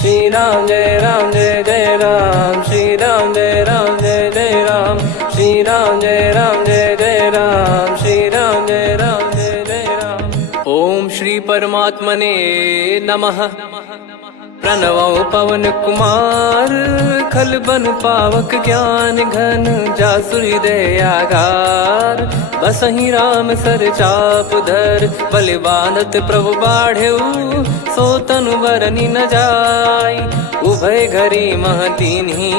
श्री राम जय जय राम, श्री राम जय जय राम, श्री राम जय जय राम, श्री राम जय जय राम। ओम श्री परमात्मने नमः। प्रणवो पवन कुमार, खल बन पावक ज्ञान घन, जासु हृदय आगार। बसहि राम सर चाप धर, बलि बांधत प्रभु बाढ़ेऊ, सो तनु बरनि न जाय। उभय घरी महतीन्ही,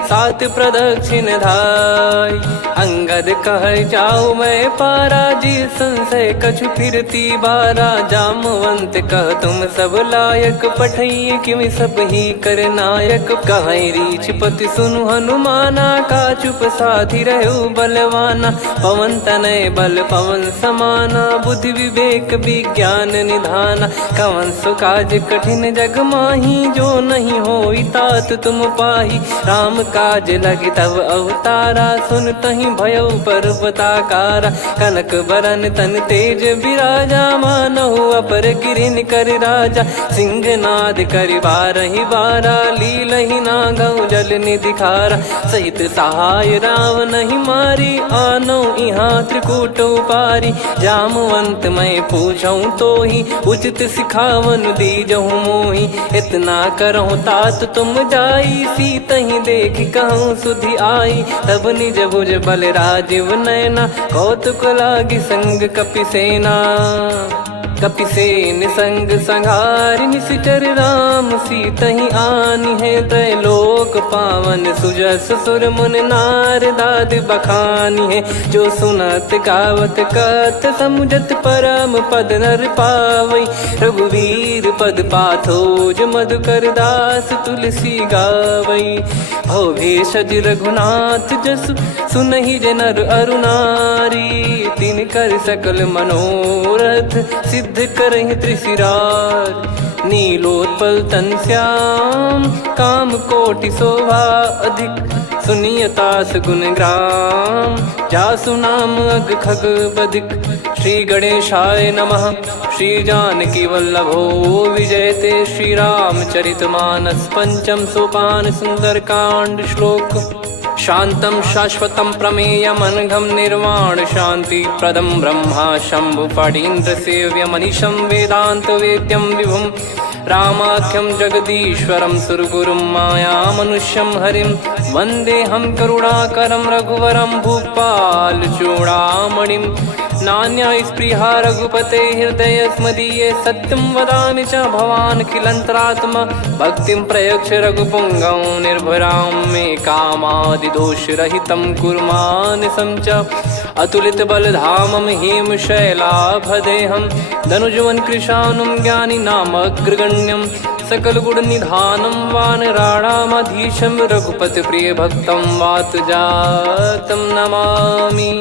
सात प्रदक्षिण धाय। अंगद कह जाऊ मैं पारा, जी संशय कछु फिरती बारा। जामवंत कह तुम सब लायक, पठई किमि सब ही कर नायक। कहीं रीछ पति सुनु हनुमाना, का चुप साधि रहु बलवाना। पवन तनय बल पवन समाना, बुद्धि विवेक विज्ञान निधाना। कवन सो काज कठिन जग माही, जो नहीं होई तात तुम पाही। राम काज लगी तब अवतारा, सुन तहि भयउ पर्वताकारा। कनक बरन तन तेज बिराजा, मानहु अपर गिरिन कर राजा। सिंहनाद करि बारहि बारा, लीलहि नागौ जल निधि खारा। सहित सहाय राम नहीं मारी, आनो इहाँ त्रिकूट उपारी। जामवंत मैं पूछऊँ तोहि, उचित सिखावन दीजहु मोहि। इतना करहु तात तुम जाई, सीतहि देख कहूँ सुधि आई। तब निज भुज बल राजीव नयना, कौतुक लागी संग कपिसेना। कपिसेन संग संघारि, निशिचर राम सीतहि आनी है। त्रैलोक पावन सुजस सुर मुन नार, दाद बखानी है। जो सुनत गावत कथ, समुझत परम पद नर पावई। रघुवीर पद पाथोज, मधुकर दास तुलसी गावई। भव भेषज रघुनाथ जसु, सुनहि जे नर अरु नारी। तिन कर सकल मनोरथ, सिद्ध करहि त्रिशिरार। नीलोत्पल तन श्याम, काम कोटि शोभा अधिक। सुनियतास गुण ग्राम, जासु नाम अग खग बदिक। श्री गणेशाय नमः। श्री जानकी वल्लभो विजयते, श्री रामचरित मानस। पंचम सोपान सुंदर कांड श्लोक। शांतं शाश्वतं प्रमेयमनघं, निर्वाण शांति प्रदं ब्रह्मा शंभु फणीन्द्र सेव्यमनिशं। वेदांत वेद्यं विभुं रामाख्यं जगदीश्वरं, सुरगुरुं माया मनुष्यं हरिं। वन्देऽहं करुणाकरं रघुवरं, भूपाल चूडामणिं। नान्या स्पृहा रघुपते हृदय स्मदीये, सत्यं वदामि च भवान् खिलन्तरात्मा। भक्तिं प्रयच्छ रघुपुङ्गं, निर्भरां मे कामादिदोषरहितं कुर्मानिसं च। अतुलित बलधामं हेमशैलाभदेहं, धनुजवन कृशानुं ज्ञानी नामग्रगण्यं। सकल गुण निधानं वानराणामधीशं, रघुपति प्रिय भक्तं वातजातं नमामि।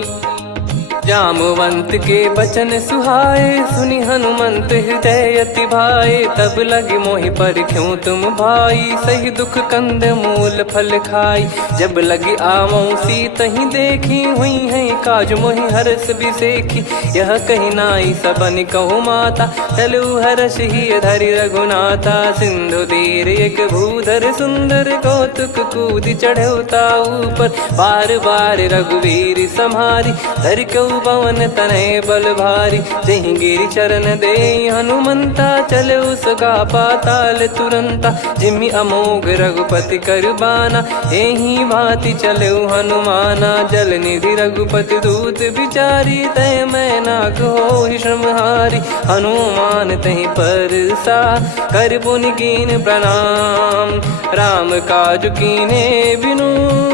जामवंत के बचन सुहाए, सुनि हनुमंत हृदय अति भाए। तब लगे मोहि पर क्यों तुम भाई, सही दुख कंद मूल फल खाई। जब लगे आवऊं सीतहि देखी, हुई है काज मोहि हरस बिसेखी। यह कही नाई सबन कहु माता, चलु हरष ही धरि रघुनाथा। सिंधु तीर एक भूधर सुंदर, कौतुक कूद चढ़ौता ऊपर। बार बार रघुवीर सम्हारी, धर कऊ पवन तनय बल भारी। जहि गिरि चरण दे हनुमंता, चले उसका पाताल तुरंता। जिमि अमोघ रघुपति कर बाना, एहि भांति चले हनुमाना। जल निधि रघुपति दूत बिचारी, तय मैं नाग होहि श्रमहारी। हनुमान तहि परसा, कर पुनि कीन प्रणाम। राम काज कीने बिनु,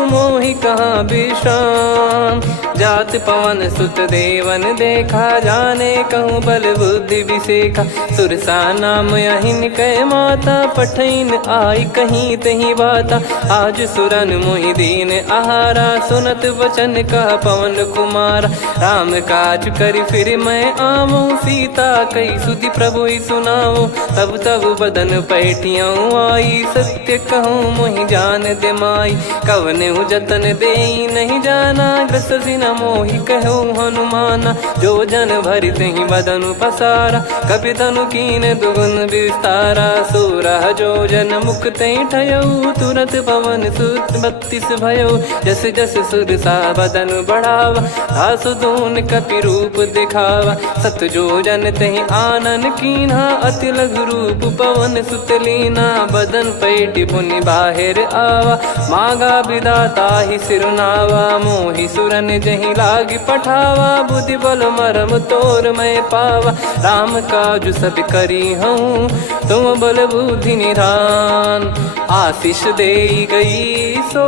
मोहि कहाँ विश्राम। जात पवन सुत देवन देखा, जाने कहूँ बल बुद्धि विसेखा। सुरसा नाम अहिन कै माता, पठैन आई कहीं तही बाता। आज सुरन मोहि दीन आहारा, सुनत वचन कह पवन कुमारा। राम काज करि फिर मैं आवऊं, सीता कई सुधि प्रभु ही सुनाओ। तब तब बदन पैठियाँ आई, सत्य कहूँ मोहि जान दे माई। कवने जतन दे नहीं जाना, ग्रसि न मोहि कहो हनुमाना। जो जन भरि तेहि बदनु पसारा, कपि तनु कीन दुगुन विस्तारा। सोरह जो जन मुख तेहि ठयऊ, तुरत पवन सुत 32 भयऊ। जस जस सुरसा बदन बढ़ावा, आसु दून कपि रूप दिखावा। सत जो जन तेहि आनन कीन्हा, अति लघु रूप पवन सुत लीना। बदन पैटि पुनि बाहिर आवा, मागा विधाता ही सिरुनावा। मोहि सुरन जहि लागी पठावा, बुद्धि बल मरम तोर मैं पावा। राम काजु सब करी हूँ, तुम बल बुद्धि निधान। आशीष देई गई सो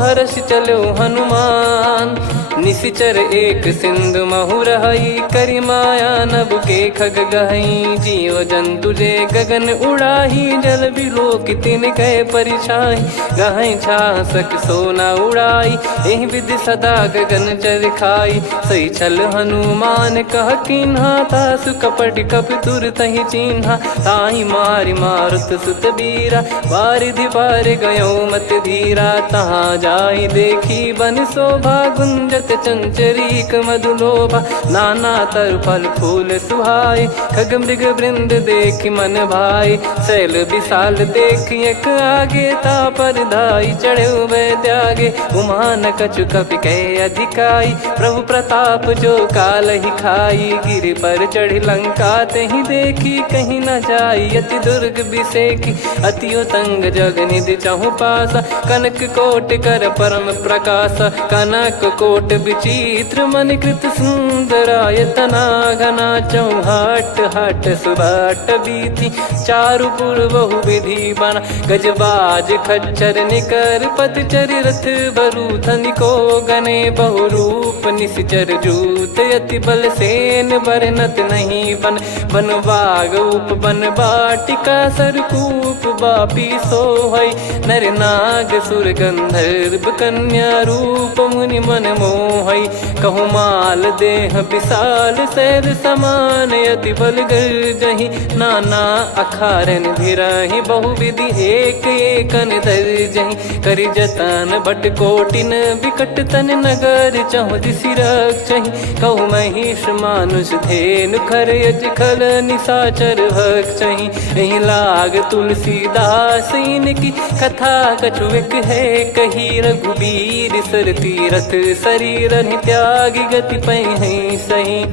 हर्ष चलो हनुमान। निशिचर एक सिंधु महु रहई, करी माया नभ के खग गहई। जीव जंतु जे गगन उड़ाही, जल बिलोक तिन कह परिछाई। गहई छासक सोना उड़ाई, एहि विधि सदा गगन चर खाई। सही छल हनुमान कह कीन्हा, तासु कपट कप तुर तहि चिन्हा। ताहि मारि मारुत सुत बीरा, वारिधि पार गयो मत धीरा। तहाँ जाई देखी बन शोभा, गुंजत चंचरीक मधुलोभा। नाना तर फल फूल सुहाए, खग मृग वृंद देख मन भाई। शैल विशाल देख एक आगे, तापर धाई चढ़े वै त्यागे। उमान कछु कपि कह अधिकाई, प्रभु प्रताप जो काल ही खाई। गिर पर चढ़ी लंका तेहि देखी, कहीं न जाई अति दुर्ग बिसेकी। अति उतंग जग निधि चहु पासा, कनक कोट कर परम प्रकाश। कनक कोट विचित्र मन कृत सुंदरायतना। घना चौहाट हाट सुबाट बीती, चारु पुर बहु विधि बना। गजबाज खच्चर निकर पतचर, रथ बरु धनिको गने। बहु रूप निशिचर जूत, अति बल सेन बरनत नहीं बन। बन बाग उप बन बाटिका, सरकूप बापी सोहई। नर नाग सुर गंधर्व कन्या, रूप मुनि मन मोहई। कहु माल देह विशाल, शैल समान अति बल गर्जहि। नाना अखारन भिरहि, बहु विधि एक एकन दर्जहि। करि जतन बट कोटिन, बिकट तन नगर चहु दिसि रक्षहि। कहु महिष मानुष धेनु, खर यज खल निशाचर भक्षहि। एहि लाग तुलसीदास इनकी, कथा कछु एक है कही। रघुबीर सर तीरथ शरीर, त्यागी गति पै सही।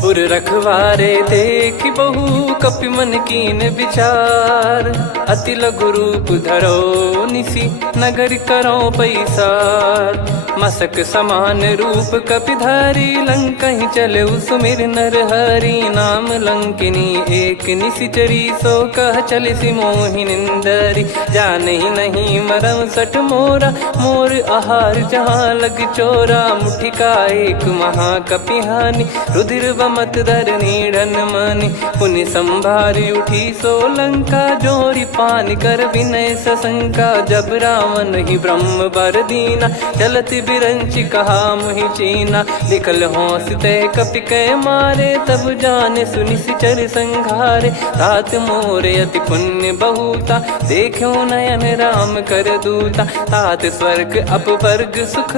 पुर रखवारे देख बहु, कपि मन कीन विचार। अति लघु रूप धरो निसी, नगर करो पैसार। मसक समान रूप कपि धारी, लंकहि चले सुमिर नर हरि। नाम लंकिनी एक निशिचरी, सो कह चलिसि मोहि निंदरी। जानहि नहीं मरम सठ मोरा, मोर आहार जहाँ लग चोरा। मुठिका एक महाकपिहानि, रुधिर बमत धरनी ढन मानि। पुनि संभारी उठी सो लंका, जोरी पान कर विनय सशंका। जब रावण ही ब्रह्म बर दीना, चलत बिरंचि कहा मुहि चीना। लिखल होंस ते कपि कै मारे, तब जाने सुनि सिचर संघारे। तात मोरे अति पुण्य बहुता, देखो नयन राम कर दूता। तात स्वर्ग अपवर्ग सुख,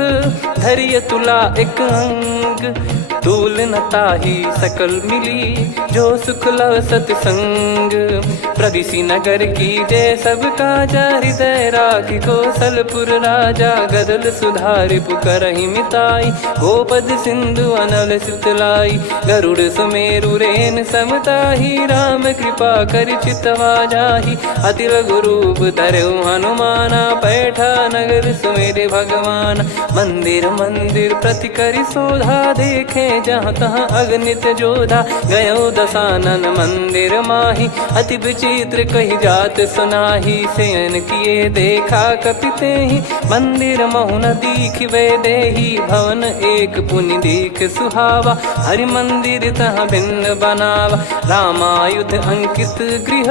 धरिय तुला एक अंग। तूल न ताहि सकल मिली, जो सुख लव सतसंग। प्रविशि नगर की जय सब काजा, हृदय राखि कौशलपुर राजा। गदल सुधारि पुकरहि मिताई, गोपद सिंधु अनल सितलाई। गरुड़ सुमेरु रेन समताहि, राम कृपा करि चितवा जाहि। अति लघु रूप धरऊ हनुमाना, पैठा नगर सुमेरे भगवान। मंदिर मंदिर प्रति करि शोधा, देखे जहाँ तहाँ अगणित जोधा। गयो दशानन मंदिर माही, अति विचित्र कही जात सुनाही। शयन किए देखा कपि तेहि, मंदिर महु न दीख वे देही। भवन एक पुनि दीख सुहावा, हरि मंदिर तहाँ भिन्न बनावा। रामायुध अंकित गृह,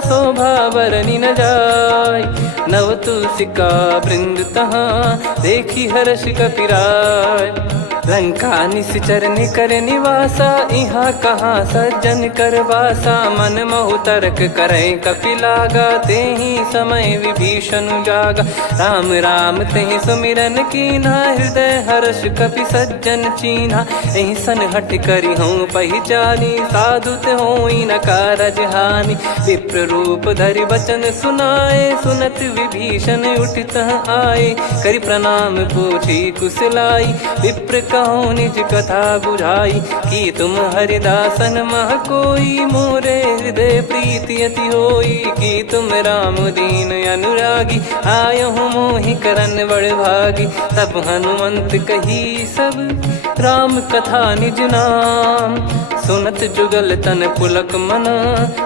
शोभा बरनि न जाय। नव तुलसी का वृंद तहाँ, देखी हर्ष कपिराय। लंका निश्चर निकर निवासा, इहाँ कहाँ सज्जन कर वासा। मन महु तर्क करे कपिलागा, तेहि समय विभीषण जागा। राम राम तेहि सुमिरन कीन्हा, हृदय हर्ष कपि सज्जन चीन्हा। एहि सन हट करि हूँ पहिचानी, साधु ते होई न कारज हानि। विप्र रूप धरि वचन सुनाए, सुनत विभीषण उठित आए। करि प्रणाम पूछी कुशलाई, विप्र कहो निज कथा बुझाई। कि तुम हरिदासन मह कोई, मोरे हृदय प्रीति अति होई। कि तुम राम दीन अनुरागी, आयहु मोहि करन बड़ भागी। तब हनुमंत कही सब राम कथा निज नाम, सुनत जुगल तन पुलक मना,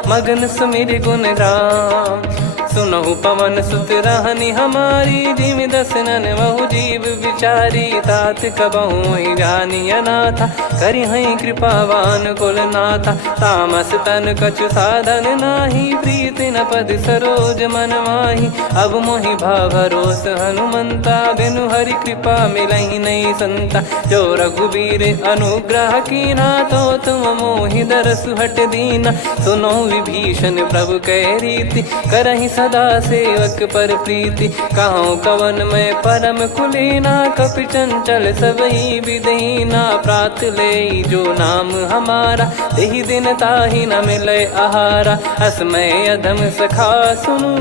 मगन सुमिर गुण राम। सुनहु पवन सुत रहनी हमारी, जिमि दसनन महु जीव विचारी। तात कबहु ही जानी अनाथा, करि हई कृपावान कुल नाथा। तामस तन कछु साधन नाही, प्रीति न पद सरोज मन माही। अब मोहि भाव भरोस हनुमंता, बिनु हरि कृपा मिलहि नहीं संता। जो रघुबीर अनुग्रह कीन्हा, तो तुम मोहि दरसु हट दीना। सुनो विभीषण प्रभु कह रीति, करहि सदा सेवक पर प्रीति। कहूँ कवन में परम कुलीना, कपि चंचल सबही विदहीना। प्रात ले जो नाम हमारा, तेहि दिन ताहि न मिले आहारा। असमय अधम सखा सुनु,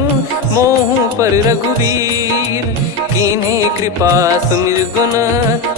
मोहु पर रघुवीर। कीन्ही कृपा सुमिर गुण,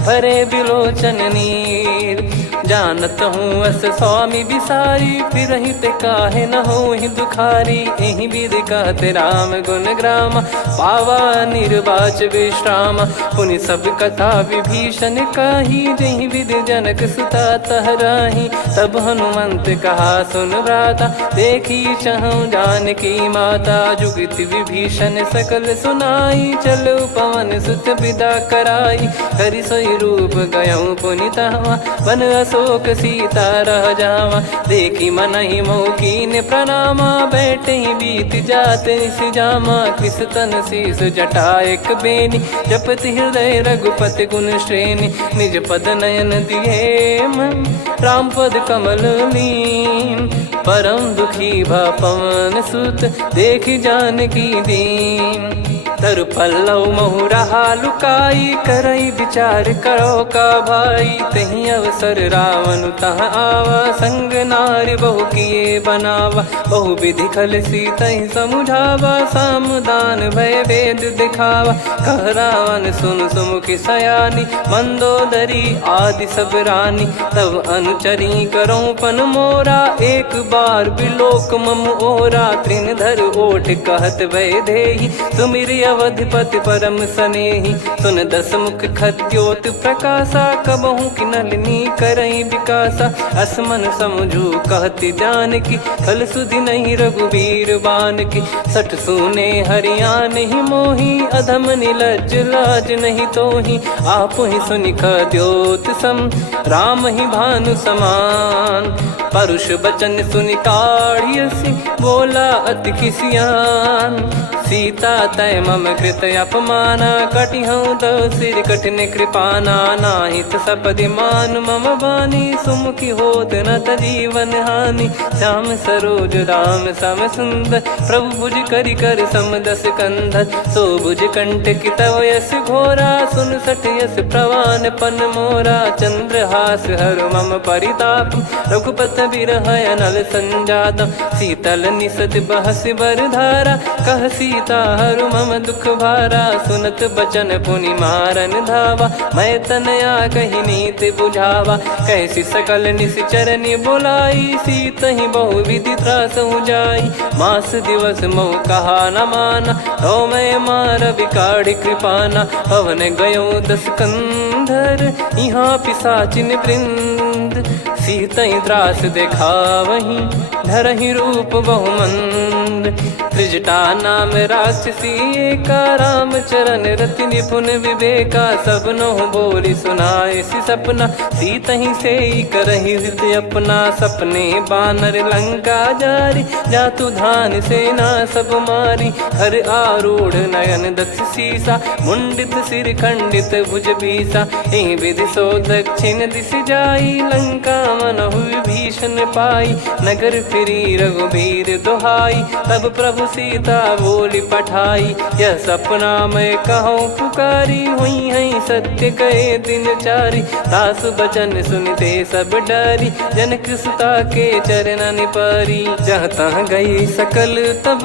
भरे बिलोचन नीर। जानत हूँ अस स्वामी बिसारी, फिरहि ते काहे न होहि दुखारी। एहि विधि कहते राम गुण ग्राम, पावा निर्वाच विश्राम। पुनि सब कथा विभीषण काही, जहि विधि जनक सुता तहराही। तब हनुमंत कहा सुन भ्राता, देखी चहु जानकी माता। जुगति विभीषण सकल सुनाई, चलो पवन सुत विदा कराई। करि सोई रूप गयऊँ पुनि तहवा, वन अशोक सीता रह जावा। देखी मनहि मोह कीन्ह प्रणामा, बैठे ही बीत जात निस जामा। कृस तन शीस जटा एक बेनी, जपति हृदय रघुपति गुण श्रेणी। निज पद नयन दिए मन, राम पद कमल लीन। परम दुखी भा पवन सुत, देखि जानकी दीन। तरु पल्लव महु रहा लुकाई, करई विचार करो का भाई। तहि अवसर रावण तह आवा, संग नारी बहु किए बनावा। बहु विधि खल सीतहि समुझावा, सामदान भय वेद दिखावा। कह रावण सुन सुमुखि सयानी, मंदोदरी आदि सब रानी। तब अनुचरी करो पन मोरा, एक बार बिलोक मम ओरा। तृण धर ओठ कहत भय देहि, सुमिर अवधिपति परम सनेहि। सुन दस मुख खद्योत प्रकाशा, कबहु कि नलिनी करई विकासा। असमन समझू कहति जानकी, खल सुधि नहीं रघुवीर बानकी। सठ सुने हरियाण ही मोही, अधम निलज्ज लाज नहीं तोही। आप ही सुनि खद्योत सम, राम ही भानु समान। परुष बचन सुनि काढ़ियसि, बोला अति किसियान। सीता तय मम कृत अपमाना, कटिहऊँ तव सिर कठिन कृपाना। नाहित सपदि मान मम बानी, सुमुखी होत न जीवन हानि। श्याम सरोज राम सम सुंदर, प्रभु भुज करि कर सम दस कंधर। सो भुज कंठ की तव यस घोरा, सुन सठ यस प्रवान पन मोरा। चंद्रहास हर मम परिताप, रघुपत बिरह अनल संजातम। शीतल निसत बहस बर धारा, कह सीता हरु मम दुख भारा। सुनत बचन पुनि मारन धावा, मैं तनया कहि नीति बुझावा। कैसी सकल निश्चरनि बुलाई, सीतहि बहु विधि त्रासहु जाई। मास दिवस मोह कहा न माना, तो मैं मार बिकाढ़ि कृपाना। पवन गयो दस कंधर, यहाँ पिशाचिन वृंद। मंद, सीतई त्रास देखावहीं धरहि रूप बहुमंद। त्रिजटा नाम राक्षसी एका, राम चरण रति निपुण विवेका। सबनो बोली सुनाए सि सपना, सीतहि से करहि हृद अपना। सपने बानर लंका जारी, जातु धान सेना सब मारी। हर आरूढ़ नयन दक्ष सीसा, मुंडित सिर खंडित भुज बीसा। एहि विधि सो दक्षिण दिश जाई, लंका मनहु विभीषण पाई। नगर फिरी रघुबीर दुहाई, तब प्रभु सीता बोली पठाई। यह सपना मैं कहूँ पुकारी, हुई है सत्य कहे दिन चारी। दास बचन सुनते सब डरी, जनक सुता के चरण परी। जहाँ तहाँ गई सकल तब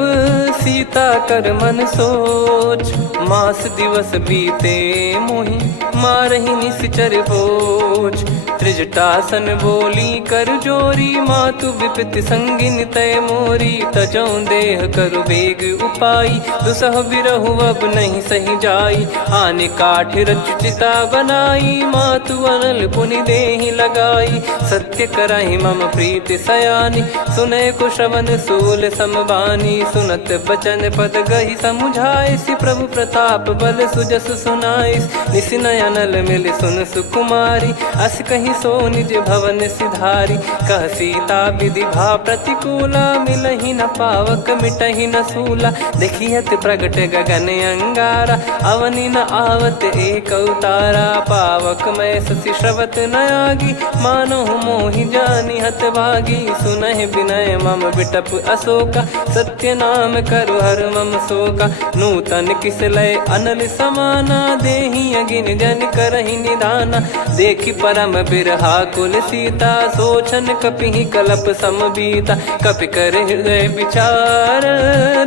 सीता कर मन सोच। मास दिवस बीते मोहि मारहि निश्चर बोझ। त्रिजटासन बोली कर जोरी, मातु विपत्ति संगिन तय मोरी। तजौ देह करु बेग उपाई, दुसह बिरहु अब नहीं सही जाई। आने काठ रचिता बनाई, मातु अनल पुनि देहि लगाई। सत्य करहि मम प्रीति सयानी, सुनय को श्रवण सूल समबानी। सुनत बचन पद गहि समुझाए, सि प्रभु प्रताप बल सुजस सुनाइस। निस नयनल मिल सुन सुकुमारी, अस कहि सो निज भवन सिधारी। कह सीता विधि भा प्रतिकूला, मिलहि न पावक मिटहि न सूला। देखियत प्रगट गगन अंगारा, अवनि न आवत एक अवतारा। पावक मैं शशि श्रवत न आगी, मानो मोहि जानि हत भागी। सुनहि विनय मम बिटप अशोका, सत्य नाम करु हर मम शोका। नूतन किस लय अनल समाना, देहि अगिन जन करहि निदाना। देखि परम बिरहा कुल सीता, सोचन कपिहि कलप समबीता। कपि कर हृदय विचार,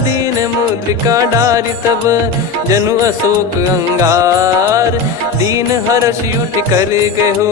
दीन मुद्रिका डारि तब जनु अशोक अंगार। दीन हर्ष उठ कर गहु,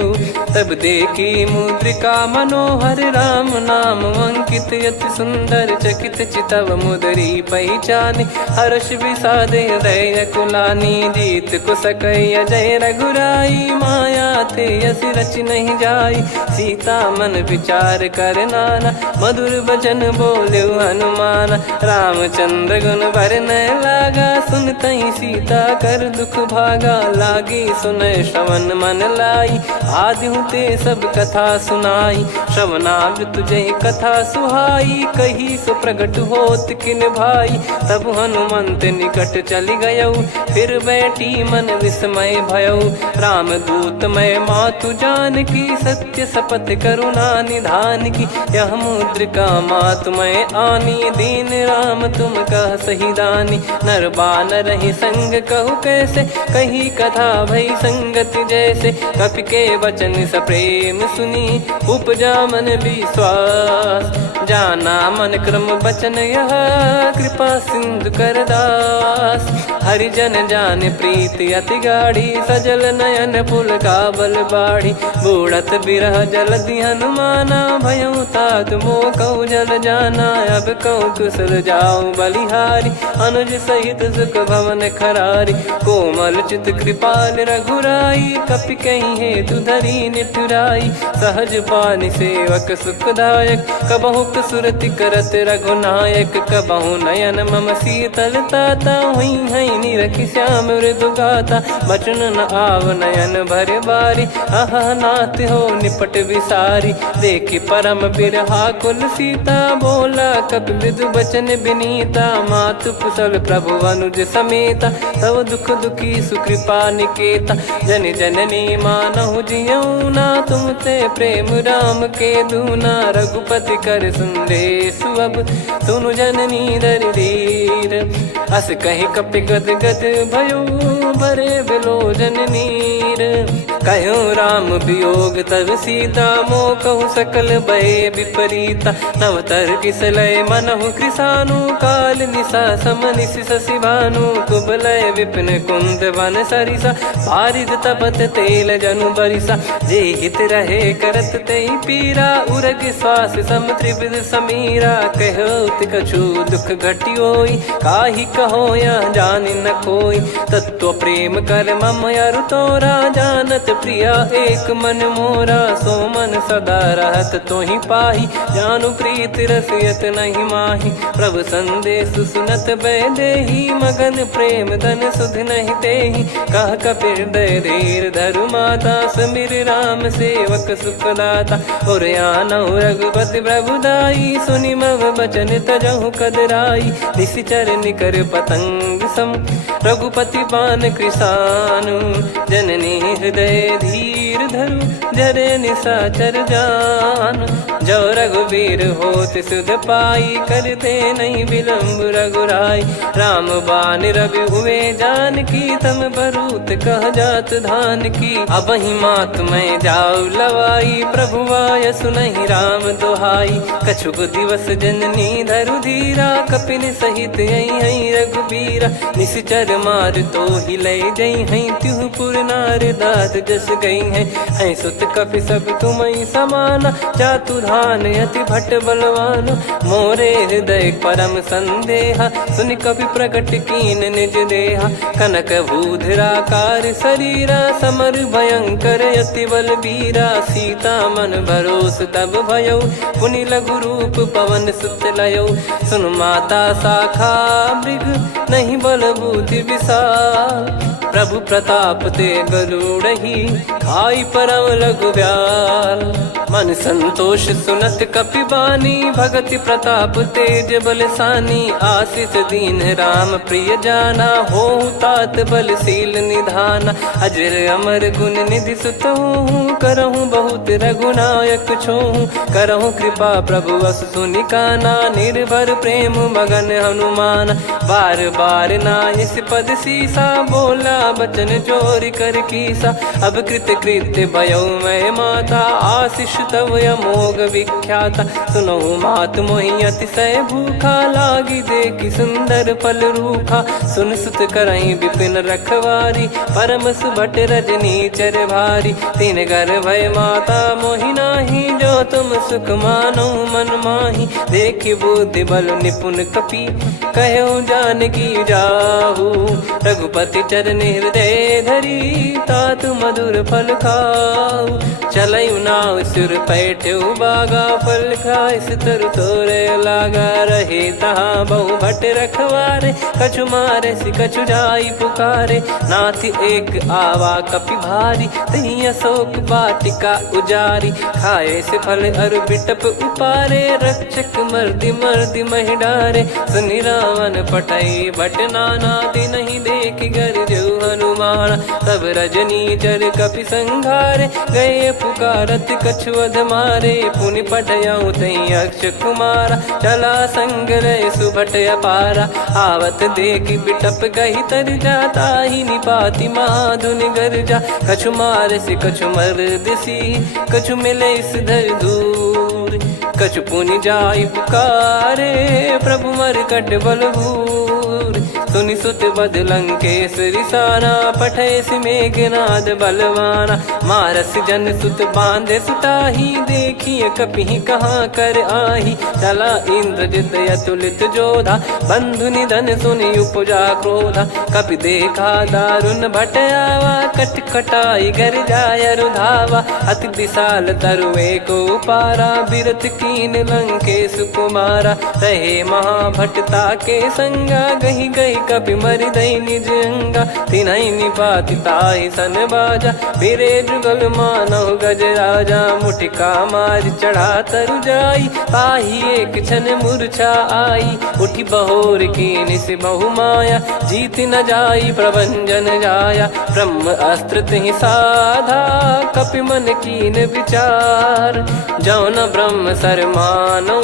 तब देखी मुद्रिका मनोहर। राम नाम अंकित अति सुंदर, चकित चितव मुदरी पहचान। हर्ष विषाद हृदय कुलानी, जीत को सकय जय रघुराई। माया थे यस रच नहीं जाई, सीता मन विचार कर नाना। मधुर बचन बोले हनुमान, रामचंद्र गुण बरनै लागा। सुनतहि सीता कर दुख भागा, लागी सुनय श्रवण मन लाई। आदि ते सब कथा सुनाई, श्रवणामृत जय कथा सुहाई। कही सो प्रगट होत किन भाई, तब हनुमंत निकट चली गयौ। फिर बैठी मन विस्मय भयौ, राम दूत मैं मातु जानकी। सत्य शपथ करुणा निधान की, यह मुद्रिका मातु मैं आनी। दीन राम तुम कह सही दानी, नर बानर ही संग कहु कैसे। कही कथा भई संगति जैसे, कपि के वचन सप्रेम सुनी। उपजा मन विश्वास, जाना मन क्रम बचन यह। कृपा सिंधु कर दास, हरिजन जान प्रीति अति गाढ़ी। सजल नयन पुल का बल बाढ़ी, बूढ़त बिरह जल दी हनुमाना। भयउ तात मोह कहु जल जाना, अब कहु कुशल जाऊं बलिहारी। अनुज सहित सुख भवन खरारी, कोमल चित कृपाल रघुराई। कपि कहीं हेतु धरी निठुराई, सहज पानि सेवक सुखदायक। कबहु सुरति करत रघुनायक, कबहु नयन मम शीतल ताता। हुई है निरखि श्याम मृदु गाता, बचन न आव नयन भर बारी। आहा नाथ हो निपट विसारी, देखि परम बिरहा कुल सीता। बोला कपि मृदु बचन बिनीता, मातु कुशल प्रभु अनुज समेता। तव दुख दुखी सुकृपा निकेता, जन जननी मानहु जियऊ ना। तुम ते प्रेम राम के दूना, रघुपति कर संदेश अब सुनु जननी दर धीर। अस कहि कपि गद गद भयो, भरे बिलोचन नीर। कहो राम वियोग तब सीता, मोह कहु सकल भय विपरीता। नवतर किसलय मनहु कृसानु, काल निशा समनिशि शशि भानु। कुबलय विपिन कुंद वन सरिसा, पारिद तपत तेल जनु बरिसा। जे हित रहे करत तेहि पीरा, उरग श्वास सम त्रिविध समीरा। कहो कछु दुख घटियोई, काहि कहो या जान न कोई। तत्व प्रेम कर मम अरु तोरा, जानत प्रिया एक मन मोरा। सो मन सदा रहत तो ही पाही, जानु प्रीत रसियत नहीं माही। प्रभु संदेश सुनत बैदेही, मगन प्रेम धन सुध नहीं तेही। कह कपिर दय धीर धरु माता, समिर राम सेवक सुखदाता। और आनौ रघुपति प्रभुदाई, सुनि मव बचन तजहु कदराई। निशिचर निकर पतंग सम, रघुपति पान कृसानु। जननी हृदय धीर धरु, जरे निशाचर जान। जो रघुवीर होत सुध पाई, करते नहीं विलम्ब रघुराई। राम बान रवि हुए जानकी, तम बरूत कह जात धान की। अब ही मात मैं जाऊ लवाई, प्रभु आय सुनहि राम दोहाई। कछुक दिवस जननी धरु धीरा, कपिन सहित यही रघुबीरा। निशिचर मार तो ही ले जई हैं, त्युह पुर नार दाद जस गई हैं। सुत कपि सब तुमहि समाना, जातु धान अति भट बलवान। मोरे हृदय परम संदेहा, सुनि कपि प्रकट कीन निज देहा। कनक भूधराकार शरीरा, समर भयंकर अति बलबीरा। सीता मन भरोस तब भयउ, पुनि लघु रूप पवन सुत लयउ। सुन माता शाखा मृग, नहीं बल बुद्धि विशाल। प्रभु प्रताप ते गरुड़ही, खाई परम लघु ब्याल। मन संतोष सुनत कपि बानी, भगति प्रताप तेज बलसानी। आशीष दीन राम प्रिय जाना, होहु तात बलशील निधाना। अजर अमर गुण निधि सुतहु, करहु बहुत रघुनायक छोहु। करहु कृपा प्रभु अस सुनि काना, निर्भर प्रेम मगन हनुमान। बार बार नायस पद सीसा, बोला बचन चोरी कर कीसा। अब कृत कृत्य भयउ मैं माता, आशीष तव अमोघ विख्याता। सुनहु मात मोहि अतिशय भूखा, लागी देखि सुंदर फल रूखा। सुन सुत करहि विपिन रखवारी, परम सुभट रजनी चर भारी। तीन घर भय माता मोहि नाही, जो तुम सुख मानो मन माही। देखि बुद्धि बल निपुण कपि, कहु जानकी जाहु। रघुपति चरण हृदय धरी, तात मधुर फल खाऊ। चलयु नाव सुर पैठ्यु बागा, फल खाइस तरु तोरे लागा। रहे तहाँ बहु भट रखवारे, कछु मारे सि कछु जाई पुकारे। नाथ एक आवा कपि भारी, तही अशोक वाटिका उजारी। खाए से फल अरु बिटप उपारे, रक्षक मर्दि मर्दि महि डारे। सुनि रावण पटई भट नाना, तिनहि देखि गरजउ हनुमान। तब रजनी चर कपि संघारे, गए पुकारत कछु अध मारे। पुनि पठयउ तई अक्ष कुमारा, चला संग रहे सुभट अपारा। आवत देखि बिटप गही तर जाता, ही निपाति महाधुनि गर्जा। कछु मार से कछु मर्दिसी, कछु मिले इस धर दूर। कछु पुनि जाई पुकारे, प्रभु मरकट बलभूर। सुनि सुत बद लंकेश्वरी साना, पठय मेघनाद बलवाना। मारस जन सुत बांधे सुताही, देखिए कपि कहाँ कर आही। चला इंद्रजित अतुलित जोधा, बंधु निधन सुनि उपजा क्रोधा। कपि देखा दारुण भट आवा, कट कटाई गर जाय रुधावा। अति विशाल तरुए को पारा, बिरत कीन लंकेश कुमारा। रहे महाभटता के संगा, गही गही कपि मरि दई निज अंगा। तिन्हि निपाति ताहि सन बाजा, फिरे जुगल मानव गज राजा। मुटिका मार चढ़ा तरु जाई, ताहि एक क्षण मूर्छा आई। उठि बहोर कीन से बहु माया, जीत न जाई प्रभंजन जाया। ब्रह्म अस्त्र तिहि साधा, कपि मन कीन विचार। जौ न ब्रह्म सर मानौ,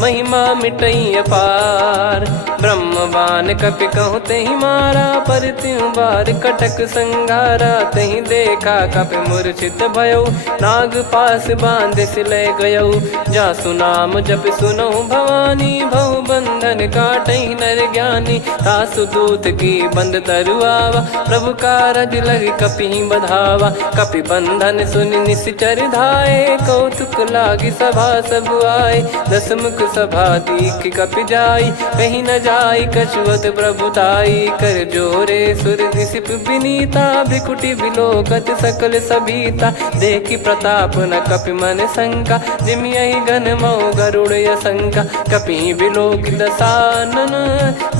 महिमा मिटई अपार। ब्रह्म बान कपि कहु तहि मारा, पर त्यों बार कटक संगारा। तहि देखा कपि मूर्छित भयउ, नाग पास बांध सिले गयउ। जासु नाम जप सुनहु भवानी, भव बंधन काटहि नर ज्ञानी। तासु दूत की बंद तरुआवा, प्रभु कारज लग कपि बधावा। कपि बंधन सुनि निश्चर धाये, कौतुक लागी सभा सब आए। दस मुख सभा दीख कपि जाई, कहीं न जाई कछुवत प्रभुताई। कर जोरे सुर दिसिप विनीता, भ्रिकुटि बिलोकत सकल सबीता। देखि प्रताप न कपि मन शंका, जिमियहि गन मऊ गरुड़ असंका। कपि बिलोक दसानन,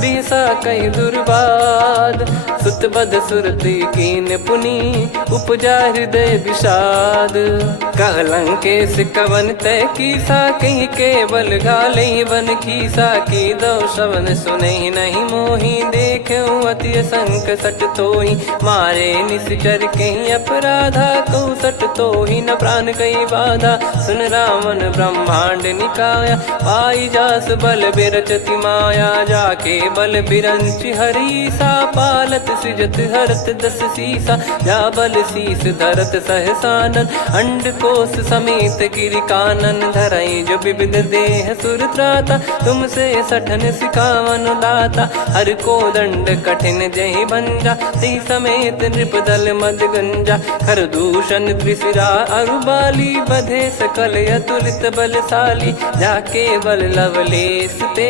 बिहसा कहि दुर्वाद। सुत बध सुरति कीन पुनि, उपजा हृदय विषाद। कहलंकेश कवन तय कीसा, कहीं केवल गाले बन खीसा। की दो श्रवण सुने नहीं मोही, देखे अति संक सट तोही। मारे निश्चर कहीं अपराधा, कहूँ सट तोही न प्राण कहीं बाधा। सुन रावण ब्रह्मांड निकाया, पाई जास बल बिरचति माया। जाके बल बिरंच हरीसा, पालत सृजत हरत दस सीसा। जा बल शीस धरत सहसानन, अंड कोश समेत गिरि कानन। धरई जो विविध देह सुर त्राता, तुमसे सठन सिखावन दाता। हर को दंड कठिन जहि भंजा, ती समेत नृप दल मद गंजा। खर दूषण त्रिशिरा अरुबाली, बधे सकल अतुलित बलशाली। जाके बल लवलेश ते,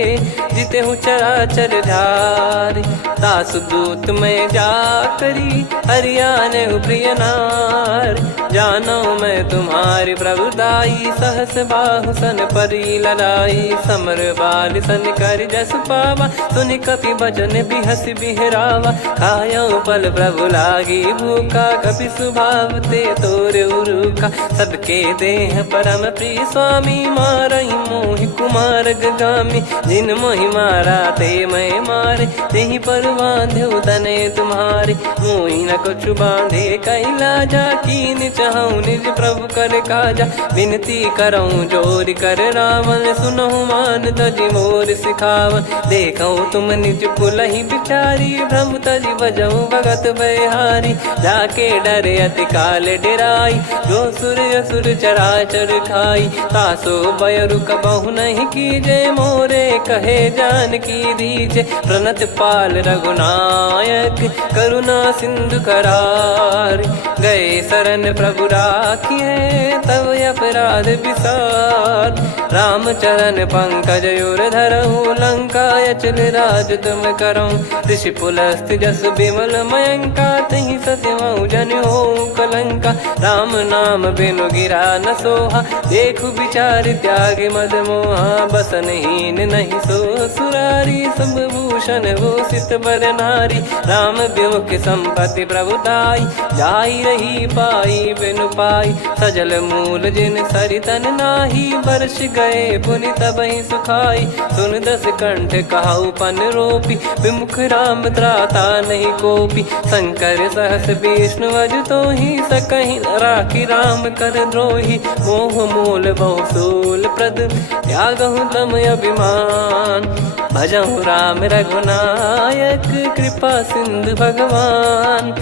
जिते हूँ चराचर धारी। दास दूत में जा करी, हरियाने प्रिय नार। जानो मैं तुम्हारी प्रभुताई, सहस बाहु सन परी लड़ाई। समर बाल सन कर जस पावा, सुनि कपि भजन बिहस बिहरावा। खायो पल प्रभु लागी भूखा, कपि स्वभाव ते तोर उरुखा। सबके देह परम प्रिय स्वामी, मारई मोहि कुमार गगामी। जिन मोहि मारा ते मैं मारे, तेहि पर बांधो तने तुम्हारे। मोहि न कुछ बांधे कैलाजा, कीन चाहूँ निज प्रभु कर काजा। विनती करऊँ जोर कर रावण, सुनहु मान तजि मोर सिखावन। देखऊँ तुम निज पुलहि बिचारी, भ्रम तजि बजऊँ भगत बहारी। जाके डरे अति काल डेराई, जो सुर असुर चराचर खाई। तासो बयरु कबहु नहीं कीजे, मोरे कहे जान की दीजे। प्रणत पाल रघुनायक, करुणा सिंधु करार। गए शरण प्रभु राखिए, तब अपराध विसार। राम चरण पंकज उर धरऊँ, लंका अचल राज तुम करऊँ। ऋषि पुलस्त जस विमल मयंका, तहि सत्यमऊ जन हो कलंका। राम नाम बिनु गिरा न सोहा, देखु विचार त्याग मद मोहा। बसनहीन नहीं सो सुरारी, सब भूषण भूषित बर नारी। राम विमुख संपत्ति प्रभुताई, जाई रही पाई बिनु पाई। सजल मूल जिन सरितन नाही, वर्ष गए पुनि तबहि सुखाई। सुन दस कंठ कहाऊ पन रोपी, विमुख राम त्राता नहीं कोपी। शंकर सहस विष्णु अज तोहि, सकहि न राखी राम कर द्रोही। मोह मूल बहु सूल प्रद, त्यागहु तम अभिमान। भजहु राम रघुनायक, कृपा सिंधु भगवान।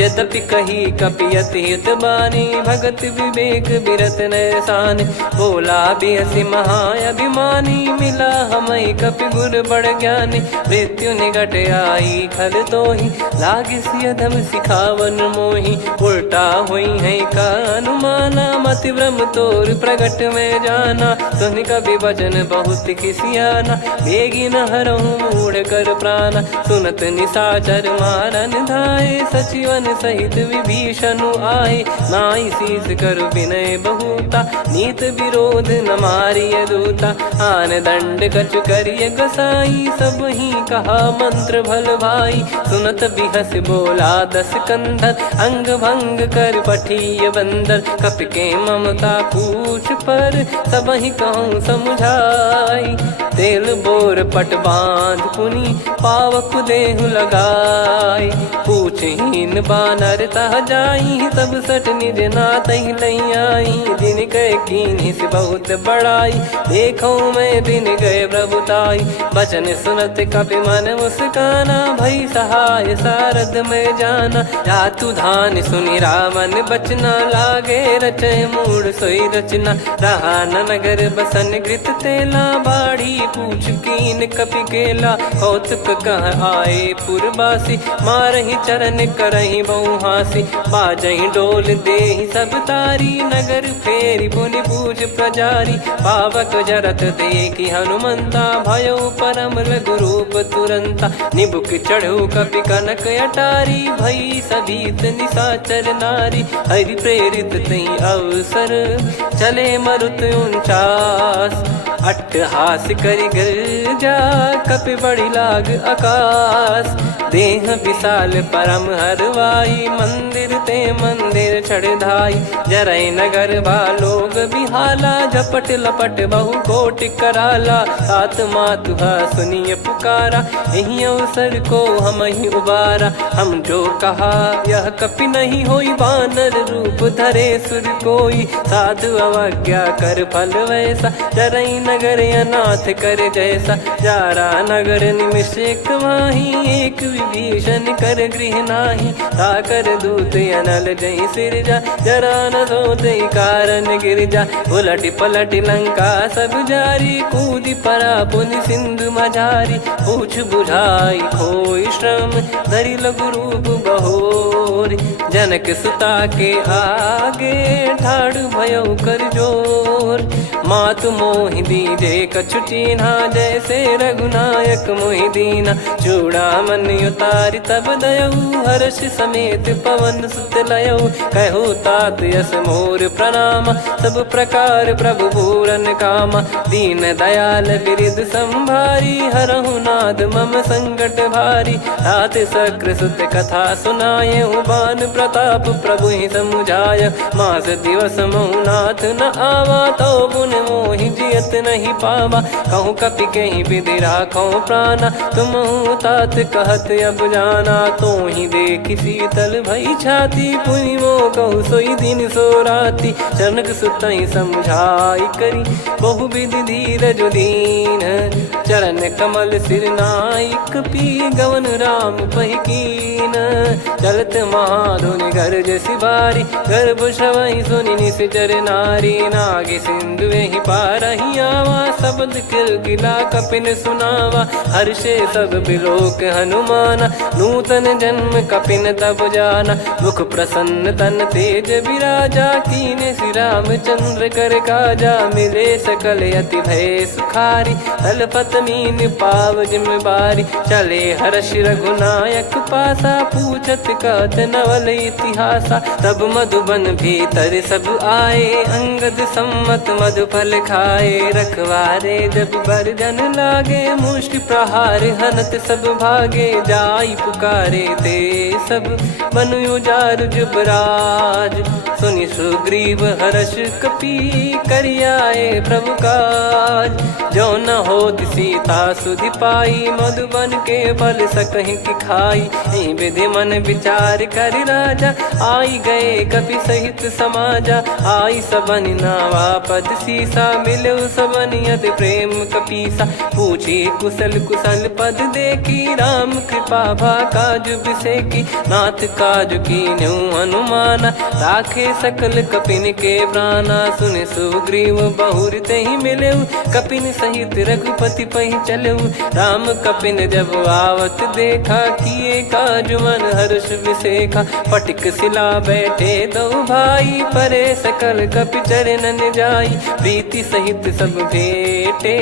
यद्यपि कही कपियति हित बानी, भगत विवेक बिरत नैसान। बोला बिहसि महाअभिमानी, मिला हमई कपि गुर बड़ ज्ञानी। मृत्यु निकट आई खल तोहि, लागिसि अधम सिखावन मोहि। उल्टा हुई है का अनुमाना, मति भ्रम तोर प्रगट में जाना। सुन कवि वचन बहुत खिसियाना, बेगी न हरहु मूढ़ कर प्राणा। सुनत निशाचर मारन धाये, सचिवन सहित विभीषणु आए। नाई शीस कर विनय बहुता, नीत विरोध न मारिय दूता। आन दंड कछु करिय गसाई, सब ही कहा मंत्र भल भाई। सुनत बिहस बोला दस कंधर, अंग भंग कर पठिय बंदर। कपि के ममता पूछ पर, सब ही कहूँ समुझाई। तेल बोर पट बांध पुनि, पावक देहु लगाई। पूछहीन बानर तह जाई, सब सट निज नातहि लई आई। दिन गए कीन्ही से बहुत बड़ाई, देखो मैं दिन गए प्रभुताई। बचन सुनत कपि मन मुस्काना, भई सहाय सारद में जाना। जातु धान सुनि रावण बचना, लागे रचय मूढ़ सोई रचना। रहा न नगर बसन घृत तेला, बाढ़ी पूछ कीन कपि केला कौतुक कह आए पुरबासी मारही चरण करही बहु हासी बाजही डोल देहि सब तारी नगर फेरी पुनि पूज प्रजारी पावक जरत देखी हनुमंता भयो परम लघु रूप तुरंता निबुक चढ़ू कपि कनक अटारी भई सभीत निशाचर नारी हरि प्रेरित तई अवसर चले मरुत 49 अट्टहास करि गिरजा कपि बड़ी लाग आकाश देह विशाल परम हरवाई मंदिर ते मंदिर चढ़ाई जरई नगर बालोग बिहाला झपट लपट बहु कोट कराला सात मातुहा सुनिय पुकारा यही अवसर को हम ही उबारा हम जो कहा यह कपि नहीं होई बानर रूप धरे सुर कोई साधु अवज्ञा कर फल वैसा जरई नगर अनाथ कर जैसा जारा नगर निमिष एक माही एक विभीषण कर गृह नाही ताकर दूत अनल जय सिरजा जरा न सोते कारण गिरजा उलट पलट लंका सब जारी कूदी परा पुनि सिंधु मझारी पूछ बुझाई खोई श्रम धरि लघु रूप बहोरी जनक सुता के आगे ठाड़ भयो कर जोर मातु मोहि दीजे कछु चीन्हा जैसे रघुनायक मोहि दीना चूड़ामन उतारि तब दयऊ हर्ष समेत पवन सुत लयऊ कहु तात यस मोर प्रणाम सब प्रकार प्रभु पूरन कामा दीन दयाल बिरिद संभारी हरहु नाद मम संकट भारी तात सक्र सुत कथा सुनाये बान प्रताप प्रभु ही समुझाय मास दिवस महु नाथ न आवा तो पुन मोहि जियत नहीं पावा कहूँ कपि कहीं विधि राखो प्राणा तुम तात कहत अब जाना तो ही देख शीतल भई छाती पुनि मो कहु सोई दिन सो राती जनक सुतई समझाई करी बहु विधि धीरज दीन चरण कमल सिर नाइक पी गवन राम पहिकीन चलत महाधुनि गर्ज सिबारी गर्भ श्रवहि सुनि निश्चर नारी नागे सिंधु ही पारही आवा शब्द किलकिला कपिन सुनावा हर्षे सब बिलोक हनुमाना नूतन जन्म कपिन तब जाना मुख प्रसन्न तन तेज विराजा कीने श्री रामचंद्र कर काजा मिले सकल अति भय सुखारी तलपत मीन पाव जिम्मेवारी चले हर्ष रघुनायक पासा पूछत कहत नवल इतिहासा तब मधुबन भीतर सब आए अंगद सम्मत मधुफल खाए रखवारे जब बरजन लागे मुष्टि प्रहार हनत सब भागे जाई पुकारे ते सब मनु उजार जुबराज सुनि सुग्रीव हर्ष कपि करियाए प्रभु काज जो न हो सीता सुधि पाई मधुबन के फल सकहि की खाई विधि मन विचार कर राजा आई गए कपि सहित समाजा आई सबन नावा पद सीसा मिलो सबनियत प्रेम कपीसा पूछी कुशल कुशल पद देखी राम कृपा भा काज बिसेकी नाथ काज की न्यू हनुमाना राखे सकल कपिन के प्राणा सुन सुग्रीव बहुर ते ही मिले कपिन सहित रघुपति पहि चले राम कपिन जब आवत देखा किए काज मन हर्ष विसेखा पटिक सिला बैठे दो भाई परे सकल कपि चरणन जाई प्रीति सहित सब भेटे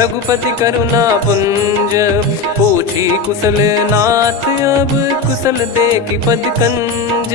रघुपति करुणा पुंज पूछी कुशल नाथ अब कुशल देखी पद कंज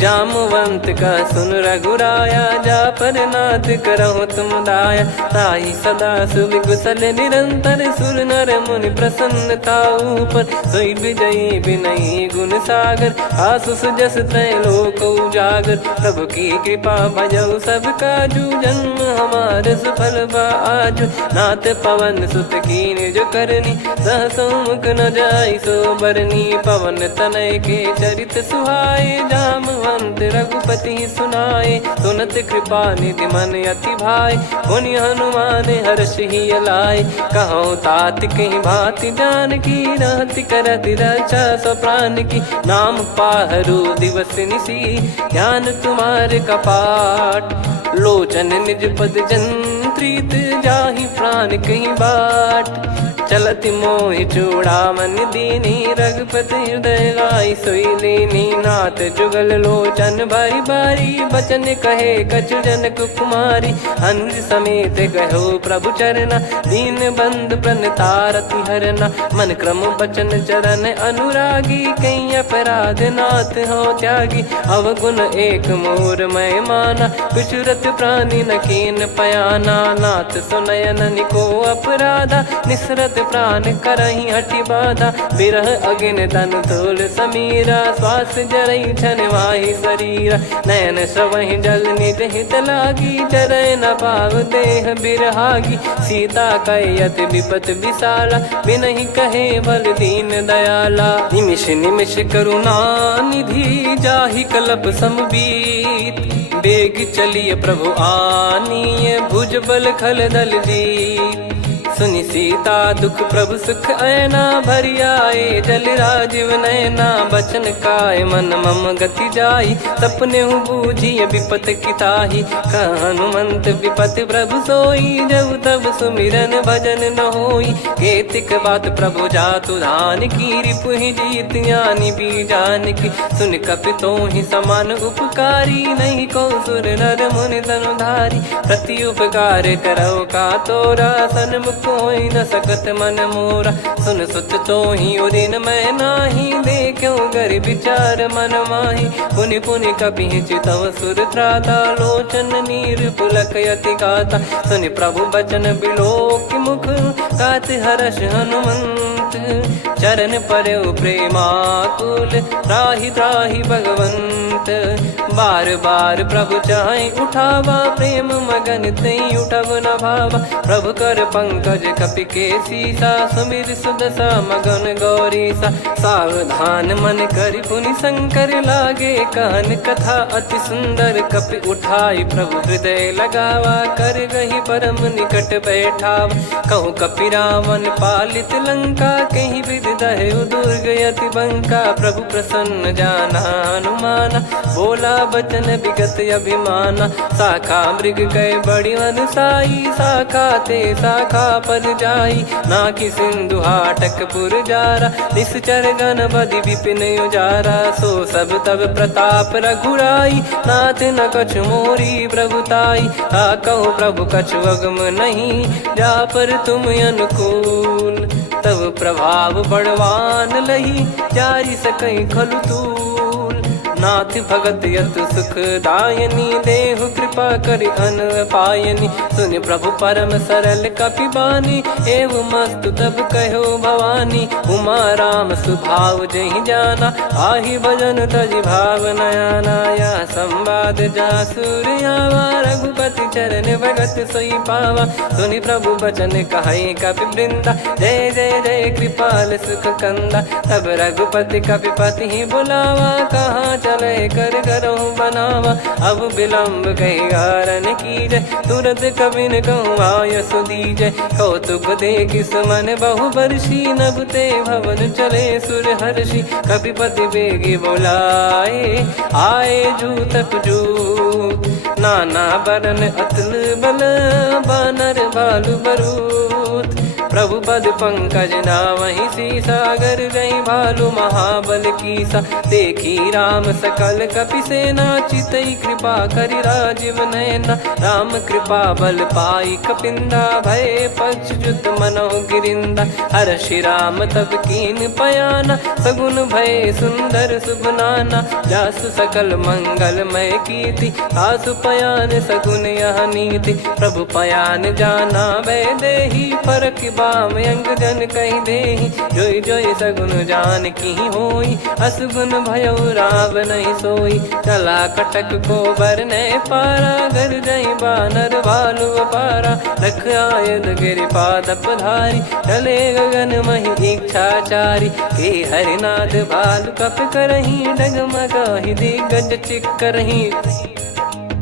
जामवंत का सुन रघुराया जा पर नाथ करहु तुम दाया ताई सदा सुभि कुशल निरंतर सुर नर मुनि प्रसन्नता ऊपर सोई विजयी विनयी गुण सागर आसु सुजस त्रैलोक उजागर प्रभु की कृपा भजऊ सब काजू जन्म हमार सफल बाजू नाथ पवन सुत कीन जो करनी सहसो मुख न जाई सो बरनी पवन तनय के चरित सुहाए जामवंत रघुपति सुनाए सुनत कृपा निधि मन अति भाई पुनि हनुमान हर्ष ही लाए कहो तात कहीं भांति जान की रहति करति रक्षा सो प्राण की नाम पाहरू दिवस निसी ध्यान तुम्हारे कपाट लोचन निज पद जन प्रीत जाहि प्राण कहीं बाट। चलत मोहि चूड़ामन दीनी रघुपति हृदय लाई सोई लीनी। नाथ जुगल लोचन बारी बारी बचन कहे कछु जनक कुमारी। हंस समेत गहो प्रभु चरना दीन बंद प्रणतारति हरना। मन क्रम बचन चरण अनुरागी कहीं अपराध नाथ हो त्यागी। अवगुण एक मोर मैं माना विचुरत प्राणी न कीन पयाना। नाथ सुनयन निको अपराधा निसरत प्राण करही हटि बाधा। बिरह अगिन तन तोल समीरा श्वास जरई छन वाहि शरीरा। नयन सवहि जल निज हित लागी चरय न पाव देह बिरहागी। सीता कयत विपत विशाला बिनहि कहे बल दीन दयाला। निमिष निमिष करुणा निधि जाहि कलप समबीत। बेग चलिए प्रभु आनीय भुज बल खल दल जीत। सुनि सीता दुख प्रभु सुख ऐना भरि आए जल राजीव नैना। बचन काय मन मम गति जाई सपने बूझी विपत किताही। हनुमंत विपत प्रभु सोई जब तब सुमिरन भजन न होई। केतिक बात प्रभु जातु धान की रिपुहि जीत ज्ञानी बीजान की। सुन कपितो ही समान उपकारी नहीं को सुर नर मुनि तनुधारी। प्रति उपकार करो का तोरा सन्मुख कोई न सकत मन मोरा। सुन सुत तो ही उदिन मैं नाही देखो गर विचार मन माही। पुनि पुनि कपि चितव सुर त्राता लोचन नीर पुलक यति गाता। सुनि प्रभु बचन बिलोक मुख गात हर्ष हनुमंत। चरण परयो प्रेमाकुल त्राहि त्राहि भगवंत। बार बार प्रभु चाहि उठावा प्रेम मगन तई उठब न भावा। प्रभु कर पंकज कपि के सीसा सुमिर सुदशा मगन गौरीसा। सावधान मन करि पुनि शंकर लागे कहन कथा अति सुंदर। कपि उठाई प्रभु हृदय लगावा कर गही परम निकट बैठावा। कहूँ कपि रावण पालित लंका कहीं विधि दहु दुर्ग यति बंका। प्रभु प्रसन्न जाना हनुमाना बोला बचन विगत अभिमाना। शाखा मृग गए बड़ी अनुसाई शाखा ते शाखा पर जाई। ना कि सिंधु हाटक पुर जारा निश्चर गण बदि विपिन उजारा। सो सब तब प्रताप रघुराई नाथ न कछु मोरी प्रभुताई। कहूँ प्रभु कछु अगम नहीं जा पर तुम अनुकूल। तब प्रभाव बड़वान लही जारी सकई खलु तूल। नाथ भगत यत सुख दायनी देहु कृपा करि अन पायनी। सुन प्रभु परम सरल कपि बानी एवं मस्तु तब कहो भवानी। उमा राम सुभाव जहि जाना आहि भजन तजि भाव नयाना। या संवाद जासुर आवा रघुपति चरण भगत सोई पावा। सुनि प्रभु बचन कहै कपि वृंदा जय जय जय कृपाल सुख कंदा। तब रघुपति कपि पति बुलावा कहाँ चले कर करहु बनावा। अब विलम्ब कही कारण कीजय तुरत कबिन कहूँ आयस दीजय। कौतुक देख सुमन बहु बरसी नभ ते भवन चले सुर हर्षि। कपिपति बेगी बोलाए आए जूतक जूत। नाना बरन अतुल बल बानर बालु बरूत। प्रभु पद पंकज नावहि सीसागर गई भालु महाबल कीसा। देखी राम सकल कपि सेना चितई कृपा करि राजीव नयना। राम कृपा बल पाई कपिंदा भय पक्ष जुत मनो गिरिंदा। हर्षि राम तब कीन पयाना सगुन भय सुंदर शुभ नाना। जासु सकल मंगलमय कीर्ति आसु पयान सगुन यह नीति। प्रभु पयान जाना वै देहि फरक बाम अंग जन कहीं देहि। जोई जोई सगुन जान की होई असगुन भयो राव नहीं सोई। चला कटक को बरने पारा घर जई बानर भालु पारा। रख आयद गिरि पाद पधारी चले गगन मही इच्छाचारी। के हरिनाथ भालु कप करही डगमगाहि दिग्गज चिक्करही।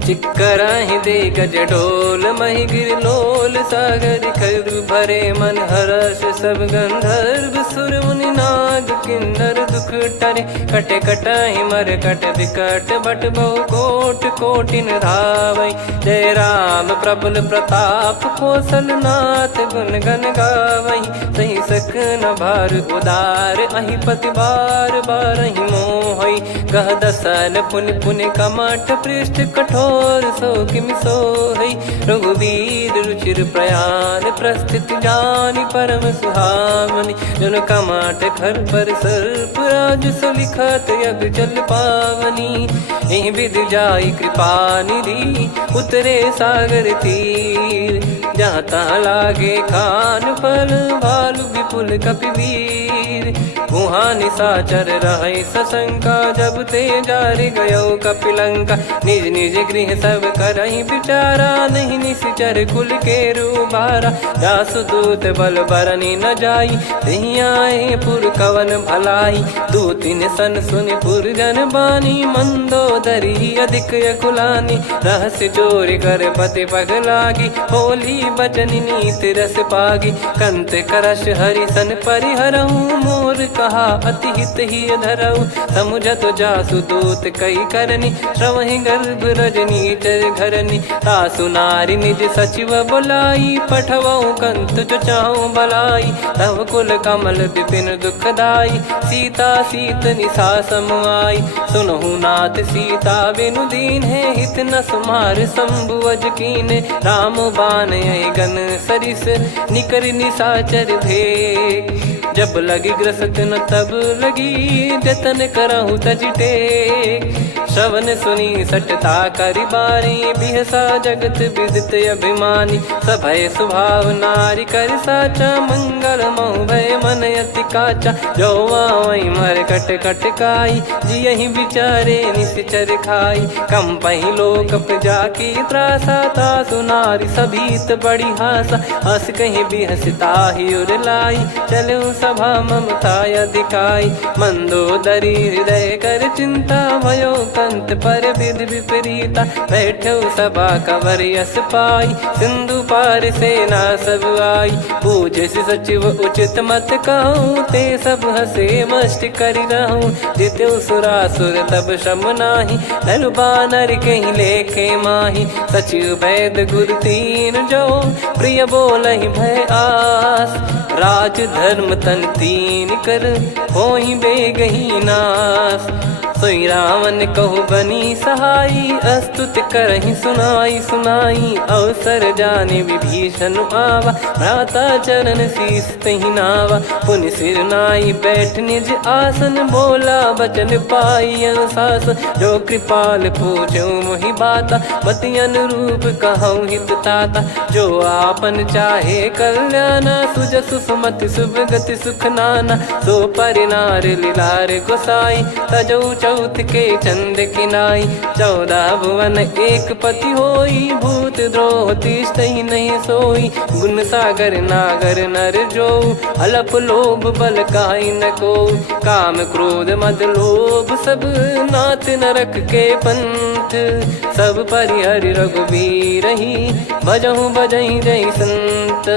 चिक्कराहि दे गज डोल महि गिर लोल सागर खर भरे मन हर्ष सब गंधर्व सुर मुनि नार। नाग किन्नर दुख टरे, कटे कटहि मर कट विकट बट बहु कोट कोटिन धावै। जय राम प्रबल प्रताप कौशलनाथ गुण गण गावै। सही सकन भार उदार अहि पति बार बारहि मोहै। गह दसन पुन पुन कमठ पृष्ठ कठोर सो किमि सोहै। रघुवीर रुचिर प्रयाण प्रस्थित जानि परम सुहावनि। जन कमठ खर पर सर्प राज सलिखत यग जल पावनी। एहि विधि जाई कृपा निधि उतरे सागर तीर। जहाँ तहाँ लागे खान फल भालु विपुल कपिवीर। वहाँ निशाचर रहै सशंका जब ते जारि गयो कपिलंका। निज निज गृह सब करहि विचारा नहीं निश्चर कुल के रूबारा। जासु दूत बल बरनि न जाई तेहि आए पुर कवन भलाई। दूतिन सन सुनि पुर जन बानी मंदोदरी अधिक यकुलानी। रहस्य चोरी कर पति पगलागी होली बचन नीति रस पागी। कंत करश हरिसन परिहरहु मोर कहा अति हित ही धरऊ। समुझत जासु दूत कई करनी श्रवहि गर्भ रजनी चर घरनी। तासु नारी निज सचिव बुलाई पठवऊ कंत जो चाहूं बलाई। तव कुल कमल विपिन दुखदाई सीता सीत निशा समाई। सुनहु नाथ सीता बिनु दीन है हित न सुमार शंभु अज कीने। राम बाण गन सरिस निकर निशाचर भेग। जब लगी ग्रसत न तब लगी जतन करहु तज टेक। श्रवण सुनी सटता करि बारी बिहसा जगत विदित अभिमानी। सभय स्वभाव नारी कर साचा मंगल मऊ भय मन अति काचा। जो आवै मर कट कट काई जियहि विचारे निश्चर खाई। कम पहि लोक जाकी त्रासा तासु नारी सभीत बड़ी हासा। हस कहीं बिहसता ही उर लाई चलऊ सभा ममता अधिकाई। मंदोदरी हृदय कर चिंता भयो कंत पर विधि विपरीता। बैठो सभा कवर यस पाई सिंधु पार सेना सब आई। पूज्य सचिव उचित मत कहूँ ते सब हसे मष्ट करि रहूँ। जित्यु सुरासुर तब श्रम नाही नर बानर कहीं लेखे माही। सचिव वैद गुरु तीन जो प्रिय बोलहि भय आस। राज धर्म तन तीन कर होई बेगही नास। सोई रावण कहु बनी सहाई अस्तुत करहि सुनाई सुनाई। अवसर जाने विभीषण आवा भ्राता चरण शीस तहि नावा। पुनि सिर नाई बैठ निज आसन बोला बचन पाई अनुशासन। जो कृपाल पूछो मोहि बाता मति अनुरूप कहूँ हित ताता। जो आपन चाहे कल्याणा सुजसु सुमति सुभगति सुख नाना। सो परिनार लीलार गोसाई तजौ चौथ के चंद किनाई। 14 भुवन एक पति होई भूत द्रोह तिष्ठहि नहीं सोई। गुण सागर नागर नर जो अलप लोभ बल काई न को। काम क्रोध मद लोभ सब नाथ नरक के पंथ। सब परिहरि रघुबीर ही भजहु भजहि जय संत।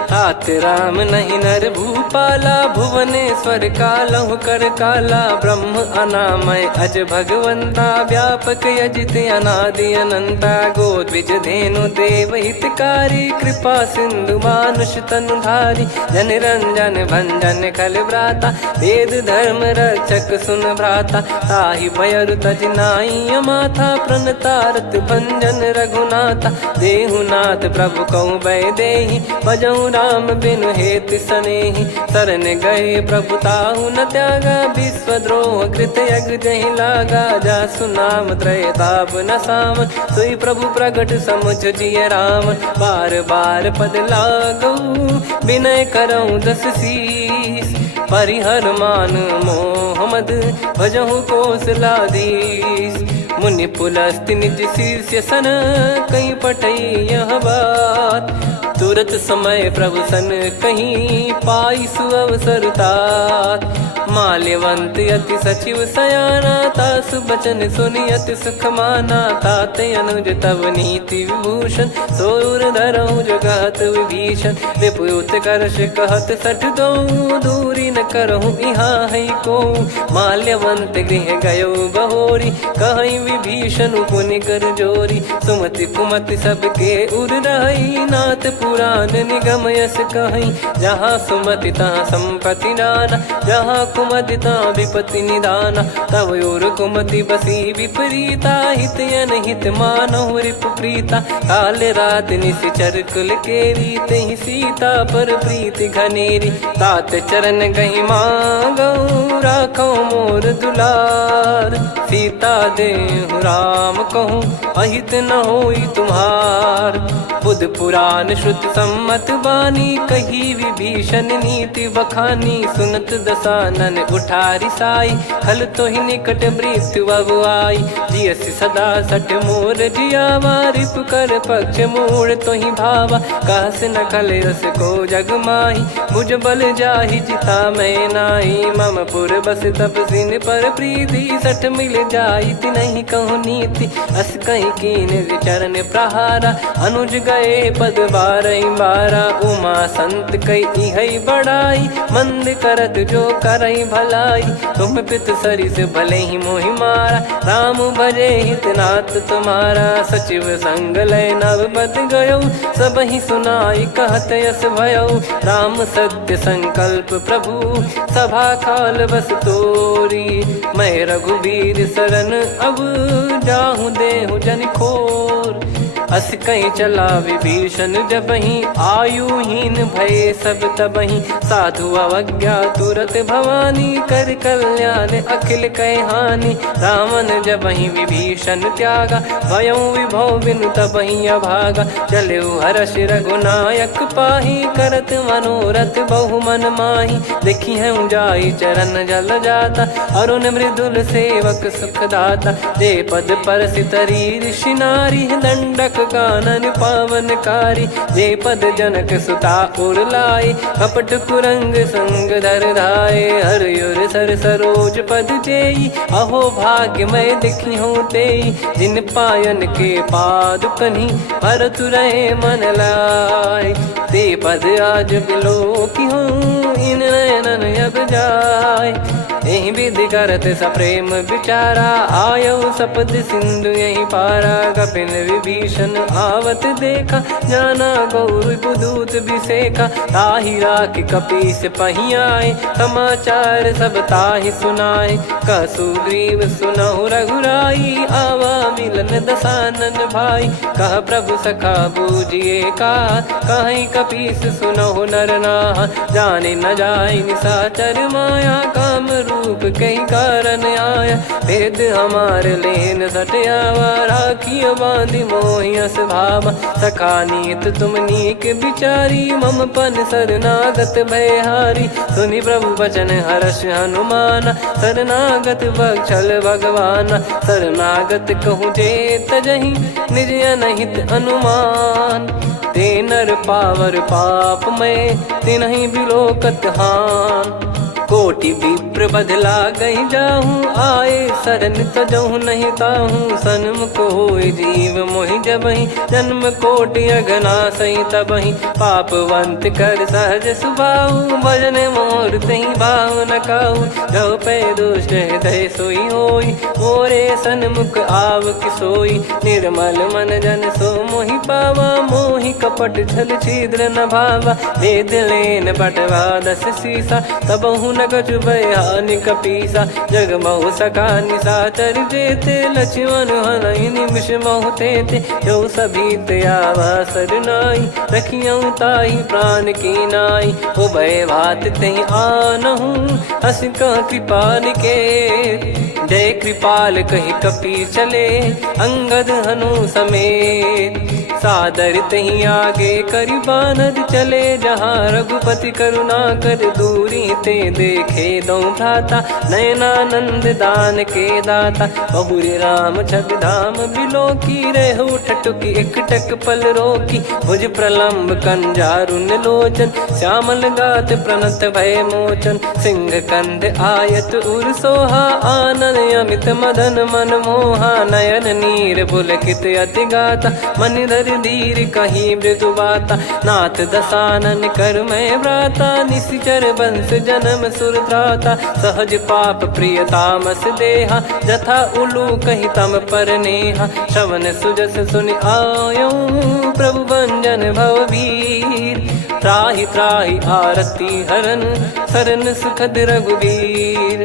तात राम नहीं नर भूपाला भुवनेश्वर कालहु कर काला। ब्रह्म अनामय अज भगवंता व्यापक यजित अनादि अनंता। गोद्विज धेनु देव हितकारी कृपा सिंधु मानुष तनुधारी। जन रंजन भंजन खल भ्राता वेद धर्म रक्षक सुन भ्राता। ताहि भयरु तज नाई माथा प्रणतारत भंजन रघुनाथा। देहुनाथ प्रभु कहु भय देहि भजहु राम बिनु हेतु सनेहि। शरण गए प्रभु ताहु न त्यागा विश्वद्रोह कृत यज्ञ जहि लागा। जासु नाम त्रय ताप न सावन सोई प्रभु प्रगट समुझ जिय राम। बार बार पद लागऊ विनय करऊँ 10 शीस। परिहर मान मोह मद भजहु कौशलाधीश। मुनि पुलस्त्य निज शिष्य सन कहीं पठई यह बात। तुरत समय प्रभु सन कहीं पाई सुअवसर तात। माल्यवंत अति सचिव सयाना तासु बचन सुनि अति सुख माना। ताते अनुज तव नीति विभूषण सोर धरऊ जगत विभीषण। विपुत करश कहत सठ दो दूरी न करहु यहाँ है को। माल्यवंत गृह गयो बहोरी, कहीं विभीषण पुनि कर जोरी। सुमति कुमति सबके उर रही, नाथ पुराण निगम यस कहीं। जहाँ सुमति तहाँ संपत्ति नाना, जहाँ कुमति तहाँ विपत्ति निदाना। तब और कुमति बसी विपरीता, हित अनहित मानहु रिपु प्रीता। काल रात निश्चर कुल केरी, तहि सीता पर प्रीति घनेरी। तात चरण गही मांगऊ, राखो मोर दुलार। सीता देहु राम कहूँ, अहित न होई तुम्हार। बुध पुराण श्रुत सम्मत बानी, कही विभीषण नीति बखानी। सुनत दसानन उठारी साई, खल तो ही निकट मृत्यु अब आई। जियसि सदा सठ मोर जियावा, रिप कर पक्ष मूड़ तो ही भावा। कहस न खल रस को जग माही, मुझ बल जाहि जिता मैं नाई। मम पुर बस तपसिन पर प्रीति, सठ मिल जाई नहीं कहूँ नीति। अस कहीं कीन चरण प्रहारा, अनुज गए पद बारई बारा। उमा संत कई है बड़ाई, मंद करत जो करई भलाई। तुम पित सरिस भले ही मोहि मारा, राम भजे हित नाथ तुम्हारा। सचिव संग लय नव बद गयो, सब ही सुनाई कहत यस भयो। राम सत्य संकल्प प्रभु, सभा काल बस तोरी। मैं रघुबीर शरण अब, जाहूँ देहु जन खोर। अस कहीं चला विभीषण जबहि, आयुहीन भय सब तबहि। साधु अवज्ञा तुरत भवानी, कर कल्याण अखिल कह हानि। रावण जबहि विभीषण त्यागा, भयउ विभव बिनु तबहि अभागा। चलऊ हर्ष रघुनायक पाही, करत मनोरथ बहु मन माही। देखी है जाई चरण जल जाता, अरुण मृदुल सेवक सुखदाता। जे पद पर सितरी ऋषि नारी, दंडक कानन पावनकारी। जे पद जनक सुता उर लाए, कपट कुरंग संग धर धाये। हरियुर सर सरोज पद जेई, अहो भाग्य मैं दिखी हूँ तेई। जिन पायन के पाद कन्ही, भरत रहे मन लाए। ते पद आज बिलो की हूँ, इन नयनन अब जाय। यही विधि करत सप्रेम विचारा, आयऊ सपद सिंधु यही पारा। कपिन विभीषण आवत देखा, जाना गौर बुदूत बिसेखा। ताहि राख कपीस पही आए, समाचार सब ताहि सुनाए। कह सुग्रीव सुनहु रघुराई, आवा मिलन दसानन भाई। कह प्रभु सखा बूझिए का, कहीं कपीस सुनहु नर नाहा। जाने न जाय निशाचर माया, काम रूप कई कारण आया। भेद हमार लेन सटयावा, राखियो बांधि मोहियस भावा। सखा नीत तुम नीक बिचारी, मम पन शरणागत भयहारी। सुनि प्रभु वचन हर्ष हनुमाना, शरणागत बक्षल भगवाना। शरणागत कहूँ जे तजहि, निज अनहित अनुमान। ते नर पावर पाप में, तिन्हि बिलोकत हान। कोटि विप्र बदला गई जाहूँ, आए शरण तजहु नहीं ताहूँ। सन्मुख होय जीव मोहि जबहि, जन्म कोटि अगना सही तबहि। पापवंत कर सहज सुभाऊ, भजन मोर तहि भाव न काहू। जो पै दुष्ट हृदय सोई होई, मोरे सन्मुख आव किसोई। निर्मल मन जन सो मोहि पावा, मोहि कपट छल छिद्र न भावा। वेद लेन बटवा दस सीसा, तबहु न कछु भयानि कपीसा। जग महु सखा निशाचर जेते, लक्ष्मण हनहि निमिष महु तेते। जो सभी त्यावा सरनाई, रखियऊ ताहि प्राण की नाई। उभय भात तहि आनहु, हस कह कृपाल के। जय कृपाल कहि कपी चले, अंगद हनु समेत। सादर तही आगे करि बानर चले, जहाँ रघुपति करुणा कर दूरी ते देखे दो भ्राता। नयनानंद दान के दाता, बहुरी राम छग धाम बिलो की। रेहु ठटुकी एकटक पल रोकी, भुज प्रलम्ब कंजारुन लोचन। श्यामल गात प्रणत भय मोचन, सिंह कंध आयत उर सोहा। आनन अमित मदन मन मोहा, नयन नीर पुलकित अति गाता। मनिधर कर धीर कहीं मृदु बाता, नाथ दसानन कर मैं व्राता, निशिचर बंस जन्म सुर त्राता, सहज पाप प्रिय तामस देहा, जथा उलू कही तम पर नेहा, श्रवण सुजस सुनि आयो प्रभु भंजन भववीर, त्राहि त्राहि आरती हरन सरन सुखद रघुवीर,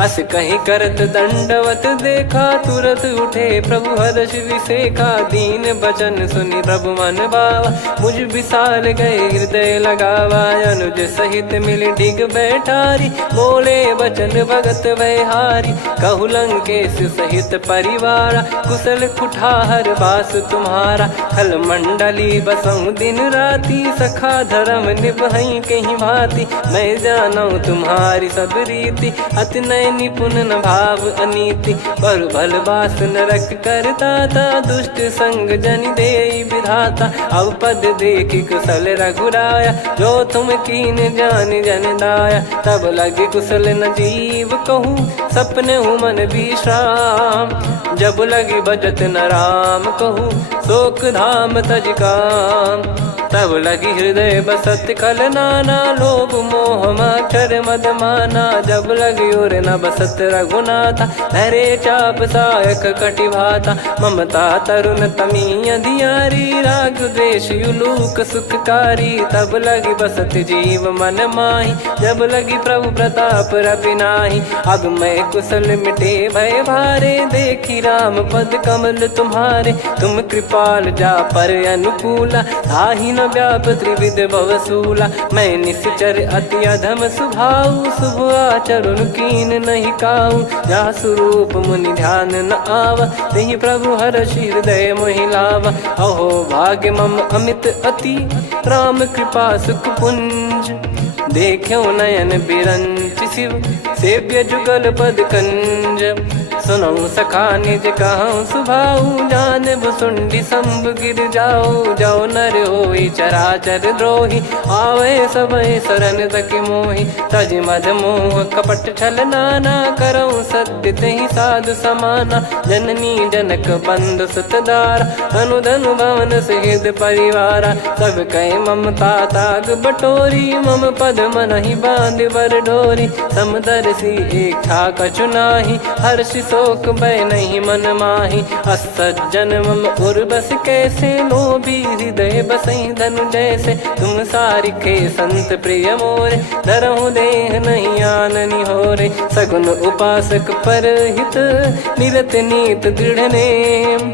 अस कहीं करत दंडवत देखा, तुरत उठे प्रभु हर्ष विसेखा, दीन बचन सुनि प्रभु मन भावा, मुझ विशाल गए हृदय लगावा, अनुज सहित मिल डिग बैठारी, बोले बचन भगत वैहारी, कहु लंकेश सहित परिवारा, कुशल कुठार बास तुम्हारा, खल मंडली बसऊं दिन राती, सखा धर्म निभई कहीं भांति, मैं जानू तुम्हारी सब रीति, अति नय निपुण न भाव अनीति, पर भल बास नरक करता था, दुष्ट संग जन दे विधाता, अब पद देखी कुशल रघुराया, जो तुम कीन जान जन दाया, तब लगे कुशल न जीव कहूँ, सपने हूँ मन विश्राम, जब लगी बजत न राम कहूँ, शोक धाम तज काम, तब लगी हृदय बसत खल नाना, लोभ मोह मक्षर मद माना, जब लगी और न बसत रघुनाथा, धरे चाप सायक कटि भाता, ममता तरुण तमी अधियारी, राग द्वेष युलूक सुखकारी, तब लगी बसत जीव मन माही, जब लगी प्रभु प्रताप रवि नाही, अब मैं कुशल मिटे भय भारे, देखी राम पद कमल तुम्हारे, तुम कृपाल जा पर अनुकूला, ताहि न व्याप त्रिविध भवसूला, मैं निश्चर अति अधम सुभाऊ, शुभ आचरण कीन नहीं काऊ, जा स्वरूप मुनि ध्यान न आवा, तेहि प्रभु हर्ष हृदय मोहि लावा, अहो भाग्य मम अमित अति, राम कृपा सुख पुंज, देखो नयन बिरंच शिव, सेव्य जुगल पद कंज, सुनऊ सखा निज कहूँ सुभाऊ, जान भुसुंडी संभ गिर जाओ, जाओ नर होई चराचर द्रोही, आवे सबय शरण तक मोहि, तज मद मोह कपट छल नाना, करऊँ सत्य तेहि साधु समाना, जननी जनक बंधु सुतदारा, अनु धनु भवन सहित परिवारा, सब कहे ममता ताग बटोरी, मम पद मनहि बांध बर डोरी, समदर्शी इच्छा कछु नाही, हर्ष शोक भय नहीं मन माही, असज्जन मम उर्वश कैसे, लोभी हृदय बसई धनु जैसे, तुम सारिखे संत प्रिय मोरे, धरहु देह नहीं आननि होरे, सगुन उपासक पर हित, निरत नीत दृढ़ नेम,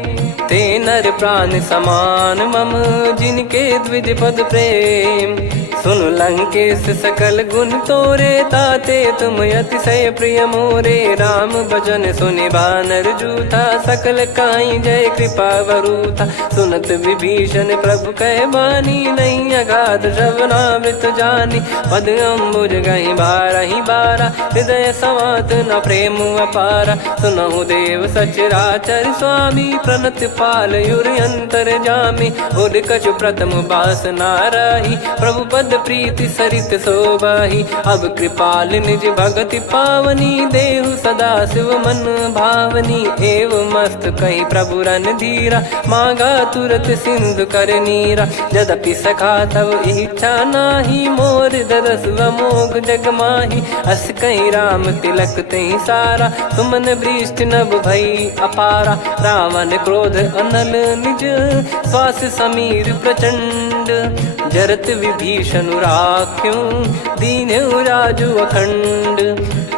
ते नर प्राण समान मम, जिनके द्विज पद प्रेम, सुन लंकेश सकल गुण तोरे, ताते तुम अतिशय प्रिय मोरे, राम भजन सुनि बानर जूथा, सकल काई जय कृपा वरूथा, सुनत विभीषण प्रभु कह बानी, नहीं अगाध श्रवणामृत जानी, पद अम्बुज गहि बारहि बारा, हृदय समात न प्रेम अपारा, सुनहु देव सचराचर स्वामी, प्रणत पाल युर अंतर जामी, उद कछु प्रथम बास नाराही, प्रभु पद प्रीति सरित शोभाही, अब कृपाल निज भगति पावनी, देहु सदा शिव मन भावनी, एव मस्त कही प्रभु रन धीरा, मांगा तुरत सिंधु कर नीरा, यद्यपि सखा तब इच्छा नाही, मोर दरस अमोघ जग माही, अस कहीं राम तिलक तहि सारा, सुमन वृष्ट नभ भई अपारा, रावण क्रोध अनल निज, श्वास समीर प्रचंड, जरत विभीषण राख्यों, दीन्हु राजु अखंड,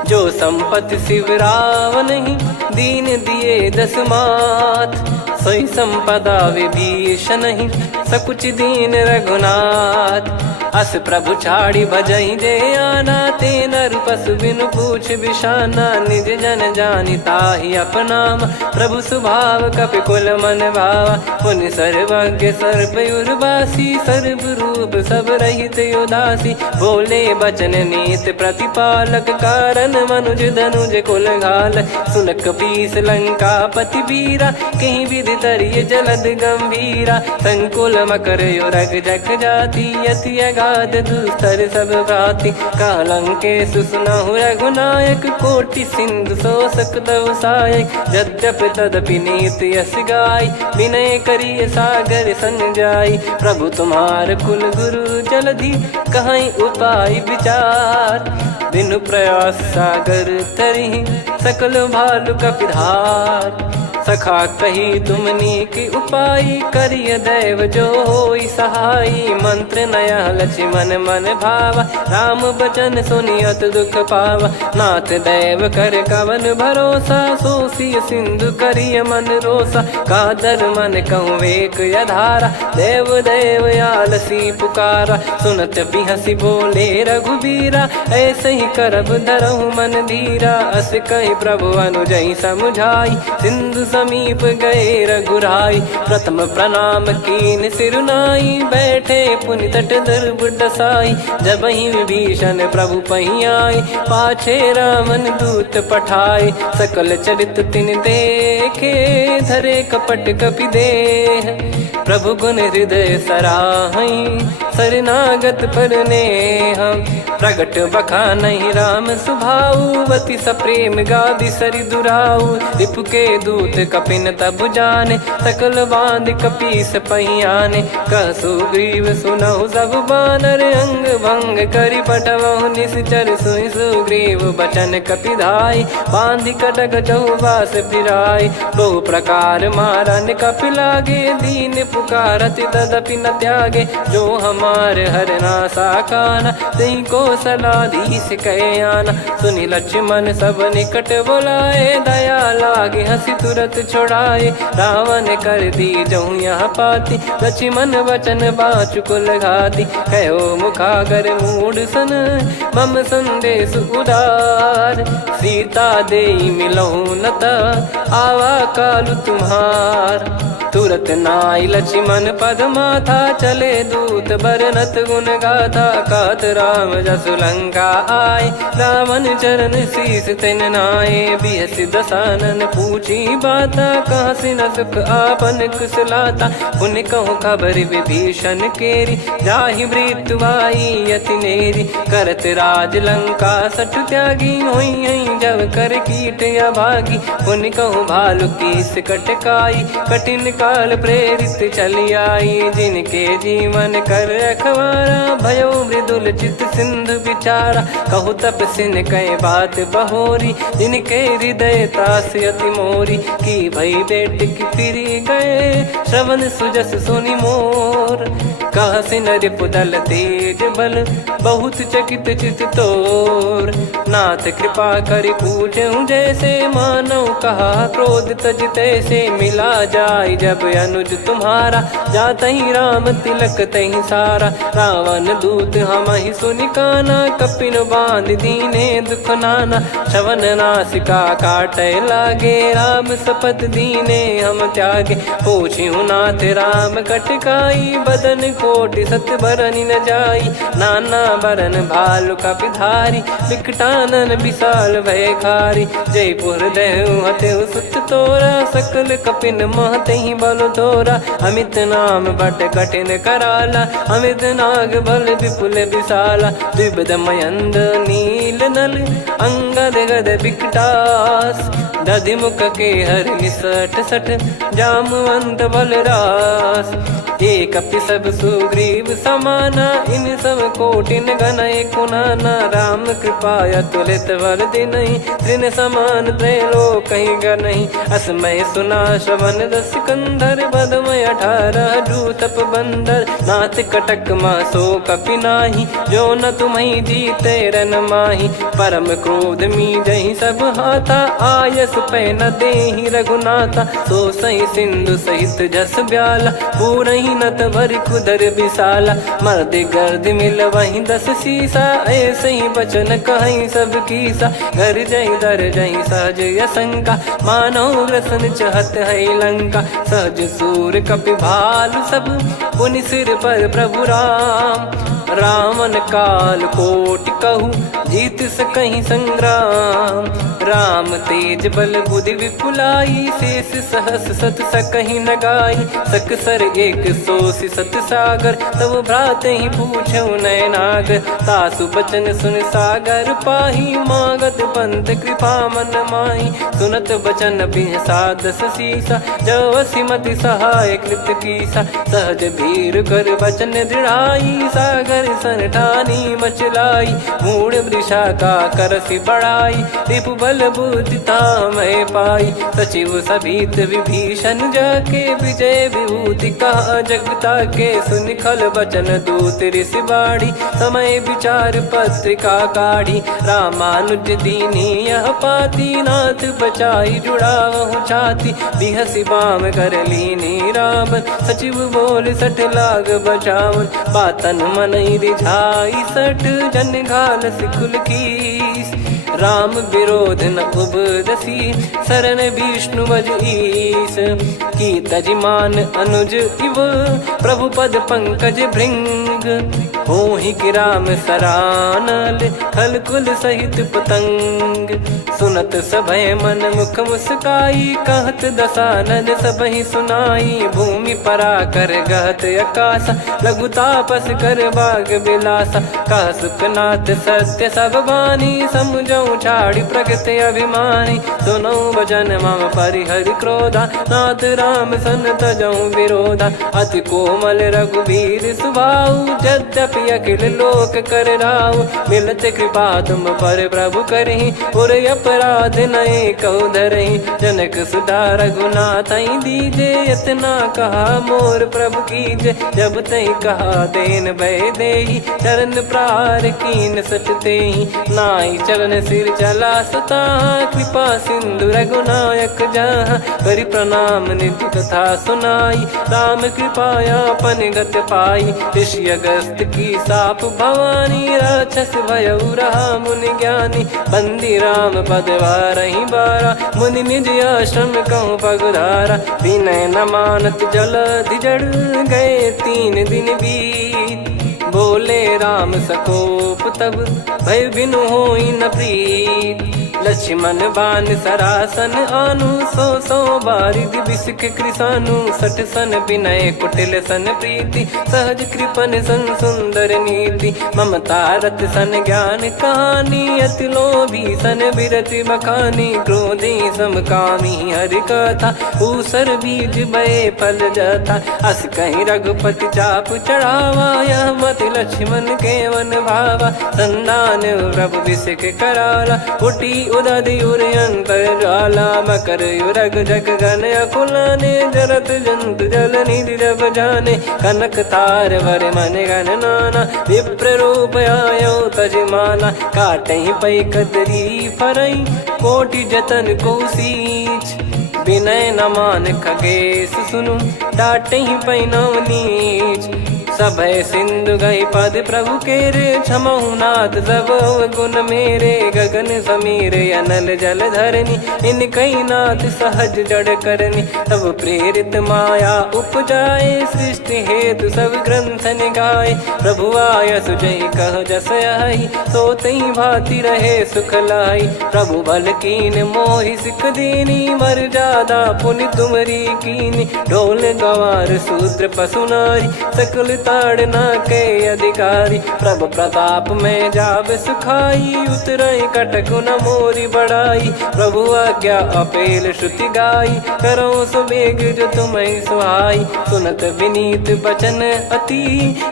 जो संपत्ति शिव रावण ही, दीन दिए दस मात, सोई संपदा विभीषण ही, सकुच दीन रघुनाथ, अस प्रभु छाड़ी भजई जे आना, ते नर पशु बिनु पूछ बिशाना, निज जन जानि ताहि अपनाम, प्रभु स्वभाव कपि कुल मन भावा, मुनि सर्वज्ञ सर्वयुर्वासी, सर्व रूप सब रहित उदासी, बोले बचन नीत प्रतिपालक, कारण मनुज धनुज कुल घाल, सुन कपीस लंका पति वीरा, कहीं विधि तरिय जलद गंभीरा, संकुल मकर युरग जख जाति, यति गाद दुस्तर सब भांति कालंके सुसुनाहु रघुनायक कोटि सिंधु शोषक तव सहायक यद्यपि तदपि नीत यस गाय विनय करिय सागर सन जाई प्रभु तुम्हार कुल गुरु जलधि कहीं उपाय विचार बिनु प्रयास सागर तरिहि सकल भालु कपिधार सखा कही तुमनी की उपाय करिय दैव जो होई सहाई मंत्र नया लक्ष्मण मन भावा राम बचन सुनियत दुख पावा नाथ दैव कर कवन भरोसा सोसिय सिंधु करिय मन रोसा कादर मन कहूँ वेक यधारा देव देव आलसी पुकारा सुनत बिहसी बोले रघुबीरा ऐसे ही करब धरहु मन धीरा अस कही प्रभु अनुजई समुझाई सिंधु समीप गए रघुराई प्रथम प्रणाम कीन सिरुनाई बैठे पुनि तट दर्भ डसाई जब ही विभीषण प्रभु पही आए पाछे रामन दूत पठाए सकल चरित तिन देखे धरे कपट कपि देह प्रभु गुण हृदय सराहई शरणागत पर नेह प्रगट बखानहि राम सुभाऊ वति सप्रेम गादि सरि दुराऊ रिपु के दूत कपिन तब जाने सकल बांध कपीस पहियाने कह सुग्रीव सुनहु सब बानर अंग भंग करि पटवहु निश्चर सुनि सुग्रीव बचन कपिधाई बांधि कटक चहुबास फिराई बहु प्रकार मारन कपि लागे दीन पुकारति तदपि न त्यागे जो हमार हरना साकाना तई को सलाधीश कहे आना सुनि लक्ष्मण सब निकट बुलाए दया लागे हंसी तुरत छोड़ाए रावण कर दी जहूँ यहाँ पाती लक्ष्मण वचन बाचु कुल घाती कहो मुखागर मूड सन मम संदेश उदार सीता देई मिलहु नता आवा कालु तुम्हार तुरत नाई लक्ष्मण पद माथा चले दूत बरनत गुण गाथा कात राम जसु लंका आए रावण चरण शीस तिन नाये बिहसि दसानन पूछी बाता कहाँ से न सुख आपन कुशलाता पुन कहूँ खबर विभीषण केरी जाहि मृत्यु आई यति नेरी करत राज लंका सठ त्यागी होई जब कर कीट अभागी पुन कहूँ भालु कीस कटकाई कठिन काल प्रेरित चली आई जिनके जीवन कर रखवारा भयो मृदुल चित सिंधु विचारा कहु तप सिन कई बात बहोरी जिनके हृदय तास अति मोरी की भई बेट की फिरी गए श्रवण सुजस सुनि मोर कह सिन रिपुदल तेज बल बहुत चकित चित तोर नाथ कृपा करि पूछूं जैसे मानव कहा क्रोध तज तैसे मिला जाय जब अनुज तुम्हारा जात ही राम तिलक तही सारा रावण दूत हम ही सुनि काना कपिन बांध दीने दुख नाना श्रवण नासिका काटे लागे राम सपत दीने हम त्यागे पूछ्यू नाथ राम कटकाई बदन कोटि सत बरनि न जाई नाना बरन भालु कपिधारी विकटानन विशाल भय खारी जयपुर देहु हतेउ सुत तोरा सकल कपिन महतहि बल तोरा अमित नाम बट कठिन कराला अमित नाग बल विपुल विशाला द्विपद मयंद नील नल अंगद गद विकटास दधि मुख के हर निसठ सठ जामवंत बलरास एक अपि सब सुग्रीव समाना इन सब कोटिन गनय कुनाना राम कृपा अतुलित बल दिनहि त्रिन समान त्रैलोक कहीं गनहि असमय सुना श्रवण दस कंधर बदमय 18 जूतप बंदर नाथ कटक मासो कपि नाही जो न तुम्हि जीते रन माही परम क्रोध मी जहि सब हाथा आयस पै न देहि रघुनाथा सो सही सिंधु सहित जस ब्याला पूरहि नत भरि कुदर विशाला मर्द गर्द मिल वहीं 10 सीसा ऐसे ही बचन कहीं सब कीसा घर जहि दर जहि सहज यसंका मानव रसन चहत है लंका सहज सूर कपि भालु सब पुनि सिर पर प्रभु राम रावण काल कोटि कहु जीत सकहीं संग्राम। राम तेज बल बुद्धि विपुलाई, शेष सहस सत सकहीं न गाई। सकसर एक सोसी सत सागर, तब भ्रात ही पूछो नयनागर। तासु बचन सुन सागर पाही, मागत पंथ कृपा मन माही। सुनत बचन बिहसादस सीसा, जव सिमति सहाय कृत कीसा। सहज भीर कर बचन दृढ़ाई, सागर सन ठानी मचलाई। मूढ़ वृषा का करसि बढ़ाई, रिपु बल बुद्धि तामय पाई। सचिव सभीत विभीषण जाके, विजय विभूति कहा जगता के। सुनि खल बचन दूत ऋषि बाड़ी, समय विचार पत्रिका काढ़ी। रामानुज दीनी यह पाती, नाथ बचाई जुड़ावहु छाती। बिहसि बाम कर लीनी रावण, सचिव बोल सठ लाग बचावन। बातन मनई रिझाई सठ, जन घाल सिकुल कीस। राम विरोध न उपदसी, शरण विष्णु बज ईस। की तजिमान अनुज इव, प्रभु पद पंकज भृंग। होहि कि राम सरानल, खल कुल सहित पतंग। सुनत सभय मन मुख मुस्काई, कहत दसानन सबहि सुनाई। भूमि परा कर गहत आकाशा, लघु तापस कर बाग बिलासा। कह सुखनाथ सत्य सब बानी, समुझौ छाड़ी प्रगति अभिमानी। सुनो भजन मम परिहरि क्रोधा, नाथ राम सन तजौ विरोधा। अति कोमल रघुवीर सुभाऊ, यद्यपि अखिल लोक कर राऊ। मिलत कृपा तुम पर प्रभु करहि, पुर अपराध नए कौ धरहि। जनक सुधा रघुनाथ दीजे, इतना कहा मोर प्रभु कीजे। जब तई कहा देन भय देहि, चरण प्रार कीन सट तेहि। नाई चरण सिर चला सता, कृपा सिंधु रघुनायक जहाँ। करि प्रणाम निधि कथा सुनाई, राम कृपाया पन गत पाई। ऋषि अगस्त की साप भवानी, राक्षस भयउ रहा मुनि ज्ञानी। बंदी राम पद वारहि बारा, मुनि निज आश्रम कहूँ पगुधारा। विनय न मानत जलधि जड़, गए 3 दिन बीत। बोले राम सकोप तब, भय बिनु होई न प्रीत। लक्ष्मण बान सरासन आनु, 100 बारिधि बिसक कृसानु। 60 सन विनय कुटिल सन प्रीति, सहज कृपन सन सुंदर नीति। ममता रत सन ज्ञान कहानी, अति लोभी सन बिरति बखानी। क्रोधी समकामी हरि कथा, ऊसर बीज बये फल जथा। अस कहीं रघुपति चाप चढ़ावा, यह मत लक्ष्मण के वन भावा। संदान प्रभु बिसक कराला, उठी उदधि उर अंतर ज्वाला। मकर युरग जग गण अकुलाने, जरत जंतु जल निधि जब जाने। कनक तार वर मन गण नाना, विप्र रूप आयो तजमाना। काटहि पै कदरी फरई, कोटि जतन को सींच। विनय न मान खगेश सुनु, डांटहि पै नव नीच। सभय सिंधु गई पद प्रभु केरे, क्षमहु नाथ सब गुण मेरे। गगन समीरे अनल जल धरनी, इन कई नाथ सहज जड़ करनी। तब प्रेरित माया उपजाए, सृष्टि हेतु सब ग्रंथ निगाए। प्रभु आय सुजई कह जस आई, सोतई भांति रहे सुख लाई। प्रभु बल कीन मोहि सिख दीनी, मर्यादा पुनि तुमरी कीनी। ढोल गवार शूद्र पशु नारी, सकल ताड़ना के अधिकारी। प्रभु प्रताप में जाब सुखाई, उतरई कटक न मोरी बढ़ाई। प्रभु आज्ञा अपेल श्रुति गाई, करो सुबेग जो तुम्हें सुहाई। सुनत विनीत बचन अति,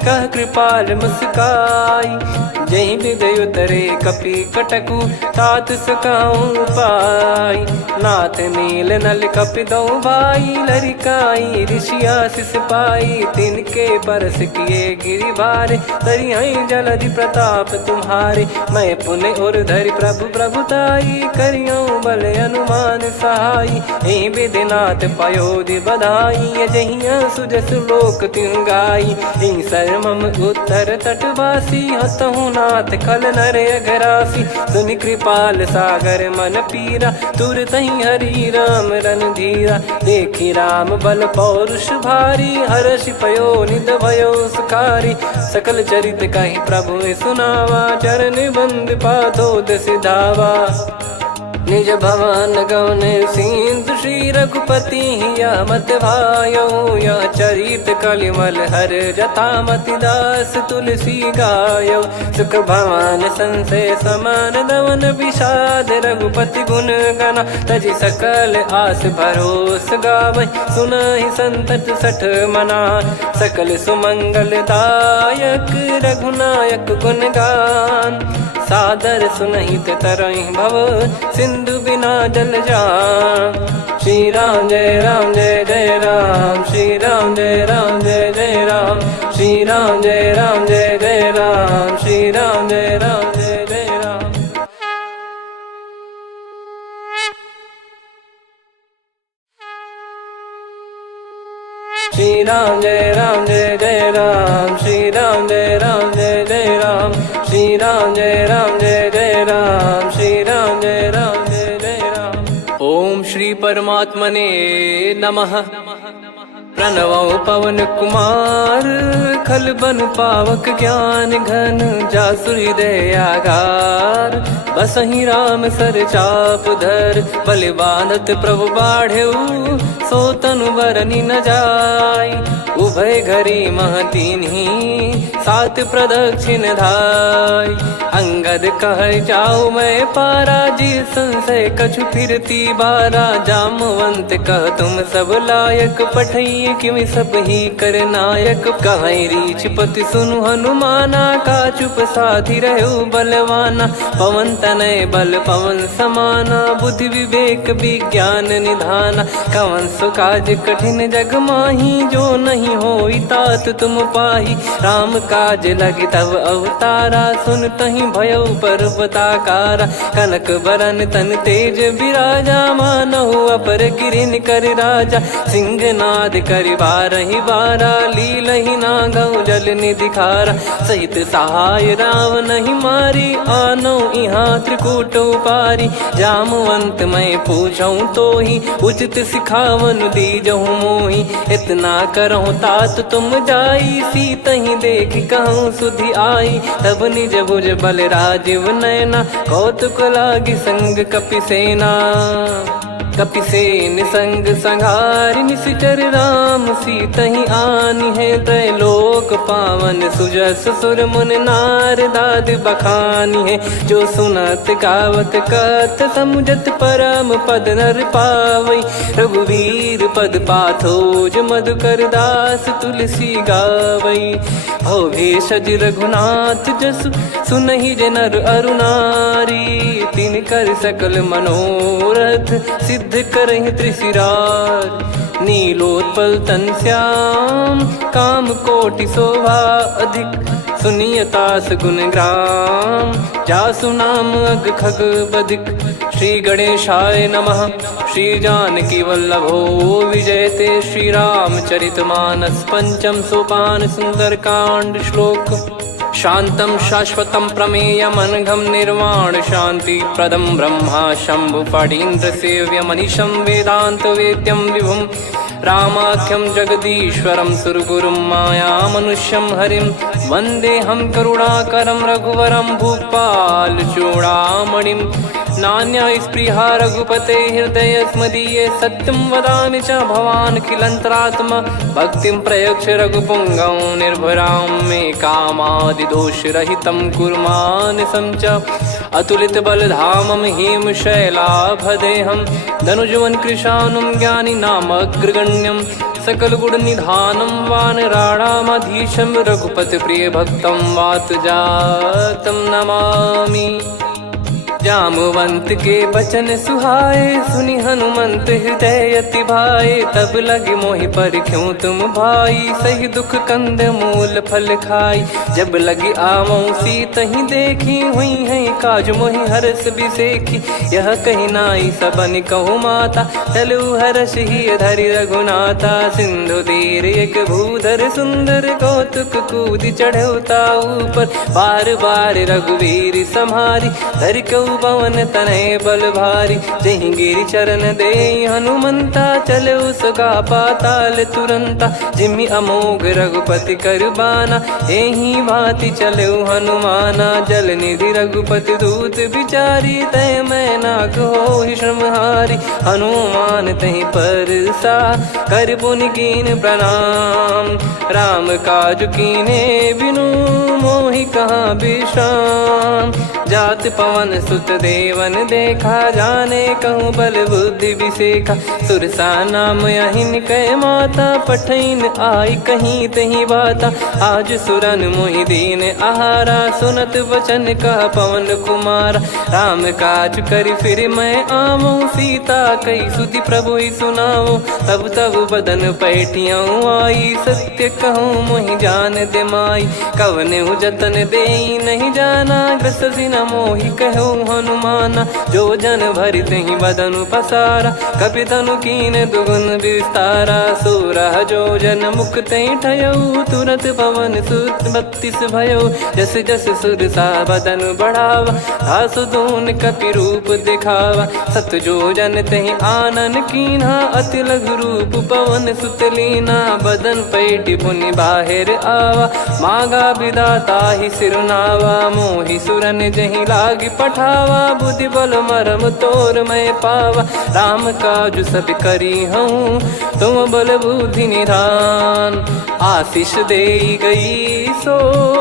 कह कृपाल मुस्काई। जहि हृदय उतरे कपि कटकु, तात सकाऊं पाई। नाथ नील नल कपि दो भाई, लरिकाई ऋषि आशीष पाई। तिनके परस किए गिरि भारे, तरिहै जलधि प्रताप तुम्हारे। मैं पुन और धरि प्रभु प्रभुताई, करियौ बल अनुमान सहाई। एहि विधिनाथ पयोधि बधाई, जहिया सुजस लोक तिहुँ गाई। एहि सरमम उत्तर तटवासी, हतहु रघुनाथ खल नर अघरासी, सुनि कृपाल सागर मन पीरा, तुरतहि हरि राम रणधीरा। देखि राम बल पौरुष भारी, हर्षि पयो निध भयो सुखारी। सकल चरित कहि प्रभु सुनावा, चरण बंद पादोद सिधावा। निज भवन गौन सिंधु श्री रघुपति हिया मत भायो, यह चरित कलिमल हर जथा मति दास तुलसी गायो। सुख भवन संशय समान दवन विषाद, रघुपति गुण गना तजि सकल आस भरोस गावै। सुनहि संतत सठ मना, सकल सुमंगल दायक रघुनायक गुण गान। सादर सुनहित तरहि भव, सिंधु बिना जल जान। श्री राम जय जय राम, श्री राम जय जय राम, श्री राम जय जय राम, श्री राम जय जय राम। श्री राम जय जय राम, श्री राम जय जय राम, श्री राम जय जय राम, श्री राम जय जय राम। ओम श्री परमात्मने नमः। प्रणवो पवन कुमार, खल बन पावक ज्ञान घन, जासु हृदय आगार। बसहि राम सर चाप धर, बलि बांधत प्रभु बाढ़ऊ, सो तनु बरनि न जाय। उभय घरी महतीन्ही, सात प्रदक्षिण धाय। अंगद कह जाऊ मैं पारा, जी संशय कछु फिरती बारा। जामवंत कह तुम सब लायक, पठई किमि सब ही कर नायक। कहै रीछ पति सुनु हनुमाना, का चुप साधि रहु बलवाना। पवन तनय बल पवन समाना, बुद्धि विवेक विज्ञान निधाना। कवन सो काज कठिन जग माही, जो नहीं होई तात तुम पाही। राम काज लगी तब अवतारा, सुन तहि भयउ पर्वताकारा। कनक बरन तन तेज बिराजा, मानहु अपर गिरिन कर राजा। सिंहनाद करि बारहि बारा, लीलहि नागौ जल निधि खारा। सहित सहाय राम नहीं मारी, आनो इहाँ त्रिकूट उपारी। जामवंत मैं पूछऊँ तोहि, उचित सिखावन दीजहु मोहि। इतना करहु तात तुम जाई, सीतहि देख कहूँ सुधि आई। तब निज भुज बल राजीव नयना, कौतुक लागी संग कपिसेना। कपिसेन संग संघारि निशिचर राम, सीतहि आनि है त्रैलोक पावन। सुजस सुर मुन नार दाद बखानी है, जो सुनत गावत कथ समुझत परम पद नर पावै। रघुवीर पद पाथोज मधुकर दास तुलसी गावै। भव भेषज रघुनाथ जसु, सुनहि जे नर अरु नारी। तिन कर सकल मनोरथ, सिद्ध करहि त्रिशिरार। नीलोत्पल तन श्याम, काम कोटि शोभा अधिक। सुनियतास गुण ग्राम, जासु नाम अग खग बधिक। श्री गणेशाय नमः। श्री जानकी वल्लभो विजयते, श्री रामचरित मानस पंचम सोपान सुंदरकांड श्लोक। शांतं शाश्वतं प्रमेयमनघं निर्वाण शांति प्रदं ब्रह्मा शंभु फणीन्द्र सेव्य मनीषं वेदांत वेद्यं विभुं। रामाख्यं जगदीश्वरं सुरगुरुं माया मनुष्यं हरिं। वन्देऽहं करुणाकरं रघुवरं भूपाल चूडामणिं। नान्या स्पृहा रघुपते हृदय स्मदीये, सत्यं वदामि च भवान् खिलन्तरात्मा। भक्तिं प्रयच्छ रघुपुङ्गं निर्भरां मे कामादिदोषरहितं कुर्मानसं च। अतुलित बलधामं हेमशैलाभदेहं, धनुजवन कृशानुं ज्ञानिनामग्रगण्यं। सकल गुण निधानं वानराणामधीशं, रघुपति प्रिय भक्तं वातजातं नमामि। जामवंत के बचन सुहाए, सुनि हनुमंत हृदय अति भाए। तब लगे मोहि पर क्यों तुम भाई, सही दुख कंद मूल फल खाई। जब लगी आवऊं सीत ही देखी, हुई है काज मोहि हरस बिसेखी। यह कही नाई सबन कहु माता, चलू हरष ही धरि रघुनाथा। सिंधु तीर एक भूधर सुंदर, कौतुक कूद चढ़ौता ऊपर। बार बार रघुवीर सम्हारी, धरि कहु पवन तनय बल भारी। जहि गिरि चरण दे हनुमंता, चलो सगा पाताल तुरंता। जिमि अमोघ रघुपति कर बाना, एहि भांति चलो हनुमाना। जल निधि रघुपति दूत बिचारी, तय मैं नाग होहि श्रमहारी। हनुमान तहि परसा, कर पुनि कीन प्रणाम। राम काज कीने बिनु, मोहि कहाँ विश्राम। जात पवन सुत देवन देखा, जाने कहूँ बल बुद्धि विसेखा। सुरसा नाम अहिन कै माता, पठैन आई कहीं तहीं बाता। आज सुरन मोहि दीन आहारा, सुनत वचन कह पवन कुमारा। राम काज करि फिर मैं आवऊं, सीता कई सुधि प्रभु ही सुनाओ। तब तब बदन पैठियाँ आई, सत्य कहूँ मोहि जान दे माई। कवने जतन देई नहीं जाना, ग्रसि न मोहि कहूँ हनुमाना। जो जन भरि तहि बदनु पसारा, कपि तनु कीन दुगुन विस्तारा। सोरह जो जन मुख तहि ठयऊ, तुरत पवन सुत 32 भयऊ। जस जस सुरसा बदन बढ़ावा, आसु दून कपि रूप दिखावा। सत जो जन तहि आनन कीन्हा, अति लघु रूप पवन सुत लीना। बदन पैठि पुनि बाहिर आवा, मांगा विधाता ही सिरुनावा। मोहि सुरन जहि लागी पठावा, बुद्धि बल मरम तोर मैं पावा। राम काज सब करी हूँ, तुम बल बुद्धि निधान। आशीष देई गई सो,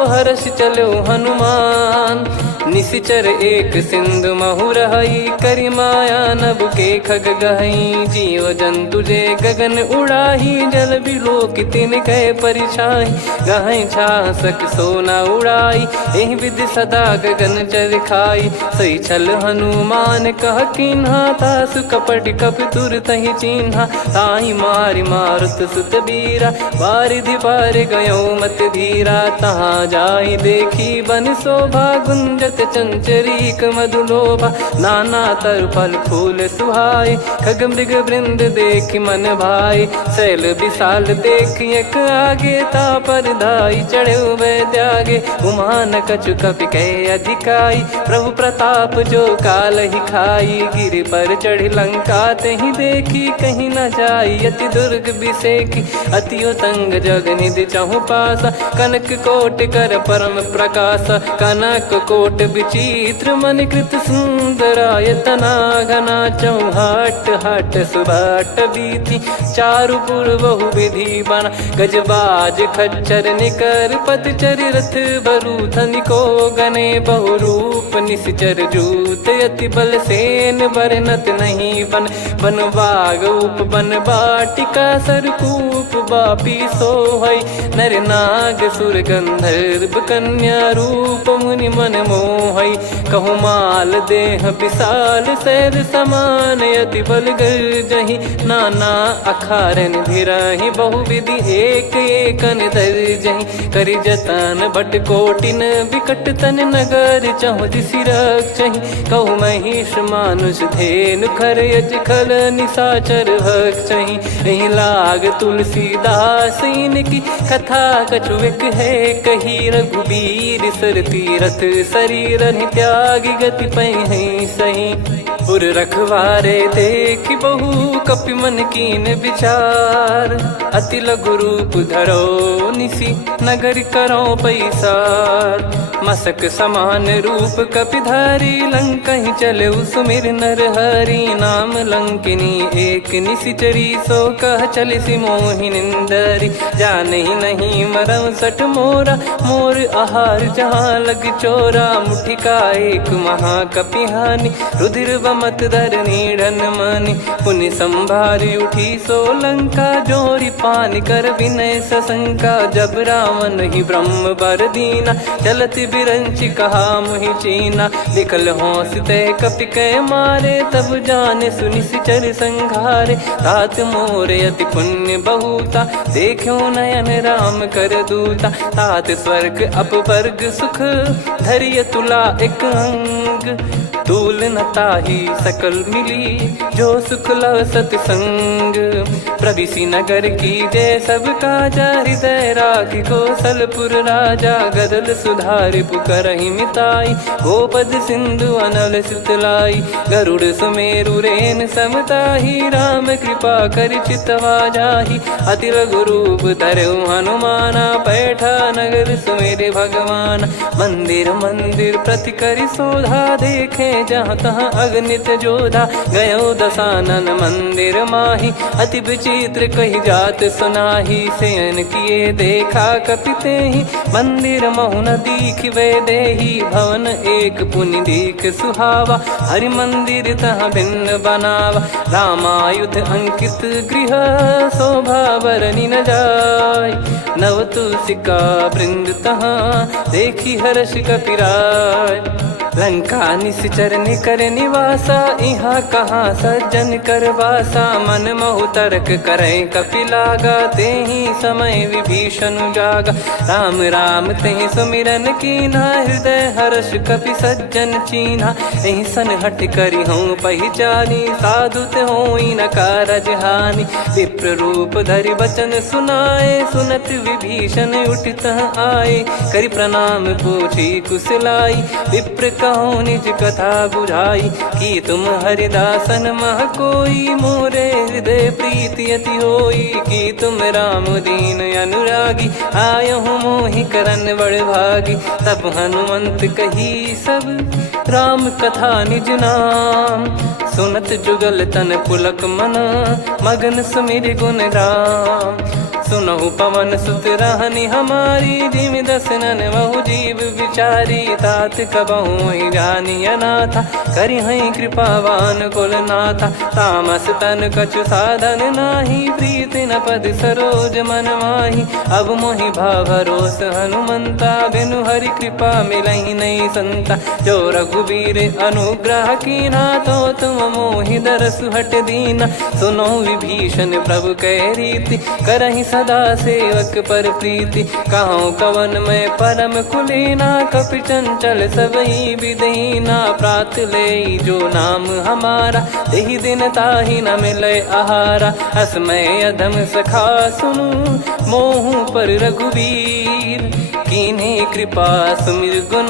हर्ष चलो हनुमान। निशिचर एक सिंधु महु रहई, करि माया नभ के खग गहई। जीव जंतु जे गगन उड़ाही, जल बिलोक तिन कह परिछाई। गहई छासक सोना उड़ाई, एहि विधि सदा गगन चर खाई। सही छल हनुमान कह कीन्हा, तासु कपट कपि तुर तहि चिन्हा। ताहि मारि मारुत सुत बीरा, बारिधि पार गयो मत धीरा। तहाँ जाई देखी बन शोभा, गुंजत चंचरीक मधुलोभा। नाना तरु फल फूल सुहाए, खग मृग वृंद देख मन भाई। शैल विशाल देख एक आगे, तापर धाई चढ़े वै त्यागे। उमान कछु कपि कह अधिकाई, प्रभु प्रताप जो काल ही खाई। गिर पर चढ़ी लंका तहि देखी, कहीं न जाई अति दुर्ग बिसेखी। अति उतंग जग निधि चहु पासा, कनक कोट कर परम प्रकाशा। कनक कोट विचित्र मन कृत सुंदरायतना। घना चौहाट हाट सुबाट बीथी, चारु पुर बहु विधि बना। गजबाज खच्चर निकर पतचर, रथ बरु धनिको गने। बहु रूप निश्चर जूत, अति बल सेन बरनत नहीं बन। बन बाग उप बन बाटिका, सरकूप बापी सोहई। नर नाग सुर गंधर्व कन्या, रूप मुनि मन मोहई। कहु माल देह विशाल, शैल समान अति बल गर्जहि। नाना अखारन भिराहि, बहु विधि एक एकन दर्जहि। करि जतन भट कोटिन, विकट तन नगर चहु दिसि रक्षहि। कहु महिष मानुष धेनु, खर यज खल निशाचर भक्षहि। एहि लाग तुलसीदास इनकी, कथा कछु एक है कही। रघुबीर सर तीरथ शरीर, त्यागी गति पै सही। पुर रखवारे देखि बहु, कपि मन कीन विचार। अति लघु रूप धरो निसी, नगर करो पैसार। मसक समान रूप कपि धारी, लंकहि चले सुमिर नर हरि। नाम लंकिनी एक निशिचरी, सो कह चलिसि मोहि निंदरी। जानहि नहीं मरम सठ मोरा, मोर आहार जहाँ लग चोरा। मुठिका एक महाकपि हानि, रुधिर बमत धरनी ढन मनि पुनि संभारी उठी सोलंका जोरी पानी कर विनय सशंका जब रावण ही ब्रह्म बर दीना चलत बिरंची कहा मुहि चीना निकल होंस ते कपि कै मारे तब जाने सुनि सिचर संघारे तात मोरे अति पुण्य बहुता देखो नयन राम कर दूता तात स्वर्ग अपवर्ग सुख धरिय तुला एक अंग तूल न ताही सकल मिली जो सुख लव सतसंग प्रविसी नगर की जय सब काजा हृदय राखी कौशलपुर राजा गदल सुधारि पुकरहि मिताई गोपद सिंधु अनल सितलाई गरुड़ सुमेरु रेन समताही राम कृपा कर चितवा जाही अति लघु रूप धरऊ हनुमाना बैठा नगर सुमेरे भगवान मंदिर मंदिर प्रति करि शोधा देखे जहाँ तहाँ अगणित जोधा गयो दशानन मंदिर माही अति विचित्र कही जात सुनाही सेन किए देखा कपिते ही मंदिर महु न दीख वे देही भवन एक पुनि दीख सुहावा हरि मंदिर तहाँ भिन्न बनावा रामायुध अंकित गृह शोभा बरनी न जाय नव तुलसी का वृंद तहाँ देखी हर्ष कपिराय लंका निश्चर निकर निवासा यहाँ कहाँ सज्जन कर वासा मन महु तर्क करे कपिलागा ते ही समय विभीषण जागा राम राम ते सुमिरन कीना हृदय हर्ष कपि सज्जन चीन्हा यही सन हट करी हूँ पहचानी साधु ते होई न कारज हानि विप्र रूप धरि वचन सुनाए सुनत विभीषण उठित आए करि प्रणाम पूछी कुशलाई विप्र कहो निज कथा बुझाई कि तुम हरिदासन मह कोई मोरे हृदय प्रीति अति होई कि तुम राम दीन अनुरागी आयहु मोहि करन बड़ भागी तब हनुमंत कही सब राम कथा निज नाम सुनत जुगल तन पुलक मन मगन सुमिर गुण राम सुनहु पवन सुत रहनी हमारी जिमि दसनन बहु जीव विचारी तात कबहु ही जानी अनाथा करि हई कृपावान कुल नाथा तामस तन कछु साधन नाही प्रीति न पद सरोज मन माही अब मोहि भाव भरोस हनुमंता बिनु हरि कृपा मिलहि नहीं संता जो रघुबीर अनुग्रह कीना तो तुम मोहि दरस हट दीना सुनो विभीषण प्रभु कह रीति करहि सदा सेवक पर प्रीति कहूँ कवन में परम कुलीना कपि चंचल सबही विदहीना प्रात ले जो नाम हमारा तेहि दिन ताहि न मिले आहारा असमय अधम सखा सुनु मोहु पर रघुवीर कीन्हे कृपा सुमिर गुण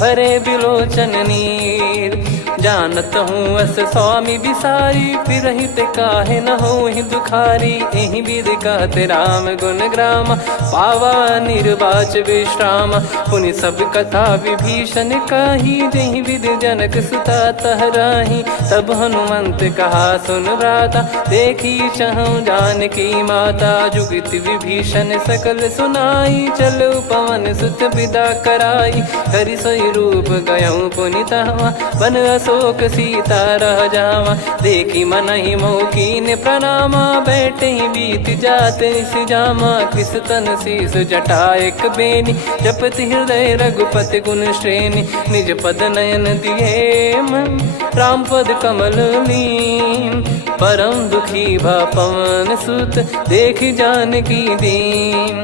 भरे बिलोचन नीर जानत हूँ अस स्वामी बिसारी फिर हित काहे न हो ही दुखारी एहि विध कहते राम गुण ग्राम पावा निर्वाच विश्राम पुनि सब कथा विभीषण काही जहि विध जनक सुता तहराही तब हनुमंत कहा सुन भ्राता देखी चहु जानकी माता जुगित विभीषण सकल सुनाई चलो पवन सुत विदा कराई करि सोई रूप गयऊँ पुनि तहवा बन अशोक सीता रह जावा देखी मन ही मौकीन प्रणामा बैठे ही बीत जाते जामा कृष तन शीस जटा एक बेनी जपति हृदय रघुपति गुण श्रेणी निज पद नयन दिए मन राम पद कमल लीन परम दुखी भा पवन सुत देखी जानकी दीन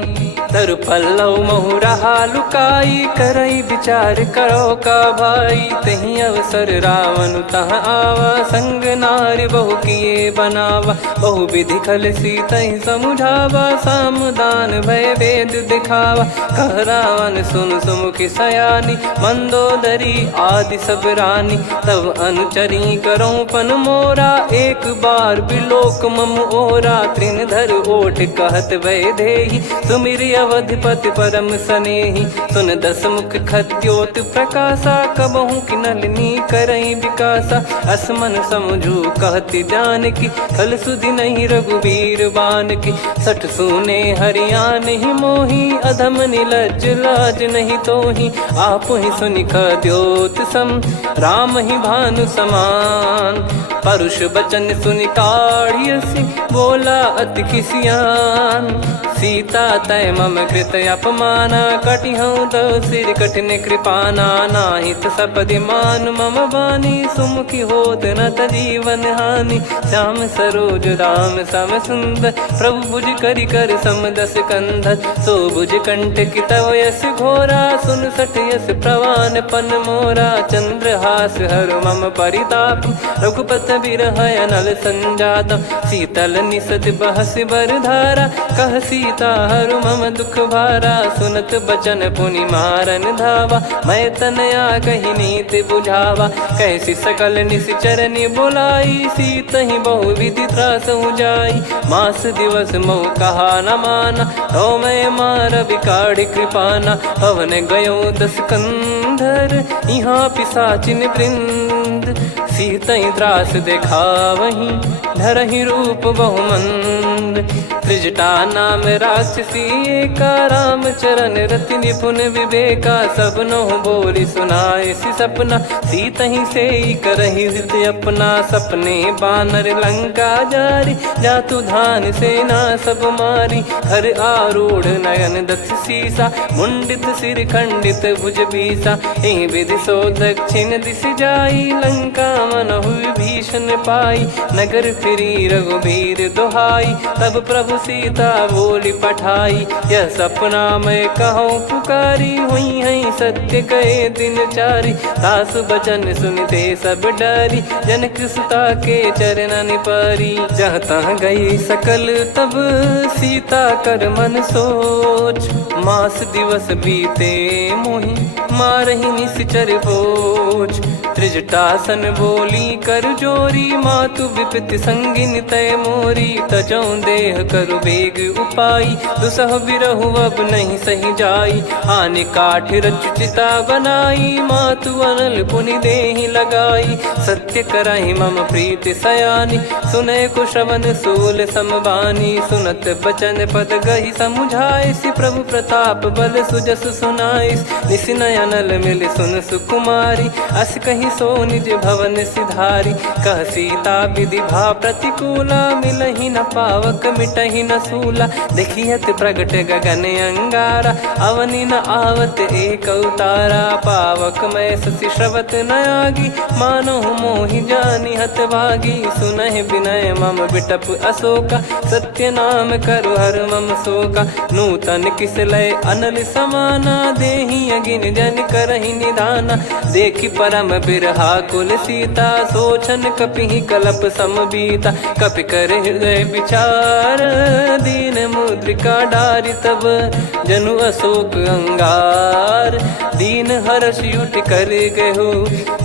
तरु पल्लव महु रहा लुकाई करई विचार करो का भाई तही अवसर रावण तह आवा संग नारी बहु किए बनावा बहु विधि खल सीतहि समुझावा सामदान भय वेद दिखावा कह रावण सुन सुमुखी सयानी मंदोदरी आदि सब रानी तब अनुचरी करो पन मोरा एक बार बिलोक मम ओरा तृण धर ओट कहत वै देहि सुमिर अवधिपति परम सनेही। सुन दस मुख खद्योत प्रकाशा, कबहू की नलिनी करई विकासा। असमन समझू कहती जान की, फल सुधि नहीं रघुबीर बान की। सठ सुने हरियाण ही मोही, अधम निलज लाज नहीं तोही। आप ही सुनि खद्योत सम, राम ही भानु समान। परुष बचन सुनि काढ़ियसि, बोला अति किसियान। सीता तय मम कृत अपमाना, कटिहऊँ तो सिर कठिन कृपाना। नाहित सपदि मान मम बानी, सुमुखी होत न जीवन हानि। श्याम सरोज राम सम सुंदर, प्रभु भुज करि कर सम दस कंधर। सो भुज कंठ की तव यस घोरा, सुन सठ यस प्रवान पन मोरा। चंद्रहास हर मम परिताप, रघुपत बिरह अनल संजात। शीतल निसत बहस बर धारा, कह सीता हरु मम दुख भारा। सुनत बचन पुनि मारन धावा, मैं तनया कही नीति बुझावा। कैसी सकल निश्चरनि बुलाई, सीत ही बहु विधि त्रास जाई। मास दिवस मोह कहा न माना, तो मैं मार बिकाढ़ी कृपाना। पवन गयो दस कंधर, यहाँ पिशाचिन वृंद। सीतहि त्रास देखावहीं, धरहि रूप बहुमंद। त्रिजटा नाम राक्षसी एका, राम चरण रति निपुण विवेका। सबनो बोली सुनाए सि सपना, सीतहि सेई करहि हृद अपना। सपने बानर लंका जारी, जातु धान सेना सब मारी। हर आरूढ़ नयन दस सीसा, मुंडित सिर खंडित भुज बीसा। एहि विधि सो दक्षिण दिश जाई, लंका मनहु भीषण पाई। नगर फिरी रघुबीर दुहाई, तब प्रभु सीता बोली पठाई। यह सपना मैं कहूँ पुकारी, हुई है सत्य कहे दिन चारी। सासु बचन सुनते सब डरी, जनक सुता के चरण परी। जहाँ तहाँ गई सकल तब, सीता कर मन सोच। मास दिवस बीते मोहि, मारहि निश्चर बोझ। त्रिजटासन बोली कर जोरी, मातु विपति संगिन तय मोरी। तजौ देह करु बेग उपाई, दुसह बिरहु अब नहीं सही जाई। आने काठ रचु चिता बनाई, मातु अनल पुनि देहि लगाई। सत्य करहि मम प्रीति सयानी, सुनय को श्रवण सूल समबानी। सुनत बचन पद गहि समुझाइसि, प्रभु प्रताप बल सुजस सुनाइस। निसिनय अनल मिल सुन सुकुमारी, अस कहि सो निज भवन सिधारी। कह सीता विधि भा प्रतिकूला, मिलहि न पावक मिटहि न सूला। देखियत प्रगट गगन अंगारा, अवनि न आवत एक अवतारा। पावक मैं ससि श्रवत न आगी, मानो मोहि जानि हत भागी। सुनहि विनय मम बिटप अशोका, सत्य नाम करु हर मम शोका। नूतन किस लय अनल समाना, देहि अगिन जन करहि निधाना। देखि परम बिरहा कुल सीता, सोचन कपिहि कलप समबीता। कपि कर हृदय विचार, दीन मुद्रिका डारि तब। जनु अशोक अंगार, दीन हर्ष युट कर गहु।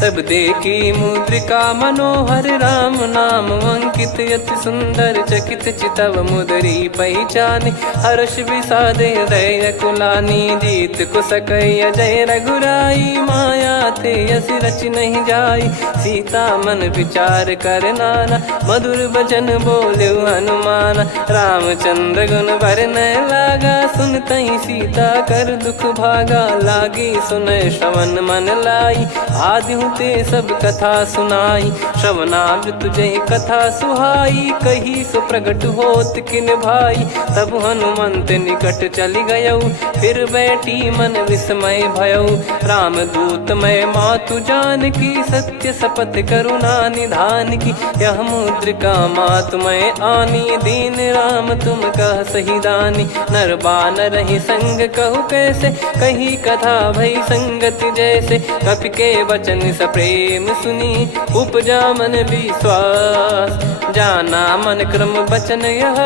तब देखी मुद्रिका मनोहर, राम नाम अंकित अति सुंदर। चकित चितव मुदरी पहचानी, हर्ष विषाद हृदय कुलानी। जीत को सकई अजय रघुराई, माया थे यस रच नहीं जाई। सीता मन विचार कर नाना, मधुर बचन बोले हनुमान। रामचंद्र गुण बरनय लागा, सुनतहि सीता कर दुख भागा। लागी सुनय श्रवण मन लाई, आदिहु ते सब कथा सुनाई। श्रवणामृत जय कथा सुहाई, कही सो प्रगट होत किन भाई। तब हनुमंत निकट चली गयौ, फिर बैठी मन विस्मय भयौ। राम दूत मैं मातु जान की, सत्य शपथ करुणा निधान की। यह मुद्रिका मातु मैं आनी, दीन राम तुम कह सही दानी। नर बानर ही संग कहु कैसे, कही कथा भई संगति जैसे। कपि के वचन सप्रेम सुनी, उपजा मन विश्वास। जाना मन क्रम बचन यह,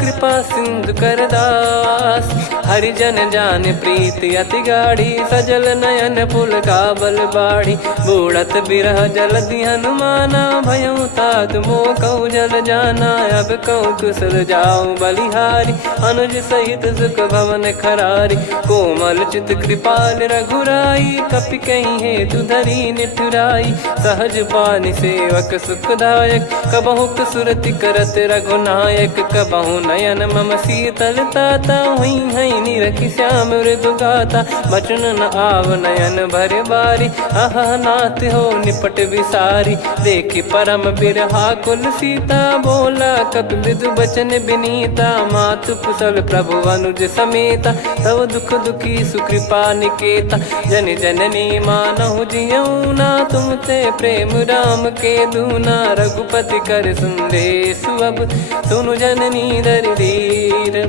कृपा सिंधु कर दास। हरिजन जान प्रीति अति गाढ़ी, सजल नयन पुल काबल बाढ़ी। बूढ़त बिरह जलधि हनुमाना, भयउ तात मोह कहु जल जाना। अब कहु कुशल जाऊं बलिहारी, अनुज सहित सुख भवन खरारी। कोमल चित कृपाल रघुराई, कपि कहीं हेतु धरी निठुराई। सहज पानि सेवक सुखदायक, कबहु सुरति करत रघुनायक। कबहु नयन मम शीतल ताता, हुई हई निरखि श्याम मृदु गाता। बचन न आव नयन भर बारी, अह नाथ हो निपट विसारी। देखि परम बिरहा कुल सीता, बोला कपि मृदु बचन बिनीता। मातु कुशल प्रभु अनुज समेता, तव दुख दुखी सुकृपा निकेता। जन जननी मानहु जियऊ ना, तुम ते प्रेम राम के दूना। रघुपति कर संदेश अब, सुनु जननी दर धीर।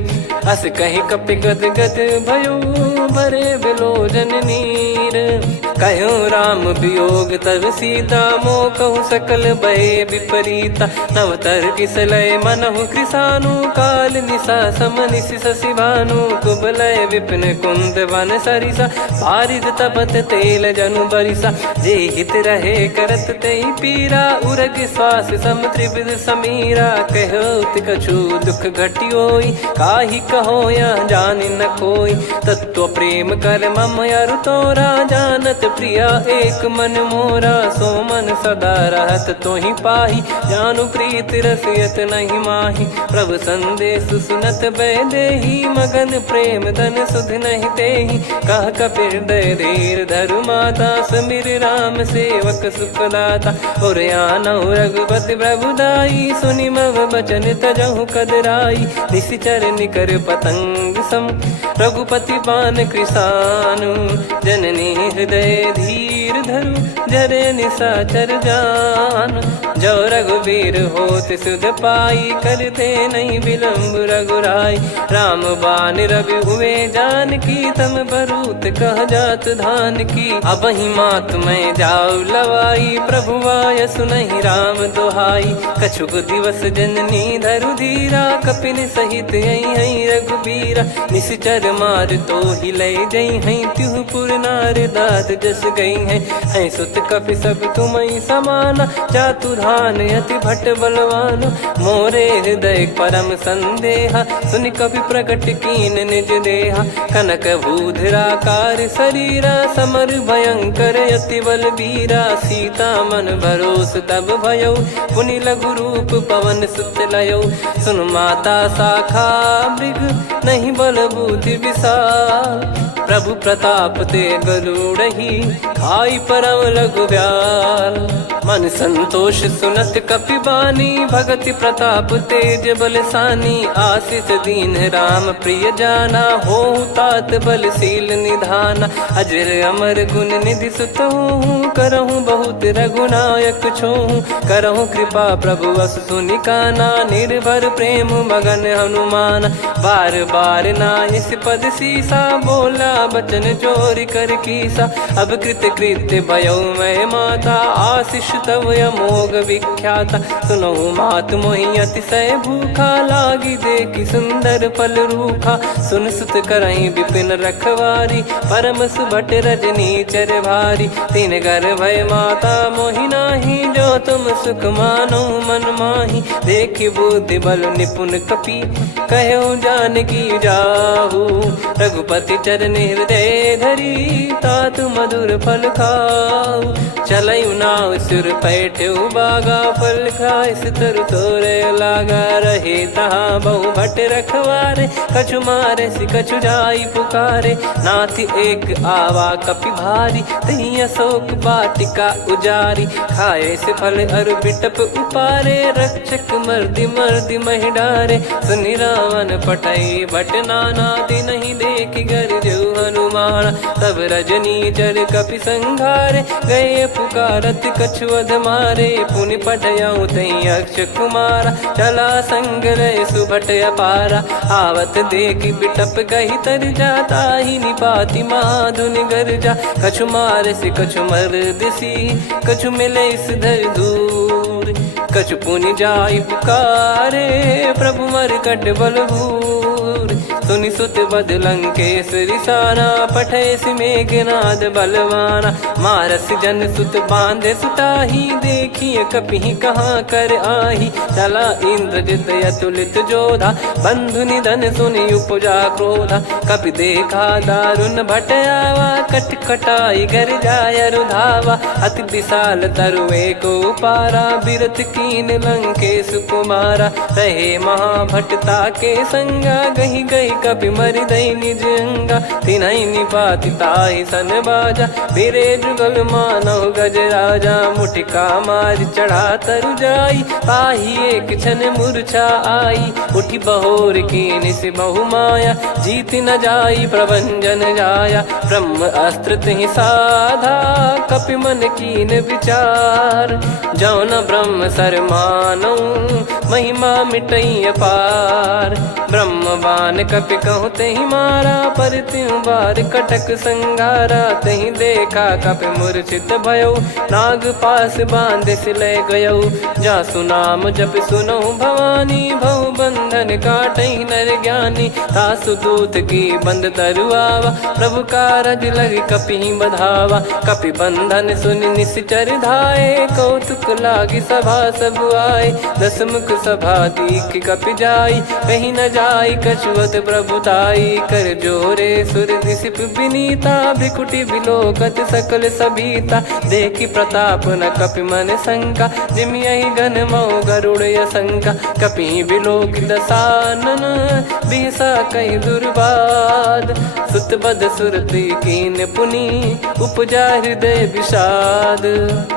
अस कहि कपि गद गद भयो, भरे बिलोचन नीर। कहूँ राम वियोग तब सीता, मोह कहूँ सकल भय विपरीता। नवतर किसलय मनहु कृसानु, काल निशा समनिश शशि भानु। कुबलय विपिन कुंद वन सरिसा, पारिद तपत तेल जनु बरिसा। जे हित रहे करत तेहि पीरा, उरग श्वास सम त्रिविध समीरा। कहत कछु दुख घटियोई, काहि कहो या जानि न कोई। तत्व प्रेम कर मम अरु तोरा, जानत प्रिया एक मन मोरा। सो मन सदा रहत तोहि पाही, जानु प्रीत रसियत नहीं माही। प्रभु संदेश सुनत बैदेही, मगन प्रेम धन सुध नहीं तेहि। कह कपि हृदय धीर धरु माता, समीर राम सेवक सुख दाता। और आनहु रघुपति प्रभु दाई, सुनि मम बचन तजहु कदराई। निशिचर निकर पतंग सम, रघुपति पान कृसानु। जननी हृदय धीर धरु, जरे निशाचर जान। जो रघुवीर होत सुध पाई, करते नहीं विलम्ब रघुराई। राम बान रवि हुए जानकी, तम बरूत कह जात धान की। अब ही मात मैं जाऊ लवाई, प्रभु आय सुनहि राम दुहाई। कछुक दिवस जननी धरु धीरा, कपिन सहित यही रघुबीरा। निश्चर मार तो ही लय जई हैं, त्युह पुर नार दाद जस गई हैं। सुत कपि सब तुमहि समाना, जातु धान अति भट बलवान। मोरे हृदय परम संदेहा, सुनि कपि प्रकट कीन निज देहा। कनक भूधराकार शरीरा, समर भयंकर अति बल बीरा। सीता मन भरोस तब भयउ, पुनि लघु रूप पवन सुत लयउ। सुन माता शाखा मृग, नहीं बल बुद्धि विशाल। प्रभु प्रताप ते गरुड़हि, खाई परम लघु ब्याल। मन संतोष सुनत कपि बानी, भगति प्रताप तेज बलसानी। आशीष दीन राम प्रिय जाना, होहु तात बलशील निधाना। अजर अमर गुण निधि सुतहु, करहु बहुत रघुनायक छोहु। करहु कृपा प्रभु अस सुनि काना, निर्भर प्रेम मगन हनुमान। बार बार नायस पद सीसा, बोला बचन चोरी कर कीसा। अब कृत कृत्य भयो मैं माता, आशीष तव अमोघ विख्याता। सुनहु मात मोहि अतिशय भूखा, लागी देखि सुंदर फल रूखा। सुन सुत करहि विपिन रखवारी, परम सुभट रजनी चर भारी। तीन घर भय माता मोहि नाही, जो तुम सुख मानो मन माही। देखि बुद्धि बल निपुण कपि, कहु जानकी जाहू। रघुपति चरण हृदय धरी, तात मधुर फल खाऊ। चलयु नाव सुर पैठ्यु बागा, फल खाय तरु तोरे लागा। रहे तहाँ बहु भट रखवारे, कछु मारे सि कछु जाई पुकारे। नाथ एक आवा कपि भारी, तही अशोक वाटिका उजारी। खाए से फल अरु बिटप उपारे, रक्षक मर्दि मर्दि महि डारे। सुनि रावण पटई भट नाना, तिनहि देख गरजु हनुमान। तब रजनी चर कपि संघारे, गए पुकारत कछु अध मारे। पुनि पटयउ तई अक्ष कुमारा, चला संग रहे सुभट अपारा। आवत देखि बिटप कहि तर जाता, ही निपाति माधुनि गर्जा। कछु मार से कछु मर्दिसी, कछु मिले इस धर दूर। कछु पुनि जाई पुकारे, प्रभु मरकट बलभूर। सुनि सुत बद लंकेश रिसाना, पठेसि मेघनाद बलवाना। मारस जन सुत बांधे सुताही, देखिए कपि कहाँ कर आही। चला इंद्रजित अतुलित जोधा, बंधु निधन सुनि उपजा क्रोधा। कपि देखा दारुण भट आवा, कट कटाई घर जाय रुधावा। अति विशाल तरुए को पारा, बिरत कीन लंकेश कुमारा। रहे महाभटता के संगा, गही गही कपि मरि दई निज अंगा। तिन्है निपाति ताहि सन बाजा, बिरे जुगल मानव गज राजा। मुटिका मारि चढ़ा तरु जाई, ताहि एक क्षण मूर्छा आई। उठी बहोर कीन से बहु माया, जीत न जाई प्रभंजन जाया। ब्रह्म अस्त्र तिहि साधा, कपि मन कीन विचार। जौन ब्रह्म सर मानौ, महिमा मिटई अपार। ब्रह्म बान कपि कहु तहि मारा, पर त्यों बार कटक संगारा। तहि देखा कपि मूर्छित भयौ, नाग पास बांधे सिलय गयौ। जासु नाम जप सुनौ भवानी, भव बंधन काटई नर ज्ञानी। तासु दूत की बंद तरुआवा, प्रभु कारज लग कपि बधावा। कपि बंधन सुनि निश्चर धाये, कौतुक लागी सभा सब आए। दस मुख सभा दीख कपि जाई, कहीं न जाई कछुअत प्रभुताई। कर जोरे सुर निसिप विनीता, भ्रिकुटि बिलोकत सकल सबीता। देखी प्रताप न कपि मन शंका, जिमियहि घन मऊ गरुड़ असंका। कपि बिलोक दसानन, बिहसा कहि दुर्बाद। सुत बद सुरति कीन पुनि, उपजा हृदय विषाद।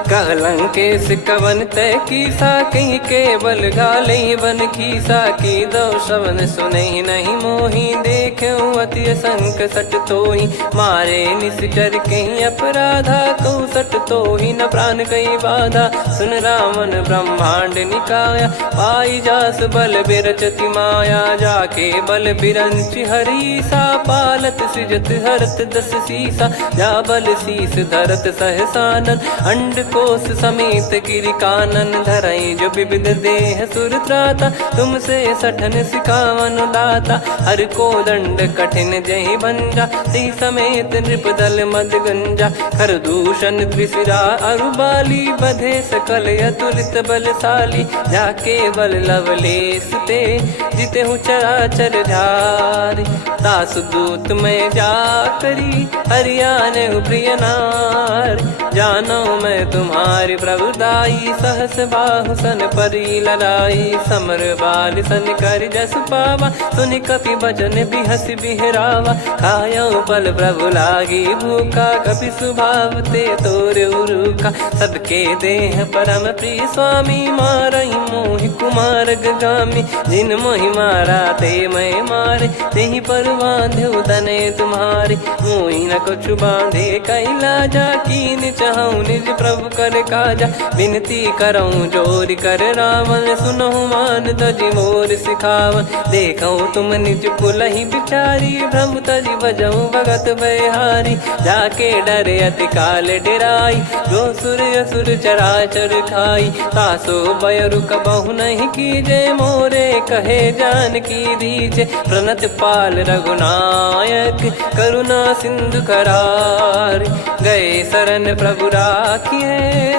कह लंकेश कवन तय कीसा, कहीं केवल घाले बन खीसा। की दो श्रवण सुनहि नहीं मोही, देखऊं अति संक सट तोहि। मारे निश्चर कहीं अपराधा, कहु सट तोहि न प्राण कहीं बाधा। सुन रावण ब्रह्मांड निकाया, पाई जास बल बिरचति माया। जाके बल बिरंचि हरीसा, पालत सृजत हरत दस सीसा। जा बल शीस धरत सहसानन, अंड कोश समेत गिरि कानन। धरई जो विविध देह सुर त्राता, तुमसे सठन सिखावन दाता। हर को दंड कठिन जहि भंजा, ती समेत नृप दल मद गंजा। खर दूषण त्रिशिरा अरुबाली, बधे सकल अतुलित बलशाली। जाके बल लवलेस ते, जिते हूँ चराचर झारी। तासु दूत में जा करी, हरियाने प्रिय नार। जानो मैं तुम्हारी प्रभुताई, सहस बाहु सन परी लड़ाई। समर बाल सन कर जस पावा, सुनि कपि भजन बिहस बिहरावा। खायो बल प्रभु लागी भूखा, कपि स्वभाव ते तोर उरुखा। सबके देह परम प्रिय स्वामी, मारई मोहि कुमार गामी। जिन मोहि मारा ते मैं मारे, तेहि पर बांधे तने तुम्हारे। मोहि न कुछ बांधे कैलाजा, कीन चाहूं निज प्रभु कर काजा। विनती करऊं जोर कर रावण, सुनहु मान तजि मोर सिखावन। देखऊं तुम निज पुलहि बिचारी, भ्रम तजि बजऊं भगत बहारी। जाके डरे अति काल डेराई, जो सुर असुर चराचर खाई। तासो बयरु कबहु नहीं कीजे, मोरे कहे जान की दीजे। प्रणत पाल रघुनायक, करुणा सिंधु करार। गए शरण प्रभु राखिए,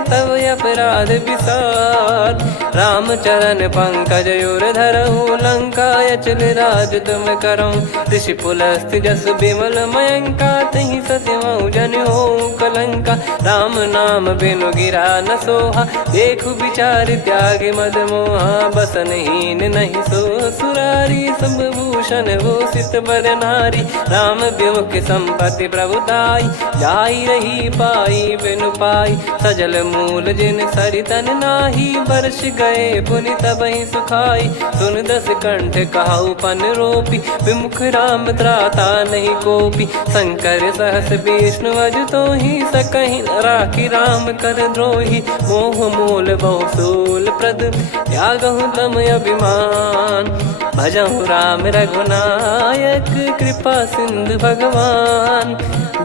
तब अपराध विसार। राम चरण पंकज उर धरहु, लंका अचल राज तुम करऊं। ऋषि पुलस्त जस विमल मयंका, तहि ससिमऊ जन हो कलंका। राम नाम बिनु गिरा न सोहा, देखु विचार त्याग मद मोहा। बसनहीन नहीं सो सुरारी, सब भूषण वो सित बर नारी। राम विमुख संपत्ति प्रभुताई, जाई रही पाई बिनु पाई। सजल मूल जिन सरितन नाही, वर्ष गए पुनि तबहि सुखाई। सुन दस कंठ कहाऊ पन रोपी, विमुख राम त्राता नहीं कोपी। शंकर सहस विष्णु अजतो ही, सकहि राखी राम कर द्रोही। मोह मूल बहु सूल प्रद, त्यागहु तम अभिमान। भजहु राम रघुनायक, कृपा सिंधु भगवान।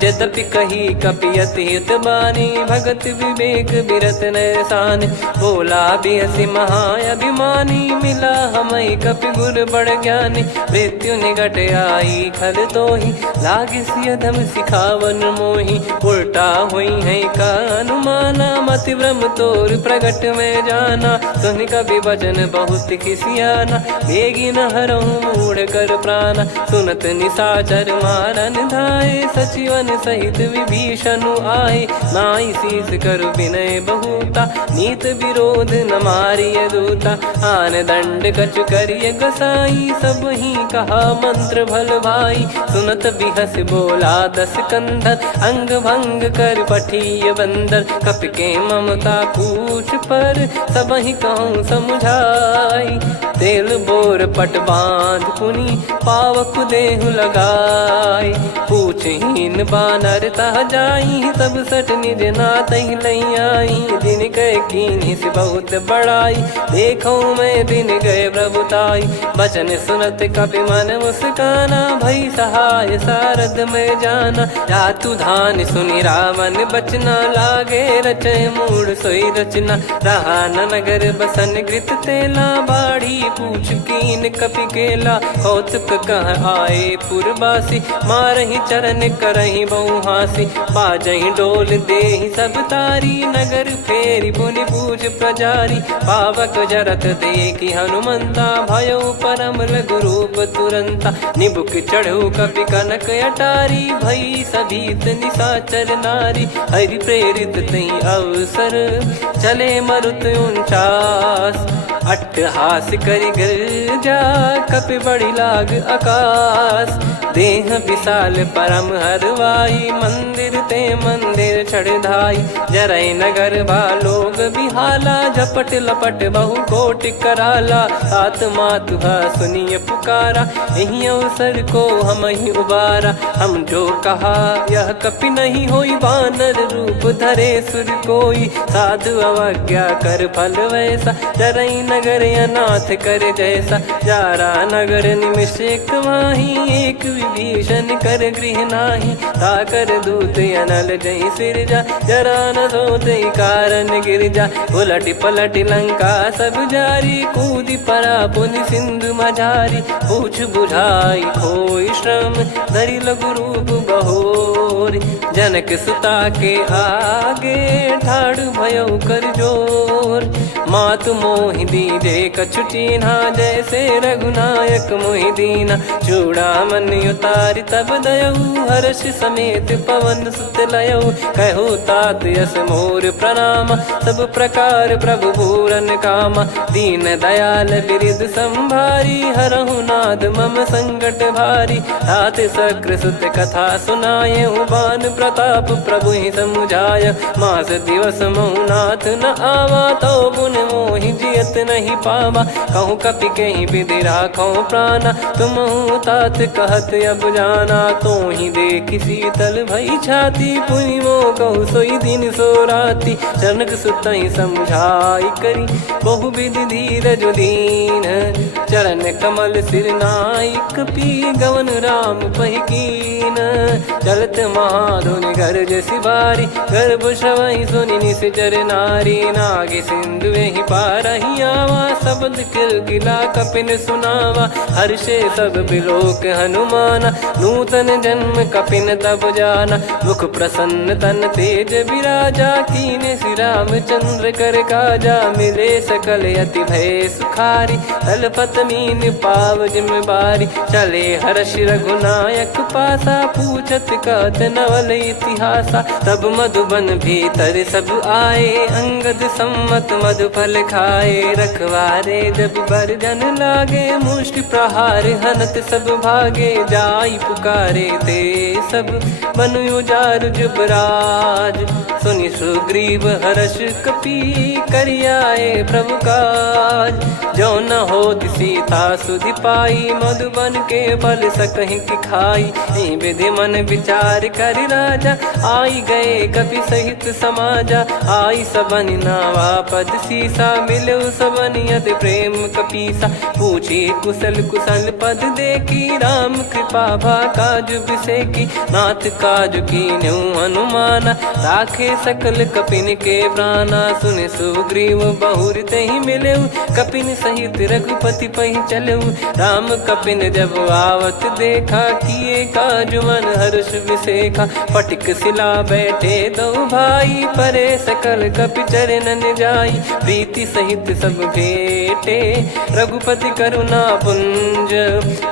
यद्यपि कही कपि अति हित बानी, जानी, भगत विवेक बिरत नैसान। बोला बिहसी महाअभिमानी, मिला हमें कपि गुर बड़ ज्ञानी। मृत्यु निकट आई खल तोहि, लागे सिय धम सिखावन मोहि। उल्टा हुई है का अनुमाना, मति ब्रह्म तोर प्रगट में जाना। सुन कवि वचन बहुत खिसियाना, बेगी न हरहु मूढ़ कर प्राण। सुनत निशाचर मारन धाये, सचिवन सहित विभीषण आए। नाई शीस कर विनय बहुता, नीत विरोध न मारिय दूता। आन दंड कछु करिय गोसाई, सब ही कहा मंत्र भल भाई। सुनत बिहस बोला दस कंधर, अंग भंग कर पठिय बंदर। कपि के ममता पूछ पर, सब ही कहूँ समझाई। तेल बोर पट बांध पुनि, पावक देहु लगाई। पूछहीन बानर तह जाई, सब सट निज नाथ लई आई। दिन गए कीन्ही से बहुत बड़ाई, देखो मैं दिन गए प्रभुताई। बचन सुनत कपि मन मुस्काना, भई सहाय सारद में जाना। जातु धान सुनि रावण बचना, लागे रचय मूढ़ सोई रचना। रहा न नगर बसन कृत तेला, बाढ़ी पूछ कीन कपि केला। कौतुक कह आए पुरबासी, मारहि चरण करहि बहु हासी। बाजहि डोल देहि सब तारी, नगर फेरी पुनि पूछ प्रजारी। पावक जरत देखि हनुमंता, भयो परम रघुरूप तुरंता। निबुक चढ़ऊ कपि कनक अटारी, भई सभीत निशाचर नारी। हरि प्रेरित तहि अवसर, चले मरुत 49। अट्टहास करि गिरजा, कपि बड़ी लाग आकाश। देह विशाल परम हरवाई, मंदिर ते मंदिर चढ़ धाई। जरई नगर बालोग बिहाला, झपट लपट बहु कोटि कराला। आत्मा तुहा सुनिय पुकारा, यही अवसर को हम ही उबारा। हम जो कहा यह कपि नहीं होई, बानर रूप धरे सुर कोई। साधु अवज्ञा कर फल वैसा, जरई नगर अनाथ कर जैसा। जारा नगर निमिष एक माही, एक विभीषण कर गृह नाही। ताकर दूत अनल जय सिरजा, जरा न सोते कारण गिर जा। उलट पलट लंका सब जारी, कूदी परा पुनि सिंधु मझारी। पूछ बुझाई खोई श्रम, धरि लघु रूप बहोरी। जनक सुता के आगे, ठाड़ भयउ कर जोर। मातु मोहि दीजे कछु चिन्हा, जैसे रघुनायक मोहि दीना। चूड़ामन उतारि तब दयऊ, हर्ष समेत पवन सुत लयऊ। कहो तात यस मोर प्रणाम, सब प्रकार प्रभु पूरन कामा। दीन दयाल बिरिद संभारी, हरहु नाद मम संकट भारी। तात सक्र सुत कथा सुनायहु, बान प्रताप प्रभु ही समुझाय। मास दिवस महु नाथ न आवा, तो पुन मोहि जियत नहीं पावा। कहूँ कपि कहीं विधि राखो प्राणा, तुम तात कहत अब जाना। तो ही देखि शीतल भई छाती, पुनि मो कहु सोई दिन सो राती। जनक सुतहि समझाई करी, बहु विधि धीरज दीन। चरण कमल सिर नाई, कपि गवन राम पहि कीन। चलत महाधुनि गरज सिबारी, गर्भ श्रवहि सुनि निश्चर नारी। नागे सिंधु ही पारहि आवा, शब्द किलकिला कपिन सुनावा। हर्षे सब बिलोक हनुमाना, नूतन जन्म कपिन तब जाना। मुख प्रसन्न तन तेज विराजा, कीने श्री रामचंद्र कर काजा। मिले सकल अति भय सुखारी, तलपत मीन पाव जिम बारी। चले हर्ष रघुनायक पासा, पूछत कहत नवल इतिहासा। तब मधुबन भीतर सब आए, अंगद सम्मत मधुफल खाए। रखवारे जब बरजन लागे, मुष्टि प्रहार हनत सब भागे। जाई पुकारे ते सब, बन उजार जुबराज। सुनि सुग्रीव हर्ष कपि, करियाए प्रभु काज। जो न होत सीता सुधि पाई, मधुबन के फल सकहि कि खाई। विधि मन विचार कर राजा, आई गए कपि सहित समाजा। आई सबनि नावा पद सीसा, मिलऊ सबनि करत प्रेम कपीसा। पूछी कुशल कुशल पद देखी राम कृपा भा काज बिसेकी। नाथ काज कीन्हु हनुमाना राखे सकल कपिन के प्राणा। सुन सुग्रीव बहुर तहि मिलेउ कपिन सहित रघुपति पहि चलेउ। राम कपिन जब आवत देखा किए काज मन हर्ष विसेखा। फटिक सिला बैठे दो भाई परे सकल कपि चरणन जाई। प्रीति सहित सब भेटे रघुपति करुणा पुंज।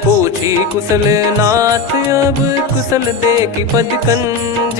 पूछी कुशल नाथ अब कुशल देखी पद कंज।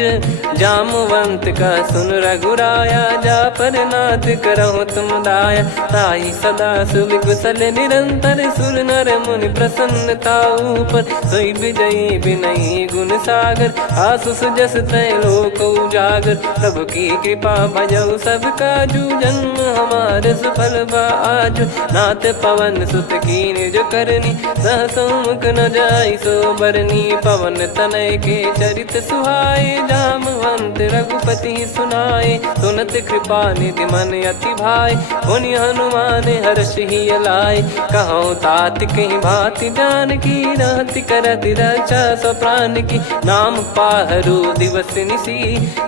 जामवंत का सुन रघुराया जा पर नाथ करहु तुम दाया। ताई सदा सुख कुशल निरंतर सुर नर मुनि प्रसन्नता ऊपर। सोई विजयी विनयी गुण सागर आसु सुजस त्रैलोक उजागर। प्रभु की कृपा भजऊ सब काजू जन्म हमार सफल बा आजु। नाथ पवन सुत कीन जो करनी सहसो मुख न जाई सो बरनी। पवन तनय के चरित सुहाए जामवंत रघुपति सुनाए। सुनत कृपा निधि मन अति भाई पुनि हनुमान हर्ष ही लाए। कहो तात कहीं भांति जान की रहति करत रक्षा सो प्राण की। नाम पाहरु दिवस निसी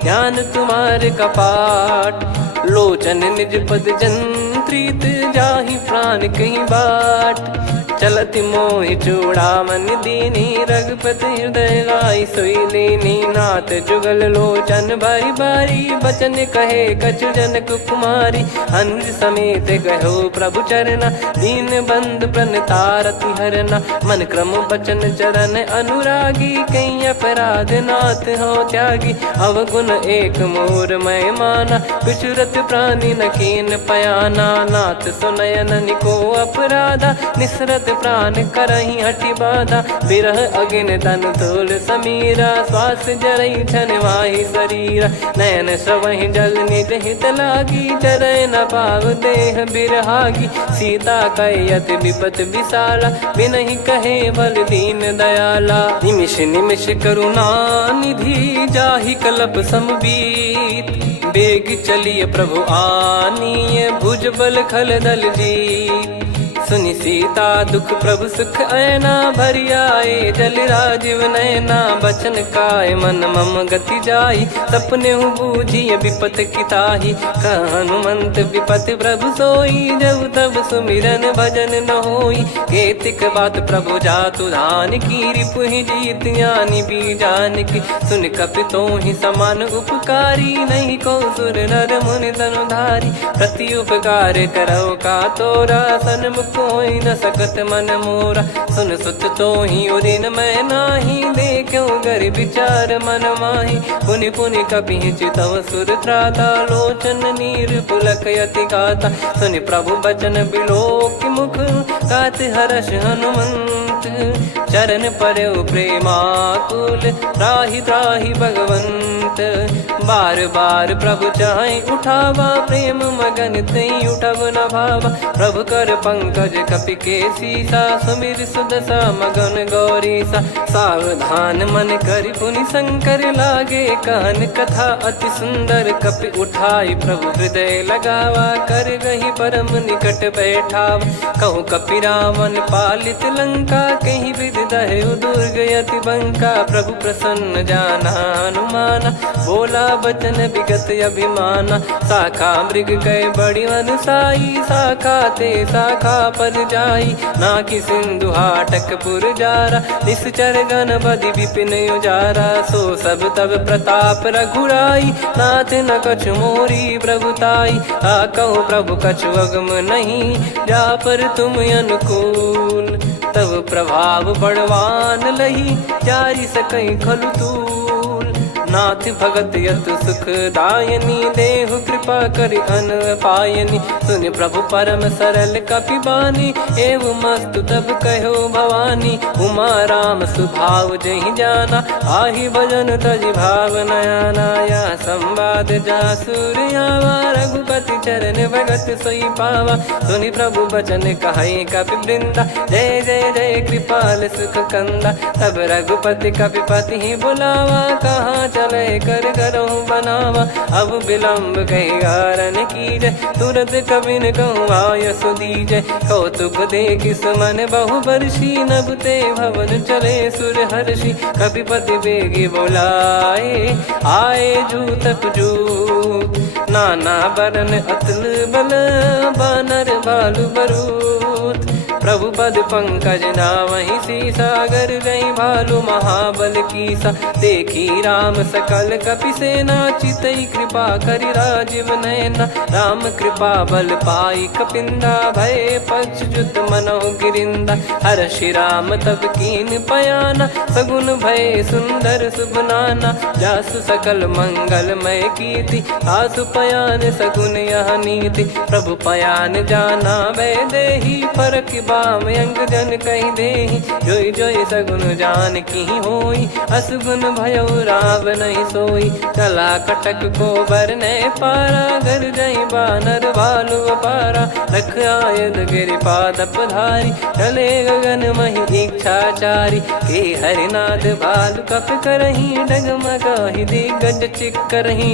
ध्यान तुम्हारे कपाट। लोचन निज पद जंत्रित जाहि प्राण कहीं बाट। चलति मोहि चूड़ामन दीनी रघुपति हृदय लाई सोई लीनी। नाथ जुगल लोचन बारी बारी बचन कहे कछु जनक कुमारी। अनुज समेत गयो प्रभु चरना दीन बंद प्रणतारति हरना। मन क्रम बचन चरण अनुरागी कहीं अपराध नाथ हो त्यागी। अवगुण एक मोर मैं माना विचुरत प्राणी न कीन पयाना। नाथ सुनयन निको अपराधा निसरत प्राण करही हटि बाधा। बिरह अगिन तन तोल समीरा श्वास जरई छन वाहि शरीरा। नयन श्रवहि जल निज हित लागी चरय न पाव देह बिरहागी। सीता कैयत विपत विशाला बिनहि कहे बल दीन दयाला। निमिष निमिष करुणा निधि जाहि कलप समबीत। बेग चलिए प्रभु आनीय भुज बल खल दल जीत। सुनि सीता दुख प्रभु सुख ऐना भरि आए। जल राजीव नैना बचन काय मन मम गति जाई। सपने हूँ बूझी विपत किताही हनुमंत विपत प्रभु सोई। जब तब सुमिरन भजन न होई। केतिक बात प्रभु जातु धान की रिपुहि जीत यानी बीजान की। सुन कपि तो ही समान उपकारी नहीं को सुर नर मुनि तनुधारी। प्रति उपकार करो का तोरा सन्मुख कोई न सकत मन मोरा। सुन सुत तो ही उदिन मैं नाही देखो गर विचार मन माही। पुनि पुनि कपि चितव सुर त्राता लोचन नीर पुलक यति गाता। सुनि प्रभु बचन बिलोक मुख गात हर्ष हनुमंत। चरण परयो प्रेमाकुल त्राहि त्राहि भगवंत। बार बार प्रभु चाहि उठावा प्रेम मगन तई उठब न भावा। प्रभु कर पंकज कपि के सीसा सुमिर सुदशा मगन गौरीसा। सावधान मन करि पुनि शंकर लागे कहन कथा अति सुंदर। कपि उठाई प्रभु हृदय लगावा कर गही परम निकट बैठावा। कहु कपि रावण पालित लंका कहीं विद दहु दुर्ग यति बंका। प्रभु प्रसन्न जाना हनुमाना बोला बचन विगत अभिमाना। शाखा मृग गए बड़ी अनुसाई शाखा ते शाखा पर जाई। ना कि सिंधु हाटक पुर जारा निश्चर गण बदि विपिन उजारा। सो सब तब प्रताप रघुराई नाथ न कछु मोरी प्रभुताई। कहो प्रभु कछु अगम नहीं जा पर तुम अनुकूल। तब प्रभाव बड़वान लही जारी सकई खलु तूल। नाथ भगत यत सुख दायनी देहु कृपा करि अन पायनी। सुन प्रभु परम सरल कपि बानी एवं मस्तु तब कहो भवानी। उमा राम सुभाव जहि जाना आहि भजन तजि भाव नयाना। या संवाद जासुर आवा रघुपति चरण भगत सोई पावा। सुनि प्रभु बचन कहै कपि वृंदा जय जय जय कृपाल सुख कंदा। तब रघुपति कपि पति बुलावा कहाँ चले कर करहु बनावा। अब विलम्ब कही कारण कीजय, तुरत कबिन कहूँ आयस दीजय। कौतुक देख सुमन बहु बरसी, नभ ते भवन चले सुर हर्षि। कपिपति बेगी बोलाए, आए जूतक जूत। नाना बरन अतुल बल, बानर बालु बरूत। प्रभु पद पंकज नावहि सीसा, गर गई भालु महाबल कीसा। देखी राम सकल कपि सेना, चितई कृपा करि राजीव नयना। राम कृपा बल पाई कपिंदा, भय पक्षजुत मनहु गिरिंदा। हर्षि राम तब कीन पयाना, सगुन भय सुंदर शुभ नाना। जासु सकल मंगलमय कीर्ति, आसु पयान सगुन यह नीति। प्रभु पयान जाना वै देहि, फरक बाम अंग जन कहि देहि। जोई जोई सगुन जान की होई, असगुन भयो राव नहीं सोई। चला कटक को बरने पारा, घर जई बानर भालु अपारा। रख आयद गिरि पाद पधारी, चले गगन महि इच्छाचारी। के हरिनाथ भालु कप करही, डगमगाहि दिग्गज चिक्करही।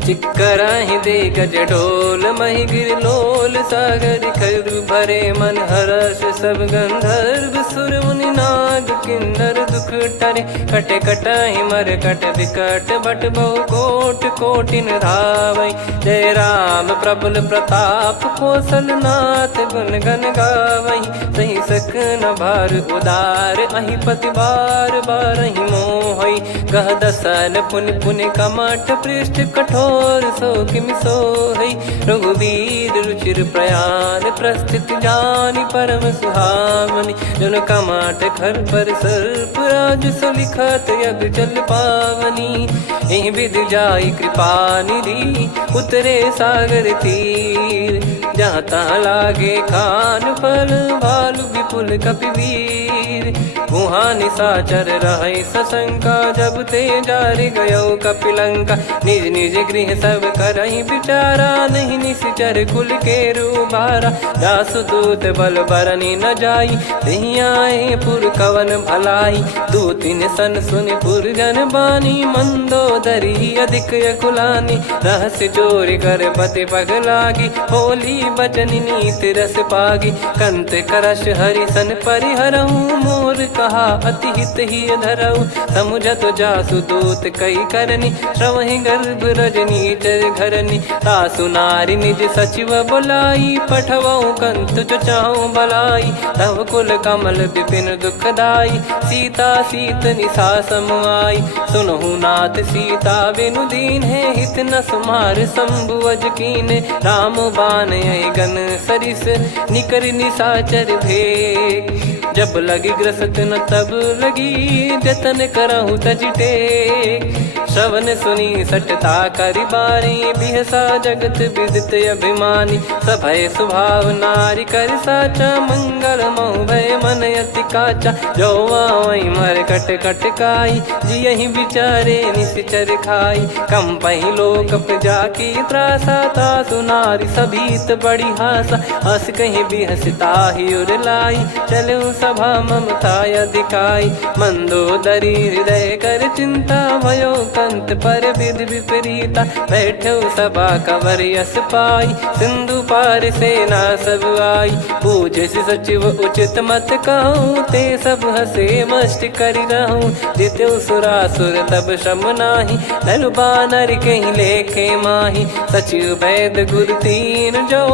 चिक्कराहि दिग्गज ढोल, महि गिर लोल। सागर खरु भरे मन हर्ष, सब गंधर्व सुर मुनि नाग किन्नर दुख टरे। कटे कटाहि मरकट विकट, बट बहु कोट कोटिन धावै। जय राम प्रबल प्रताप, कौशल नाथ गुण गण गावै। सही सकन भार उदार, अहि पति बार बारहि मोहै। गह दसन पुनि पुनि कमठ, पृष्ठ कठोर सो किमि सोहै। रघुवीर रुचिर प्रयाण, प्रस्थित जानि परम सुहावनी। जन कमाट खर पर सर्प, राज सलिखत यग जल पावनी। एहि विधि जाई कृपा निधि, उतरे सागर तीर। जहाँ तहाँ लागे खान फल, भालु विपुल कपिवीर। वहाँ निशाचर रहै सशंका, जब ते जारि गयो कपिलंका। निज निज गृह सब करहि विचारा, नहीं निश्चर कुल के रूबारा। जासुदूत बल बरनि न जाई, तेहि आए पुर कवन भलाई। दू तीन सन सुनि पुर जन बानी, मंदोदरी अधिक अकुलानी। रहस्य चोरी कर पति पग लागी, होली बचन नीत रस पागी। कंत करश हरि सन परिहरहु, मोर कहा अति हित ही धरऊ। समुझत जासुदूत कई करनी, श्रवहि गर्भ रजनी चर घरनी। तासु नारी निज सचिव बुलाई, पठवऊ कंत जो चाहूं भलाई। तव कुल कमल विपिन दुखदाई, सीता सीत निशा समुआई। सुनहु नाथ सीता बिनु दीन है, हित न सुमार शंभुअज कीने। राम बान यही गन सरिस, निकर निशाचर भेग। जब लगी ग्रसत न तब लगी, जतन करहु तज टेक। श्रवण सुनी सटता करि बारी, बिहसा जगत विदित अभिमानी। सभय स्वभाव नारी कर साचा, मंगल महु भय मन अति काचा। जो आवै मर कट कट काई, जियहि विचारे निश्चर खाई। कम पहि लोक प्रजा की त्रासा, तासु नारी सभीत बड़ी हासा। हस कहीं बिहसता ही उर लाई, चलऊ सभा ममता अधिकाई। मंदोदरी हृदय कर चिंता, भयो कंत पर विधि विपरीता। बैठो सभा कवर यस पाई, सिंधु पार सेना सब आई। पूज्य सचिव उचित मत कहूँ, ते सब हसे मस्त करि रहूं। जित्यु सुरासुर तब श्रम नाही, नर बानर कहीं लेखे माही। सचिव वैद गुरु तीन जो,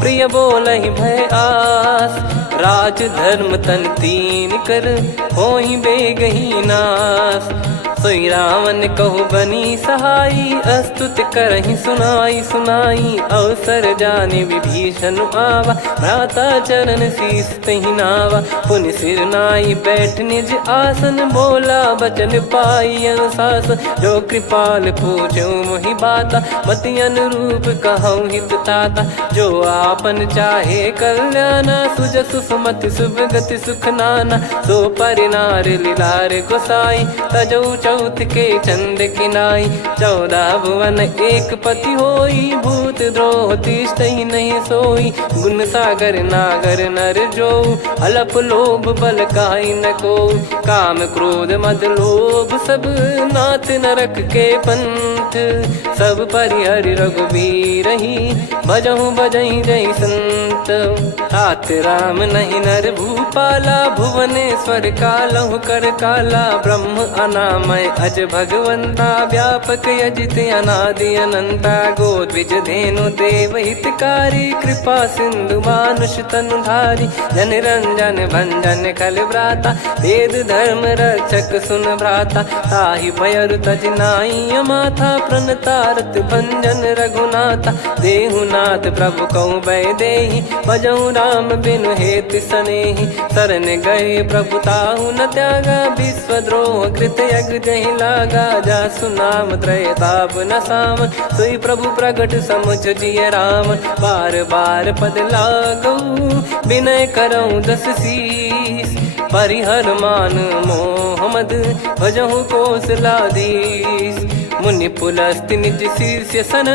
प्रिय बोलहि भय आस। राज धर्म तन तीन कर, होहि बेगहि नास। सोई रावण कहु बनी सहाई, अस्तुत करहि सुनाई सुनाई। अवसर जाने विभीषण आवा, भ्राता चरण शीस तहि नावा। पुनि सिर नाई बैठ निज आसन, बोला बचन पाई अनुशासन। जो कृपाल पूछो मोहि बाता, मति अनुरूप कहूँ हित ताता। जो आपन चाहे कल्याणा, सुजसु सुमति शुभ गति सुख नाना। सो परिनार लीलार गोसाई, तजौ चौथ के चंद किनाई 14 भुवन एक पति होई भूत द्रोह तिष्ठ ही नहीं सोई गुण सागर नागर नर जो अलप लोभ बल काई न को काम क्रोध मद लोभ सब नाथ नरक के पंथ सब परिहरि रघुबीर ही भजहु बजहि जय संत तात राम नहीं नर भूपाला भुवनेश्वर कालहु कर काला ब्रह्म अनामय अज भगवंता व्यापक यजित अनादि अनंता गोद्विज धेनु देव हितकारी कृपा सिंधु मानुष तनुधारी जन रंजन भंजन खल भ्राता वेद धर्म रक्षक सुन भ्राता ताहि भयरु तज नाई माथा प्रणतारत भंजन रघुनाथा देहुनाथ प्रभु कहु बै देहि भजहु राम बिनु हेतु सनेहि शरण गए प्रभु ताहु न त्यागा विश्वद्रोह कृत यज्ञ जहि लागा जासु नाम त्रयताप न सामन सोई प्रभु प्रगट समुझ जिय रामन बार बार पद लागऊ विनय करऊँ दस शीस परिहर मान मोह मद भजहु कौशलाधीश मुनि पुलस्त्य निज शीर्ष सन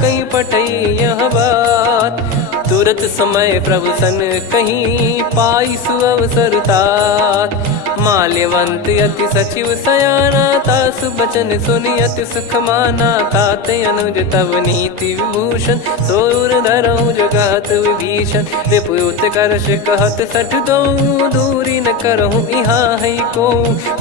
कहीं पटई यह बात तुरत समय प्रभु सन कहीं पाई सुअवसर तात माल्यवंत अति सचिव सयाना तासु बचन सुनि अति सुख माना तात अनुज तव नीति विभूषण सोर धरहु जगत विभीषण विपुत करश कहत सठ दो दूरी न करहु यहाँ है को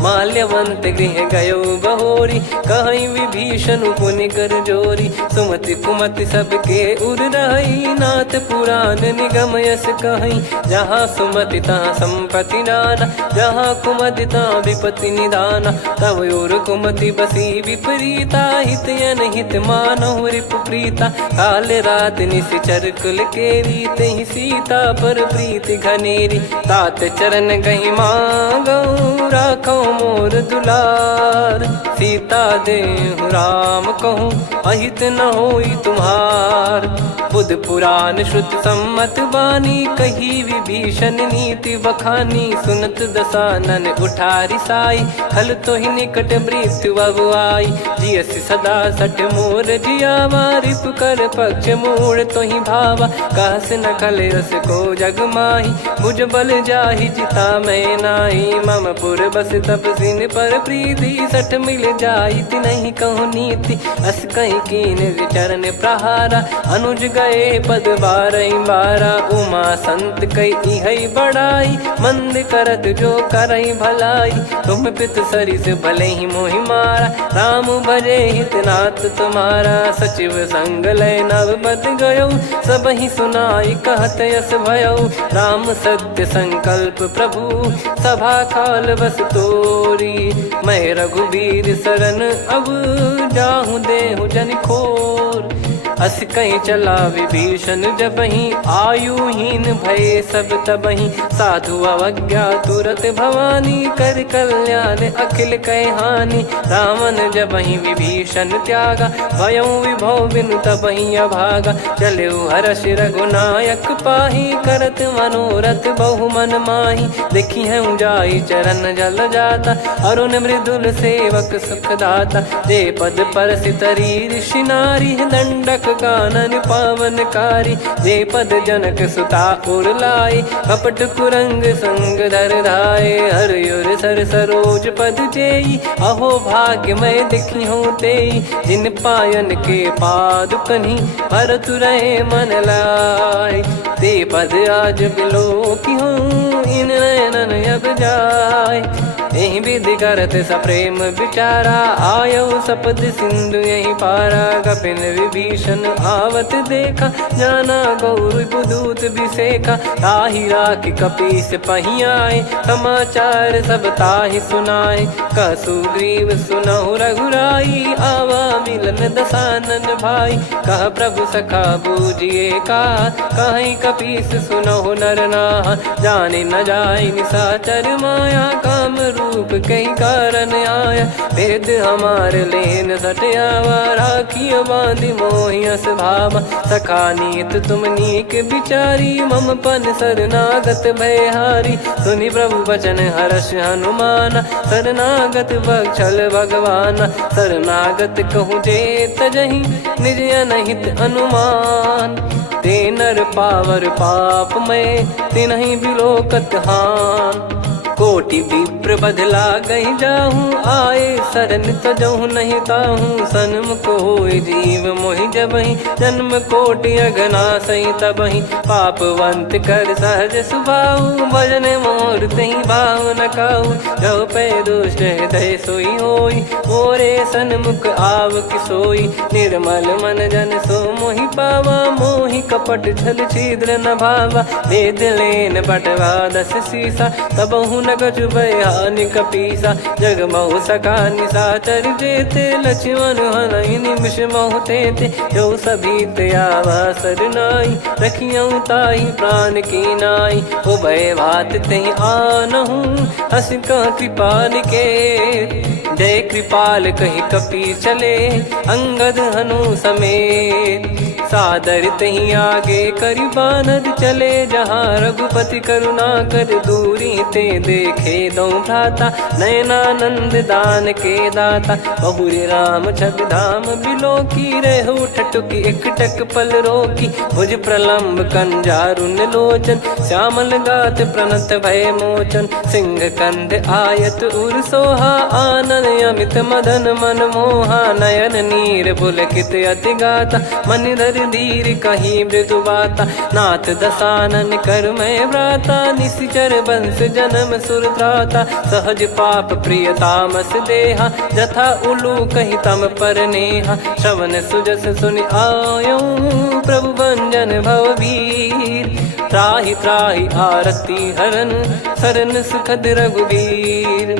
माल्यवंत गृह गयो बहोरी कहीं विभीषण पुनि कर जोरी सुमति कुमति सबके उर रही नाथ पुराण निगम यस कहीं जहाँ सुमति तहाँ संपत्ति नाना जहाँ कुमति तहाँ विपत्ति निदाना तव और कुमति बसी विपरीता हित अनहित मानहु रिपु प्रीता काल रात निश्चर कुल केरी तहि सीता पर प्रीति घनेरी तात चरण गही मांगऊ राखो मोर दुलार सीता देहु राम कहूँ अहित न होई तुम्हार बुध पुराण श्रुत सम्मत बानी कही विभीषण नीति बखानी सुनत दसानन उठारी साई खल तो ही निकट मृत्यु अब आई जियस सदा सठ मोर जियावा रिप कर पक्ष मूड़ तो ही भावा कहस न खल रस को जग माही भुज बल जाहि जिता मैं नाई मम पुर बस तप सिन पर प्रीति सठ मिल जाई नहीं कहूँ नीति अस कहीं कीन चरण प्रहारा अनुज गए पद बारई बारा उमा संत कई हई बड़ाई मंद करत जो करई भलाई तुम पित सरिस भले ही मोहि मारा राम भजे हितनाथ तुम्हारा सचिव संग लय नव बद गयो सब ही सुनाई कहत यस भयो राम सत्य संकल्प प्रभु सभा काल बस तोरी मैं रघुबीर शरण अब जाहूँ देहु जन खोर अस कहीं चला विभीषण जबहि आयुहीन भय सब तबहि साधु अवज्ञा तुरत भवानी कर कल्याण अखिल कह हानि रावण जबहि विभीषण त्यागा भयउ विभव बिनु तबहि अभागा चलऊ हर्ष रघुनायक पाही करत मनोरथ बहु मन माही देखी है जाई चरण जल जाता अरुण मृदुल सेवक सुखदाता जे पद पर सितरी ऋषि नारी दंडक कानन पावनकारी जे पद जनक सुता उर लाई कपट कुरंग संग धर धाये हरियुर सर सरोज पद जेई अहो भाग्य मैं दिखी हूँ तेई जिन पायन के पाद कन्ही भरत रहे मन लाई ते पद आज बिलो की हूँ इन नयनन अब जाय यही विधि करत सप्रेम विचारा आयो सपद सिंधु यही पारा कपिन विभीषण आवत देखा जाना गौर बुदूत विसेखा ताहि राखि कपीस पही आए समाचार सब ताहि सुनाए कसु ग्रीव सुनहु रघुराई आवा मिलन दसानन भाई कह प्रभु सखा बूझिए का कहीं कपीस सुनहु नर नाहा जाने न जाय निशाचर माया काम रूप कई कारण आया। भेद हमारे लेन सटयावा, राखियो बांधि मोहियस भावा। सखा नीत तुम नीक बिचारी, मम पन शरणागत भयहारी। सुनि प्रभु वचन हर्ष हनुमाना, शरणागत बक्षल भगवाना। शरणागत कहूँ जे तजहि, निज अनहित अनुमान। ते नर पावर पाप में, तिन्हि बिलोकत हान। कोटि विप्र बदला गई जाहूँ, आए शरण तजहु नहीं ताहूँ। सन्मुख होय जीव मोहि जबहि, जन्म कोटि अगना सही तबहि। पापवंत कर सहज सुभाऊ, भजन मोर तहि भाव न काऊ। जो पै दुष्ट हृदय सोई होई, मोरे सन्मुख आव किसोई। निर्मल मन जन सो मोहि पावा, मोहि कपट छल छिद्र न भावा। वेद लेन बटवा 10 सीसा, तबहु न कछु बयानि कपीसा। जग महु सका निशाचर जेते, लक्ष्मण हनहि निमिष महु तेते। जो सभी त्यावा सरनाई, रखियऊँ ताहि प्राण की नाई। उभय भात तेहि आनहूँ, हस कह कृपाल के। जय कृपाल कहि कपी चले, अंगद हनु समेत। सादर तही आगे करि बानर चले, जहाँ रघुपति करुणा कर दूरी ते देखे दो भ्राता। नयनानंद दान के दाता, बहुरी राम छग धाम बिलोकी। रहु ठटुकी एकटक पल रोकी, भुज प्रलम्ब कंजारुन लोचन। श्यामल गात प्रणत भय मोचन, सिंह कंद आयत उर सोहा। आनन अमित मदन मन मोहा, नयन नीर पुलकित अति गाता। मन धर धीर कहीं मृदु बाता, नाथ दसानन कर मैं व्राता। निश्चर बंस जन्म सुरत्राता, सहज पाप प्रिय तामस देहा। जथा उलू कही तम पर नेहा, श्रवण सुजस सुनि आयो। प्रभु भंजन भववीर, त्राहि त्राहि आरती हरन। शरण सुखद रघुवीर,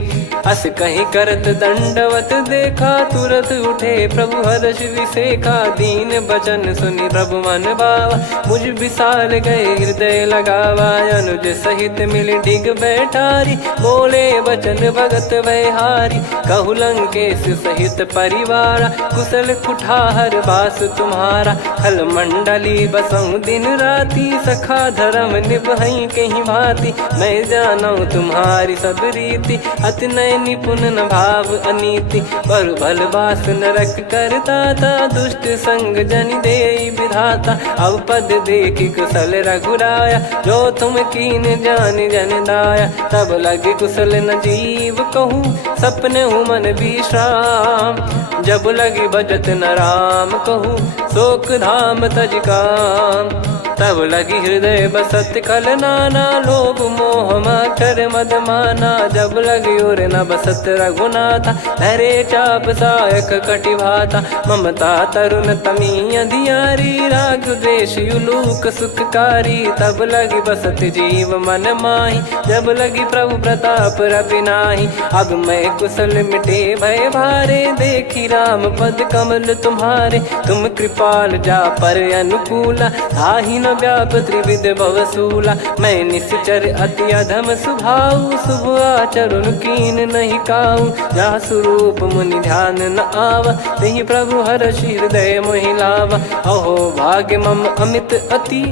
अस कहीं करत दंडवत देखा। तुरत उठे प्रभु हर्ष विसेखा, दीन बचन सुनि प्रभु मन भावा। मुझ विशाल गए हृदय लगावा, अनुज सहित मिल डिग बैठारी। बोले बचन भगत वैहारी, कहु लंकेश सहित परिवारा। कुशल कुठार बास तुम्हारा, खल मंडली बसऊं दिन राती। सखा धर्म निभई कहीं भांति, मैं जानू तुम्हारी सब रीति। अति नय निपुण न भाव अनीति, पर भल बास नरक करता था। दुष्ट संग जन दे विधाता, अब पद देखि कुशल रघुराया। जो तुम कीन जान जन दाया, तब लगे कुशल न जीव कहूँ। सपने हूँ मन विश्राम, जब लगी भजत न राम कहूँ। शोक धाम तज काम, तब लगी हृदय बसत खल नाना। लोभ मोह मच्छर मद माना, जब लगी उर न बसत रघुनाथा। धरे चाप सायक कटि भाता, ममता तरुण तमी अधियारी। राग द्वेष युलूक सुखकारी, तब लगी बसत जीव मन माही। जब लगी प्रभु प्रताप रवि नाही, अब मैं कुशल मिटे भय भारे। देखी राम पद कमल तुम्हारे, तुम कृपाल जा पर अनुकूला। ताहि न व्याप त्रिविध भवसूला, मैं निश्चर अति अधम स्वभाव। शुभ आचरण कीन नहीं काऊ, जा स्वरूप मुनि ध्यान न आवा। तेहि प्रभु हर्षि हृदय मोहि लावा। अहो भाग्य मम अमित अति,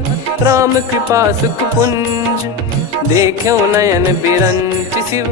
राम कृपा सुख पुंज। देख्यो नयन बिरंच शिव,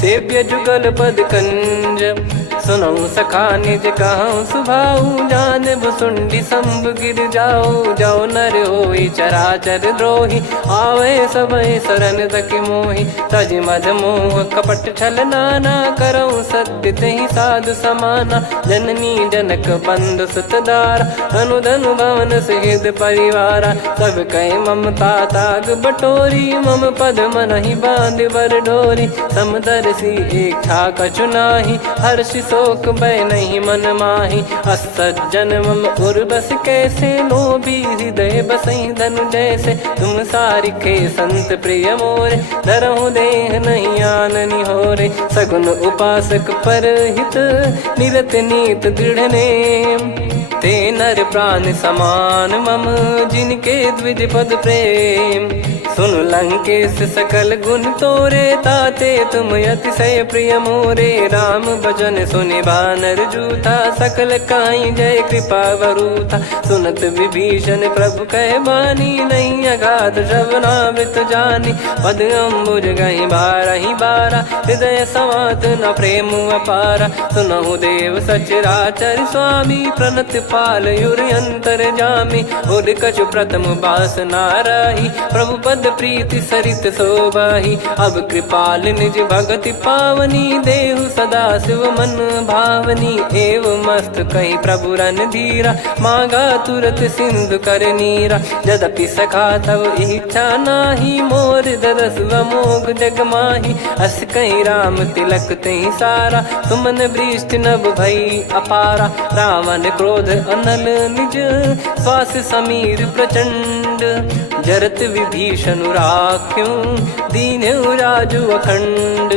सेव्य जुगल पद कंज। सुनऊ सखा निज कहूँ सुभाऊ, जान भुसुंडी शंभ गिर जाओ। जाओ नर होई चराचर द्रोही, आवे सबय शरण तक मोहि। तज मद मोह कपट छल नाना, करऊँ सत्य तेहि साधु समाना। जननी जनक बंधु सुत दारा, धनु धनु भवन सहित परिवारा। सब कहे ममता ताग बटोरी, मम पद मनहि बांध बर डोरी। समदर्शी इच्छा कछु नाही, हर्ष शोक भय नहीं मन माही। असज्जन मम उर बस कैसे, लोभी हृदय बसई धनु जैसे। तुम सारिखे संत प्रिय मोरे, धरहु देह नहीं आननि होरे। सगुन उपासक पर हित, निरत नीत दृढ़ नेम। ते नर प्राण समान मम, जिनके द्विज पद प्रेम। सुन लंकेश सकल गुण तोरे, ताते तुम अतिशय प्रिय मोरे। राम भजन सुनि बानर जूथा, सकल काई जय कृपा वरूथा। सुनत विभीषण प्रभु कह बानी, नहीं अगाध श्रवणामृत जानी। पद अम्बुज गहि बारहि बारा, हृदय समात न प्रेम अपारा। सुनहु देव सचराचर स्वामी, प्रणत पाल युर अंतर जामी। उर कछु प्रथम बास नाराही, प्रभु पद प्रीति सरित शोभाही। अब कृपाल निज भगति पावनी, देहु सदा शिव मन भावनी। एव मस्त कही प्रभु रन धीरा, मांगा तुरत सिंधु कर नीरा। यद्यपि सखा तब इच्छा नाही, मोर दरस मोग जग माही। अस कहीं राम तिलक तही सारा, सुमन वृष्टि नभ भई अपारा। रावण क्रोध अनल निज, श्वास समीर प्रचंड। जरत विभीषण राख्यों, दीन्हु राजु अखंड।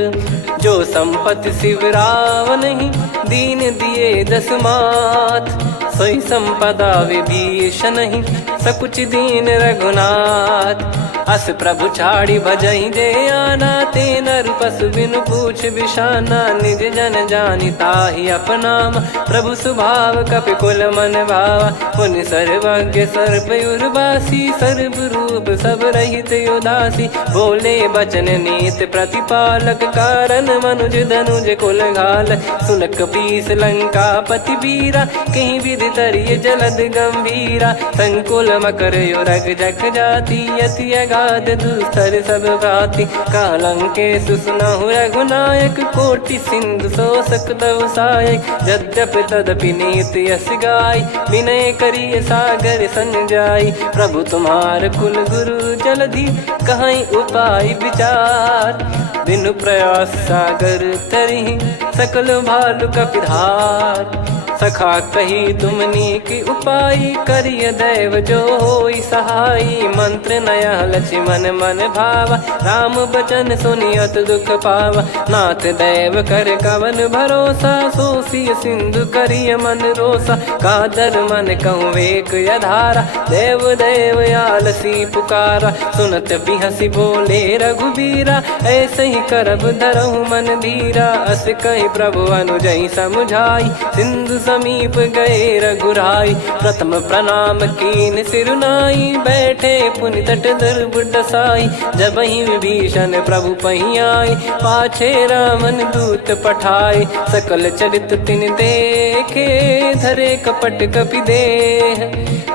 जो संपत्ति शिव रावण ही, दीन दिए दस मात। सोई संपदा विभीषण ही, सकुच दीन रघुनाथ। अस प्रभु छाड़ी भजई जे आना, ते नर पशु बिनु पूछ बिशाना। निज जन जानि ताहि अपनाम, प्रभु स्वभाव कपि कुल मन भावा। मुनि सर्वज्ञ सर्वयुर्वासी, सर्व रूप सब रहित उदासी। बोले बचन नीत प्रतिपालक, कारण मनुज धनुज कुल घाल। सुन कपीस लंका पति वीरा, कहीं विधि तरिय जलद गंभीरा। संकुल मकर युरग जग जाति, यति अगाध दुस्तर सब भाति। कालंकेश सुनहु रघुनायक, कोटि सिंधु शोषक तव सहायक। यद्यपि तदपि नीति यस गाय, विनय करिय सागर सन जाई। प्रभु तुम्हार कुल गुरु जलधि, कहीं उपाय विचार। बिनु प्रयास सागर तरिहि, सकल भालु कपिधार। सखा कही तुमनी की उपाय, करिय दैव जो होई सहाई। मंत्र नया लक्ष्मण मन भावा, राम बचन सुनियत दुख पावा। नाथ दैव कर कवन भरोसा, सोसिय सिंधु करिय मन रोसा। कादर मन कहूँ एक यधारा, देव देव आलसी पुकारा। सुनत बिहसी बोले रघुबीरा, ऐसे ही करब धरहु मन धीरा। अस कही प्रभु अनुजई समुझाई, सिंधु समीप गए रघुराई। प्रथम प्रणाम कीन सिरुनाई, बैठे पुनि तट दुर्ब डसाई। जब ही विभीषण प्रभु पही आई, पाछे रामन दूत पठाए। सकल चरित तिन देखे, धरे कपट कपि देह।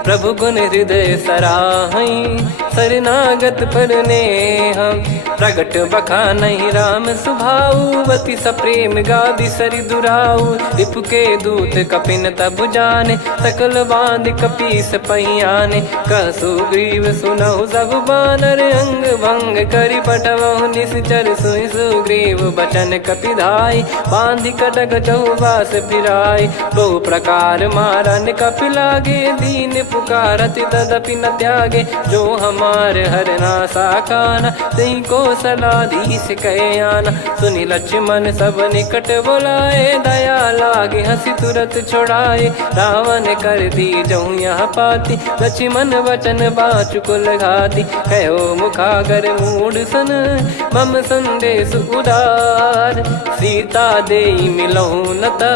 प्रभु गुण हृदय सराहई, शरणागत पर नेह। प्रगट बखानहि राम सुभाऊ, बति सप्रेम गादि सरि दुराऊ। रिपु के दूत कपिन तब जाने, सकल बांध कपीस पहियाने। कह सुग्रीव सुनहु सब बानर, अंग भंग करि पटवहु निश्चर। सुनि सुग्रीव बचन कपिधाई, बांधि कटक चौबास फिराई। बहु प्रकार मारन कपि लागे, दीन पुकारत तदपि न त्यागे। जो हमार हरना साकाना, तही को सलाधीश कहे आना। सुनि लक्ष्मण सब निकट बुलाए, दया लागे हंसी तुरत छोड़ाए। रावण कर दी जहूँ यहाँ पाती, लक्ष्मण वचन बाचु कुल घाती। कहो मुखागर मूढ़ सन, मम संदेश उदार। सीता देई मिलहु नता,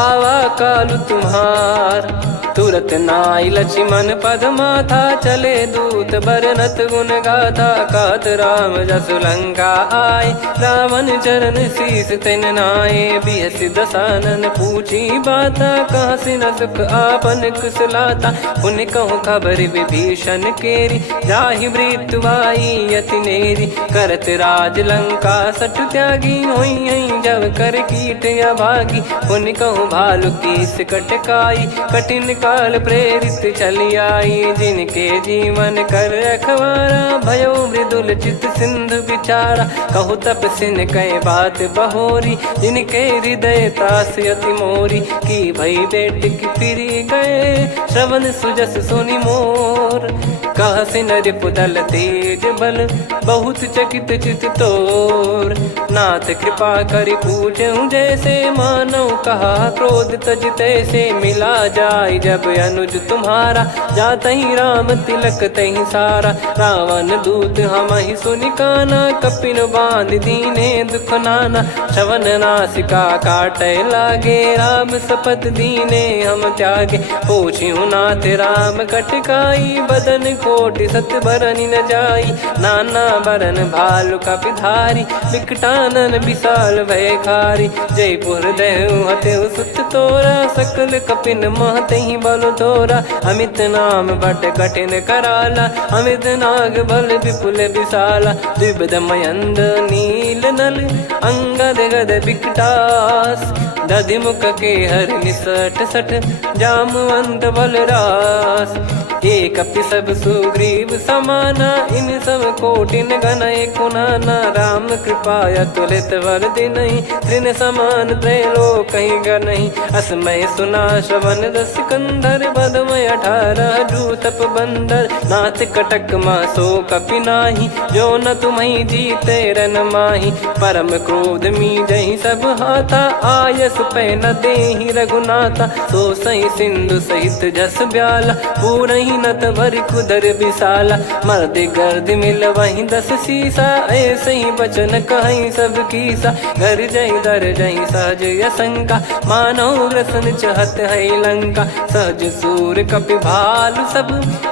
आवा कालु तुम्हार। तुरत नाई लक्ष्मण पद माथा, चले दूत बरनत गुण गाथा। कहत राम जसु लंका आए, रावण चरण शीस तिन नाये। बिहस दसानन पूछी बाता, कहसी न सुख आपन कुशलाता। पुन कहूँ खबर विभीषण केरी, जाहि मृत्यु आई यति नेरी। करत राज लंका सठ त्यागी, होई जब कर कीट अभागी। पुन कहूँ भालु कीस कटकाई, कठिन काल प्रेरित चली आई। जिनके जीवन कर रखवारा, भयो मृदुल चित सिंधु विचारा। कहु तपसिन कई बात बहोरी, जिनके हृदय तास अति मोरी। की भई बेट की फिरी गए, श्रवण सुजस सुनि मोर। कहस नरिप दल तेज बल बहुत चकित चित तोर। नाथ कृपा करि पूछऊं जैसे मानव कहा क्रोध तज तैसे। मिला जाय जब अनुज तुम्हारा जातहि राम तिलक तहि सारा। रावण दूत हमहि सुनि काना कपिन बांध दीने दुख नाना। श्रवण नासिका काटे लागे राम सपत दीने हम त्यागे। पूछ्યું नाथ राम कटकाई बदन कोटि सत बरनि न जाई। नाना बरन भालु कपिधारी विकटानन विशाल भयकारी। जयपुर देहु हतेउ सुत तोरा सकल कपिन महतहि बल तोरा। अमित नाम बट कठिन कराला अमित नाग बल विपुल विशाला। द्विविध मयंद नील नल अंगद गद विकटास। दधिमुख के हर निसठ सठ जामवंत बलरास। एक अपि सब सुग्रीव समाना इन सब कोटिन गणय कुनाना। राम कृपाया तुलित वर दिनहि तृण समान त्रैलोक कहीं गनहि। असमय सुना श्रवण रस कंधर बदमय 18 जूतप बंदर। नाथ कटक मासो कपि नाही जो न तुम्हि जीते रन माही। परम क्रोध मी जहि सब हाथा आयस पै न देहि रघुनाथा। सो सही सिंधु सहित जस ब्याला पूरहि नत भरि कुदर विशाला। मर्द गर्द मिल वही 10 सीसा ऐसे ही बचन कहीं सब कीसा। घर जय दर जय सहज यसंका मानो ग्रसन चहत है लंका। सहज सूर कपि भालु सब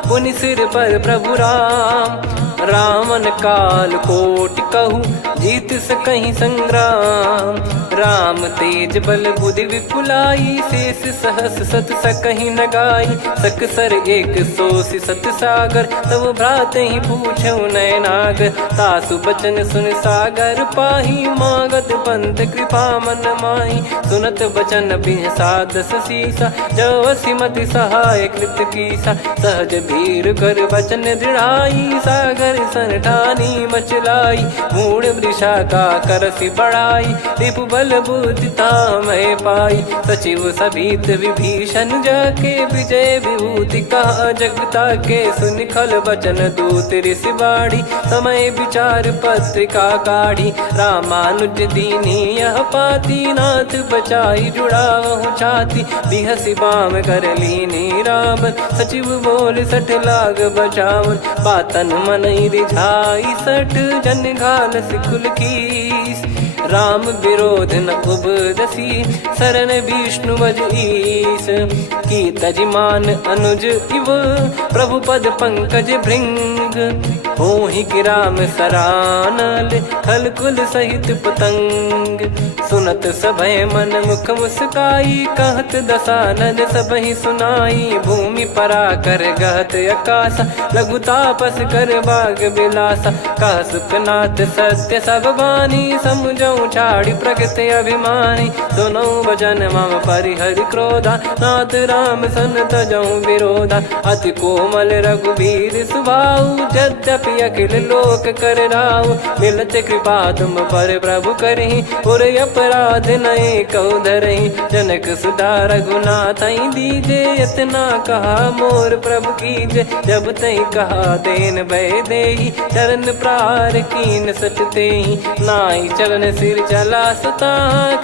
पुनि सिर पर प्रभु राम। रामन काल कोटि कहु जीत सकहि संग्राम। राम तेज बल बुद्धि विपुलाई शेष सहस सत सकहि न गाई। सकसर 180 सत सागर तब भ्रात ही पूछऊ नयनागर। तासु बचन सुन सागर पाही मागत पंथ कृपा मन माही। सुनत बचन बिहसादस सीसा जो सिमति सहाय कृत कीसा। सहज भीर कर बचन दृढ़ाई सागर सन ठानी मचलाई। मूढ़ वृषा का करसि बढ़ाई रिपु बल बुद्धि तामय पाई। सचिव सभीत विभीषण जाके विजय विभूति कहा जगता के। सुनि खल बचन दूत ऋषि बाड़ी समय विचार पत्रिका काढ़ी। रामानुज दीनी यह पाती नाथ बचाई जुड़ावहु छाती। बिहसि बाम कर लीनी रावण सचिव बोल 60 लाग बचावन। बातन मनहि रिझाई 60 जन घाल सिकुल कीस। राम विरोध न उपदसी शरण विष्णु बज ईस। की तजिमान अनुज इव प्रभु पद पंकज भृंग। होहि कि राम सरानल खल कुल सहित पतंग। सुनत सभय मन मुख मुस्काई कहत दसानन सबहि सुनाई। भूमि परा कर गहत आकाशा लघु तापस कर बाग बिलासा। कह सुखनाथ सत्य सब बानी समझऊ छाड़ी प्रकृति अभिमानी। सुनो भजन मम परिहरि क्रोधा नाथ राम सन तजऊ विरोधा। अति कोमल रघुवीर सुभाऊ यद्यपि अखिल लोक कर राऊ। मिलत कृपा तुम पर प्रभु करहि और अपराध नये कौ धरहि। जनक सुधा रघुनाथ दीजे इतना कहा मोर प्रभु कीजे। जब तई कहा देन भय देहि चरण प्रार कीन सटतेहि। नाई चरण सिर चला सता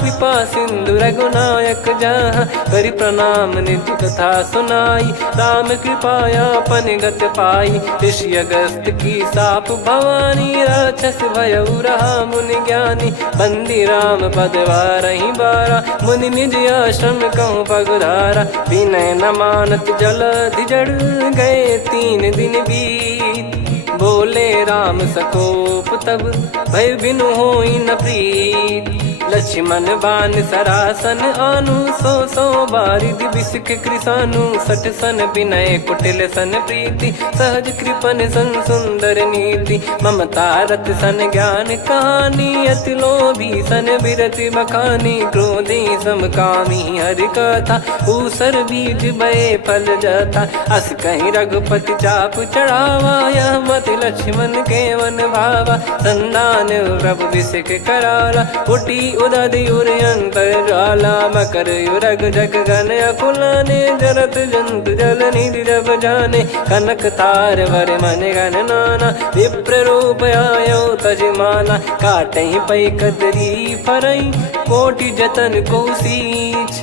कृपा सिंधु रघुनायक जहाँ। करि प्रणाम निज कथा सुनाई राम कृपाया पन गत पाई। ऋषि अगस्त की साप भवानी राक्षस भयउ रहा मुनि ज्ञानी। बंदी राम पद वारहि बारा मुनि निज आश्रम कहूँ पगुधारा। विनय न मानत जलधि जड़ गए 3 दिन बीत। बोले राम सकोप तब भय बिनु होई न प्रीत। लक्ष्मण बान सरासन आनु 100 बारिधि बिसिक कृसानु। 60 सन विनय कुटिल सन प्रीति सहज कृपन सन सुंदर नीति। ममता रत सन ज्ञान कहानी अति लोभी सन बिरति बखानी। क्रोधी समकामी हरि कथा ऊसर बीज भय फल जथा। अस कहीं रघुपति चाप चढ़ावा यह मति लक्ष्मण के वन भावा। संदान प्रभु बिसिक कराला उठी उदधि उर अंतर ज्वाला मकर युरग जग गण अकुलाने जरत जंतु जल निधि जब जाने कनक तार वर मन गण नाना विप्र रूप आयो तजमाना काटे पै कदरी फरई कोटि जतन को सींच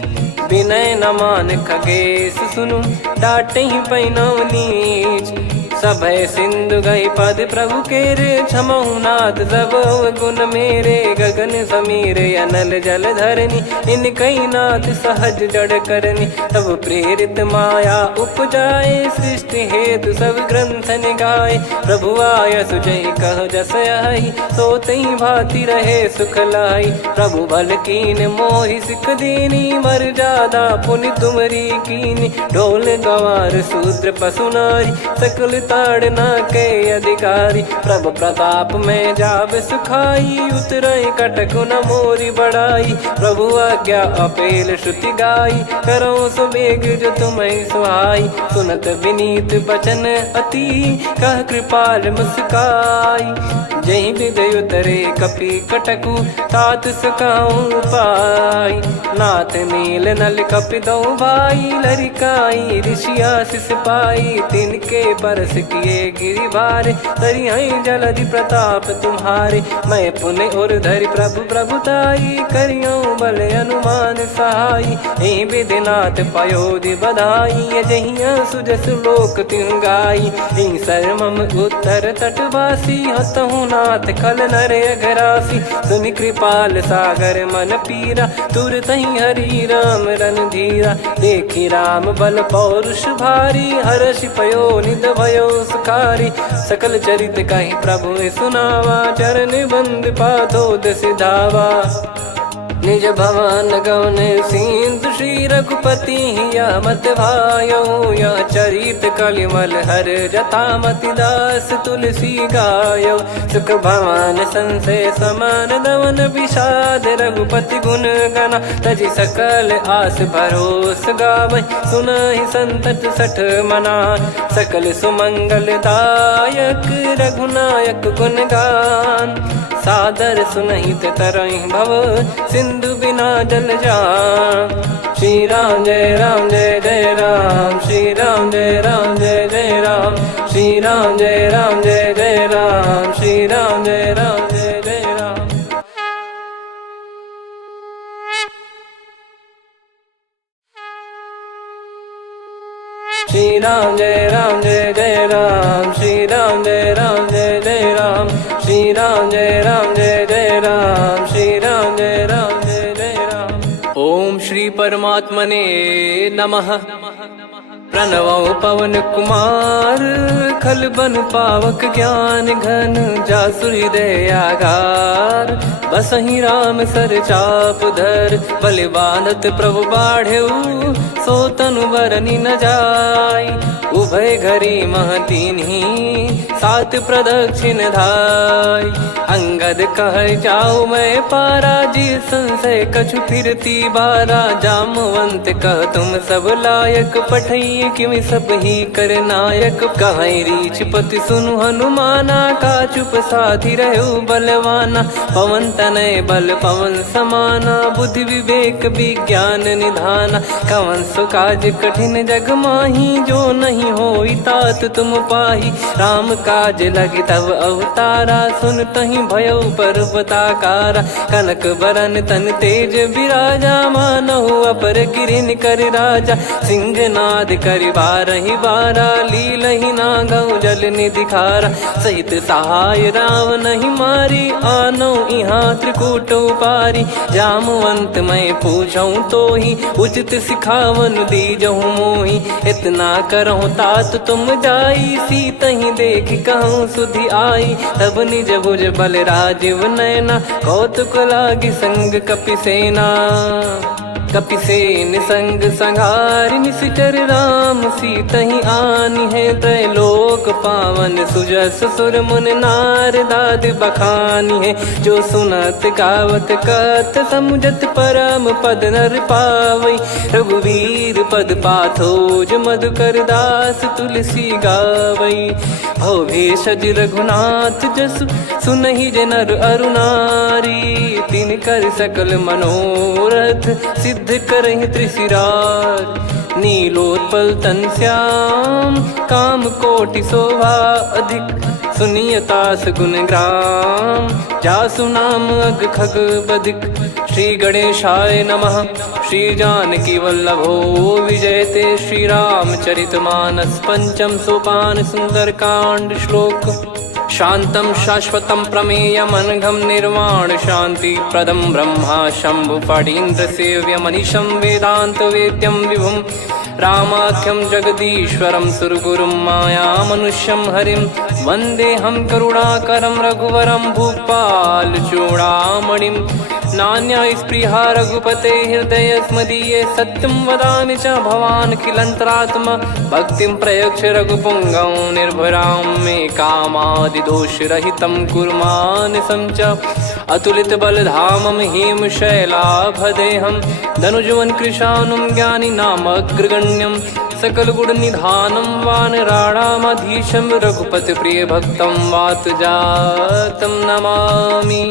विनय न मान खगेश सुनु डाटे ही पैनव नीच सभय सिंधु गई पद प्रभु केरे क्षमहु नाथ सब गुण मेरे गगन समीरे अनल जल धरनी इन कई नाथ सहज जड़ करनी तब प्रेरित माया उपजाए सृष्टि हेतु सब ग्रंथ निगाए प्रभु आय सुजय कह जस आई सो तई भांति रहे सुख लाई प्रभु भल कीन मोहि सिख दीनी मर जादा पुनि तुमरी कीनी ढोल गवार शूद्र पशु नारी सकल ताड़ना के अधिकारी प्रभु प्रताप में जाब सुखाई उतरई कटक न मोरी बढ़ाई प्रभु आज्ञा अपेल श्रुति गाई करो सुबेग जो तुम्हें सुहाई सुनत विनीत बचन अति कह कृपाल मुस्काई जही विदय उतरे कपि कटकु तात सकाऊं पाई नाथ नील नल कपि दो भाई लरिकाई ऋषि आशीष पाई तिनके परस किए गिरि भारे तरी जलधि प्रताप तुम्हारे मैं पुण्य और धरि प्रभु प्रभुताई करियो बल अनुमान सहाई यही विधिनाथ पयोधि बधाई जहिया सुजस लोक तिहु गाई सरमम उत्तर तटवासी हतहु नाथ खल नर अघरासी सुनि कृपाल सागर मन पीरा तुरत ही हरि राम रन धीरा देखी राम बल पौरुष भारी हर्षि पयो निध भयो सुखारी सकल चरित कहि प्रभु सुनावा चरण बंद पादोद सिधावा निज भवन गवन सिंधु श्री रघुपति या मत भायो या चरित कलिमल हर जथामति दास तुलसी गायो सुख भवन संशय समान दमन विषाद रघुपति गुण गना तजि सकल आस भरोस गावै सुनहि संतत सठ मना सकल सुमंगल दायक रघुनायक गुण गान सादर सुनहित तरहि भव सिंधु बिना जल जान श्री राम जय जय राम श्री राम जय जय राम श्री राम जय जय राम श्री राम जय जय राम श्री राम जय जय राम श्री राम जय जय राम श्री राम जय जय राम श्री राम जय जय राम। ओम श्री परमात्मने नमः। प्रणवो पवन कुमार खल बन पावक ज्ञान घन जासु हृदय आगार बसहि राम सर चाप धर बलि बांधत प्रभु बाढ़ेऊ सो तनु बरनी न जाय उभय घरी महतीन्ही सात प्रदक्षिण धाय अंगद कह जाऊ मैं पारा जी संशय कछु फिरती बारा जामवंत कह तुम सब लायक पठई किमि सब ही कर नायक कहीं रीछ पति सुनु हनुमाना का चुप साधि रहु बलवाना पवन तनय बल पवन समाना बुद्धि विवेक विज्ञान निधाना कवन सो काज कठिन जग माही जो नहीं होई तात तुम पाही राम काज लगी तब अवतारा सुन तही भयो पर्वताकारा कनक बरन तन तेज बिराजा मानहु अपर गिरिन कर राजा सिंहनाद करि बारहि बारा लीलहि नागौ जल निधिखारा सहित सहाय राव नहीं मारी आनो इहाँ त्रिकूट पारी जामवंत मैं पूछऊं तो ही उचित सिखावन दीजहु मोही इतना करहु तात तुम जाई सीतहि देख कहूँ सुधि आई तब निज भुज बल राजीव नैना कौतुक लागी संग कपिसेना कपिसेन संग संहारि निशिचर राम सीतहि आनि है त्रैलोक पावन सुजस सुर मुन नार दाद बखानी है जो सुनत गावत कत समुझत परम पद नर पावई रघुवीर पद पाथोज मधुकर दास तुलसी गावई भव भेषज रघुनाथ जसु सुनहि जे नर अरु नारी। तिन कर सकल मनोरथ सिद्ध करहि त्रिशिरार। नीलोत्पल तन श्याम काम कोटि शोभा अधिक। सुनियतास गुण ग्राम जासु नाम अग खग बदिक। श्री गणेशाय नमः। श्री जानकी वल्लभो विजयते। श्री रामचरित मानस पंचम सोपान सुंदरकांड श्लोक। शांतं शाश्वतं प्रमेयमनघं निर्वाण शांति प्रदं ब्रह्मा शंभु फणीन्द्र सेव्य मनीषं वेदांत वेद्यं विभुं। रामाख्यं जगदीश्वरं सुरगुरुं माया मनुष्यं हरिं। वन्देऽहं करुणाकरं रघुवरं भूपाल चूडामणिं। नान्या स्पृहा रघुपते हृदय स्मदीये। सत्यं वदामि च भवान् खिलन्तरात्मा। भक्तिं प्रयच्छ रघुपुङ्गं निर्भरां मे कामादिदोषरहितं कुर्मानसं च। अतुलित बलधामं हेमशैलाभदेहं। धनुजवन कृशानुं ज्ञानी नामग्रगण्यं। सकल गुण निधानं वानराणामधीशं। रघुपति प्रिय भक्तं वात जातं नमामि।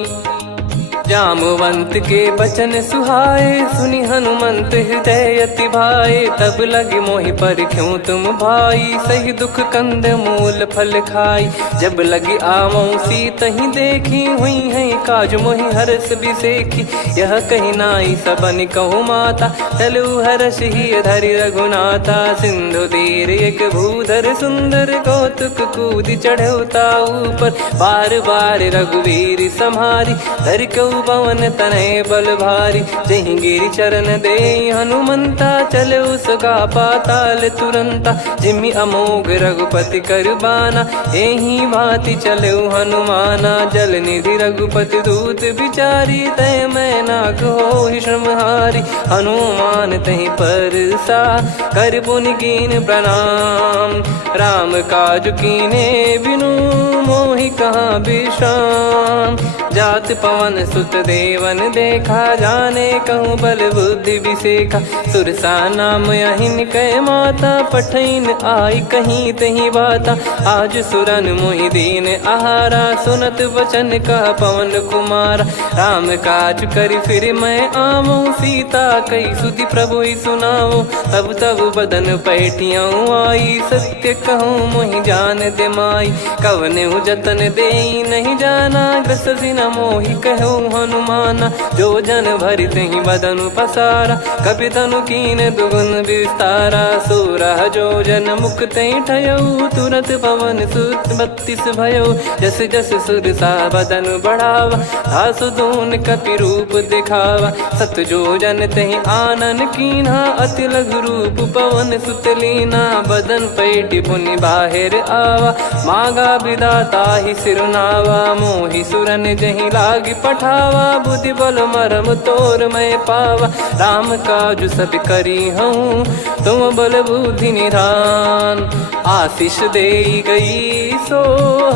जामवंत के बचन सुहाए सुनि हनुमंत हृदय अति भाए। तब लगे मोहि परख्यूं तुम भाई सही दुख कंद मूल फल खाई। जब लगे आवऊं सीतहि देखी हुई है काज मोहि हरस बिसेखी। यह कही नाई सबन कहु माता चलु हरष ही धरि रघुनाथा। सिंधु तीर एक भूधर सुंदर कौतुक कूद चढ़ौता ऊपर। बार बार रघुवीर सम्हारी धरि कहु पवन तनय बल भारी। जहि गिरि चरण दे हनुमंता चले उसका पाताल तुरंता। जिमि अमोघ रघुपति कर बाना एहि भांति चले हनुमाना। जल निधि रघुपति दूत बिचारी तय मैं नाक होहि श्रमहारी। हनुमान तहि परसा कर पुनि कीन प्रणाम। राम काज कीने बिनु मोहि कहाँ विश्राम। जात पवन सुत देवन देखा जाने कहूँ बल बुद्धि विसेखा। सुरसा नाम अहिन कै माता पठैन आई कहीं तहीं बाता। आज सुरन मोहि दीन आहारा सुनत वचन कह पवन कुमारा। राम काज करि फिर मैं आवऊं सीता कई सुधि प्रभु ही सुनाओ। तब तब बदन पैठियाँ आई सत्य कहूँ मोहि जान दे माई। कवने जतन दे नहीं जाना ग्रसि न मोहि कहूँ हनुमाना। जो जन भरि तहि बदनु पसारा कपि तनु कीन दुगुन विस्तारा। सोरह जो जन मुख तहि ठयऊ तुरत पवन सुत 32 भयऊ। जस जस सुरसा बदन बढ़ावा धासु दून कपि रूप दिखावा। सत जो जन तहि आनन कीन्हा अति लघु रूप पवन सुत लीना। बदन पैटि पुनि बाहिर आवा मागा विदाता ही सिरुनावा। मोहि सुरन जहि लागी पठावा बुद्धि बल मरम तोर मैं पावा। राम काज सब करी हूँ तुम बल बुद्धि निधान। आशीष दे गई सो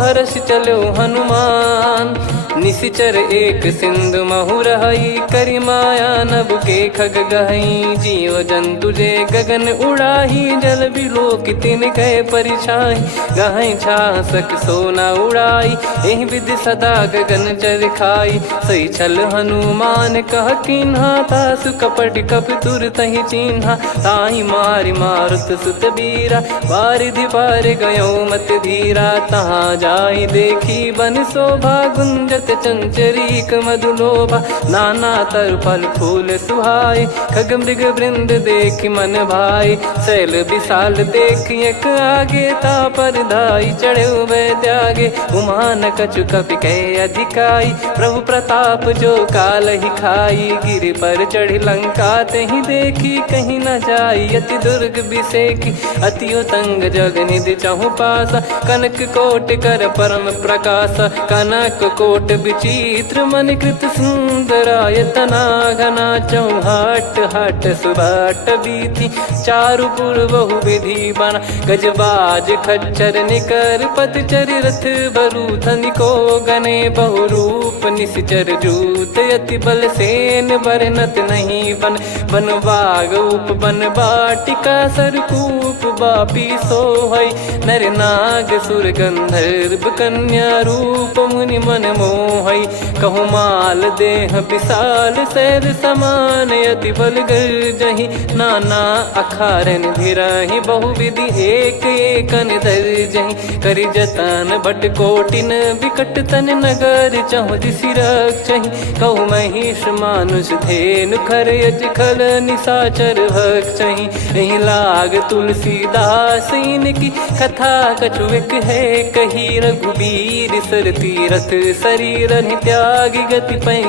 हर्ष चलो हनुमान। निशिचर एक सिंधु महु रहई करि माया नभ के खग गहई। जीव जंतु जे गगन उड़ाही जल बिलोक तिन गए परिछाई। गहई छासक सोना उड़ाई एहि विधि सदा गगन चर खाई। सही छल हनुमान कह किन्हा तासु कपट कपि तुर तहि चिन्हा। ताहि मारि मारुत सुत बीरा वारिधि पार गयो मत धीरा। तहाँ जाई देखी बन शोभा गुंजत चंचरीक मधुलोभा। नाना तर फल फूल सुहाए खग मृग वृंद देख मन भाई। शैल विशाल देख एक आगे ता पर धाई चढ़े वै त्यागे। उमा न कछु कपि कहे अधिकाई प्रभु प्रताप जो काल ही खाई। गिरि पर चढ़ी लंका तहि देखी कहीं न जाई अति दुर्ग बिसेकी। अति उतंग जग निधि चहु पासा कनक कोट कर परम प्रकाशा। कनक कोट विचित्र मन कृत सुंदरायतना घना। चौहाट हाट सुभाट बीथी चारु पुर बहु विधि बना। गजबाज खच्चर निकर पतचर रथ बरु धनिको गने बहु रूप निश्चर जूत अति बल सेन बरनत नहीं बन बन बाग उप बन बाटिका सरकूप बापी सोहई नर नाग सुर गंधर्व कन्या रूप मुनि मन मोहई कहु माल देह विशाल सैर समान अति बल गर्जहि नाना अखारन भिराहि बहुविधि एक एकन दर्जहि करि जतन भट कोटिन विकट तन नगर चहु दिसि रक्षहि कहु महिष मानुष धेनु खर यज खल निशाचर भक्षहि एहि लाग तुलसीदास इनकी कथा कछु एक है कही रघुबीर सर तीरथ शरीर त्यागी गति पै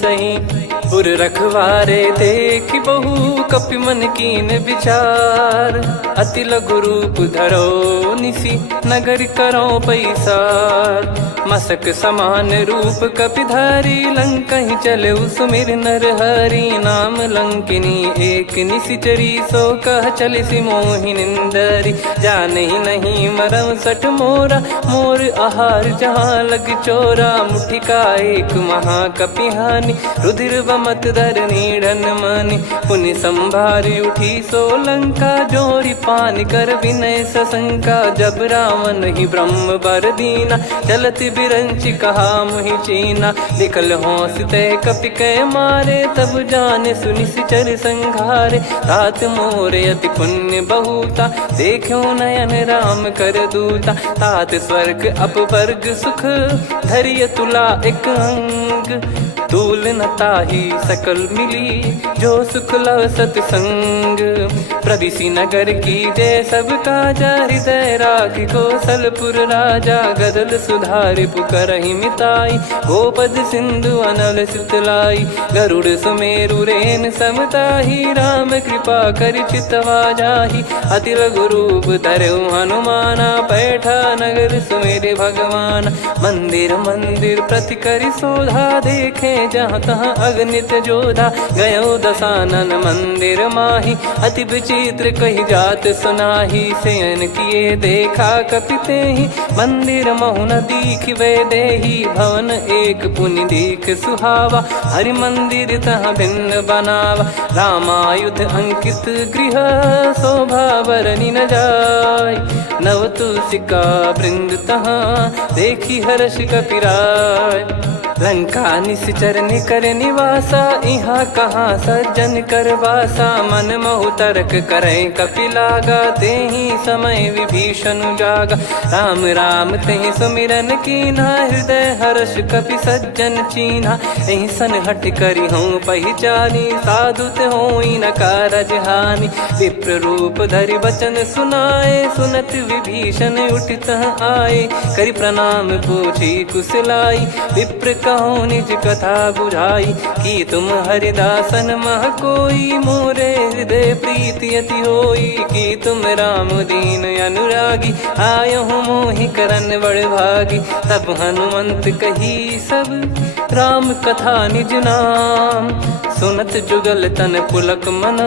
सही पुर रखवारे देख बहु कपि मन कीन विचार अति लघु रूप धरो निसी नगर करो पैसार मसक समान रूप कपिधारी लंकहि चले सुमिर नर हरि नाम लंकिनी एक निशिचरी सो कह चल सि मोहि निंदरी जानहि नहीं मरम सठ मोरा मोर आहार जहाँ लग चोरा मुठिका एक महाकपिहानि रुधिर बमत धर नीढ़न मानि पुनि संभारी उठी सोलंका जोरी पान कर विनय सशंका जब रावण ही ब्रह्म बर दीना चलति बिरंचि कहा मुहि चीना निकल होश तय कपि कै मारे तब जाने सुनिश्चर संघारे तात मोरे अति पुण्य बहुता देखो नयन राम कर दूता तात स्वर्ग अपवर्ग सुख धैर्य तुला एक अंग तूल न ताहि सकल मिली जो सुख लव सतसंग प्रविशि नगर की जय सब काजा हृदय राखि कौशलपुर राजा गदल सुधारि पुकरहि मिताई गोपद सिंधु अनल सितलाई गरुड़ सुमेरु रेन समताहि राम कृपा कर चितवा जाहि अति लघु रूप धरऊ हनुमाना पैठा नगर सुमेर भगवान मंदिर मंदिर प्रति करि शोधा देखे जहाँ तहाँ अगणित जोधा गयो दशानन मंदिर माही अति विचित्र कही जात सुनाही शयन किए देखा कपिते ही मंदिर महु न दीख वे देही भवन एक पुनि दीख सुहावा हरि मंदिर तहाँ भिन्न बनावा रामायुध अंकित गृह शोभा बरनी न जाय नव तुलसिका वृंद तहाँ देखी हर्ष कपिराय लंका निश्चर निकर निवासा यहाँ कहाँ सज्जन कर वासा मन महु तर्क करें कपिलागा तेहि समय विभीषण जागा राम राम तेहि सुमिरन कीन्हा हृदय हर्ष कपि सज्जन चीन्हा एहि सन हट करी हूँ पहिचानी साधु होई न कारज हानि विप्र रूप धरि वचन सुनाए सुनत विभीषण उठित आए करि प्रणाम पूछी कुशलाई विप्र कहो निज कथा बुझाई कि तुम हरिदासन मह कोई मोरे हृदय प्रीति अति होई कि तुम राम दीन अनुरागी आयहु मोहि करन बड़ भागी तब हनुमंत कही सब राम कथा निज नाम सुनत जुगल तन पुलक मन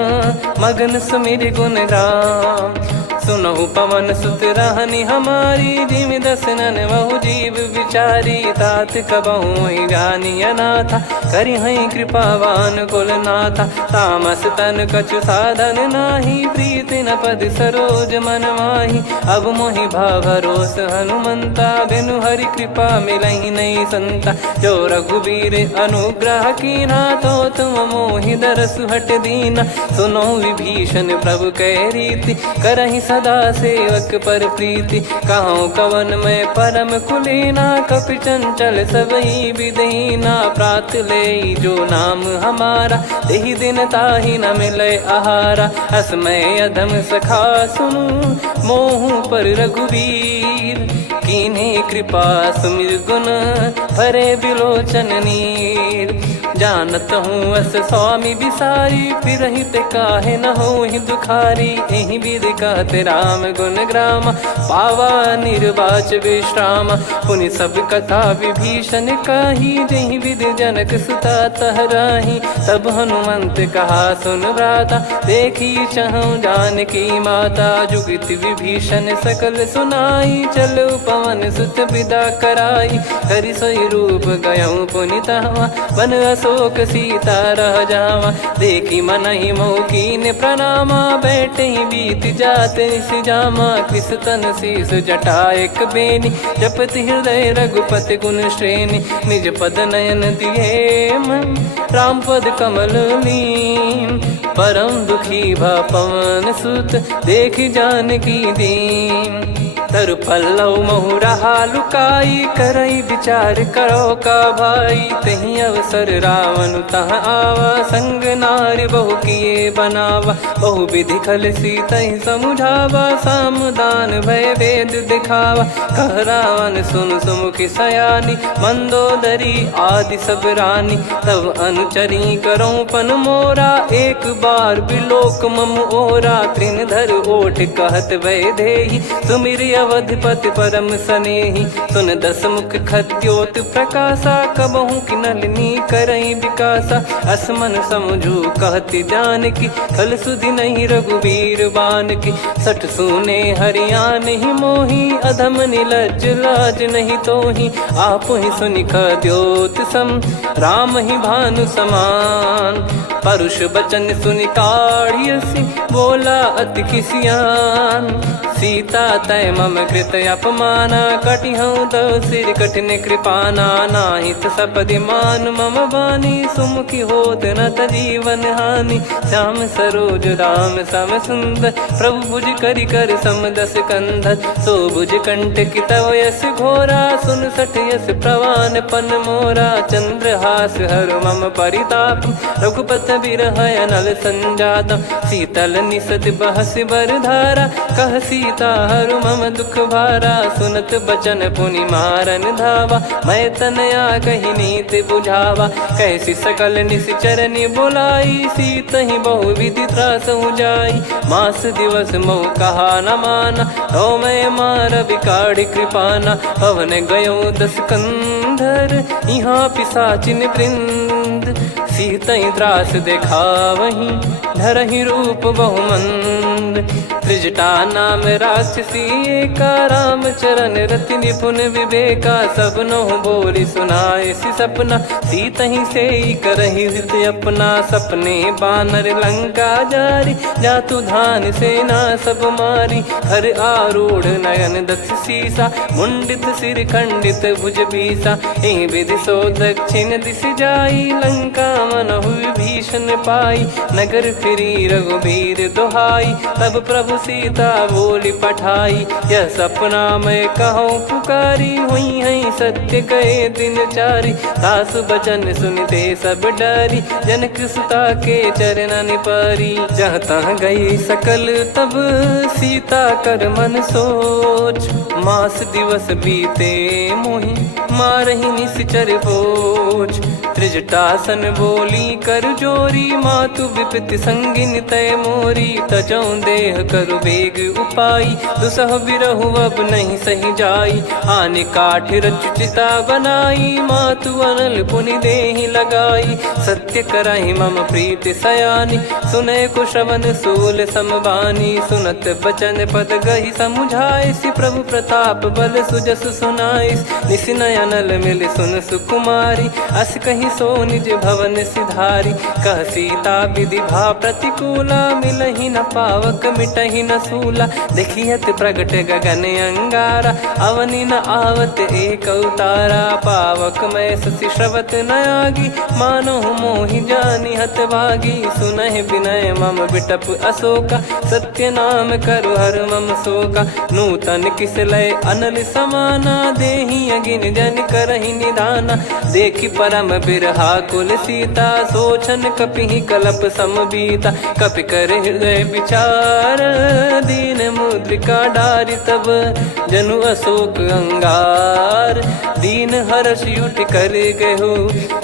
मगन सुमिर गुण राम सुनहु पवन सुत रहनी हमारी जिम दसनन बहु जीव विचारी तात कबहु जानी अनाथा करि हई कृपावान कुल नाथा तामस तन कछु साधन नाही प्रीति न पद सरोज मन माही अब मोहि भाभरोस हनुमंता बिनु हरि कृपा मिलहि नहीं संता जो रघुबीर अनुग्रह कीना तो तुम मोहि दरसु हट दीना सुनो विभीषण प्रभु कह रीति करहि सदा सेवक पर प्रीति कहूँ कवन में परम कुलीना कपि चंचल सबई विदहीना प्रात ले जो नाम हमारा तेहि दिन ताहि न मिले आहारा असमय अधम सखा सुनु मोहु पर रघुवीर कीन्हे कृपा सुमिर गुण भरे बिलोचन नीर जानत हूँ अस स्वामी बिसारी, फिर हित काहे न हो ही दुखारी। यही विधि कहते राम गुण ग्राम, पावा निर्वाच विश्राम। पुनि सब कथा विभीषण कही, जही विधि जनक सुता तहराही। तब हनुमंत कहा सुन भ्राता, देखी चहु जानकी माता। जुगित विभीषण सकल सुनाई, चलो पवन सुत विदा कराई। हरि सोई रूप गयऊँ पुनितवा, बन अशोक सीता रह जावा। देखी मनहि मौकीन प्रणामा, बैठे ही बीत जाते निस जामा। किस तन शीस जटा एक बेनी, जपति हृदय रघुपति गुण श्रेणी। निज पद नयन दिए मन, राम पद कमल लीन। परम दुखी भा पवन सुत, देखि जानकी दीन। तर पल्लव महु रहा लुकाई, करई विचार करो का भाई। तही अवसर रावण तहाँ आवा, संग नारी बहु किए बनावा। बहु विधि खल सीतहि समुझावा, सामदान भय वेद दिखावा। कह रावण सुन सुमुखी सयानी, मंदोदरी आदि सब रानी। तब अनुचरी करो पन मोरा, एक बार बिलोक मम ओरा। तृण धर ओठ कहत भय देहि, सुमिरि अवधिपति परम सनेहि। सुन दस मुख खद्योत प्रकाशा, कबहु की नलिनी करई विकासा। असमन समझू कहती जानकी, खल सुधि नहीं रघुवीर बान की। सठ सुने हरियाण ही मोही, अधम निलज लाज नहीं तोही। आप ही सुनि खद्योत सम, राम ही भानु समान। परुष बचन सुनि काढ़ियसि, बोला अति किसियान। सीता तय मम कृत अपमाना, कटिहऊँ तो सिर कठिन कृपाना। नाहित सपदि मान मम बानी, सुमुखी होत न जीवन हानि। श्याम सरोज राम सम सुंदर, प्रभु भुज करि कर समदस कंधर। सो भुज कंठ की तव यस घोरा, सुन सठ यस प्रवान पन मोरा। चंद्रहास हर मम परिताप, रघुपत बिरह अनल संजातम। शीतल निसत बहस बरधारा, कह सीता हरु मम दुख भारा। सुनत बचन पुनि मारन धावा, मैं तनया कही नीति बुझावा। कैसी सकल निश्चरनि बुलाई, सीतहि बहु विधि त्रासहु जाई। मास दिवस मोह कहा न माना, तो मैं मार बिकाढ़ि कृपाना। पवन गयो दस कंधर, यहाँ पिशाचिन वृंद। सीतहि त्रास देखावहीं, धरहि रूप बहुमंद। त्रिजटा नाम राक्षसी एका, राम चरण रति निपुण विवेका। सब नहुँ बोली सुनाए सि सपना, सीतहि सेई करहि हित अपना। सपने बानर लंका जारी, जातु धान सेना सब मारी। हर आरूढ़ नयन दस सीसा, मुंडित सिर खंडित भुज बीसा। एहि विधि सो दक्षिण दिस जाई, लंका मनहु विभीषण पाई। नगर फिरी रघुबीर दुहाई, तब प्रभु सीता बोली पठाई। यह सपना मैं कहूँ पुकारी, हुई है सत्य कहे दिन चारी। सासु बचन सुनते सब डरी, जनक सुता के चरण पारी। जहाँ तहाँ गई सकल तब सीता कर मन सोच। मास दिवस बीते मोहि, मारहि निश्चर बोझ। त्रिजटासन बोली कर जोरी, मातु विपति संगिन तय मोरी। तजौ देह करु बेग उपाई, दुसह बिरहु अब नहीं सही जाई। आने काठ रचिता बनाई, मातु अनल पुनि देहि लगाई। सत्य करहि मम प्रीति सयानी, सुनय कुशवन सूल समबानी। सुनत बचन पद गहि समुझाए, सि प्रभु प्रताप बल सुजस सुनाइस। निस नयनल मिल सुन सुकुमारी, अस कहि सो निज भवन सिधारी। कह सीता विधि भा प्रतिकूला, मिलहि न पावक मिटहि न सूला। देखियत प्रगट गगन अंगारा, अवनि न आवत एक अवतारा। पावक मैं शशि श्रवत न आगी, मानो मोहि जानि हत भागी। सुनहि विनय मम बिटप अशोका, सत्य नाम करु हर मम शोका। नूतन किस लय अनल समाना, देहि अगिन जन करहि निधाना। देखि परम बिरहा कुल सीता, सोचन कपि कलप सम बीता। कपि कर हृदय विचार, दीन मुद्रिका डारि तब जनु अशोक अंगार। दीन हर्ष उठ कर गहु,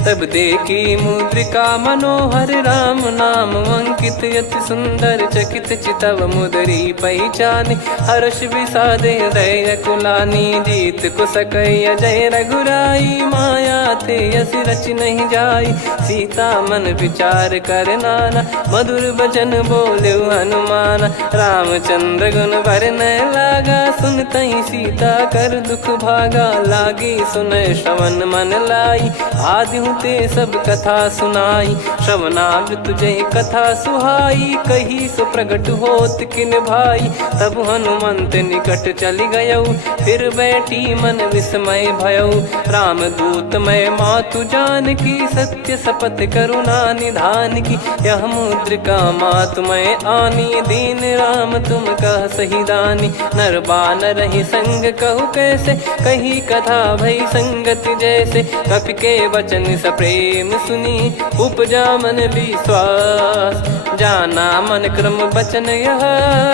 तब देखी मुद्रिका मनोहर, राम नाम अंकित अति सुंदर। चकित चितव मुदरी पहचानी, हर्ष विषादे हृदय कुलानी। जीत को सकई अजय रघुराई, माया थे यस रच नहीं जाई। सीता मन विचार कर नाना, मधुर वचन बोले हनुमान। रामचंद्र गुण भरन लागा, सुनतई सीता कर दुख भागा। लागी सुनय श्रवण मन लाई, आदिहु ते सब कथा सुनाई। श्रवणाव तुझे कथा सुहाई, कही सो प्रगट होत किन भाई। तब हनुमंत निकट चली गयौ, फिर बैठी मन विस्मय भयौ। राम दूत मैं मातु जानकी, सत्य शपथ करुणा निधान की। यह मुद्रिका मातु मैं आनी, दीन राम तुम कह सही दानी। नर बानर ही संग कहु कैसे, कही कथा भई संगति जैसे। कपि के वचन सप्रेम सुनी, उपजा मन विश्वास। जाना मन क्रम बचन यह,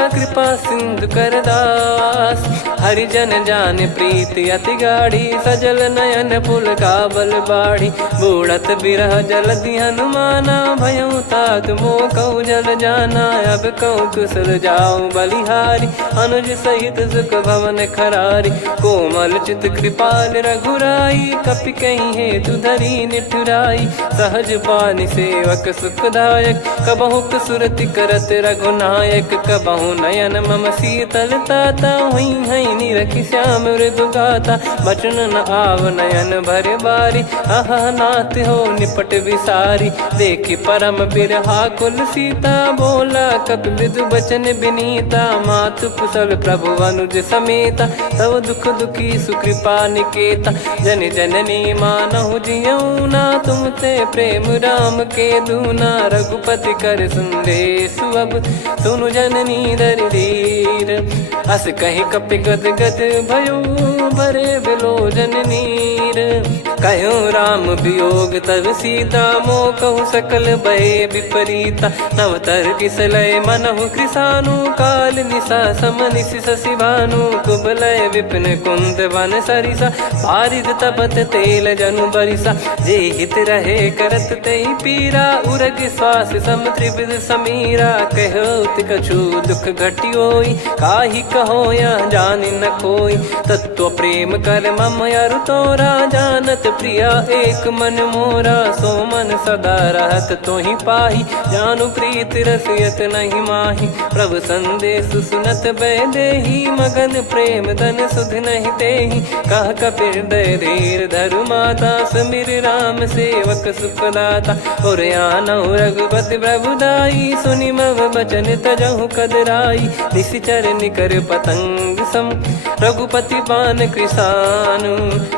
कृपा सिंधु कर दास। हरिजन जान प्रीति अति गाढ़ी, सजल नयन पुल काबल बाढ़ी। बूढ़त बिरह जलधि हनुमाना, भयउ तात मोह कहु जल जाना। अब कहु कुशल जाऊ बलिहारी, अनुज सहित सुख भवन खरारी। कोमल चित कृपाल रघुराई, कपि कहीं हेतु धरी निठुराई। सहज पानि सेवक सुखदायक, कबहु सुरति करत रघुनायक। कबहु नयन मम शीतल ताता, हुई है निरखि श्याम मृदु गाता। बचन न आव नयन भर बारी, अह नाथ हो निपट विसारी। देखि परम बिरहा कुल सीता, बोला कपि मृदु बचन विनीता। मातु कुशल प्रभु अनुज समेता, तव दुख दुखी सुकृपा निकेता। जन जननी मानहु जियऊ ना, तुम ते प्रेम राम के दूना। रघुपति कर संदेश अब, सुनु जननी दर धीर। अस कहि कपि गद गद भयो, भरे बिलोचन नीर। कहो राम वियोग तब सीता, मोह कहु सकल भय विपरीता। नवतर किसलय मनहु कृसानु, काल निशा सम निशि शशि भानु। कुबलय विपिन कुंद वन सरिसा, पारिद तपत तेल जनु बरिसा। जे हित रहे करत तेहि पीरा, उरग श्वास सम त्रिविध समीरा। कहो कछु दुख घटियोई, काहि कहो या जानि न कोई। तत्व प्रेम कर मम अरु तोरा, जानत प्रिया एक मन मोरा। सो मन सदा रहत तोहि पाही, जानु प्रीत रसियत नहीं माही। प्रभु संदेश सुनत बैदेही, मगन प्रेम धन सुध नहीं तेहि। कह कपि हृदय धीर धरु माता, सुमिर राम सेवक सुखदाता। और आनहु रघुपति प्रभु दाई, सुनि मम बचन तजहु कदराई। निशिचर निकर पतंग सम, रघुपति पान कृसानु।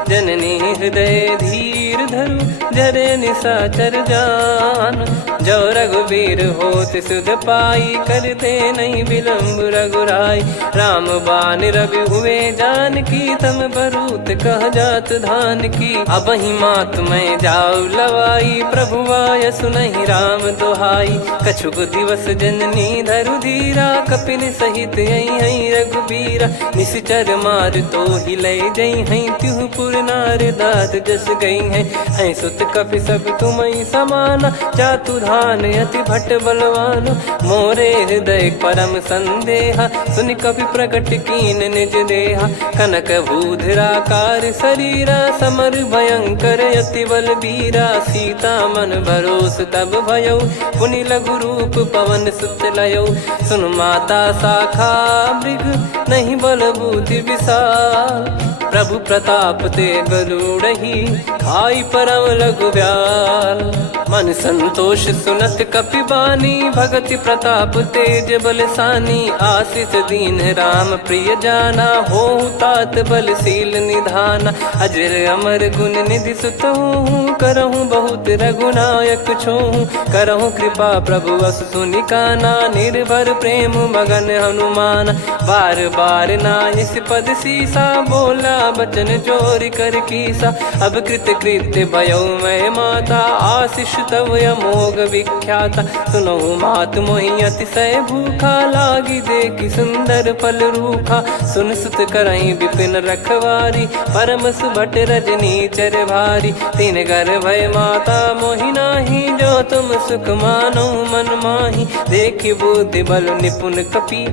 जननी हृदय धीर धरु, जरे निशाचर जान। जो रघुवीर होत सुध पाई, करते नहीं विलम्ब रघुराई। राम बान रवि हुए जानकी, तम बरूत कह जात धान की। अब ही मात मैं जाऊ लवाई, प्रभु आय सुनहि राम दुहाई। कछुक दिवस जननी धरु धीरा, कपिन सहित यही रघुबीरा। निशिचर मार तो ही लय जई हैं, त्युह पुर नार दाद जस गई हैं। सुत कपि सब तुमहि समाना, जातु धान अति भट बलवान। मोरे हृदय परम संदेहा, सुनि कपि प्रकट कीन निज देहा। कनक भूधराकार शरीरा, समर भयंकर अति बल बीरा। सीता मन भरोस तब भयउ, पुनि लघु रूप पवन सुत लयौ। सुन माता शाखा मृग, नहीं बल बुद्धि विशाल। प्रभु प्रताप ते गरुड़हि, खाई परम लघु ब्याल। मन संतोष सुनत कपि बानी, भगति प्रताप तेज बलसानी। आशीष दीन राम प्रिय जाना, होहु तात बलशील निधाना। अजर अमर गुण निधि सुतहु, करहु बहुत रघुनायक छोहु। करहु कृपा प्रभु अस सुनि काना, निर्भर प्रेम मगन हनुमान। बार बार नायस पद सीसा, बोला बचन चोरी कर कीसा। अब कृत्य भयो मैं माता, आशीष तव अमोघ विख्याता। सुनो मात मोहि अतिशय भूखा, लागी देखी सुंदर फल रूखा। सुन सुत करई विपिन रखवारी, परम सुभट रजनी चर भारी। तीन घर भय माता मोहि नाही, जो तुम सुख मानो मन माही। देखी बुद्धि बल निपुण कपि,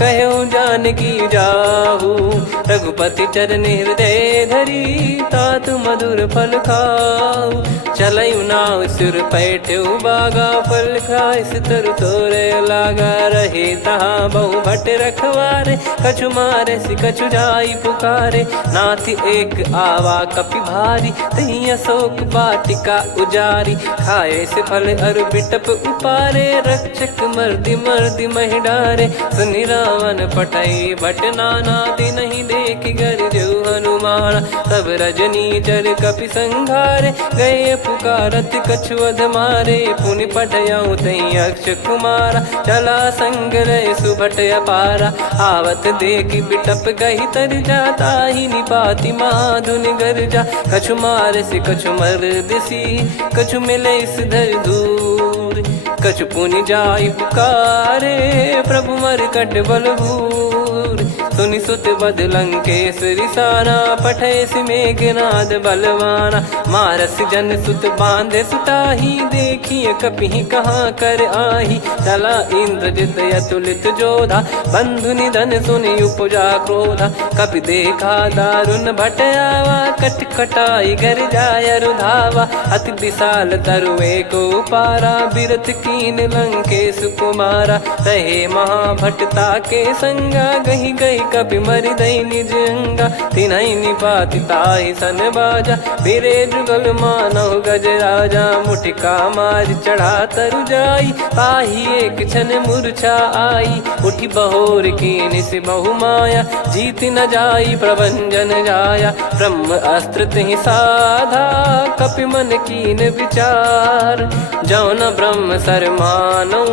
कहो जानकी जाहू। रघुपति चरण हृदय धरी, तात मधुर फल खाऊ। चलऊ नाव सिर पैठ्यु बागा, फल खाय सितर तोरे लागा। रहे तहाँ बहु भट रखवारे, कछु मारे सि कछु जाई पुकारे। नाथ एक आवा कपि भारी, तही अशोक वाटिका उजारी। खाए से फल अर बिटप उपारे, रक्षक मर्दि मर्दि महि डारे। सुनि रावण पटई भट नाना, तिनहि देखि गरजु हनुमान। तब रजनी चर कपि संघारे, गए पुकारत कछु अध मारे। पुनि पटयऊ तई अक्ष कुमारा, चला संग रहे सुभट अपारा। आवत देखि बिटप गही तर जाता, ही निपाति माधुनि गर्जा। कछु मार से कछु मर्दिसी, कछु मिले इस धर दूर। कछु पुनि जाई पुकारे, प्रभु मरकट बलभूर। सुनि सुत बद लंकेश्वरी साना, पठय सि मेघनाद बलवाना। मारस जन सुत बांधे सुताही, देखिए कपि कहाँ कर आही। चला इंद्रजित अतुलित जोधा, बंधु निधन सुनि उपजा क्रोधा। कपि देखा दारुण भट आवा, कट कटाई घर जाय रुधावा। अति विशाल तरुए को पारा, बिरथ कीन लंकेश कुमारा। रहे महाभटता के संगा, गही गही कपि मरि दई निज अंगा। तिन्हि निपाति ताहि सन बाजा, बिरे जुगल मानव गज राजा। मुटिका मार चढ़ा तरु जाई, ताहि एक क्षण मूर्छा आई। उठी बहोर कीन से बहु माया, जीत न जाई प्रभंजन जाया। ब्रह्म अस्त्र तिहि साधा, कपि मन कीन विचार। जौ न ब्रह्म सर मानौ,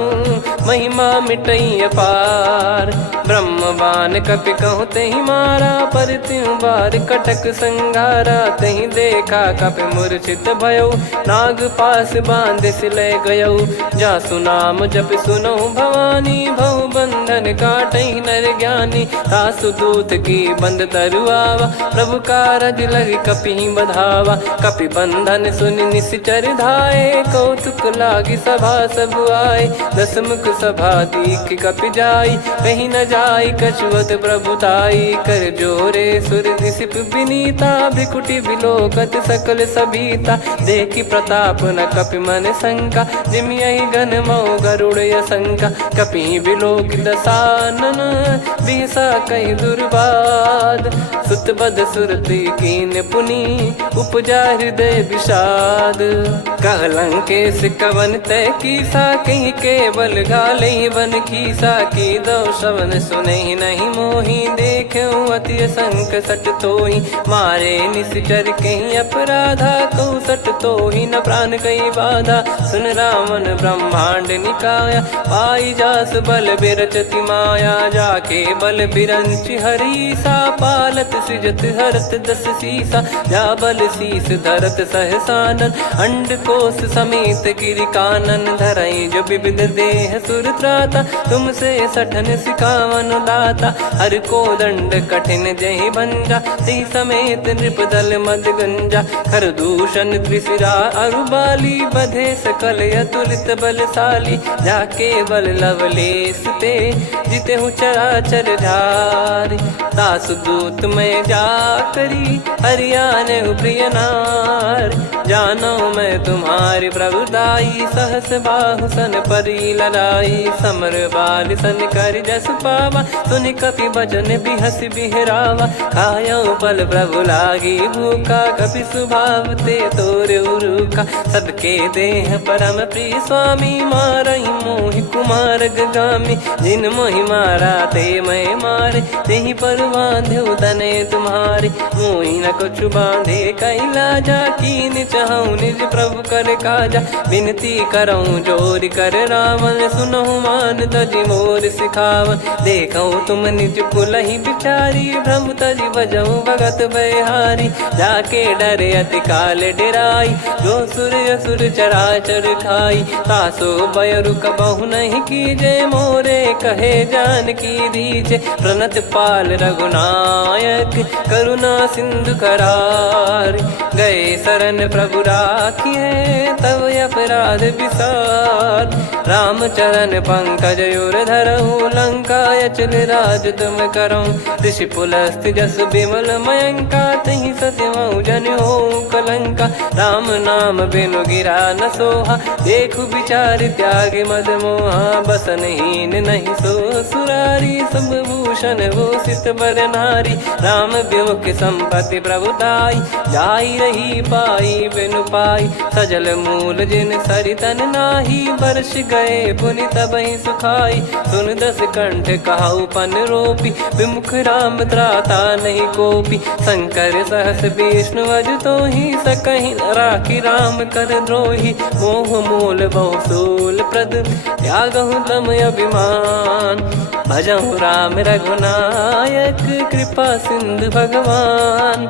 महिमा मिटई अपार। ब्रह्म बान कपि कहूँ तहि मारा, पर त्यों बार कटक संगारा। तहि देखा कपि मूर्छित भयो, नाग पास बांध सिले गयौ। जासु नाम जप सुनौ भवानी, भव बंधन काटहि नर ज्ञानी। तासु दूत की बंद तरुआवा, प्रभु कारज लग कपि बधावा। कपि बंधन सुनि निश्चर धाये, कौतुक लागी सभा सब आए। दस मुख सभा दीख कपि जाई, कहीं न जाई कछुअत प्रभुताई। कर जोरे सुर दिसिप विनीता, भ्रिकुटि बिलोकत सकल सबीता। देखि प्रताप न कपि मन शंका, जिमियहि गन मऊ गरुड़ असंका। कपि बिलोक दसानन, बिहसा कहि दुर्बाद। सुत बद सुरति कीन पुनि, उपजा हृदय विषाद। कह लंकेश कवन तय कीसा, कहीं केवल गाले बन खीसा। की दो श्रवण सुनहि नहीं मोहि, देखऊँ अति संक सट तोहि। मारे निश्चर कहीं अपराधा, कहूँ सट तोहि न प्राण कहीं बाधा। सुन रावण ब्रह्मांड निकाया, पाई जास बल बिरचति माया। जाके बल बिरंच हरीसा, पालत सृजत हरत दस सीसा। जा बल शीस धरत सहसानन, अंड कोश समेत गिरि कानन। धरई जो विविध देह सुर त्राता, तुमसे सठन सिखावन दाता। हर को दंड कठिन जहि भंजा, ती समेत नृपदल मद गंजा। खर दूषण त्रिशिरा अरुबाली, बधे सकल अतुलित बलशाली। जाके बल लवलेस ते, जिते हूँ चराचर झारी। दास दूत में जा करी, हरियाने प्रिय नार। जानो मैं तुम्हारी प्रभुताई, सहस बाहु सन परी लड़ाई। समर बाल सन कर जस पावा, सुनि कपि भजन बिहस बिहरावा। खायऊ पल प्रभु लागी भूखा, कपि स्वभाव ते तोर उरुका। सबके देह परम प्रिय स्वामी, मारई मोहि कुमार गामी। जिन मोहि मारा ते मैं मारे, तेहि पर बांधे तने तुम्हारे। मोहि न कुछ बांधे कैला, जा कीन हूँ निज प्रभु कर काजा। विनती करऊँ जोर कर रावण, सुनहु मान तजी मोर सिखावन। देखऊँ तुम निज कुलहि बिचारी, भ्रम तजी बजऊँ भगत बहारी। जाके डरे अति काल डेराई, जो सुर असुर चराचर खाई। तासो बयरु कबहु नहीं कीजे, मोरे कहे जान की दीजे। प्रणत पाल रघुनायक, करुणा सिंधु करार। गए शरण प्रभु राखिए, तब अपराध विसार। राम चरण पंकज उर धरऊँ, लंका अचल राज तुम करऊँ। ऋषि पुलस्त जस विमल मयंका, तहि ससिमऊ जन हो कलंका। राम नाम बिनु गिरा न सोहा, देखु विचार त्याग मद मोहा। बसनहीन नहीं सो सुरारी, सब भूषण भूषित बर नारी। राम विमुख संपत्ति प्रभुताई, जाई रही पाई बिनु पाई। सजल मूल जिन सरितन नाही, वर्ष गए पुनि तबहि सुखाई। सुन दस कंठ कहाऊ पन रोपी, विमुख राम त्राता नहीं कोपी। शंकर सहस विष्णु अजतो ही, सकहि राखी राम कर द्रोही। मोह मूल बहु सूल प्रद, त्यागहु तम अभिमान। भजहु राम रघुनायक, कृपा सिंधु भगवान।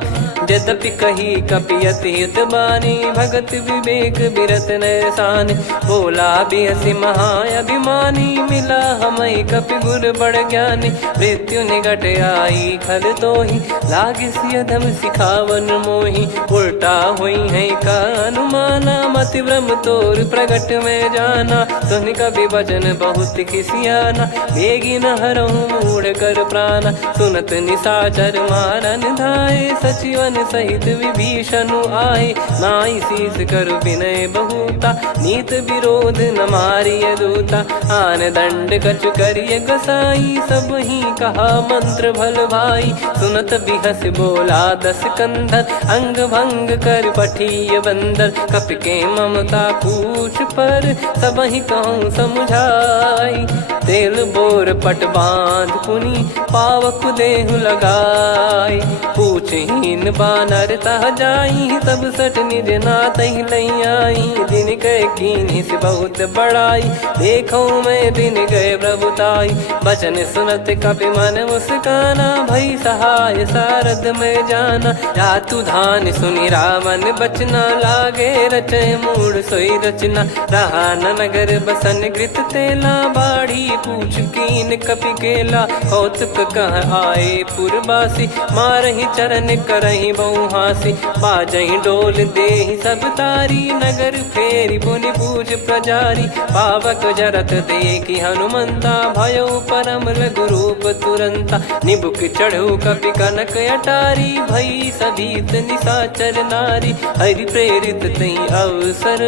यद्यपि कही कपियति हित बानी, भगत विवेक बिरत नैसान। बोला बिहसी महाअभिमानी, मिला हमई कपि गुर बड़ ज्ञानी। मृत्यु निकट आई खल तोहि, लागे सियधम सिखावन मोहि। उल्टा हुई है का अनुमाना, मति भ्रम तोर प्रगट में जाना। सुन कवि वचन बहुत खिसियाना, बेगी न हरहु मूढ़ कर प्राण। सुनत निशाचर मारन धाये, सचिवन सहित विभीषणु आए। नाई शीस करु विनय बहुता, नीत विरोध न मारिय दूता। आन दंड कछु करिय गसाई, सब ही कहा मंत्र भल भाई। सुनत बिहस बोला दस कंधर, अंग भंग कर पठिय बंदर। कपि के ममता पूछ पर, सब ही कहूँ समझाई। तेल बोर पट बांध पुनि, पावक देहु लगाई। पूछहीन बानर तह जाई, तब सट निज नातहि लई आई। दिन गए कीन्ही से बहुत बड़ाई, देखो मैं दिन गए प्रभुताई। बचन सुनत कपि मन मुस्काना, भई सहाय सारद में जाना। जातु धान सुनि रावण बचना, लागे रचे मूढ़ सोई रचना। रहा न नगर बसन कृत तेला, बाढ़ी पूछ कीन कपि केला। कौतुक कह आए पुरबासी, मारहि चरण करहि बहु हासी। बाजहि डोल देहि सब तारी, नगर फेरी पुनि पूज प्रजारी। पावक जरत देखि हनुमंता, भयो परम लघु रूप तुरंता। निबुक चढ़ऊ कपि कनक अटारी, भई सभीत निशाचर नारी। हरि प्रेरित तहि अवसर,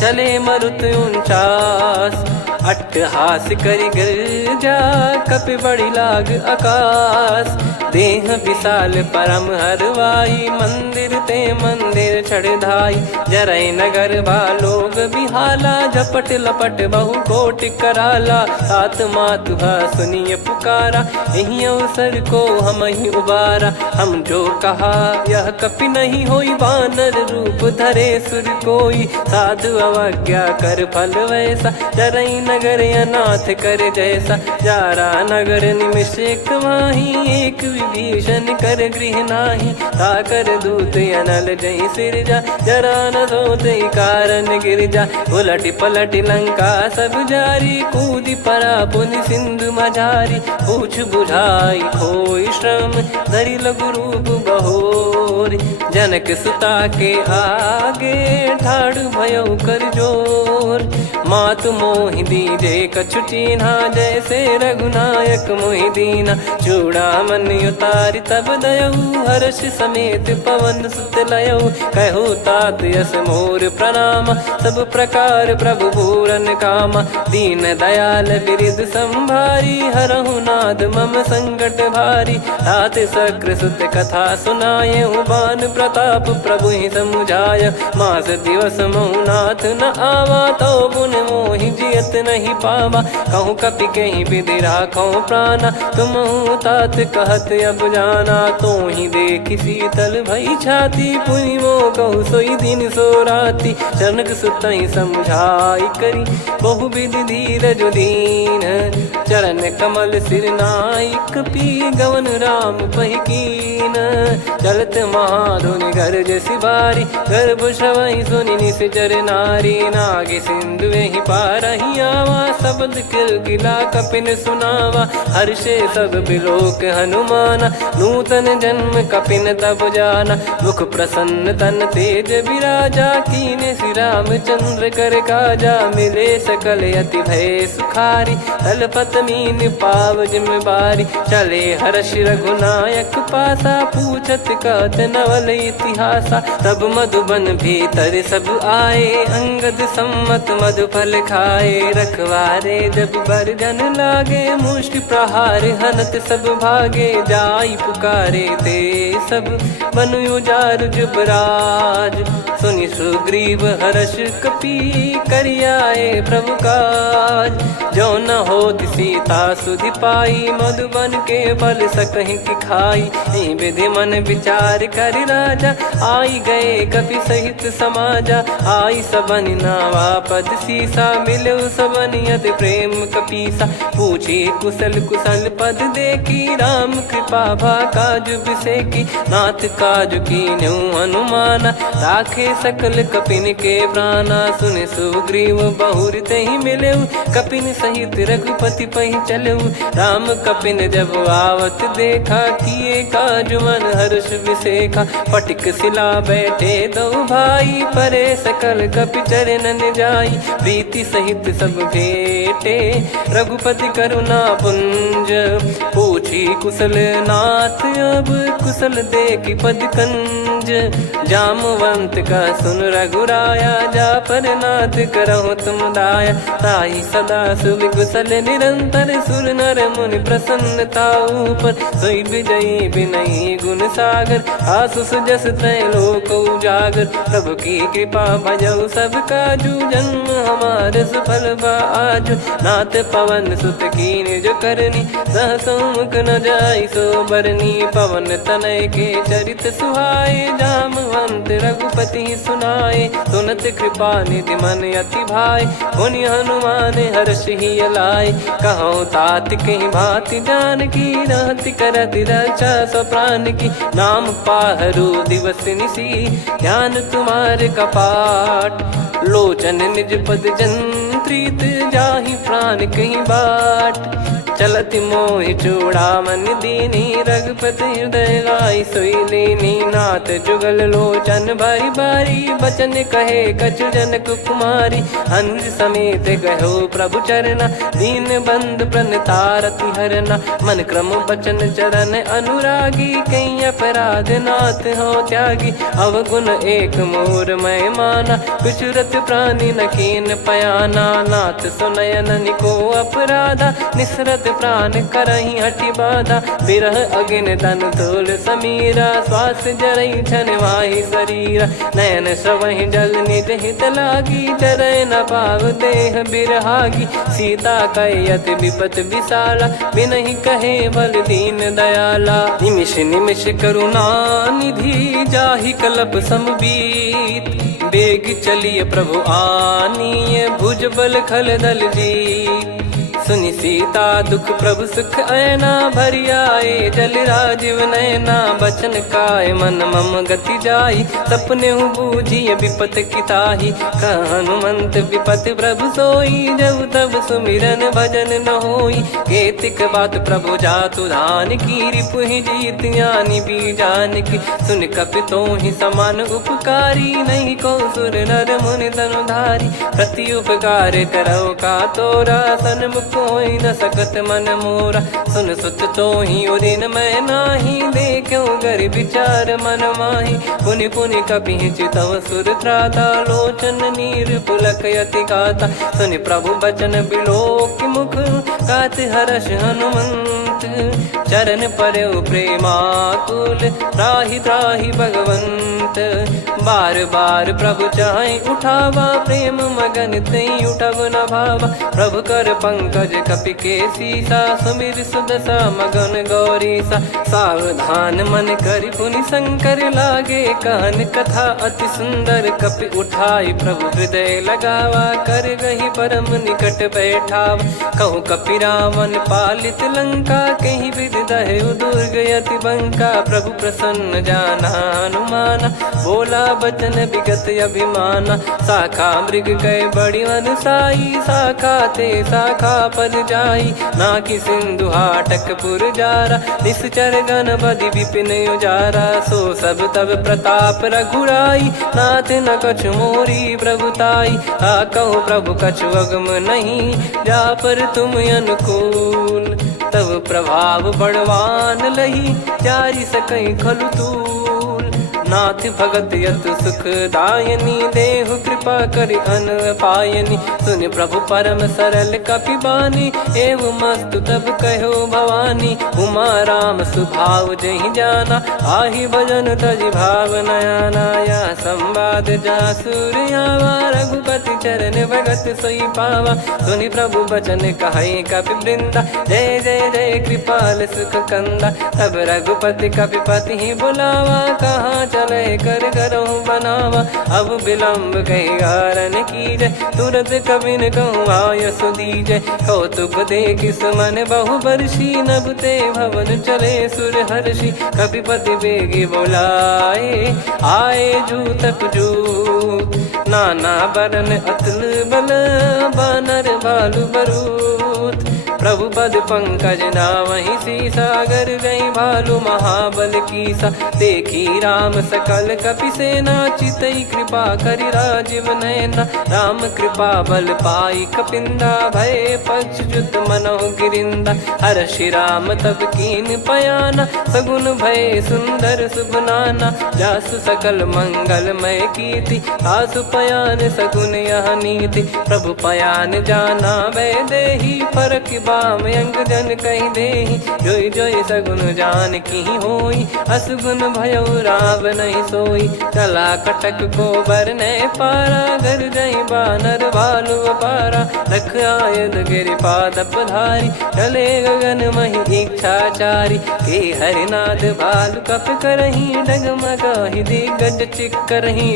चले मरुत 49। अट्टहास करि गिरजा, कपि बड़ी लाग आकाश। देह विशाल परम हरवाई, मंदिर ते मंदिर चढ़ धाई। जरई नगर बालोग बिहाला, झपट लपट बहु कोटि कराला। आत्मा तुहा सुनिय पुकारा, यही अवसर को हम ही उबारा। हम जो कहा यह कपि नहीं होई, वानर रूप धरे सुर कोई। साधु अवज्ञा कर फल वैसा, जरई नगर अनाथ कर जैसा। जारा नगर निमिष एक माही, एक विभीषण कर गृह नाही। ताकर दूत अनल जय सिरजा, जरा न सोते कारण गिरजा। उलट पलट लंका सब जारी, कूदी परा पुनि सिंधु मझारी। पूछ बुझाई खोई श्रम, धरि लघु रूप बहोर। जनक सुता के आगे, ठाड़ भयउ कर जोर। मातु मोहि दीजे कछु चीन्हा, जैसे रघुनायक मोहि दीना। चूड़ामन उतारि तब दयऊ, हर्ष समेत पवन सुत लयऊ। कहु तात यस मोर प्रणाम, सब प्रकार प्रभु पूरन कामा। दीन दयाल बिरिद संभारी, हरहु नाद मम संकट भारी। तात शक्र सुत कथा सुनायऊ, बान प्रताप प्रभु ही समुझाय। मास दिवस महु नाथ न आवा, तो पुन मोहि जियत नहीं पावा। कहूँ कपि कहीं विधि राखो प्राणा, तुम तात कहत अब जाना। तो ही देखी शीतल भई छाती, पुनि वो कहू सोई दिन सो राती। जनक सुत ही समझाई करी, बहु विधि धीरज दीन। चरण कमल सिर नाइक, पी गवन राम पही कीन। चलत महाधुनि गर्ज सिबारी, गर्भ श्रवहि सुनि निश्चर नारी। नागे सिंधु ही पारहि आवा, शब्द किलकिला कपिन सुनावा। हर्षे सब बिलोक हनुमाना, नूतन जन्म कपिन तब जाना। मुख प्रसन्न तन तेज विराजा, कीने श्री रामचंद्र कर काजा। मिले सकल अति भय सुखारी, तलपत मीन पाव जिम बारी। चले हर्ष रघुनायक पासा, पूछत कहत नवल इतिहासा। तब मधुबन भीतर सब आए, अंगद सम्मत मधुफल खाए। रखवारे जब बरगन लागे, मुष्टि प्रहार हनत सब भागे। जाई पुकारे ते सब, बन उजारु जुबराज। सुनि सुग्रीव हर्ष कपि, करियाए प्रभु काज। जो न होत सीता सुधि पाई, मधुबन के फल सकहि की खाई। विधि मन विचार कर राजा, आई गए कपि सहित समाजा। आई सबन नावा पद सीसा, मिलो सबन यद प्रेम कपीसा। पूछी कुशल कुशल पद देखी, राम कृपा भा काज बिसेकी। नाथ काज कीन्हु हनुमाना, राखे सकल कपिन के प्राणा। सुन सुग्रीव बहुर तहि मिलेउ, कपिन सहित रघुपति पहि चलऊ। राम कपिन जब आवत देखा, किए काज मन हर्ष विसेखा। फटिक सिला बैठे दो भाई, परे सकल कपि चरणन जाई। प्रीति सहित सब भेटे, रघुपति करुणा पुंज। पूछी कुशल नाथ, अब कुशल देखि पद कंज। जामवंत का सुन रघुराया, जा पर नाथ करहु तुम दाया। ताहि सदा सुभि कुशल निरंतर, सुर नर मुनि प्रसन्नता ऊपर। सोई विजयी विनयी गुण सागर, आसु सुजस त्रैलोक उजागर। प्रभु की कृपा भजऊ सब काजू, जन्म हमार सफल बा आजु। नाथ पवन सुत कीन जो करनी, सहसो मुख न जाई सो बरनी। पवन तनय के चरित सुहाए, जामवंत रघुपति सुनाए। सुनत कृपा निधि मन अति भाई, पुनि हनुमान हर्ष ही लाए। कहो तात कहीं भांति जान की, रहति करति रक्षा सो प्राण की। नाम पाहरु दिवस निसी, ध्यान तुम्हारे कपाट। लोचन निज पद जंत्रित, जाहि प्राण कहीं बाट। चलति मोहि चूड़ामन दीनी, रघुपति हृदय लाई सोई लीनी। नाथ जुगल लोचन बारी बारी, बचन कहे कछु जनक कुमारी। अनुज समेत गयो प्रभु चरना, दीन बंद प्रणतारति हरना। मन क्रम बचन चरण अनुरागी, कई अपराध नाथ हो त्यागी। अवगुण एक मोर मैं माना, विचुरत प्राणी न कीन पयाना। नाथ सुनयन निको अपराधा, निसरत प्राण करहि हटि बाधा। बिरह अगिन तन तोल समीरा, श्वास जरई छन माहि शरीरा। नयन श्रवहि जल निज हित लागी, चरय न पाव देह बिरहागी। सीता कयत विपत विशाला, बिनहि कहे बल दीन दयाला। निमिष निमिष करुणा निधि, जाहि कलप समबीत। बेग चलिए प्रभु आनीय, भुज बल खल दल जीत। सुनि सीता दुख प्रभु सुख ऐना, भरि आए जल राजीव नैना। बचन काय मन मम गति जाई, सपने हूँ बूझिए विपत किताही। हनुमंत विपत प्रभु सोई, जब तब सुमिरन भजन न होई। केतिक बात प्रभु जातु धान की, रिपुहि जीत ज्ञानी बीजान की। सुन कपि तोहि समान उपकारी, नहीं को सुर नर मुनि तनुधारी। प्रति उपकार करौ का तोरा, सन्मुख कोई न सकत मन मोरा। सुन सुत तो ही उदिन मैं नाही, देखो गर विचार मन माही। पुनि पुनि कपि चितव सुर त्राता, लोचन नीर पुलक यति गाता। सुनि प्रभु बचन बिलोक मुख, गात हर्ष हनुमंत। चरण परौ प्रेमाकुल, त्राहि त्राहि भगवंत। उठत। बार बार प्रभु चाहे उठावा, प्रेम मगन तई उठब न भावा। प्रभु कर पंकज कपि के सीसा, सुमिर सुदशा मगन गौरीसा। सावधान मन करि पुनि शंकर लागे, कहन कथा अति सुंदर कपि उठाई। प्रभु हृदय लगावा, कर गही परम निकट बैठावा। कहूँ कपि रावण पालित लंका, कहीं विधि दहेउ दुर्ग यति बंका। प्रभु प्रसन्न जाना हनुमाना, बोला बचन विगत अभिमाना। शाखा मृग गए बड़ी अनुसाई, शाखा ते शाखा पर जाई। ना कि सिंधु हाटकपुर जारा, निश्चर गण बधि विपिन उजारा। सो सब तब प्रताप रघुराई, नाथ न कछु मोरी प्रभुताई। कहो प्रभु कछु अगम नहीं, जा पर तुम अनुकूल। तब प्रभाव बड़वान लही, जारी सकई खलु तूल। नाथ भगत यत सुख दायनी, देहु कृपा करि अन पायनी। सुन प्रभु परम सरल कपि बानी, एव मस्तु तब कहो भवानी। उमा राम सुभाव जहि जाना, आहि भजन तजि भाव नयाना। या संवाद जासुर आवा, रघुपति चरण भगत सोई पावा। सुनि प्रभु बचन कहै कपि वृंदा, जय जय जय कृपाल सुख कंदा। तब रघुपति कपि पति ही बुलावा, कहाँ चले कर करहु बनावा। अब विलम्ब कही कारण कीजय, तुरत कबिन कहूँ आयस दीजय। कौतुक देख सुमन बहु बरसी, नभ ते भवन चले सुर हर्षि। कपिपति बेगी बोलाए, आए जूतक जूत। नाना बरन अतुल बल, बानर बालु बरूत। प्रभु पद पंकज नावहि सीसा, गर गई भालु महाबल कीसा। देखी राम सकल कपि सेना, चितई कृपा करि राजीव नयना। राम कृपा बल पाई कपिंदा, भय पक्षजुत मनहु गिरिंदा। हर्षि राम तब कीन पयाना, सगुन भय सुंदर शुभ नाना। जासु सकल मंगलमय कीर्ति, आसु पयान सगुन यह नीति। प्रभु पयान जाना वै देहि, फरक बाम अंग जन कहि देहि। जोई जोई सगुन जान की होई, असगुन भयो राव नहीं सोई। चला कटक को बरने पारा, घर जई बानर भालु अपारा। लख आयद गिरि पाद पधारी, चले गगन महि इच्छाचारी। के हरिनाथ भालु कप करही, डगमगाहि दिग्गज चिक्करही।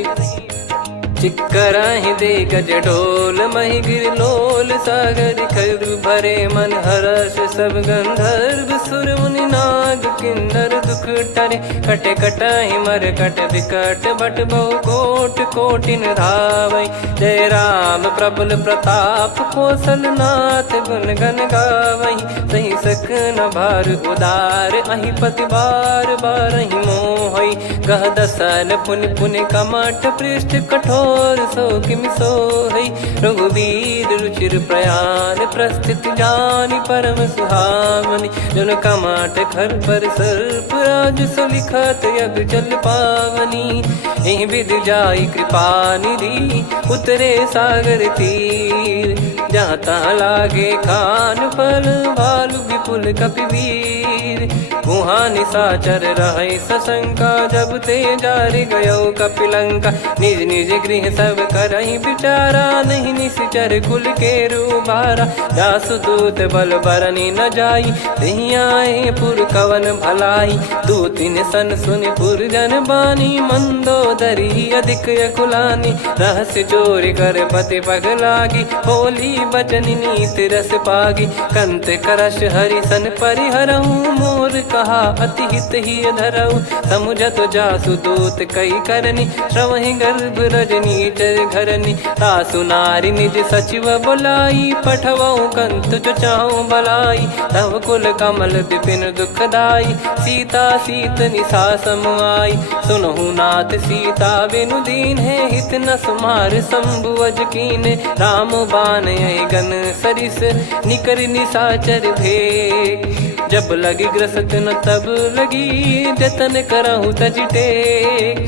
चिक्कराहि दे गज ढोल, महि गिर लोल। सागर खरु भरे मन हर्ष, सब गंधर्व सुर मुनि नाग किन्नर दुख टरे। कटे कटाहि मर कट विकट, बट बहु कोट कोटिन धावै। जय राम प्रबल प्रताप, कौशल नाथ गुण गन गावै। सही सक न भार उदार, अहि पति बार बारहि मोहै। गह दसन पुनि पुनि कमठ, पृष्ठ कठोर सो किमि सोहै। रघुवीर रुचिर प्रयाण, प्रस्थित जानि परम सुहावनी। जन कमाट खर पर सर्प, राज सलिखत अब चल पावनी। एहि विध जाई कृपा निधि, उतरे सागर तीर। जहाँ तहाँ लागे खान फल, भालु विपुल कपिवीर। वहाँ निशाचर रहै सशंका, जब ते जारि गयो कपिलंका। निज निज गृह सब करहि विचारा, नहीं निश्चर कुल के रूबारा। जासु दूत बल बरनी न जाई, नहीं आए पुर कवन भलाई। दूतिन सन सुनि पुर जन बानी, मंदोदरी अधिक अकुलानी। रहस्य चोरी कर पति पग लागी, होली बचन नीत रस पागी। कंत करश हरि सन परिहरहु, मोर कहा अति हित ही धरऊ। समुझत जासु दूत कई करनी, श्रवहि गर्भ रजनी चर घरनी। तासु नारी निज सचिव बुलाई, पठवऊ कंत जो चाहूं भलाई। तव कुल कमल विपिन दुखदाई, सीता सीत निशा समुआई। सुनहु नाथ सीता बिनु दीन है, हित न सुमार शंभु अज कीने। राम बान यही गन सरिस, निकर निशाचर भेग। जब लगी ग्रसत न तब लगी, जतन करहु तज टेक।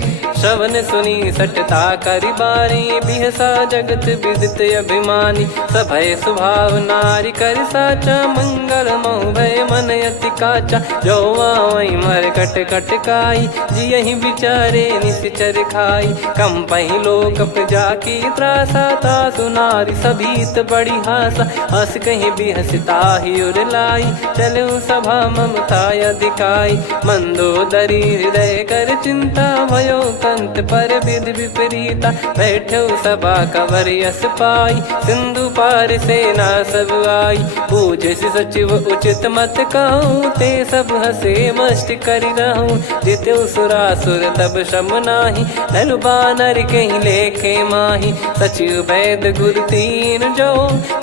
श्रवण सुनी सटता करि बारी बिहसा जगत विदित अभिमानी सभय स्वभाव नारी कर साचा मंगल मोह भय मन अति काचा जो आवई मर कट कट काई जियहि बिचारे निश्चर खाई कम पही लोक प्रजा की त्रासा तासु नारी सभीत बड़ी हासा हस कहीं बिहसता ही उर लाई चलो सभा ममता अधिकाई मंदोदरी हृदय कर चिंता भयो कंत पर विधि विपरीता बैठो सभा कवर यस पाई सिंधु पार सेना सब आई पूजे से सचिव उचित मत कहूँ ते सब हसे मस्त करि रहूं जित्यो सुरासुर तब श्रम नाही ललु बानर कहीं लेखे माही सचिव वैद गुरु तीन जो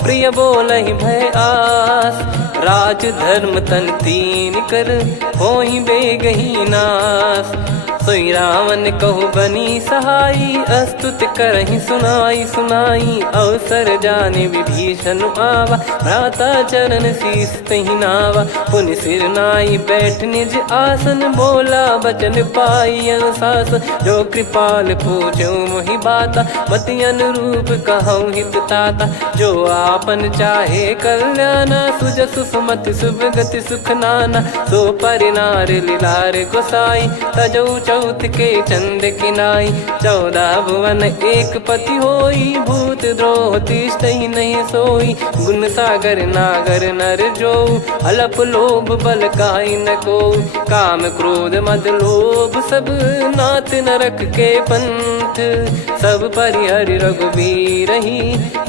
प्रिय बोलहि भय आस राज धर्म तन तीन कर होई बेगही नास सोई रावण कहु बनी सहाई अस्तुत करहि सुनाई सुनाई अवसर जाने विभीषण आवा भ्राता चरण शीस तहि नावा पुनि सिर नाई बैठ निज आसन बोला बचन पाई अनुशासन जो कृपाल पूछो मोहि बाता मति अनुरूप कहूँ हित ताता जो आपन चाहे कल्याणा सुजसु सुमति शुभ गति सुख नाना सो परिनार लीलार गोसाई तजौ चौथ के चंद किनाई 14 भुवन एक पति होई भूत द्रोह तिष्ठहि नहीं सोई गुण सागर नागर नर जो अलप लोभ बल काई न को काम क्रोध मद लोभ सब नाथ नरक के पंथ सब परिहरि रघुबीर ही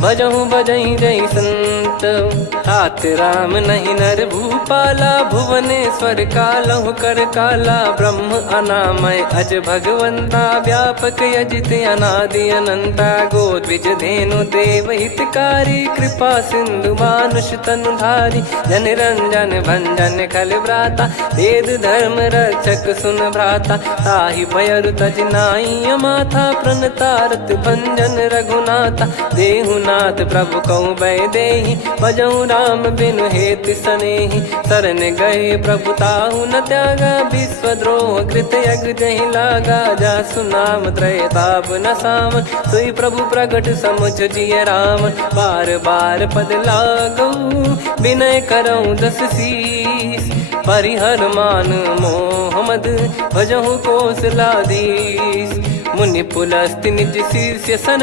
भजहु भजहि जय संत तात राम नहीं नर भूपाला भुवनेश्वर कालहु कर काला ब्रह्म अनामय अज भगवंता व्यापक यजित अनादि अनंता गोद्विज धेनु देव हितकारी कृपा सिंधु मानुष तनुधारी जन रंजन भंजन खल भ्राता वेद धर्म रक्षक सुन भ्राता ताहि भयरु तज नाई माथा प्रणतारत भंजन रघुनाथा देहुनाथ प्रभु कहु भय देहि भजहु राम बिनु हेतु सनेहि शरण गए प्रभु ताहु न त्यागा विश्वद्रोह कृत यज्ञ जहि लागा जासु नाम त्रय ताप न साम सोई प्रभु प्रगट समुझ जिय राम बार बार पद लागऊ विनय करऊँ 10 शीस परिहर मान मोह मद भजहु कौशलाधीश मुनि पुलस्ति निज शीर्ष सन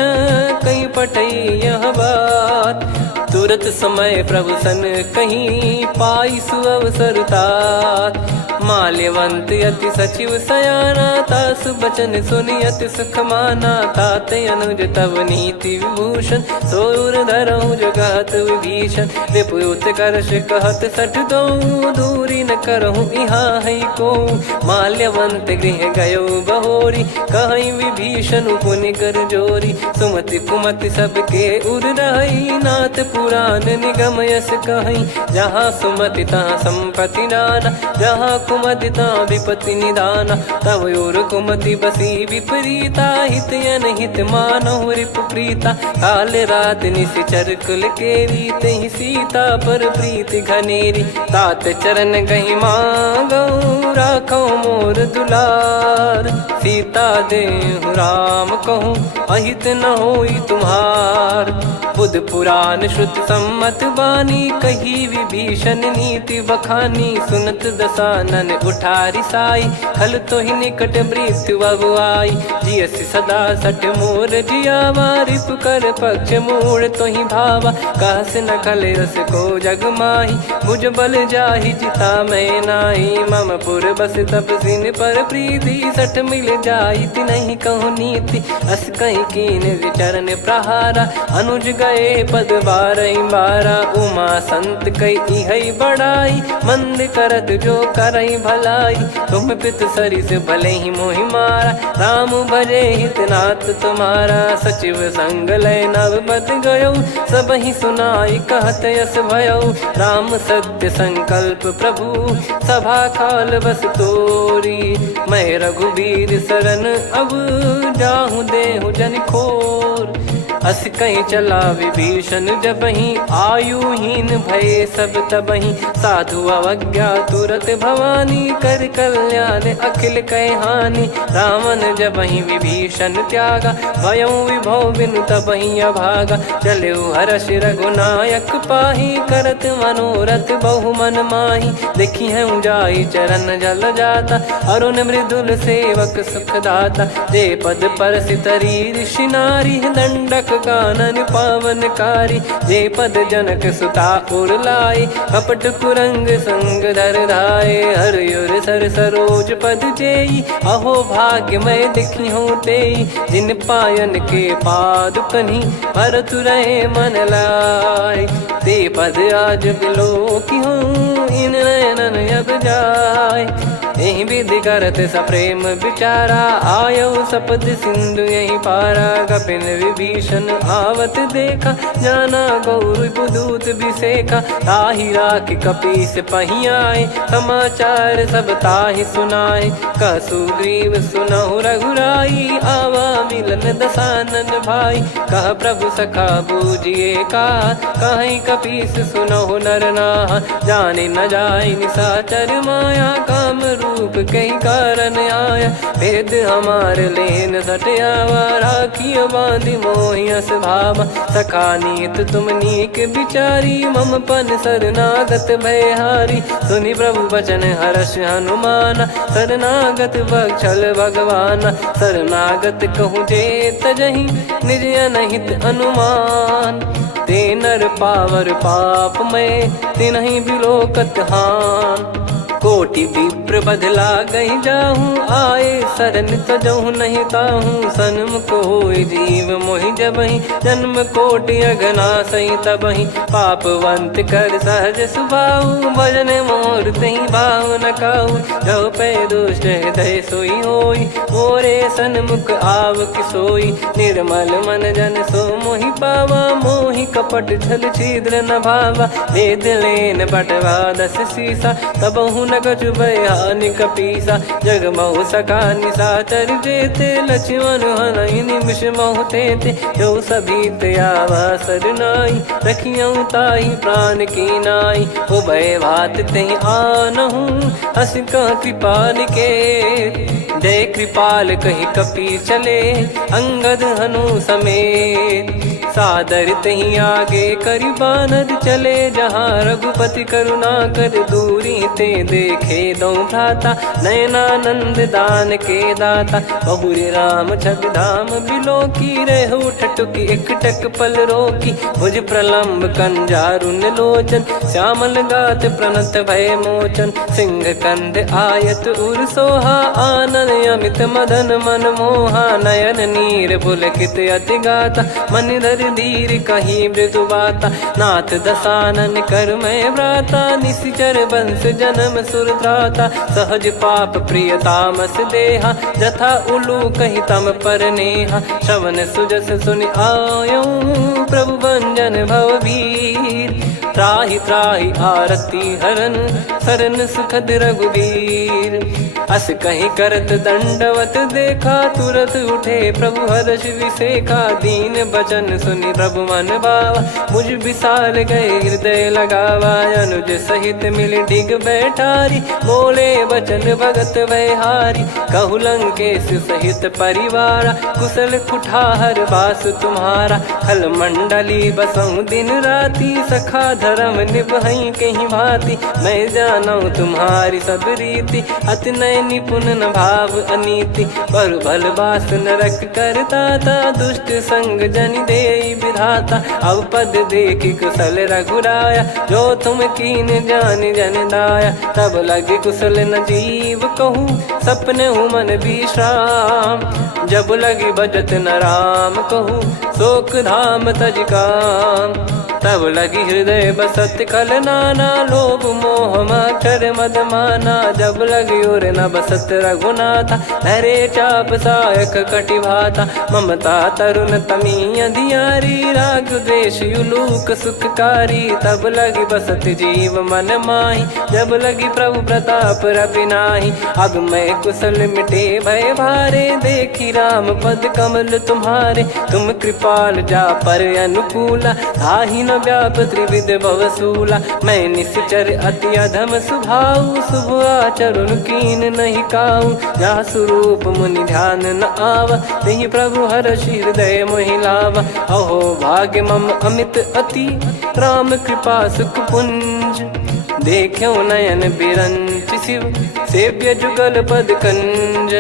कहीं पटई यह बात तुरत समय प्रभु सन कहीं पाई सुअवसर तात माल्यवंत अति सचिव सयाना तासु बचन सुनि अति सुख माना तात अनुज तव नीति विभूषण सोर धरहु जगत विभीषण विपुत करश कहत सठ दो दूरी न करहु यहाँ है को माल्यवंत गृह गयो बहोरी कहीं विभीषण पुनि कर जोरी सुमति कुमति सबके उर रही नाथ पुराण निगम यस कहीं जहाँ सुमति तहाँ संपत्ति नाना जहाँ कुमति तहाँ विपत्ति निदाना तव और कुमति बसी विपरीता हित अनहित मानहु रिपु प्रीता काल रात निश्चर कुल केरी तहि सीता पर प्रीति घनेरी तात चरण गहि मांगऊ राखो मोर दुलार सीता देहु राम कहूँ अहित न होई तुम्हार बुध पुराण श्रुत सम्मत बानी कही विभीषण नीति बखानी सुनत दसानन उठारी साई खल तो ही निकट मृत्यु अब आई जियस सदा सट मोर जियावा रिप कर पक्ष मूड़ तो ही भावा कहस न खल रस को जग माही भुज बल जाहि जिता मैं नाई मम पुर बस तब सिन पर प्रीति सठ मिल जाई नहीं कहूँ नीति अस कहीं कीन विचरण प्रहारा अनुज गए पद 12 उमा संत कई हई बड़ाई मंद करत जो करई भलाई तुम पित सरिस भले ही मोहि मारा राम भजे हित नाथ तुम्हारा सचिव संग लय नव बद गयो सब ही सुनाई कहत यस भयो राम सत्य संकल्प प्रभु सभा काल बस तोरी मैं रघुबीर शरण अब जाहूँ देहु जन खोर अस कहीं चला विभीषण जबहि आयुहीन भये सब तबहि साधु अवज्ञा तुरत भवानी कर कल्याण अखिल कह हानि रावण जबहि विभीषण त्यागा भयउ विभव बिनु तबहि अभागा चले हर्ष रघुनायक पाही करत मनोरथ बहु मन माही देखी है जाई चरण जल जाता अरुण मृदुल सेवक सुखदाता जे पद पर सितरी ऋषि नारी दंडक कानन पावनकारी जे पद जनक सुता उर लाए कपट कुरंग संग धर धाये हरियुर सर सरोज पद जेई अहो भाग्य मैं दिखी हूँ तेई जिन पायन के पाद कन्ही भरत रहे मन लाए ते पद आज बिलो की हूँ इन नयनन अब जाय यही विधि करत सप्रेम विचारा आयो सपद सिंधु यही पारा कपिन विभीषण आवत देखा जाना गौर बुदूत बिसेखा ताहि राखि कपीस पही आए समाचार सब ताहि सुनाए कह सुग्रीव सुनहु रघुराई आवा मिलन दसानन भाई कह प्रभु सखा बूझिए का कहीं कपीस सुनहु नर नाहा जाने न जाय निशाचर माया काम रूप कई कारण आया भेद हमार लेन सटयावा राखिय बांधि मोहियस भावा सखा नीत तुम नीक बिचारी मम पन शरणागत भयहारी सुनि प्रभु वचन हर्ष हनुमाना शरणागत बक्षल भगवाना शरणागत कहूँ जे तजहि निज अनहित अनुमान ते नर पावर पाप में तिन्हि बिलोकत हान कोटि विप्र बदला गई जाहूँ आए शरण तजहूँ नहीं ताहूँ सन्मुख होय जीव मोहि जबहि जन्म कोटि अघना सही तबहि पापवंत कर सहज सुभाऊ भजन मोर तही भाव न काऊ जो पै दुष्ट हृदय सोई होई मोरे सन्मुख आव किसोई निर्मल मन जन सो मोहि पावा मोहि कपट छल छिद्र न भावा वेद लेन बटवा दस सीसा तबहु न कछु भयानि कपीसा जग महु सका निशाचर जेते लक्ष्मण हनहि निमिष महु तेते जो सभी त्यावा सरनाई रखियऊ ताहि प्राण की नाई ओ भय भात तहि आनहु हस कह कृपाल के जय कृपाल कहि कपी चले अंगद हनु समेत सादर तही आगे करि बानर चले जहाँ रघुपति करुणा कर दूरी ते देखे दो भ्राता नयनानंद दान के दाता बहुरी राम छग धाम बिलो की रहु ठटुकी एकटक पल रोकी भुज प्रलम्ब कंजारुन लोचन श्यामल गात प्रणत भय मोचन सिंह कंद आयत उर सोहा आनन अमित मदन मन मोहा नयन नीर पुलकित अति गाता मन धर धीर कहीं मृदु बाता नाथ दसानन कर मैं व्राता निशिचर वंश जन्म सुरत्राता सहज पाप प्रिय तामस देहा जथा उलू कही तम पर नेहा श्रवण सुजस सुनि आयो प्रभु भंजन भववीर त्राहि त्राहि आरती हरन सरन सुखद रघुवीर अस कहीं करत दंडवत देखा तुरत उठे प्रभु हर्ष विसेखा दीन बचन सुनि प्रभु मन भावा मुझ विसार गए हृदय लगावा अनुज सहित मिल डिग बैठारी बोले बचन भगत वैहारी कहु लंकेश सहित परिवारा कुशल कुठार बास तुम्हारा खल मंडली बसऊं दिन राती सखा धर्म निभई कहीं भांति मैं जानू तुम्हारी सब रीति अति नय निपुण न भाव अनीति पर भल बास नरक करता था दुष्ट संग जन दे विधाता अब पद देखि कुशल रघुराया जो तुम कीन जान जन दाया तब लगे कुशल न जीव कहूँ सपने हूँ मन विश्राम जब लगी बजत न राम कहूँ शोक धाम तज काम तब लगी हृदय बसत खल नाना, लोभ मोह मच्छर मद माना। जब लगी और न बसत रघुनाथा, धरे चाप सायक कटि भाता। ममता तरुण तमी अधियारी, राग द्वेष युलूक सुखकारी। तब लगी बसत जीव मन माही, जब लगी प्रभु प्रताप रवि नाही। अब मैं कुशल मिटे भय भारे, देखी राम पद कमल तुम्हारे। तुम कृपाल जा पर अनुकूला, ताहि न व्याप त्रिविध भवसूला। मैं निश्चर अति अधम स्वभाव, शुभ आचरण कीन नहीं काऊ। जा स्वरूप मुनि ध्यान न आवा, नहीं प्रभु हर्ष हृदय मोहि लावा। अहो भाग्य मम अमित अति, राम कृपा सुख पुंज। देख्यो नयन बिरंच शिव, सेव्य जुगल पद कंज।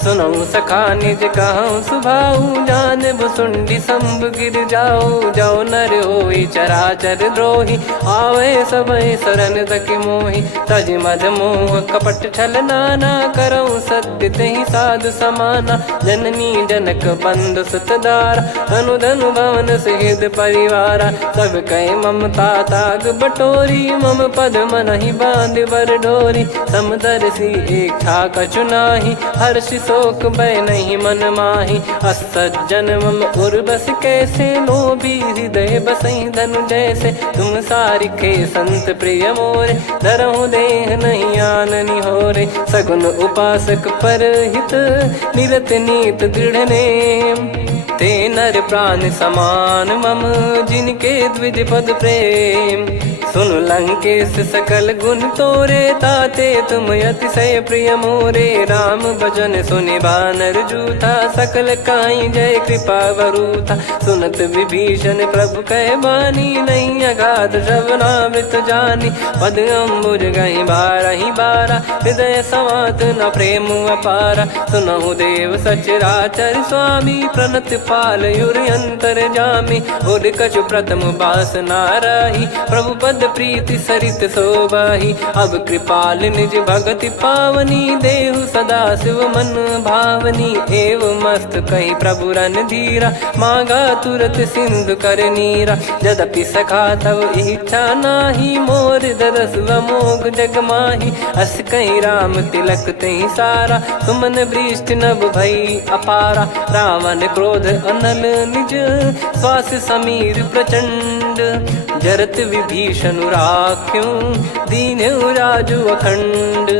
सुनऊ सखा निज कहूँ सुभाऊ, जान भुसुंडी संभ गिर जाओ। जाओ नर होई चराचर द्रोही, आवे सबय शरण तक मोहि। तज मद मोह कपट छल नाना, करऊँ सत्य तेहि साधु समाना। जननी जनक बंधु सुतदारा, धनु धनु भवन सहित परिवारा। सब कहे ममता ताग बटोरी, मम पद मनहि बांध बर डोरी। समदर्शी इच्छा कछु नाही, हर्ष शोक भय नहीं मन माही। असज्जन मम उर्वश कैसे, लोभी हृदय बसई धनु जैसे। तुम सारिखे संत प्रिय मोरे, धरहु देह नहीं आननि होरे। सगुन उपासक पर हित, निरत नीत दृढ़ नेम। ते नर प्राण समान मम, जिनके द्विज पद प्रेम। सुन लंकेश सकल गुण तोरे, ताते तुम अतिशय प्रिय मोरे। राम भजन सुनि बानर जूथा, सकल काई जय कृपा वरूथा। सुनत विभीषण प्रभु कह बानी, नहीं अगाध श्रवणामृत जानी। पद अम्बुज गहि बारहि बारा, हृदय समात न प्रेम अपारा। सुनहु देव सचराचर स्वामी, प्रणत पाल युरि अंतर जामी। उर कछु प्रथम बास नाराही, प्रभु पद प्रीति सरित शोभाही। अब कृपाल निज भगति पावनी, देहु सदा शिव मन भावनी। एव मस्त कही प्रभु रन धीरा, मांगा तुरत सिंधु कर नीरा। यद्यपि सखा तब इच्छा नाही, मोर दरस मोग जग माही। अस कही राम तिलक तहि सारा, सुमन वृष्टि नभ भई अपारा। रावण क्रोध अनल निज, श्वास समीर प्रचंड। जरत विभीषण राख्यों, दीन्हु राजु अखंड।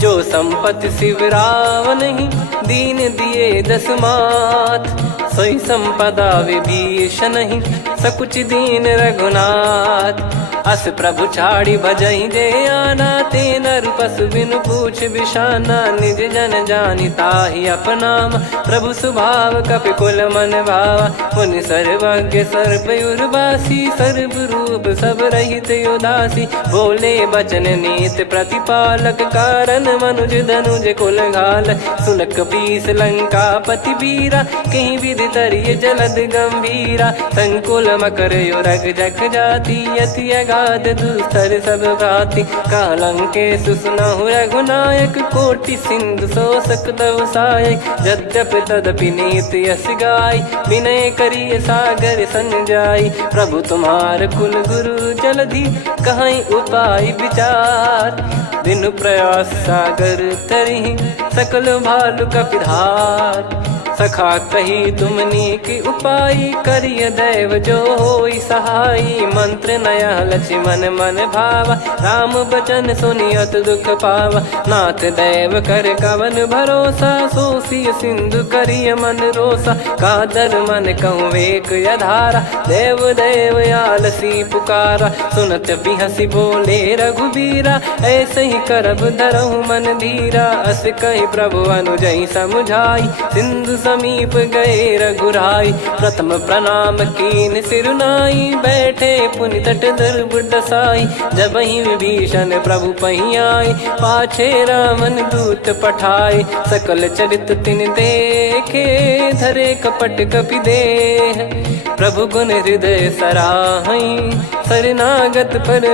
जो संपत्ति शिव रावण ही, दीन दिए दस मात। सोई संपदा विभीषण ही, सकुच दीन रघुनाथ। अस प्रभु छाड़ी भजहि जे आना, ते नर पशु बिनु पूछ बिशाना। निज जन जानि ताहि अपनाम, प्रभु स्वभाव कपि कुल मन भावा। मुनि सर्वज्ञ सर्वयुर्वासी, सर्व रूप सब रहित उदासी। बोले बचन नीत प्रतिपालक, कारण मनुज धनुज कुल घाल। सुन कपीस लंका पति वीरा, कहीं विधि तरिय जलद गंभीरा। संकुल मकर युरग जग जाति, अति अगाध दुस्तर सब भांति। कालंकेश सुनहु रघुनायक, कोटि सिंधु शोषक तव सहायक। यद्यपि तदपि नीति यस गाय, विनय करिय सागर सन जाई। प्रभु तुम्हार कुल गुरु जलधि, कहीं उपाय विचार। दिन प्रयास सागर तरिहि, सकल भालु कपिधार। सखा कही तुमनी की उपाय, करिय दैव जो होई सहाई। मंत्र नया लक्ष्मण मन भावा, राम बचन सुनियत दुख पावा। नाथ दैव कर कवन भरोसा, सोसिय सिंधु करिय मन रोसा। कादर मन कहूँ एक यधारा, देव देव आलसी पुकारा। सुनत बिहसी बोले रघुबीरा, ऐसे ही करब धरहु मन धीरा। अस कही प्रभु अनुजहि समुझाई, सिंधु समीप गए रघुराई। प्रथम प्रणाम कीन सिरुनाई, बैठे पुनि तट दर्भ डसाई। जब ही विभीषण प्रभु पही आए, पाछे रावण दूत पठाए। सकल चरित तिन देखे, धरे कपट कपि देह। प्रभु गुण हृदय सराहई, शरणागत पर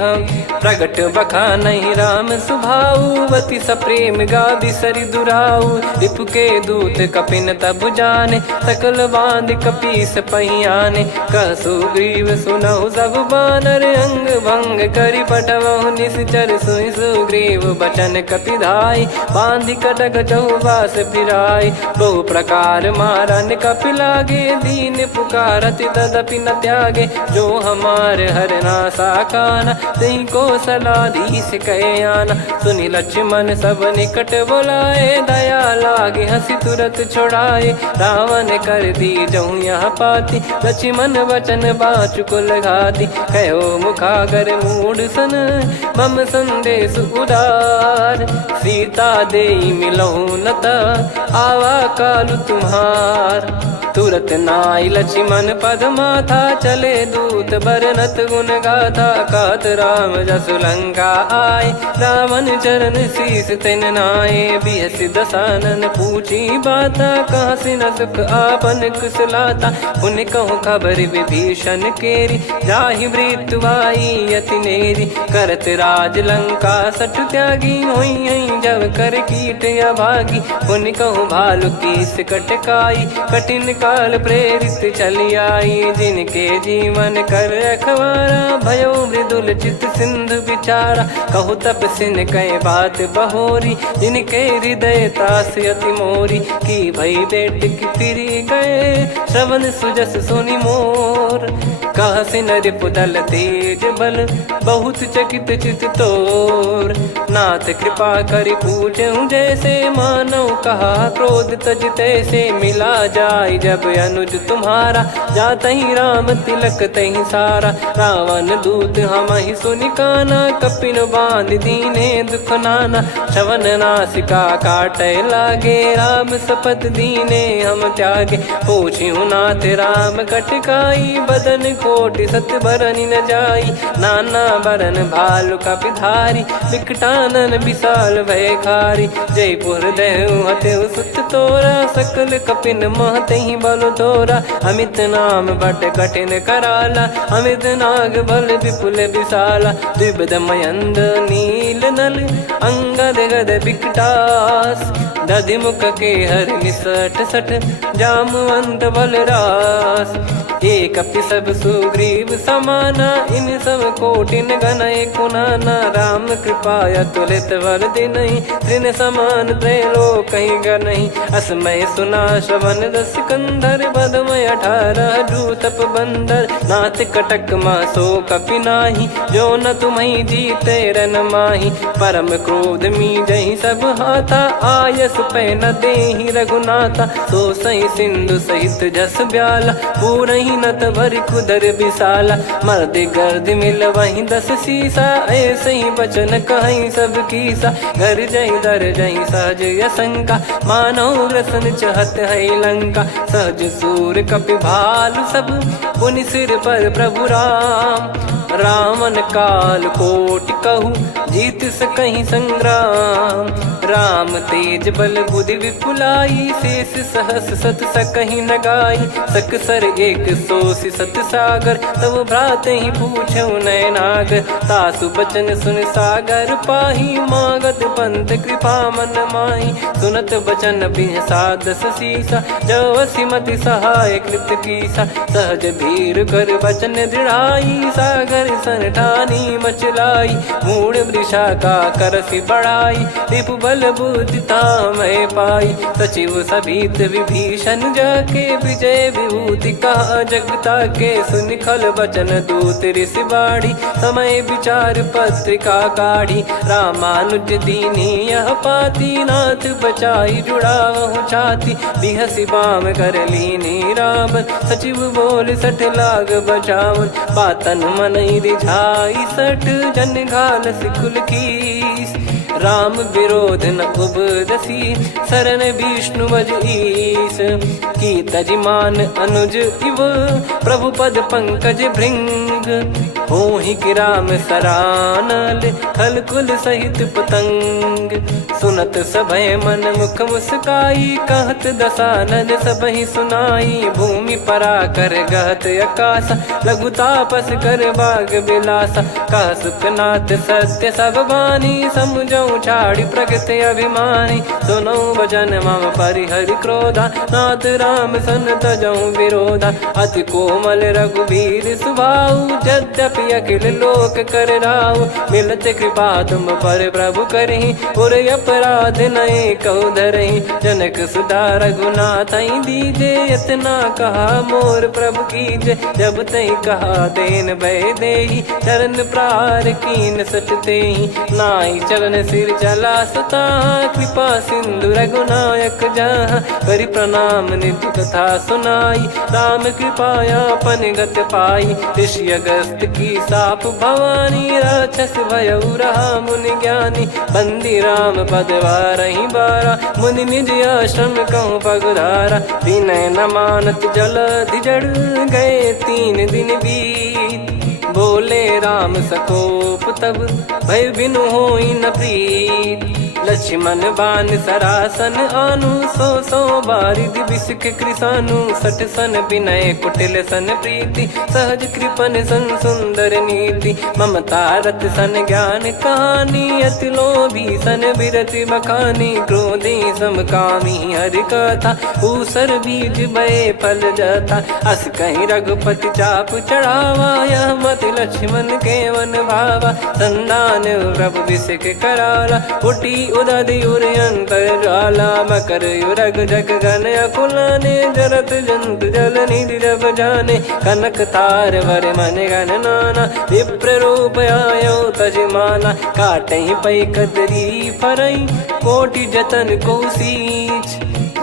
हम प्रगट बखानहि राम सुभाऊ बति सप्रेम गादि सरि दुराऊ रिपु के दूत कपिन तब जाने सकल बांध कपीस पहियाने कह सुग्रीव सुनहु सब बानर अंग भंग करि पटवहु निश्चर सुनि सुग्रीव बचन कपिधाई बांधि कटक चौबास फिराई बहु प्रकार मारन कपि लागे दीन पुकारत तदपि न त्यागे जो हमार हरना साकाना तही को सलाधीश कहे आना सुनि लक्ष्मण सब निकट बुलाए दया लागे हंसी तुरत छोड़ाए रावण कर दी जहूँ यहाँ पाती लक्ष्मण वचन बाचुकुल घाती कहो मुखागर मूड सन मम संदेश उदार सीता देई मिलहु नता आवा कालु तुम्हार तुरत नाई लक्ष्मण पद माथा चले दूत बरनत गुण गाथा कहत राम जसु लंका आए रावण चरण शीस तिन नाये बिहस दसानन पूछी बाता कहाँ से न सुख आपन कुशलाता उन कहूँ खबर विभीषण केरी जाहि मृत्यु आई यति नेरी करत राज लंका सठ त्यागी होई जब कर कीट अभागी उन कहूँ भालु कीस कटकाई कठिन काल प्रेरित चली आई जिनके जीवन कर रखवारा भयो मृदुल चित सिंधु विचारा कहु तप सिन कई बात बहोरी जिनके हृदय तास अति मोरी की भई बेट की फिरी गए श्रवण सुजस सुनि मोर कह सिन रिपुदल तेज बल बहुत चकित चित तोर नाथ कृपा करि पूछऊं जैसे मानव कहा क्रोध तज तैसे मिला जाय जब अनुज तुम्हारा जात ही राम तिलक तही सारा रावण दूत हम ही सुनि काना कपिन बांध दीने दुख नाना श्रवण नासिका काटे लागे राम सपत दीने हम त्यागे पूछ्यू नाथ राम कटकाई बदन कोटि सत बरनि न जाई नाना बरन भालु कपिधारी विकटानन विशाल भय खारी जयपुर देहु हतेउ सुत तोरा सकल कपिन महतहि बल तोरा अमित नाम बट कठिन कराला अमित नाग बल विपुल विशाला द्विपद मयंद नील नल अंगद गद विकटास दधिमुख के हर निसठ सठ जामवंत बलरास एक अपि सब सुग्रीव समाना इन सब कोटिन गणय कुनाना राम कृपा अतुलित वर दिनहि तृण समान त्रैलोक कहीं गनहि असमय सुना श्रवण रस कंधर बदमय 18 जूतप बंदर नाथ कटक मासो कपि नाही जो न तुम्हि जीते रन माही परम क्रोध मी जहि सब हाथा आयस पै न देहि रघुनाथा सो सही सिंधु सहित जस ब्याला पूरहि नत भरि कुदर विशाला मर्द गर्द मिल वही 10 सीसा ऐसे ही बचन कहीं सब कीसा घर जही दर जही सहज यसंका मानव ग्रसन चहत है लंका सहज सूर कपि भालु सब पुनि सिर पर प्रभु राम रावण काल कोटि कहु जीत सकहि संग्राम राम तेज बल बुद्धि विपुलाई शेष सहस सत सकहि न गाई सकसर 100 सत सागर तब भ्रात ही पूछौ नयनागर तासु बचन सुन सागर पाही मागत पंथ कृपा मन माही सुनत बचन बिहसा 10 सीसा जो सिमति सहाय कृत कीसा सहज भीर कर बचन दृढ़ाई सागर सन ठानी मचलाई मूड वृषा का करसि बढ़ाई रिपु बल बुद्धि तामय पाई सचिव सभीत विभीषण जाके विजय विभूति कहा जगता के सुनि खल बचन दूत ऋषि बाड़ी समय विचार पत्रिका काढ़ी रामानुज दीनी यह पाती नाथ बचाई जुड़ावहु छाती बिहसि बाम कर लीनी राम सचिव बोल सठ लाग बचावन बातन मन रिझाई सठ जन घाल सिकुल कीस राम विरोध न उपदसी, शरण विष्णु भज ईश। की तजिमान अनुज इव, प्रभु पद पंकज भृंग। होहि कि राम सरानल, खल कुल सहित पतंग। सुनत सभय मन मुख मुस्काई, कहत दसानन सबहि सुनाई। भूमि परा कर गहत आकाशा, लघु तापस कर बाग बिलासा। कह सुखनाथ सत्य सब बानी, समझऊ छाड़ी प्रकृति अभिमानी। सुनऊ भजन मम परिहरि क्रोधा, नाथ राम सन तजऊ विरोधा। अति कोमल रघुबीर सुभाऊ, यद्यपि अखिल लोक कर राऊ। मिलत कृपा तुम पर प्रभु करहि, उर अपराध नये कहु धरहि। जनक सुता रघुनाथ दीजे, इतना कहा मोर प्रभु कीजे। जब तई कहा देन भय देहि, चरण प्रार कीन सटतेहि। नाई चरण सिर चला सता, कृपा सिंधु रघुनायक जहाँ। करि प्रणाम निज कथा सुनाई, राम कृपाया पन गत पाई। ऋषि अगस्त की साप भवानी, राक्षस भयउ रहा मुनि ज्ञानी। बंदी राम पद वारहि बारा, मुनि निज आश्रम कहूँ पगधारा। विनय न मानत जलधि जड़, गए 3 दिन बीत। बोले राम सकोप तब, भय बिनु होई न प्रीत। लक्ष्मण बान सरासन आनु, 100 बारिधि बिसक कृसानु। 60 सन विनय कुटिल सन प्रीति, सहज कृपन सन सुंदर नीति। ममता रत सन ज्ञान कहानी, अति लोभी सन बिरति बखानी। क्रोधी समकामी हरि कथा, ऊसर बीज भय फल जथा। अस कहीं रघुपति चाप चढ़ावा, यह मति लक्ष्मण के वन भावा। संदान प्रभु बिसक कराला, उटी उदधि उर अंतर ज्वाला। मकर युरग जग गन अकुलाने, जरत जंतु जल निधि जब जाने। कनक तार वर मन गण नाना, विप्र रूप आयो तजमाना। काटहि पै कतरी फरई, कोटि जतन को सींच।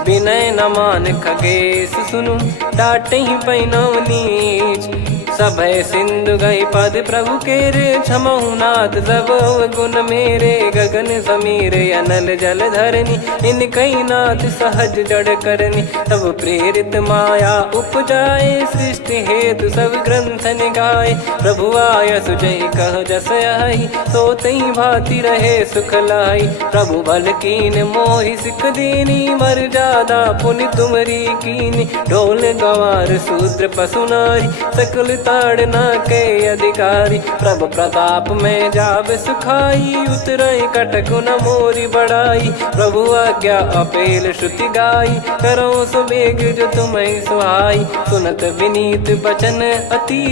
विनय न मान खगेश सुनु, डांटहि पै नव नीच। सभय सिंधु गई पद प्रभु केरे, क्षमहु नाथ सब गुण मेरे। गगन समीर अनल जल धरनी, इनकई नाथ सहज जड़ करनी। तब प्रेरित माया उपजाए, सृष्टि हेतु सब ग्रंथ निगाए। प्रभु आय सुजय कह जस आई, सोतई भांति रहे सुख लाई। प्रभु बल कीन मोहि सिख दीनी, मर्यादा पुनि तुमरी कीनी। ढोल गवार शूद्र पशु नारी, सकल ताड़ना के अधिकारी। प्रभु प्रताप में जाब सुखाई, उतरई कटक न मोरी बढ़ाई। प्रभु आज्ञा अपेल श्रुति गाई, करो सुबेग जो तुम्हें सुहाई। सुनत विनीत बचन अति,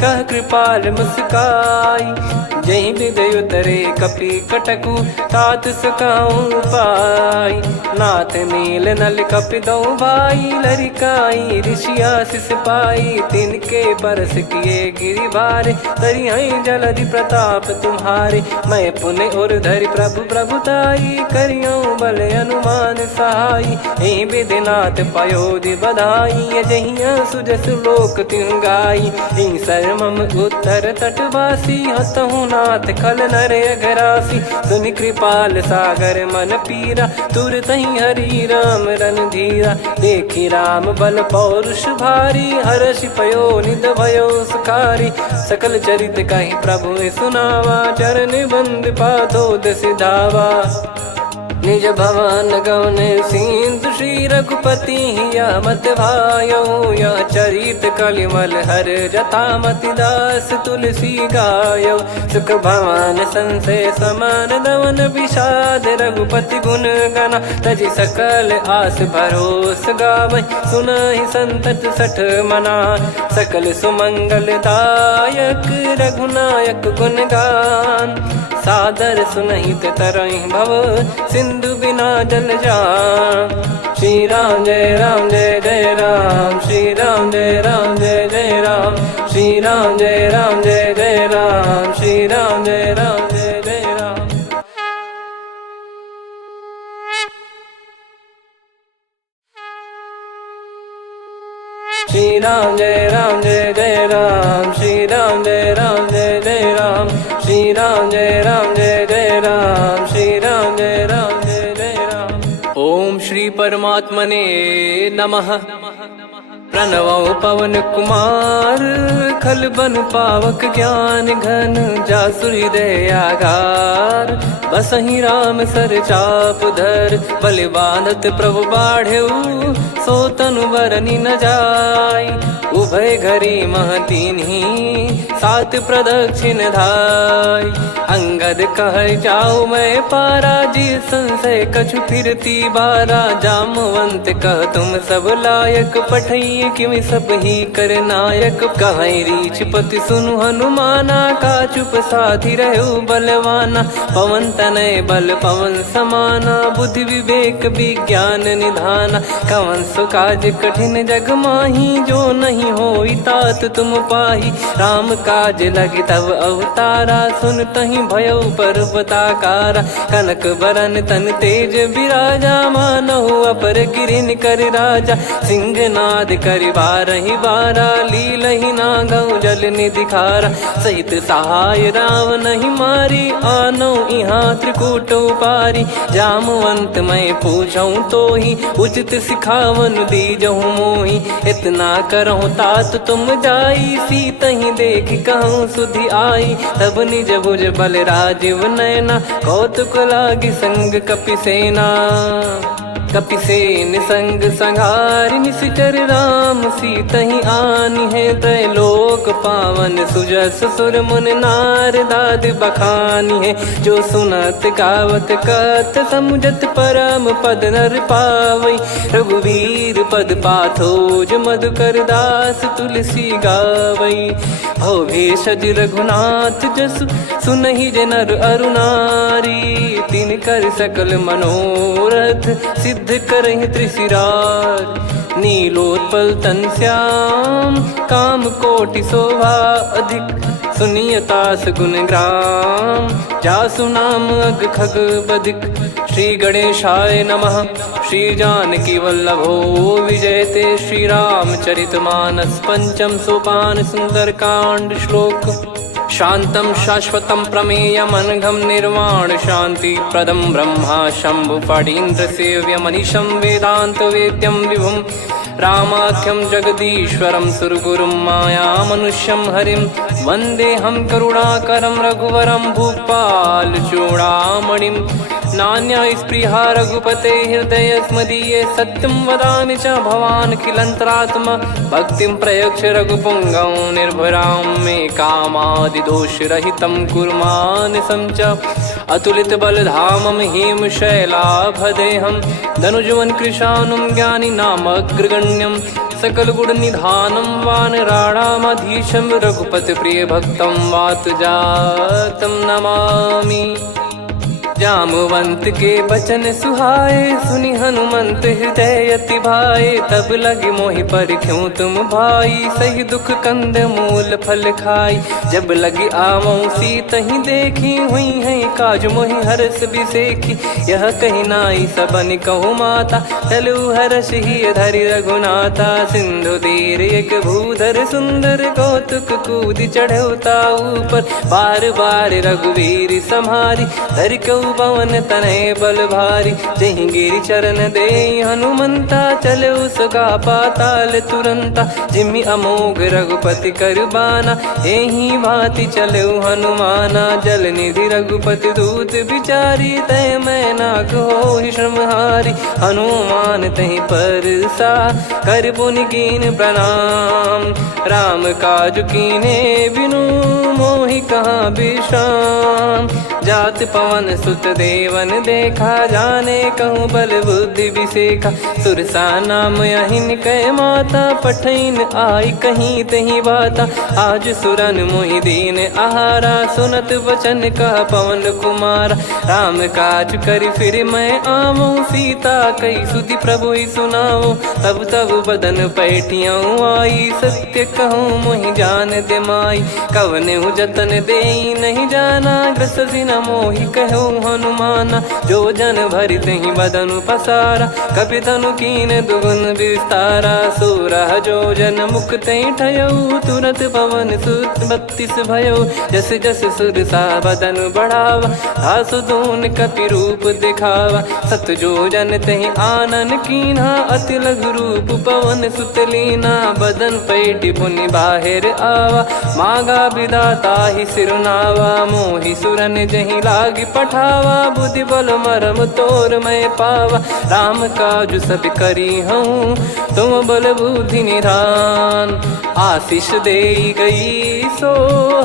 कह कृपाल मुस्काई। जही विदय उतरे कपि कटकु, तात सकाऊं पाई। नाथ नील नल कपि दो भाई, लरिकाई ऋषि आशीष पाई। तिनके परस किए गिरि भारे, तरिहै जलधि प्रताप तुम्हारे। मैं पुण्य और धरि प्रभु प्रभुताई, करियऊं बल अनुमान सहाई। एहि विधिनाथ पयोधि बधाई, जहिया सुजस लोक तिहुँ गाई। एहि सरमम उत्तर तटवासी, हतहु नाथ खल नर अघरासी। सुनि कृपाल सागर मन पीरा, तुरतहि हरि राम रन धीरा। देखि राम बल पौरुष भारी, हर्षि पयो निध भयो सुखारी। सकल चरित कहि प्रभु सुनावा, चरण बंद पादोद सिधावा। निज भवन गौन सिंधु, श्री रघुपति हिया मत भायो। यह चरित कलिमल हर जथा, मति दास तुलसी गायो। सुख भवन संशय समान दवन, विषाद रघुपति गुण गना। तजि सकल आस भरोस गावै, सुनहि संतत सठ मना। सकल सुमंगल दायक, रघुनायक गुण गान। सादर सुनहित तरहि भव, सिंधु बिना जल जान। श्री राम जय राम जय जय राम, श्री राम जय राम जय जय राम। श्री राम जय राम जय जय राम, श्री राम जय राम जय जय राम। श्री राम जय राम जय जय राम, श्री राम जय राम जय जय राम। श्री राम जय राम जय जय राम, श्री राम परमात्मने नमः। प्रणवौ पवन कुमार खल बन पावक ज्ञान घन जासु हृदय आगार। बसहि राम सर चाप धर बलि बांधत प्रभु बाढ़ेऊ सो तनु बरनि न जाय। उभय घरी मह तीन्ही सात प्रदक्षिण धाय। अंगद कह जाऊ मैं पारा जी संशय कछु फिरती बारा। जामवंत कह तुम सब लायक पठई किमि सब ही कर नायक। कहीं रीछ पति सुनु हनुमाना का चुप साधि रहु बलवाना। पवन तनय बल पवन समाना बुद्धि विवेक विज्ञान निधाना। कवन सो काज कठिन जग माही जो नहीं होई तात तुम पाही। राम काज लगी तब अवतारा सुन तहि भयउ पर्वताकारा। कनक बरन तन तेज बिराजा मानहु अपर गिरिन कर राजा। सिंहनाद करि बारहि बारा लीलहि नागौ जल निधि खारा। सहित सहाय रावण ही मारी आनो इहाँ त्रिकूट उपारी। जामवंत मैं पूछऊँ तो ही उचित सिखावन दीजहु मोहि। इतना करहु तात तुम जाई सीतहि देख कहूँ सुधि आई। तब निज भुज बल राजीव नयना कौतुक लागी संग कपिसेना। कपिसेन संग संहारि निशिचर राम सीतहि आनि है। त्रैलोक पावन सुजस सुर मुन नार दाद बखानी है। जो सुनत गावत कथ समुझत परम पद नर पावई। रघुवीर पद पाथोज मधुकर दास तुलसी गावई। भव भेषज रघुनाथ जसु सुनहि जे नर अरु नारी। तिन कर सकल मनोरथ सिद्ध करहि त्रिशिरार। नीलोत्पल तन श्याम काम कोटि शोभा अधिक। सुनियतास गुण ग्राम जासु नाम अग खग बदिक। श्री गणेशाय नमः। श्री जानकी वल्लभो विजयते। श्री रामचरित मानस पंचम सोपान सुंदरकांड श्लोक। शांतं शाश्वतं प्रमेयमनघं निर्वाण शांति प्रदं ब्रह्मा शंभु फणीन्द्र सेव्य मनीषं वेदांत वेद्यं विभुं। रामाख्यं जगदीश्वरं सुरगुरुं माया मनुष्यं हरिं। वन्देऽहं करुणाकरं रघुवरं भूपाल चूडामणिं। नान्या स्पृहा रघुपते हृदय स्मदीये। सत्यं वदामि च भवान् खिलन्तरात्मा। भक्तिं प्रयच्छ रघुपुङ्गं निर्भरां मे कामादिदोषरहितं कुर्मानिसं च। अतुलित बलधामं हेमशैलाभदेहं धनुजवन कृशानुं ज्ञानी नामग्रगण्यं। सकल गुण निधानं वानराणामधीशं रघुपति प्रिय भक्तं वात जातं नमामि। जामवंत के बचन सुहाए सुनि हनुमंत हृदय अति भाए। तब लगे मोहि परख्यूं तुम भाई सही दुख कंद मूल फल खाई। जब लगी आवऊं सीतहि देखी हुई है काज मोहि हरस बिसेखी। यह कही नाई सबन कहु माता चलु हरष ही धरि रघुनाथा। सिंधु तीर एक भूधर सुंदर कौतुक कूद चढ़ौता ऊपर। बार बार रघुवीर सम्हारी धरि कऊ पवन तनय बल भारी। जहि गिरि चरण दे हनुमंता चले उसका पाताल तुरंता। जिमि अमोघ रघुपति कर बाना एहि भांति चले हनुमाना। जल निधि रघुपति दूत बिचारी तय मैं नाक होहि श्रमहारी। हनुमान तहि परसा कर पुनि कीन प्रणाम। राम काज कीने बिनु मोहि कहाँ विश्राम। जात पवन सुत देवन देखा जाने कहूँ बल बुद्धि विसेखा। सुरसा नाम अहिन कै माता पठैन आई कहीं तहीं बाता। आज सुरन मोहि दीन आहारा सुनत वचन कह पवन कुमारा। राम काज करि फिर मैं आवऊं सीता कई सुधि प्रभु ही सुनाऊं। तब तब बदन पैठियाँ आई सत्य कहूँ मोहि जान दे माई, कवने जतन दे नहीं जाना, ग्रस न मोहि कहूँ हनुमाना, जो जन भरि तहि बदनु पसारा, कपि तनु कीन दुगुन विस्तारा, सोरह जो जन मुक्त ठयऊ, तुरत पवन सुत 32 भयऊ, जस जस सुर सा बदन बढ़ावा, आसु दून कपि रूप दिखावा, सत जो जन तहि आनन कीन्हा, अति लघु रूप पवन सुत लीना, बदन पैटि पुनि बाहिर आवा, मांगा विदाता ही सिरुनावा, मोहि सुरन जहि लागी पठावा, बुद्धि बल मरम तोर मैं पावा, राम काजु सब करी हूँ तुम बल बुद्धि निधान, आशीष दे गई सो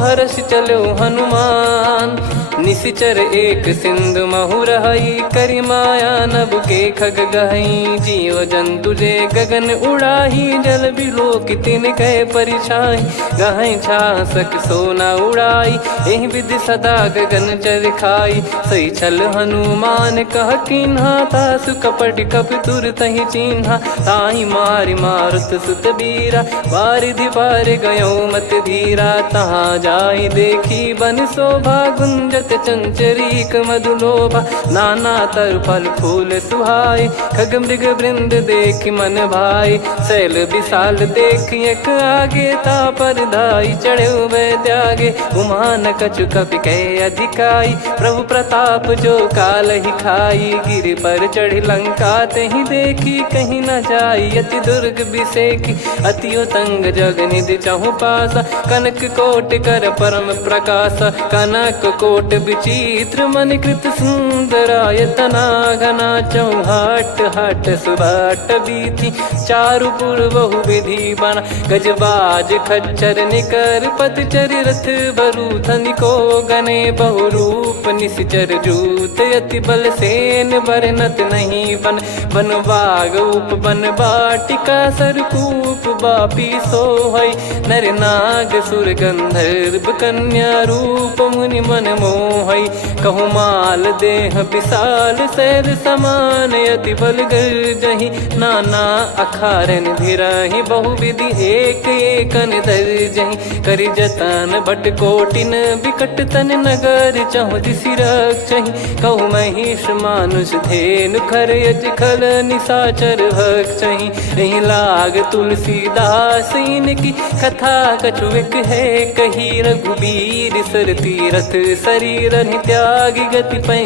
हर्ष चलो हनुमान, निशिचर एक सिंधु महु रहई, करि माया नभ के खग गहई, जीव जंतु जे गगन उड़ाही, जल बिलो की तिन कह परिछाई, गहई छासक सोना उड़ाई, एहि विधि सदा गगन चर खाई, सही छल हनुमान कह कीन्हा, तासु कपट कपि तुर तहि चिन्हा, ताहि मारि मारुत सुत बीरा, वारिधि पार गयो मत धीरा, तहाँ जाई देखी बन शोभा, गुंजत चंचरीक मधुलोभा, नाना तर फल फूल सुहाए, खग मृग वृंद देख मन भाई, शैल विशाल देख एक आगे, तापर धाई चढ़े वै त्यागे, उमा न कछु कपि कह अधिकाई, प्रभु प्रताप जो काल ही खाई, गिर पर चढ़ी लंका तहि देखी, कहीं न जाई अति दुर्ग बिसेकी, अति उतंग जग निधि चहु पासा, कनक कोट कर परम प्रकाश, कनक कोट विचित्र मन कृत सुंदरायतना, घना चौहाट हाट सुबाट बीथी, चारु पुर बहु विधि बना, गजबाज खच्चर निकर पतचर, रथ बरु धनिको गने बहु रूप, निशिचर जूत अति बल सेन, बरनत नहीं बन बन बाग उप बन बाटिका, सरकूप बापी सोहई, नर नाग सुर गंधर्व कन्या, रूप मुनि मन मोहई, कहु माल देह विशाल, शैल समान अति बल गर्जहि, नाना अखारन भिरहि, बहु विधि एक एकन दर्जहि, करि जतन भट कोटिन विकट तन, नगर चहु दिसि रक्षहि, कहु महिष मानुष धेनु खर, यज खल निशाचर भक्षहि, एहि लाग तुलसीदास इनकी, कथा कछु एक है कही, रघुबीर सर तीरथ शरीर त्यागी, गति पै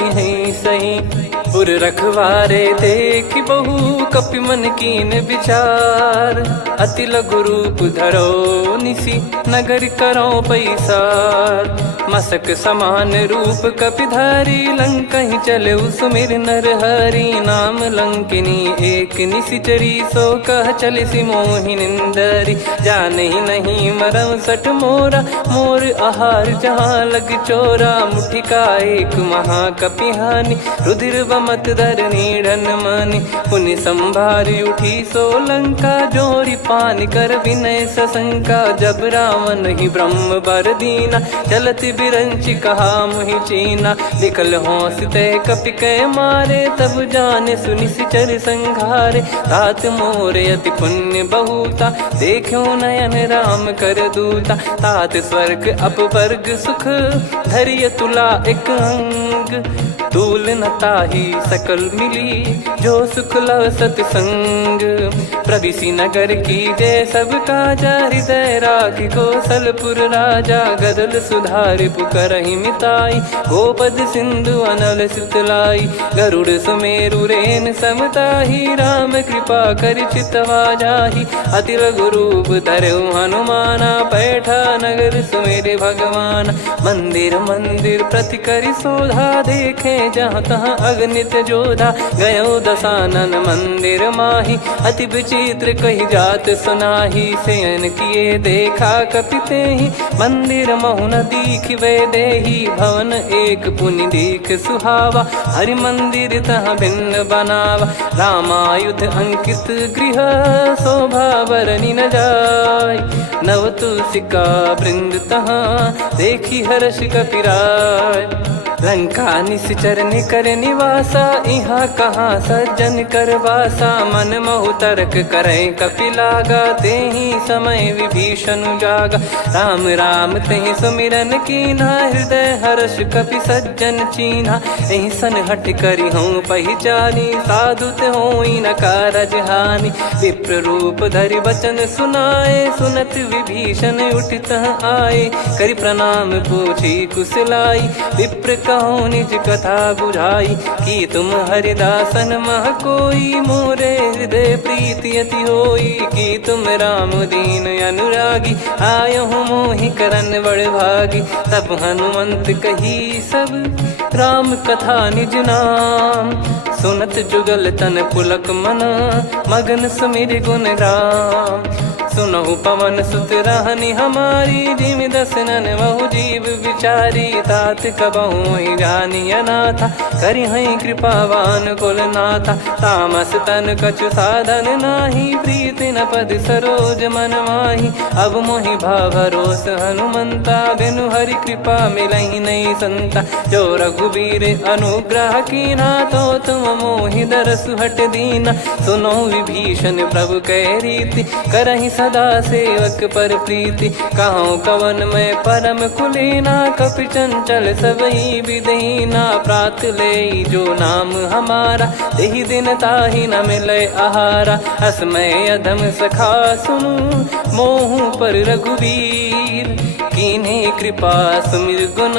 सही, पुर रखवारे देख बहु कपि मन कीन विचार, अति लघु रूप धरो निसी, नगर करो पैसार, मसक समान रूप कपि धारी, लंकहि चले सुमिर नर हरि, नाम लंकिनी एक निशिचरी, सो कह चलिसि मोहि निंदरी, जानहि नहीं मरम सठ मोरा, मोर आहार जहाँ लग चोरा, मुठिका एक महाकपि हानि, रुधिर बमत धरनी ढन मानि, पुनि संभारी उठी सो लंका, जोरी पानी कर विनय सशंका, जब रावण ही ब्रह्म बर दीना, चलति बिरंचि कहा मुहि चीना, निकल होंस ते कपि कै मारे, तब जाने सुनि सिचर संघारे, तात मोर अति पुण्य बहुता, देखो नयन राम कर दूता, तात स्वर्ग अपवर्ग सुख, धैर्य तुला एक अंग, तूल न ताहि सकल मिली, जो सुख लव सतसंग, प्रविशि नगर की जय सब काजा, हृदय राखि कौशलपुर राजा, गदल सुधारि पुकारहि मिताई, गोपद सिंधु अनल सितलाई, गरुड़ सुमेरु रेन समताहि, राम कृपा करि चितवा जाहि, अति लघु रूप धरऊ हनुमाना, पैठा नगर सुमेरे भगवान, मंदिर मंदिर प्रति करि शोधा, देखे जहाँ तहाँ अगणित जोधा, गयो दशानन मंदिर माही, अति विचित्र कही जात सुनाही, शयन किए देखा कपि तेहि, मंदिर महु न दीख वे देही, भवन एक पुनि दीख सुहावा, हरि मंदिर तहाँ भिन्न बनावा, रामायुध अंकित गृह, शोभा बरनि न जाय, नव तुलसिका वृंद तहाँ, देखी हर्ष कपि राय, लंका निश्चर निकर निवास, पासा, यहाँ कहाँ सज्जन करवासा। मन महु तर्क करें कपिलागा, तेहि समय विभीषण जागा। राम राम तेहि सुमिरन कीन्हा, हृदय हर्ष कपि सज्जन चीन्हा। एहि सन हट करि हूँ पहिचानी, साधु ते होई न कारज हानि। विप्र रूप धरि बचन सुनाए, सुनत विभीषण उठितः आए। करि प्रणाम पूछी कुशलाई, विप्र कहो निज कथा बुझाई। कि तुम हरिदासन मह कोई, मोरे हृदय प्रीति अति होई। कि तुम राम दीन अनुरागी, आयहु मोहि करन बड़ भागी। तब हनुमंत कही सब राम कथा निज नाम, सुनत जुगल तन पुलक मना, मगन सुमिर गुण राम। सुनहु पवन सुत रहनी हमारी, जिमि दसनन महु जीव विचारी। तात कबहु ही जानी अनाथा, करि हई कृपावान कुल नाथा। तामस तन कछु साधन नाही, प्रीति न पद सरोज मन माही। अब मोहि भावरोस हनुमंता, बिनु हरि कृपा मिलहि नहीं संता। जो रघुबीर अनुग्रह कीन्हा, तो तुम मोहि दरसु हट दीना। सुनो विभीषण प्रभु कह रीति, करहि सदा सेवक पर प्रीति। कहूँ कवन में परम कुलीना, कपि चंचल सबई विदहीना। प्रात ले जो नाम हमारा, तेहि दिन ताहि न मिले आहारा। असमय अधम सखा सुनु, मोहु पर रघुवीर। कीन्हे कृपा सुमिर गुण,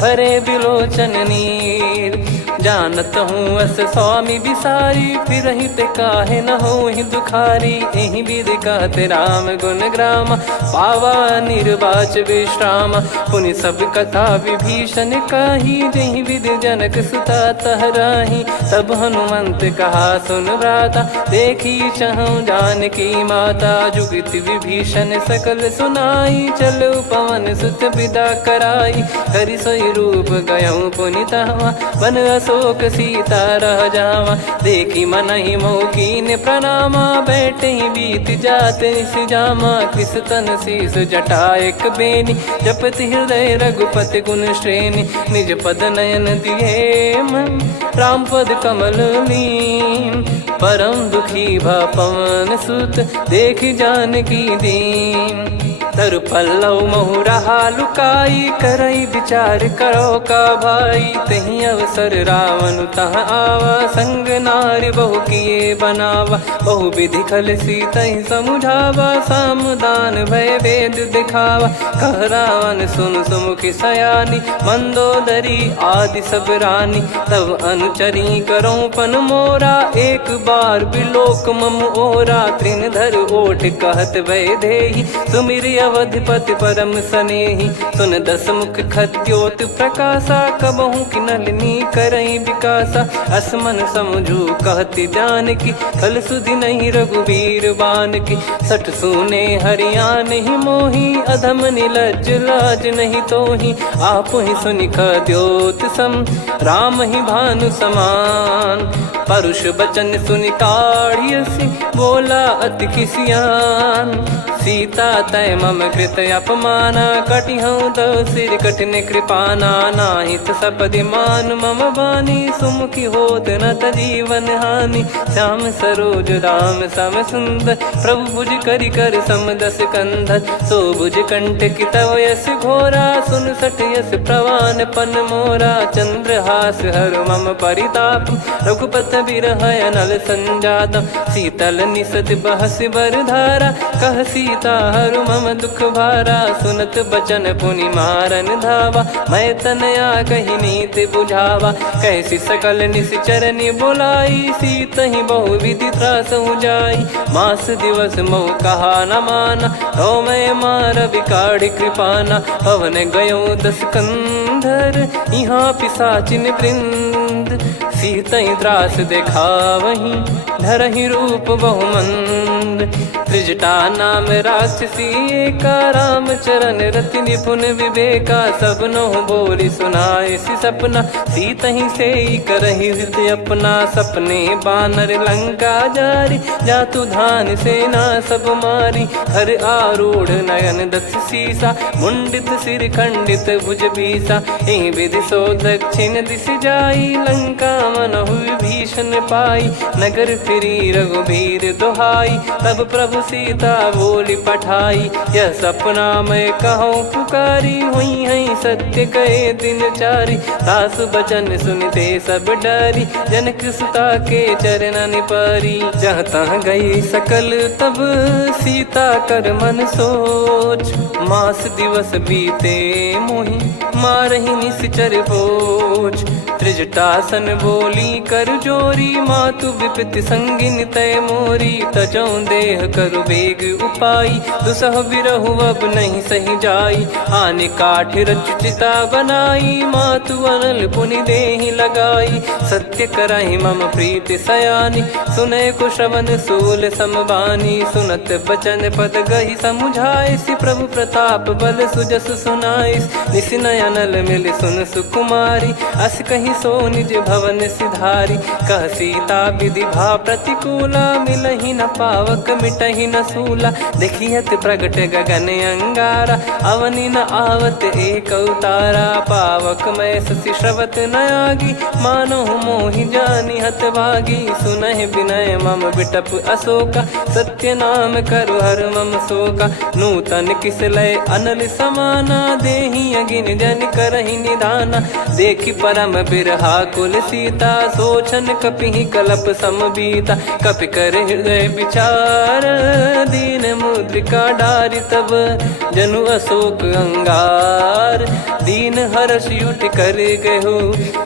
भरे बिलोचन नीर। जानत हूँ अस स्वामी बिसारी, फिरहि ते काहे न होहि दुखारी। एहि विधि कहते राम गुण ग्राम, पावा निर्वाच विश्राम। पुनि सब कथा विभीषण काही, जहि विधि जनक सुता तहराही। तब हनुमंत कहा सुन भ्राता, देखी चहु जानकी माता। जुगित विभीषण सकल सुनाई, चलो पवन सुत विदा कराई। हरि सोई रूप गयऊँ पुनि तहवा, बन अशोक सीता रह जावा। देखी मनहि मोह कीन्ह प्रणामा, बैठे ही बीत जात निस जामा। किस तन शीस जटा एक बेनी, जपति हृदय रघुपति गुण श्रेणी। निज पद नयन दिए मन, राम पद कमल लीन। परम दुखी भा पवन सुत, देखि जानकी दीन। तरु पल्लव महु रहा लुकाई, करई विचार करो का भाई। तहि अवसर रावण तहाँ आवा, संग नारी बहु किए बनावा। बहु विधि खल सीतहि समुझावा, सामदान भय वेद दिखावा। कह रावण सुन सुमुखि सयानी, मंदोदरी आदि सब रानी। तब अनुचरी करो पन मोरा, एक बार बिलोक मम ओरा। तृण धर ओठ कहत भय देहि, सुमिरि अवधिपति परम सनेहि। सुन दस मुख खद्योत प्रकाशा, कबहु कि नलिनी करई विकासा। असमन समझू कहति जानकी, खल सुधि नहीं रघुवीर बान की। सठ सुने हरियाण ही मोही, अधम निलज्ज लाज नहीं तोही। आप ही सुनि खद्योत सम, राम ही भानु समान। परुष बचन सुनि ताड़ियसि, बोला अति किसियान। सीता तय मम कृत अपमाना, कटिहऊँ तो सिर कठिन कृपाना। नाहित सपदि मान मम बानी, सुमुखी होत न जीवन हानि। श्याम सरोज राम सम सुंदर, प्रभु भुज करि कर सम दस कंधर। सो भुज कंठ की तव यस घोरा, सुन सठ यस प्रवान पन मोरा। चंद्रहास हर मम परिताप, रघुपत बिरह अनल संजातम। शीतल निसत बहस बर धारा, कह सीता हरु मम दुख भारा। सुनत बचन पुनि मारन धावा, मैं तनया कहि नीति बुझावा। कैसी सकल निश्चरनि बुलाई, सीतहि बहु विधि त्रासहु जाई। मास दिवस मोह कहा न माना, तो मैं मार बिकाढ़ कृपाना। पवन गयो दस कंधर, यहाँ पिशाचिन वृंद। सीतहि त्रास देखावहीं, धरहि रूप बहुमंद। त्रिजटा नाम राक्षसी एका, राम चरण रति निपुण विवेका। सब नोह बोली सुनाए सि सपना, सीतहि से करहि हृदय अपना। सपने बानर लंका जारी, जातु धान सेना सब मारी। हर आरूढ़ नयन दस सीसा, मुंडित सिर खंडित भुज बीसा। एहि विधि सो दक्षिण दिश जाई, लंका मनहु विभीषण पाई। नगर फिरी रघुबीर दोहाई, तब प्रभु सीता बोली पठाई। यह सपना मैं कहूँ पुकारी, हुई है सत्य कहे दिन चारी। सास बचन सुनते सब डरी, जनक सुता के चरण परी। जहाँ तहाँ गई सकल तब सीता कर मन सोच। मास दिवस बीते मोहि मारहि निश्चर बोझ। त्रिजटासन बोली कर जोरी, मातु विपति संगिन तय मोरी। तजौ देह करु बेग उपाई, दुसह बिरहु अब नहीं सही जाई। आने काठ रचिता बनाई, मातु अनल पुनि देहि लगाई। सत्य करहि मम प्रीति सयानी, सुनय को श्रवण सूल समबानी। सुनत बचन पद गहि समुझाए, सि प्रभु प्रताप बल सुजस सुनाइस। निस नयनल मिल सुन सुकुमारी, अस कहि सो निज भवन सिधारी। कह सीता विधि भा प्रतिकूला, मिलहि न पावक मिटहि न सूला। देखियत प्रगट गगन अंगारा, अवनि न आवत एक अवतारा। पावक मैं ससि श्रवत न आगी, मानो मोहि जानि हत भागी। सुनहि विनय मम बिटप अशोका, सत्य नाम करु हर मम शोका। नूतन किस लय अनल समाना, देहि अगिन जन करहि निधाना। देखि परम बिरहा कुल सीता, सोचन कपिहि कलप समबीता। कपि कर हृदय विचार, दीन मुद्रिका डारि तब जनु अशोक अंगार। दीन हर्ष उठ कर गहु,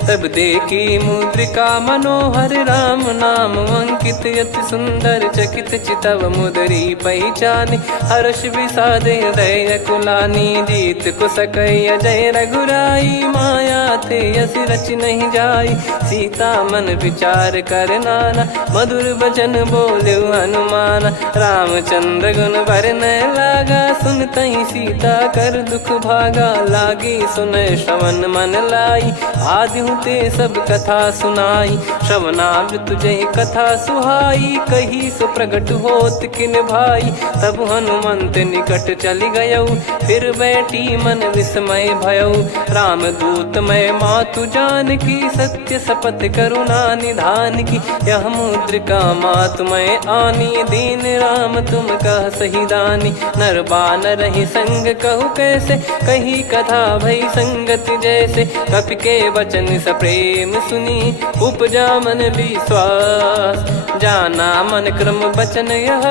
तब देखी मुद्रिका मनोहर। राम नाम अंकित अति सुंदर, चकित चितव मुदरी पहचानी। हर्ष विषाद हृदय कुलानी, जीत को सकय अजय रघुराई। माया थे यस रच नहीं जाई, सीता मन विचार कर नाना। मधुर वचन बोले हनुमान, रामचंद्र गुण बरनय लागा। सुनतहि सीता कर दुख भागा, लागी सुनय श्रवण मन लाई। आदि ते सब कथा सुनाई, श्रवणावृत तुझे कथा सुहाई। कही सो प्रगट होत किन भाई, तब हनुमंत निकट चली गयौ। फिर बैठी मन विस्मय भयौ, राम दूत मैं मातु जान की। सत्य शपथ करुणा निधान की, यह मुद्रिका मातु मैं आनी। दीन राम तुम कह सही दानी, नर बानर ही संग कहु कैसे। कही कथा भई संगत जैसे, कपि के वचन सप्रेम सुनी। उपजा मन विश्वास, जाना मन क्रम बचन यह।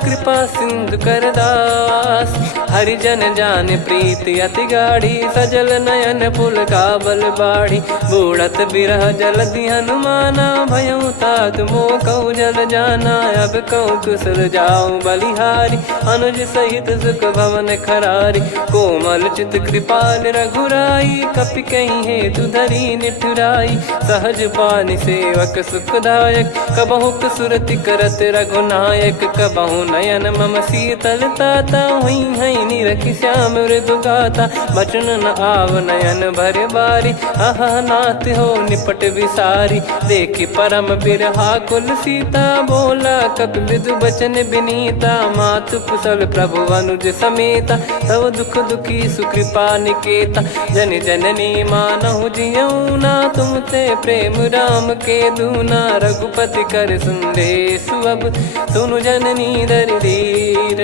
कृपा सिंधु कर दास, हरिजन जान प्रीति अति गाढ़ी। सजल नयन पुल काबल बाढ़ी, बूढ़त बिरह जलधि हनुमाना। भयउ तात मोह कहु जल जाना, अब कहु कुशल जाऊं बलिहारी। अनुज सहित सुख भवन खरारी, कोमल चित कृपाल रघुराई। कपि कहीं हेतु धरी निठुराई, सहज पानि सेवक सुखदायक। कबहु सुरति करत रघुनायक, कबहु नयन मम शीतल ताता। हुई है निरखि श्याम मृदु गाता, बचन न आव नयन भर बारी। अह नाथ हो निपट विसारी, देखि परम बिरहा कुल सीता। बोला कपि मृदु बचन विनीता, मातु कुशल प्रभु अनुज समेता। तव दुख दुखी सुकृपा निकेता, जन जननी मानहु जियऊ ना। तुम ते प्रेम राम के दूना, रघुपति कर संदेश अब सुनु जननी दर धीर।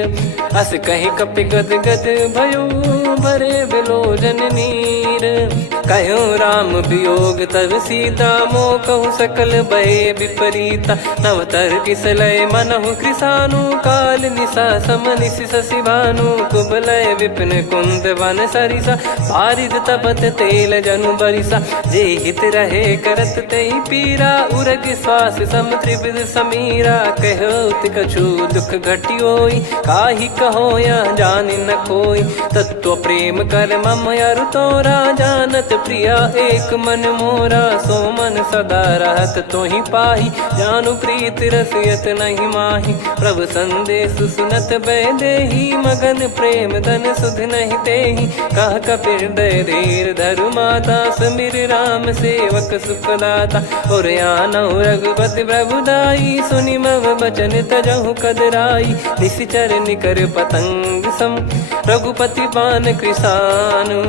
अस कहि कपि गद गद भयो, भरे बिलोचन नीर। कहूँ राम वियोग तब सीता, मोह कहूँ सकल भय विपरीता। नवतर किसलय मनहु कृसानु, काल निशा समनिश शशि भानु। कुबलय विपिन कुंद वन सरिसा, पारिद तपत तेल जनु बरिसा। जे हित रहे करत तेहि पीरा, उरग श्वास सम त्रिविध समीरा। कहो कछु दुख घटियोई, काहि कहो या जानि न कोई। तत्व प्रेम कर मम अरु तोरा, जानत प्रिया एक मन मोरा, सो मन सदा रहत तो ही पाही। जानु प्रीत रसियत नहीं माही, प्रभु संदेश सुनत बैदेही। मगन प्रेम धन सुध नहीं तेही, कह कपिर दय धीर धरु माता। समीर राम सेवक सुखदाता, और आनौ रघुपति प्रभुदाई। सुनि मम बचन तजहु कदराई, निशिचर निकर पतंग सम। रघुपति पान कृसानु,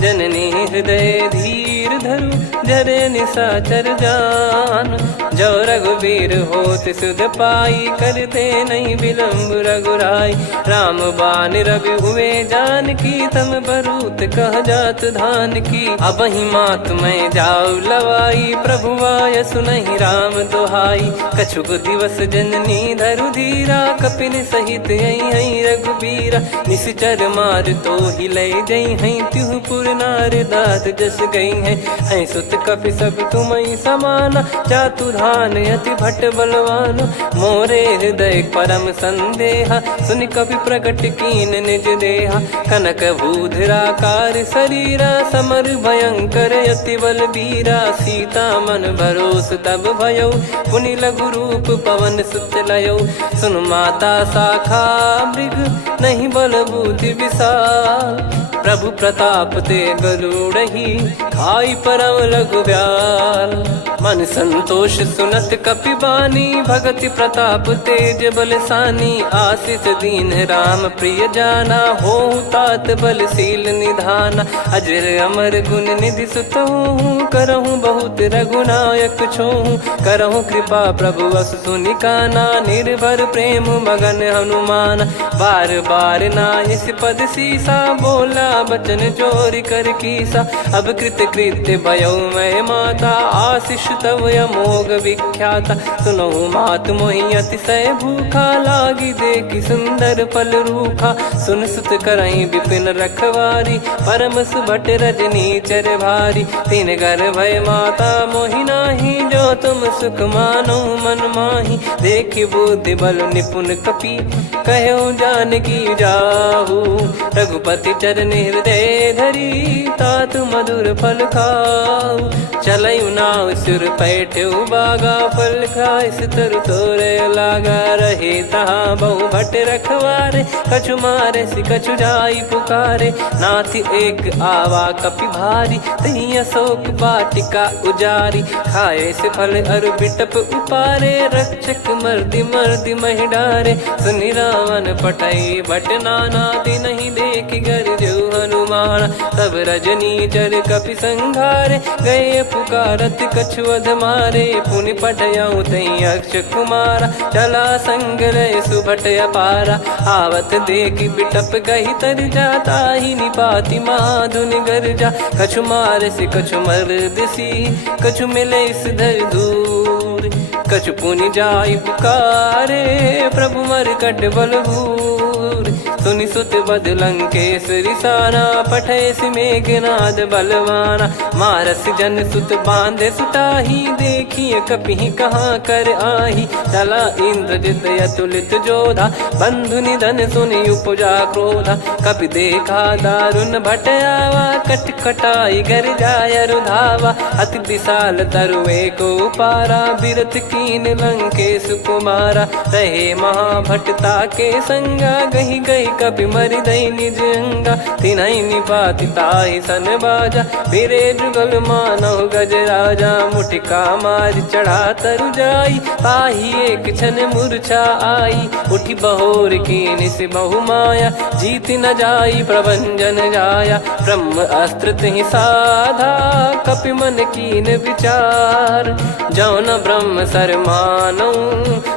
जननी हृदय धीर धरु। जरे निशाचर जान, जो रघुवीर होत सुध पाई। करते नहीं विलम्ब रघुराई, राम बान रवि हुए जानकी। तम बरूत कह जात धान की, अब ही मात मैं जाऊ लवाई। प्रभु आय सुनहि राम दुहाई, कछुक दिवस जननी धरु धीरा। कपिन सहित यही रघुबीरा, निश्चर मार तो ही ले जई हैं। त्युह पुर नार दात जस गई हैं, सुत कपि सब तुमई समाना। जातु धान अति भट बलवान, मोरे हृदय परम संदेहा। सुनि कपि प्रकट कीन निज देहा, कनक भूधराकार शरीरा। समर भयंकर अति बल बीरा, सीता मन भरोस तब भयो। पुनि लघु रूप पवन सुत लयो, सुन माता शाखा मृग नहीं बल बुद्धि विशाल। प्रभु प्रताप ते गरुड़ही, खाई परम रघुव्याल। मन संतोष सुनत कपि बानी, भगति प्रताप तेज बलसानी। आशीष दीन राम प्रिय जाना, होहु तात बलशील निधाना। अजर अमर गुण निधि सुतहु, करहु बहुत रघुनायक छोहु। करहु कृपा प्रभु अस सुनि काना, निर्भर प्रेम मगन हनुमान। बार बार नायस पद सीसा, बोला बचन चोरी कर कीसा। अब कृत कृत्य भयो मैं माता, आशीष तव अमोघ विख्याता। सुनहु मात मोहि अतिशय भूखा, लागी देखी सुंदर फल रूखा। सुन सुत करहीं विपिन रखवारी, परम सुभट रजनी चर भारी। तीन घर भय माता मोहि नाही, जो तुम सुख मानो मन माही। देखि बुद्धि बल निपुण कपि, कहो जानकी जाहू। रघुपति चरण हृदय धरी, तात मधुर फल खाऊ। चलयु नाव सुर पैठ्यु बागा, फल खाय तरु तोरे लागा। रहे तहाँ बहु भट रखवारे, कछु मारे सि कछु जाई पुकारे। नाथ एक आवा कपि भारी, तही अशोक वाटिका उजारी। खाए से फल अर बिटप उपारे, रक्षक मर्दि मर्दि महि डारे। सुनि रावण पटई भट नाना, तिनहि देखि गरजउ हनुमान। तब रजनी चर कपि संघारे, गए पुकारत कछु अध मारे। पुनि पटयउ तई अक्ष कुमारा, चला संग रहे सुभट अपारा। आवत देखि बिटप गही तर जाता, ही निपाति माधुनि गर्जा। कछु मार से कछु मर्दिसी, कछु मिले इस धर दूर। कछु पुनि जाई पुकारे, प्रभु मरकट बलभूर। सुनि सुत बद लंकेश्वरी साना, पठय सि मेघनाद बलवाना। मारस जन सुत बांधे सुताही, देखिए कपि कहाँ कर आही। चला इंद्रजित अतुलित जोधा, बंधु निधन सुनि उपजा क्रोधा। कपि देखा दारुण भट आवा, कट कटाई घर जाय रुधावा। अति विशाल तरुए को पारा, बिरथ कीन लंकेश कुमारा। रहे महाभटता के संगा, गही गई कपि मरि दई निज अंगा। तिन्हि निपाति ताहि सन बाजा, फिरे जुगल मानव गज राजा। मुटिका मार चढ़ा तरु जाई, ताहि एक क्षण मूर्छा आई। उठी बहोर कीन से बहु माया, जीत न जाई प्रभंजन जाया। ब्रह्म अस्त्र तिहि साधा, कपि मन कीन विचार। जौन ब्रह्म सर मानौ,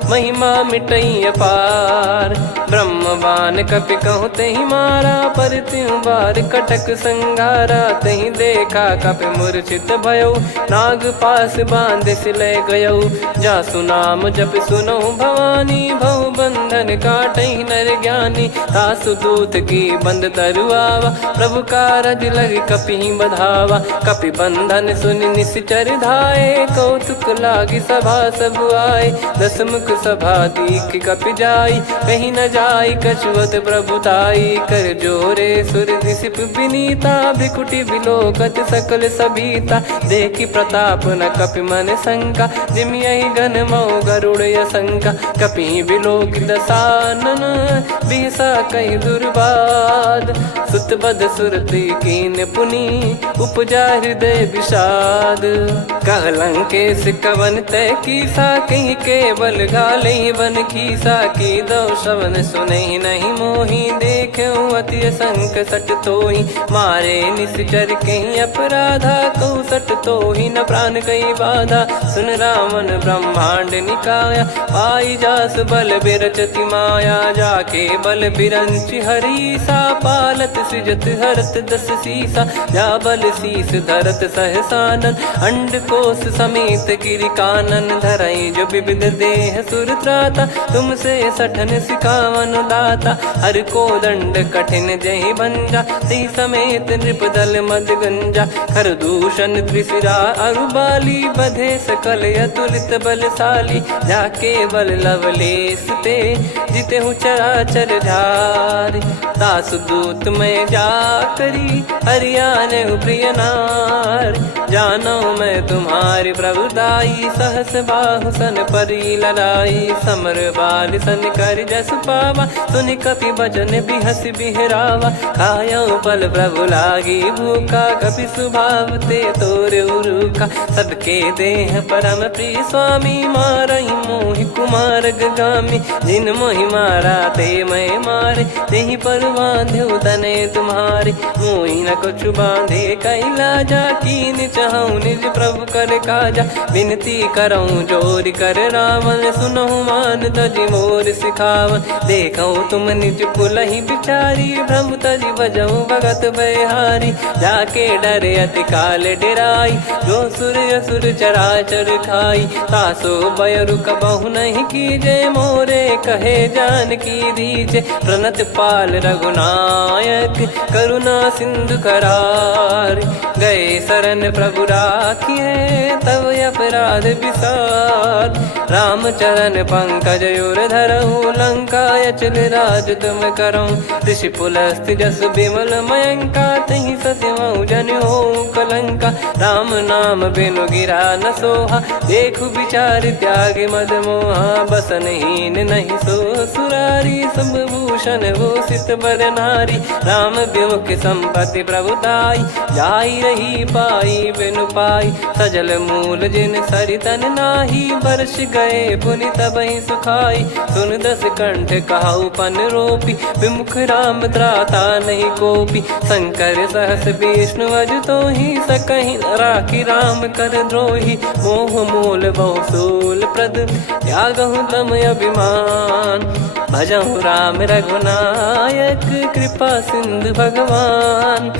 महिमा मिटई अपार। ब्रह्म बान कपि कहूँ तहि मारा, पर त्यों बार कटक संगारा। तहि देखा कपि मूर्छित भयो, नाग पास बांध सिले गयो। जासु नाम जप सुनहु भवानी, भव बंधन बांधन काटै नर ज्ञानी। तासु दूत की बंद तरुआवा, प्रभु कारज लग कपि बधावा। कपि बंधन सुनि निश्चर धाये, कौतुक लागी सभा सब आए। दस मुख सभा दीख कपि जाई, कहीं न जाई कछुअत प्रभुताई। कर जोरे सुर दिसिप विनीता, भिकुटी बिलोकत सकल सबीता। देखी प्रताप न कपि मन शंका, जिमि यही गन मऊ गरुड़ असंका। कपि बिलोक दसानन, बिहसा कहीं दुर्बाद। सुत बद सुरति कीन पुनि, उपजा हृदय विषाद। कहलंकेश कवन तय कीसा, कहीं केवल घाले बन खीसा। की दो श्रवण सुने नहीं मोही, देखे अति संक सट तोही। मारे निश्चर कहीं अपराधा, कहु सट तोही न प्राण कहीं बाधा। सुन रावण ब्रह्मांड निकाया, पाई जास बल बिरचति माया। जाके बल बिरंचि हरीसा, पालत सृजत हरत दस सीसा। जा बल शीस धरत सहसानन, अंड कोश समेत गिरि कानन। धरई जो विविध देह सुर त्राता, तुमसे सठन सिखावन दाता। हर को दंड कठिन जहि भंजा, ती समेत नृपदल मद गंजा। खर दूषण त्रिशिरा अरुबाली, बधे सकल अतुलित बलशाली। जाके बल लवलेस ते, जिते हूँ चराचर झार। दास दूत मैं जा करी, हरियाने प्रिय नार। जानो मैं तुम्हारी प्रभुताई, सहस बाहु सन परी ललाई। समर बाल सन कर जस पावा, सुनि कपि बचन बिहस बिहरावा। खायो पल प्रभु लागी भूखा, कपि स्वभाव ते तोर उरुका। सबके देह परम प्रिय स्वामी, मारई मोहि कुमार गामी। जिन मोहि मारा ते मैं मारे, तेहि पर बांध्यो तने तुम्हारे। मोहि न कुछ बांधे कैलाजा, कीन चाहूं निज प्रभु कर काजा। विनती करऊं जोर कर रावण, सुनहु मान तजि मोर सिखावन। देखो तुम निज कुलहि बिचारी, भ्रम तजि बजऊं भगत बहारी। जाके डरे अति काल डेराई, जो सुर असुर चराचर खाई। तासो बयरु कबहु नहीं कीजे, मोरे कहे जान की दीजे। प्रणत पाल रघुनायक, करुणा सिंधु करार। गए शरण प्रभु राखिए, तब अपराध विसार। राम चरण पंकज उर धरऊं, लंका अचल राज तुम करऊं। ऋषि पुलस्त जस विमल मयंका, तहि ससिमऊ जन हो कलंका। राम नाम बिनु गिरा न सोहा, देखु विचार त्याग मद मोहा। बसनहीन नहीं सो सुरारी, सब भूषण भूषित बर नारी। राम विमुख संपत्ति प्रभुताई, जाई रही पाई बिनु पाई। सजल मूल जिन सरितन नाही, बरस गए पुनि तबहि सुखाई। सुन दस कंठ कहाऊ पन रोपी, विमुख राम त्राता नहीं कोपी। शंकर सहस विष्णु अज तोहि, सकहि न राखी राम कर द्रोही। मोह मूल बहु सूल प्रद, त्यागहु तम अभिमान। भजहु राम रघुनायक, कृपा सिंधु भगवान।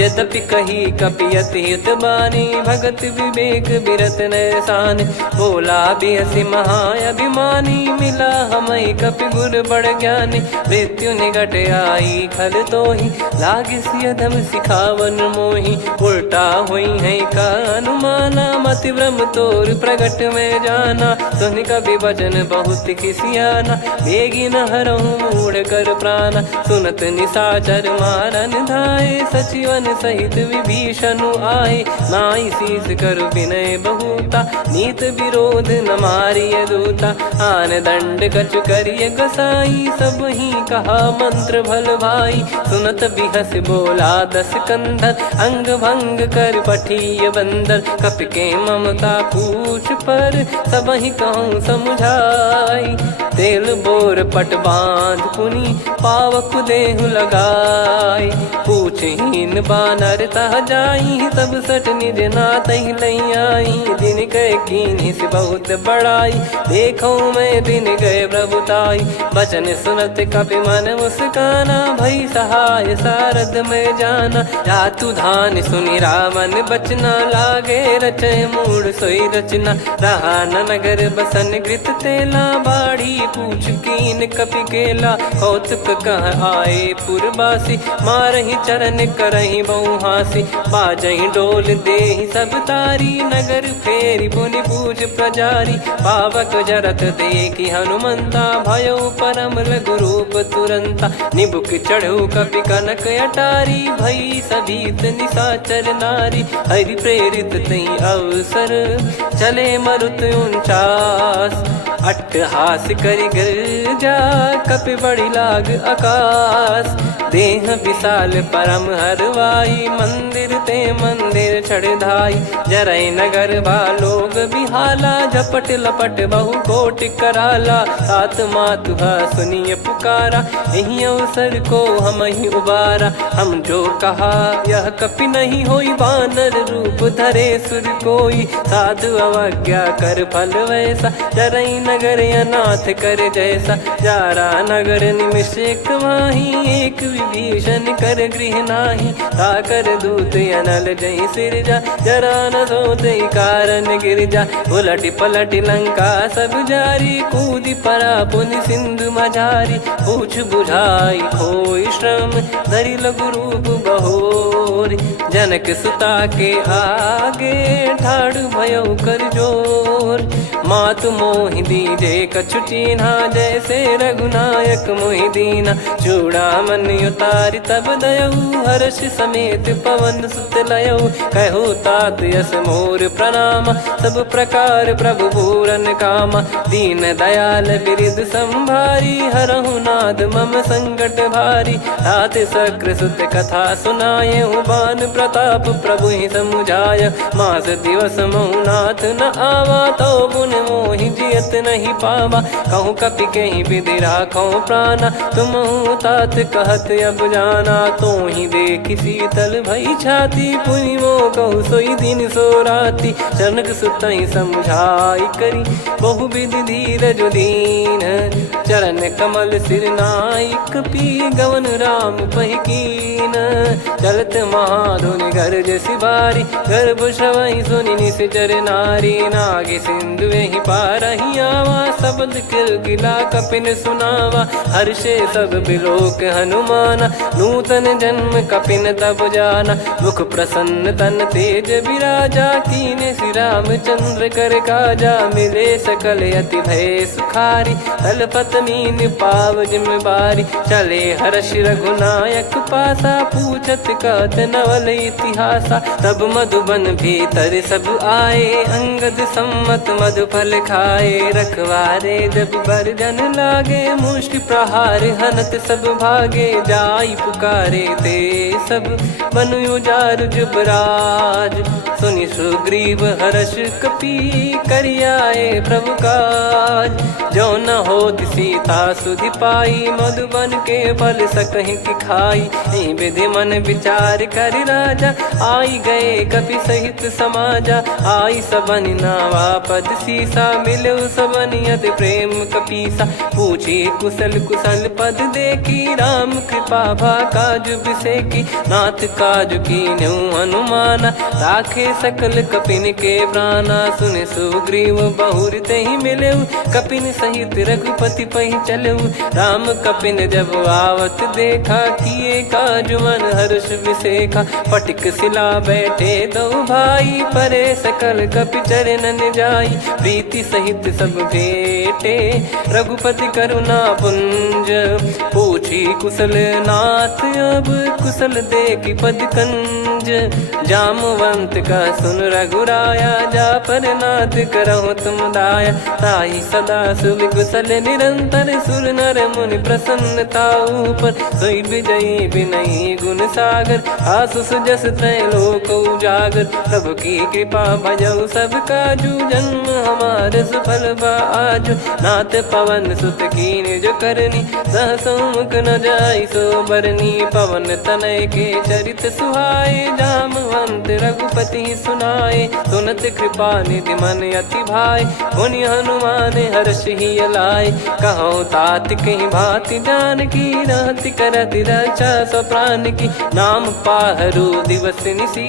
यद्यपि कही कपि अति हित बानी, भगत विवेक बिरत नैसान। बोला बिहसी महाअभिमानी, मिला हमई कपि गुर बड़ ज्ञानी। मृत्यु निकट आई खल तोहि, लागे सियधम सिखावन मोहि। उल्टा हुई है का अनुमाना, मति भ्रम तोर प्रगट में जाना। सुन कपि वचन बहुत खिसियाना, बेगी न हरहु मूढ़ कर प्राणा। सुनत निशाचर मारन धाये, सचिवन सहित विभीषणु आए। नाई शीस करु विनय बहुता, नीत विरोध न मारिय दूता। आन दंड कछु करिय गोसाई, सब ही कहा मंत्र भल भाई। सुनत बिहस बोला दस कंधर, अंग भंग कर पठिय बंदर। कपि के ममता पूछ पर, सब ही कहूँ समझाई। तेल बोर पट बांध पुनि, पावक देहु लगाई। पूछहीन बानर तह जाई, सब सट निज नाथ ही लई आई। दिन गए कीन्ही से बहुत बड़ाई, देखो मैं दिन गए प्रभुताई। बचन सुनत कपि मन मुस्काना, भई सहाय सारद में जाना। जातु धान सुनि रावण बचना, लागे रचे मूड सोई रचना। रहा न नगर बसन कृत तेला, बाढ़ी पूछ कीन कपि केला। कौतुक कह आए पुरबासी, मारहि चरण करहि बहु हासी। बाजहि डोल देहि सब तारी, नगर फेरी पुनि पूज प्रजारी। पावक जरत देखि हनुमंता, भयो परम लघु रूप तुरंता। निबुक चढ़ऊ कपि कनक अटारी, भई सभीत निशाचर नारी। हरि प्रेरित तई अवसर, चले मरुत 49। अट्टहास करि गर्जा, कपि बड़ी लाग आकाश। देह विशाल परम हरवाई, मंदिर ते मंदिर चढ़ धाई। जरई नगर बालोग बिहाला, झपट लपट बहु कोटि कराला। सात मातु सुनिय पुकारा, यही अवसर को हम ही उबारा। हम जो कहा यह कपि नहीं होई, वानर रूप धरे सुर कोई। साधु अवज्ञा कर फल वैसा, जरई नगर अनाथ कर जैसा। जारा नगर निमिष एक माही, एक विभीषण कर गृह नाही। ताकर दूत अनल जय सिरजा, जरा न सोते कारण गिर जा। उलट पलट लंका सब जारी, कूदी परा पुनि सिंधु मझारी। पूछ बुझाई खोई श्रम, धरि लघु रूप बहोरी। जनक सुता के आगे, ठाड़ भयो कर जोर। मातु मोहि दीजे कछु चीन्हा, जैसे रघुनायक मोहि दीना। चूड़ामन उतारि तब दयऊ, हर्ष समेत पवन सुत लयऊ। कहो तात यस मोर प्रणाम, सब प्रकार प्रभु पूरन कामा। दीन दयाल बिरिद संभारी, हरहु नाद मम संकट भारी। तात सक्र सुत कथा सुनाये, बान प्रताप प्रभु ही समुझाय। मास दिवस महु नाथ न आवा, तो पुन मोहि जियत नहीं पावा। कहूँ कपि कहीं विधि राखो प्राणा, तुम तात कहत अब जाना। तो ही देखी शीतल भई छाती, पुनि मो कहु सोई दिन सो राती। जनक सुत ही समझाई करी, बहु विधि धीरज दीन। चरण कमल सिर नाई, कपि गवन राम पहिकीन। चलत महाधुनि गर्ज सिबारी, गर्भ श्रवहि सुनि निश्चर नारी। नागे सिंधु ही पारहि आवा, शब्द किलकिला कपिन सुनावा। हर्षे सब बिलोक हनुमाना, नूतन जन्म कपिन तब जाना। मुख प्रसन्न तन तेज विराजा, कीने श्री रामचंद्र कर काजा। मिले सकल अति भय सुखारी, तलपत मीन पाव जिम बारी। चले हर्ष रघुनायक पासा, पूछत कहत नवल इतिहासा। तब मधुबन भीतर सब आए, अंगद सम्मत मधु फल खाए। रखवारे जब बरजन लागे, मुष्टि प्रहार हनत सब भागे। जाई पुकारे ते सब, बन उजार जुबराज। सुनि सुग्रीव हर्ष कपि, करियाए प्रभु काज। जो न होत सीता सुधि पाई, मधुबन के फल सकहि कि खाई। विधि मन विचार कर राजा, आई गए कपि सहित समाजा। आई सबन नावा पद सीसा, मिलो सबन यत प्रेम कपीसा। पूछी कुशल कुशल पद देखी, राम कृपा भा काज बिसेकी। नाथ काज कीन्हु हनुमाना, राखे सकल कपिन के प्राणा। सुन सुग्रीव बहुर तेहि मिलेऊ, कपिन सहित रघुपति पहि चलेऊ। राम कपिन जब आवत देखा, किए काज मन हर्ष विसेखा। फटिक सिला बैठे दो भाई, परे सकल कपि चरणन जाई। प्रीति सहित सब भेटे, रघुपति करुणा पुंज। पूछी कुशल नाथ अब, कुशल देखि पद कंज। निज जामवंत का सुन रघुराया, जा पर नाथ करहु तुम दाया। ताहि सदा सुविकुशल निरंतर सुर नर मुनि प्रसन्नता ऊपर, सोई विजयी विनयी गुण सागर, आसु सुजस त्रैलोक उजागर। प्रभु की कृपा भजऊ सब काजू, जन्म हमारे सफल बा आजु। नाथ पवन सुत की निज करनी, सहसो मुख न जाई सो बरनी। पवन तनय के चरित सुहाए, जामवंत रघुपति सुनाए। सुनत कृपा निधि मन अति भाई, पुनि हनुमान हर्षि लाए। कहो तात कहीं भांति जानकी, रहति करति रक्षा सब प्राण की। नाम पाहरु दिवस निसी,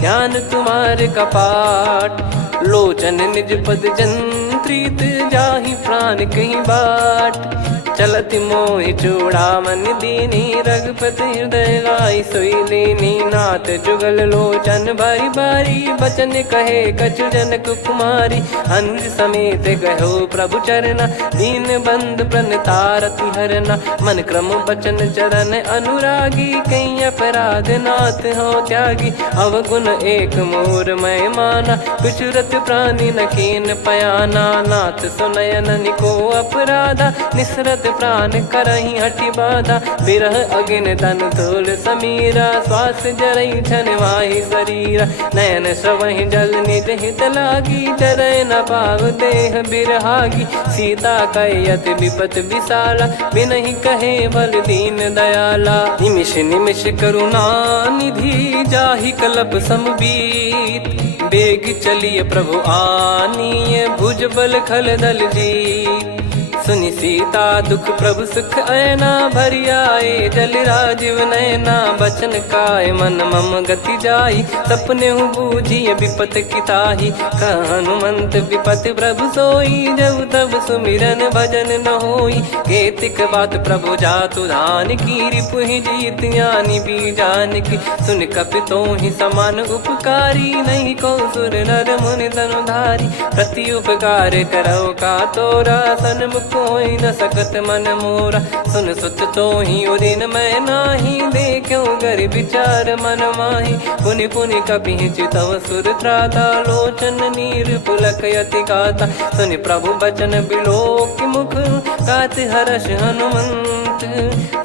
ध्यान तुम्हारे कपाट। लोचन निज पद जंत्रित, जाहि प्राण कहीं बाट। चलति मोहि चूड़ामणि दीनी, रघुपति हृदय लाई सोई लीनी। नाथ जुगल लोचन बारी बारी, बचन कहे कछु जनक कुमारी। अनुज समेत गयो प्रभु चरना, दीन बंधु प्रणतारति हरना। मन क्रम बचन चरण अनुरागी, कहीं अपराध नाथ हो त्यागी। अवगुण एक मोर मैं माना, विचुरत प्राणी न कीन पयाना। नाथ सुनयन निको अपराधा, निसरत प्राण करही हटि बाधा। बिरह अगिन तन तोल समीरा, श्वास जरई छन माही शरीरा। नयन श्रवहि जल निज हित लागी, जरय न पाव देह बिरहागी। सीता कयत विपत विशाला, बिनहि कहे बल दीन दयाला। निमिष निमिष करुणा निधि, जाहि कलप समबीत। बेग चलिए प्रभु आनीय, भुज बल खल दल जीत। सुनि सीता दुख प्रभु सुख ऐना, भरि आए जल राजीव नैना। बचन काय मन मम गति जाई, सपने हूँ बूझिए विपत किताही। हनुमंत विपत प्रभु सोई, जब तब सुमिरन भजन न होई। केतिक बात प्रभु जातु धान की, रिपुहि जीत ज्ञानी बीजान की। सुन कपि तोहि समान उपकारी, नहीं को सुर नर मुनि तनुधारी। प्रति उपकार करौ का तोरा, सन्मुख कोई न सकत मन मोरा। सुन सुत तो ही उदिन मैं नाही, देखो गर विचार मन माही। पुनि पुनि कपि चितव सुर त्राता, लोचन नीर पुलक यति गाता। सुनि प्रभु बचन बिलोक मुख, गात हर्ष हनुमंत।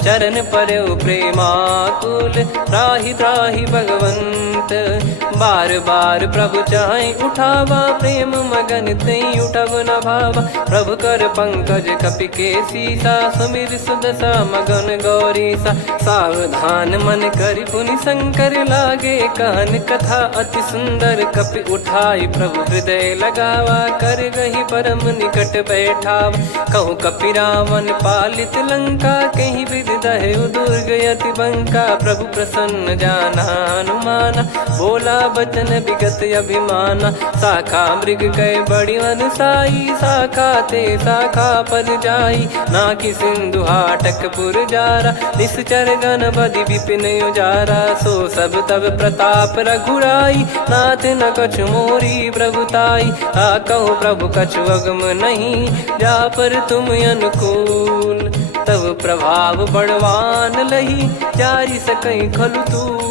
चरण परौ प्रेमाकुल, त्राहि त्राहि भगवंत। बार बार प्रभु चाहि उठावा, प्रेम मगन तई उठब न भावा। प्रभु कर पंकज कपि के सीसा, सुमिर सुदशा मगन गौरीसा। सावधान मन करि पुनि शंकर लागे, कहन कथा अति सुंदर। कपि उठाई प्रभु हृदय लगावा, कर गही परम निकट बैठावा। कहु कपि रावण पालित लंका, कहीं विधि दहु दुर्ग यति बंका। प्रभु प्रसन्न जाना हनुमाना, बोला बचन विगत अभिमाना। शाखा मृग गए बड़ी अनुसाई, शाखा ते शाखा पर जाई। नाकि सिंधु हाटक पुर जारा, निश्चर गण बदि विपिन उजारा। सो सब तब प्रताप रघुराई, नाथ न कछु मोरी प्रभुताई। कहो प्रभु कछु अगम नहीं, जा पर तुम अनुकूल। तब प्रभाव बड़वान लही, जारी सकई खलु तूल।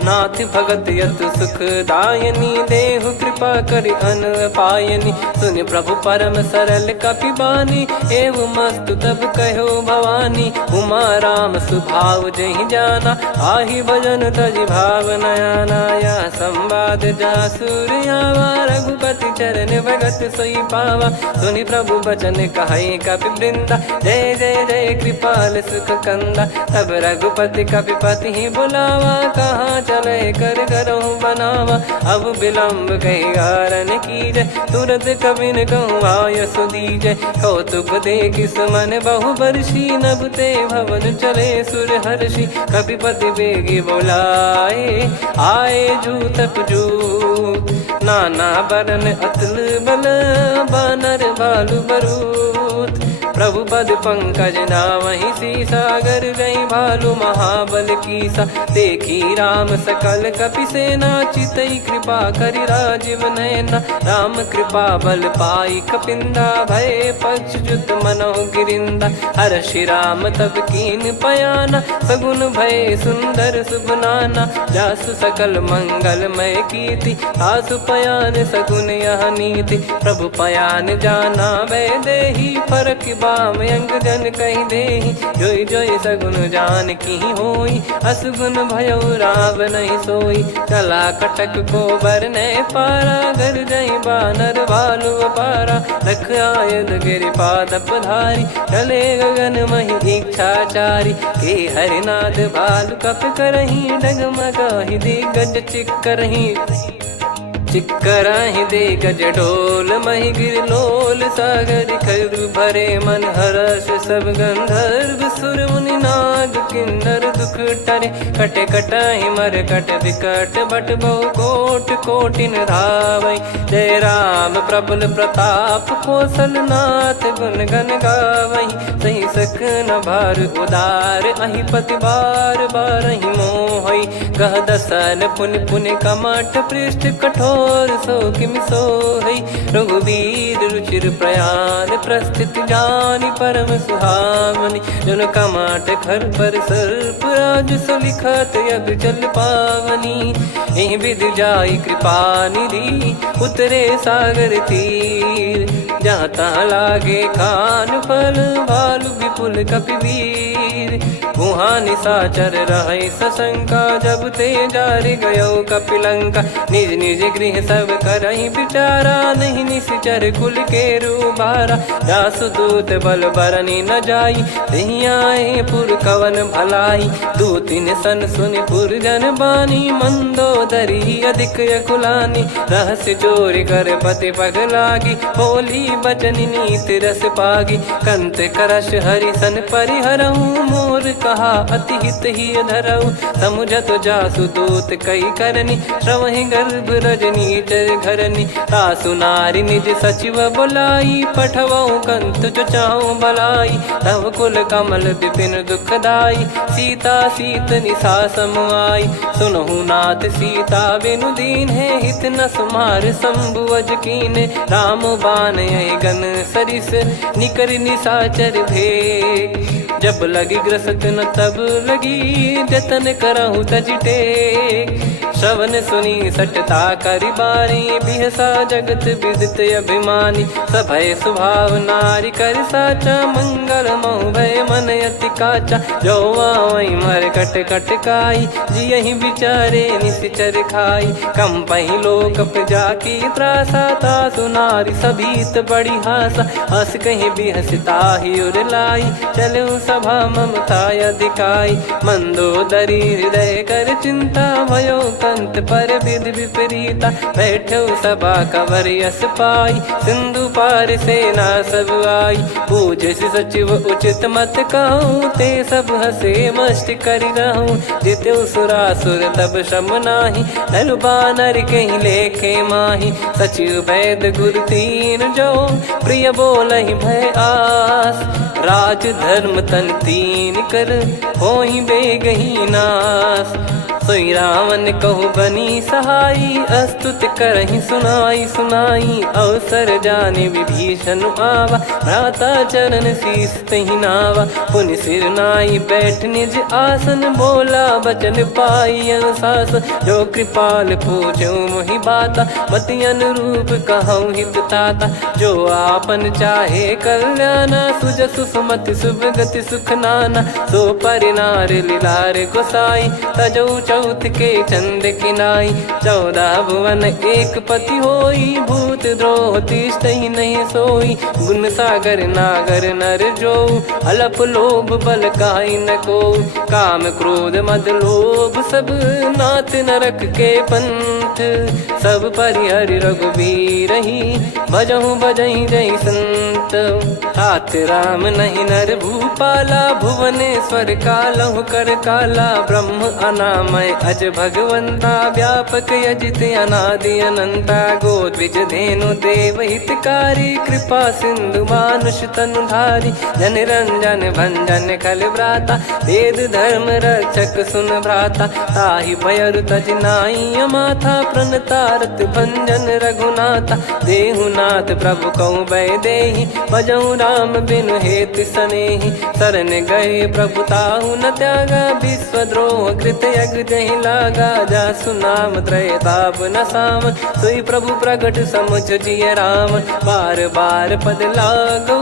नाथ भगत यत सुख दायनी, देहु कृपा करि अन पायनी। सुनि प्रभु परम सरल कपि बानी, एव मस्तु तब कहो भवानी। उमा राम सुभाव जहि जाना, आहि भजन तजि भाव नयाना। या संवाद जासुर आवा, रघुपति चरण भगत सोई पावा। सुनि प्रभु बचन कहै कपि वृंदा, जय जय जय कृपाल सुख कंदा। तब रघुपति कपि पति बुलावा, कहाँ चले कर करहु बनावा। अब विलम्ब कही कारण कीजय, तुरत कबि न कहूँ आयस दीजय। कौतुक देखि सुमन बहु बरसी, नभते भवन चले सुर हर्षि। कपिपति बेगी बोलाए, आए जूतप जूत। नाना बरन अतुल बल, बानर भालु बरूत। प्रभु पद पंकज नावहि सीसा, अगर गई भालू महाबल कीसा। देखी राम सकल कपि सेना, चितई कृपा करि राजीव नयना। राम कृपा बल पाई कपिंदा, भय पक्षजुत मनो गिरिंदा। हर्षि राम तब कीन पयाना, सगुन भय सुंदर शुभ नाना। जासु सकल मंगलमय कीर्ति, आसु पयान सगुन यह नीति। प्रभु पयान जाना वै देही, फरक बाम अंग जन कहि देही। जोई जोई सगुन जान की होई, असगुन भयो राव नहीं सोई। चला कटक को बरने पारा, घर जई बानर भालू अपारा। रख आयद गिरि पाद पधारी, चले गगन मही इच्छाचारी। के हरिनाथ भालू कप करही, डगमगाहि दिग्गज चिक्करही। चिक्कराहि दिग्गज डोल, महि गिर लोल। सागर खरु भरे मन हर्ष, सब गंधर्व सुर मुनि नाग किन्नर दुख टरे। कटे कटाहि मरकट विकट, बट बहु कोट कोटिन धावै। जय राम प्रबल प्रताप, कौशल नाथ गुण गण गावै। सही सकन भार उदार, अहि पति बार बारहि मोहै। गह दसन पुनि पुनि कमठ, पृष्ठ कठोर सो किमि सोहै। रघुवीर रुचिर प्रयाण, प्रस्थित जानि परम सुहावनी। जन कमाट खर पर सर्प, राज सलिखत अब चल पावनी। एहि विधि जाई कृपा निधि, उतरे सागर तीर। जहाँ तहाँ लागे खान फल, भालू विपुल कपिवीर। वहाँ निशाचर रहै सशंका, जब ते जारि गयो कपिलंका। निज निज गृह सब करहि विचारा, नहीं निश्चर कुल के रूबारा। जासु दूत बल बरनी न जाई, तेहि आए पुर कवन भलाई। दूतिन सन सुनि पुर जन बानी, मंदोदरी अधिक अकुलानी। रहस्य चोरी कर पति पग लागी, बोली बचन नीत रस पागी। कंत करश हरि सन परिहरहु, मोर कहा अति हित ही धरऊ। समुझत जासु दूत कई करनी, श्रवहि गर्भ रजनी चर घरनी। तासु नारी निज सचिव बुलाई, पठवऊ कंत जो चाहूं बलाई। तव कुल कमल विपिन दुखदाई, सीता सीत निशा समुआई। सुनहु नाथ सीता बिनु दीन है, हित न सुमार शंभु अज कीने। राम बान यही गन सरिस, निकर निशाचर भेग। जब लगी ग्रसत न तब लगी, जतन करहु तज टेक। श्रवण सुनी सटता करि बारी, बिहसा जगत विदित अभिमानी। सभय स्वभाव नारी कर साचा, मंगल मोह भय मन अति काचा। जो आवै मर कट कट काई, जियहि विचारे निश्चर खाई। कम पहि लोक जाकी त्रासा, तासु नारी सभीत बड़ी हासा। हस कहीं बिहसता ही उर लाई, चलऊ सभा ममता अधिकाई। मंदोदरी हृदय कर चिंता, भयो कंत पर विधि विपरीता। बैठो सभा कवर यस पाई, सिंधु पार सेना सब आई। पूजस सचिव उचित मत कहूँ, ते सब हसे मस्त करि रहूँ। जित्यु सुरासुर तब श्रम नाही, धनु बानर कहीं लेखे माही। सचिव वैद गुरु तीन जो, प्रिय बोलहि भय आस। राज धर्म तन तीन कर, होहि बेगहि नाश। सोई रावण कहु बनी सहाई, अस्तुत करहि सुनाई सुनाई। अवसर जाने विभीषण आवा, भ्राता चरण शीस तहि नावा। पुनि सिर नाई बैठ निज आसन, बोला बचन पाई अनुशासन। जो कृपाल पूछो मोहि बाता, मति अनुरूप कहूँ हित ताता। जो आपन चाहे कल्याणा, सुजसु सुमति शुभ गति सुख नाना। सो परिनार लीलार गोसाई, तजौ चौथ के चंद किनाई। 14 भुवन एक पति होई, भूत द्रोह तिष्ठहि नहीं सोई। गुण सागर नागर नर जो, अलप लोभ बल काई न को। काम क्रोध मद लोभ सब, नाथ नरक के पंथ। सब परिहरि रघुबीर ही, भजहु भजहि जय संत। हाथ राम नहीं नर भूपाला, भुवनेश्वर कालहु कर काला। ब्रह्म अनामय पाए अज भगवंता, व्यापक यजित अनादि अनंता। गोद्विज धेनु देव हितकारी, कृपा सिंधु मानुष तनुधारी। जन रंजन भंजन खल भ्राता, वेद धर्म रक्षक सुन भ्राता। ताहि भयरु तज नाई माथा, प्रणतारत भंजन रघुनाथा। देहुनाथ प्रभु कहु बै देहि, भजहु राम बिनु हेतु सनेहि। शरण गए प्रभु ताहु न त्यागा, विश्वद्रोह कृत यज्ञ जहि लागा। जासु नाम त्रयताप न सामन, सोई प्रभु प्रगट समुझ जिय रामन। बार बार पद लागऊ,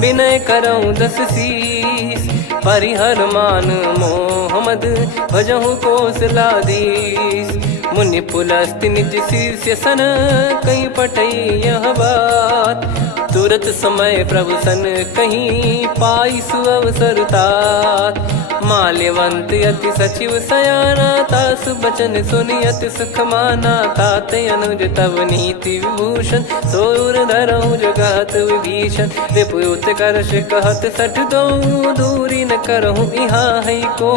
विनय करऊँ दस शीस। परिहर मान मोहम्मद, भजहु कौशलाधीश। मुनि पुलस्त्य निज शीर्ष सन, कहीं पटई यह बात। तुरत समय प्रभु सन कहीं, पाई सुअवसर तात। माल्यवंत अति सचिव सयाना, तासु बचन सुनि अति सुख माना। तात अनुज तव नीति विभूषण, सोर धरहु जगत विभीषण। रिपुत करश कहत सठ दो, दूरी न करहु यहाँ है को।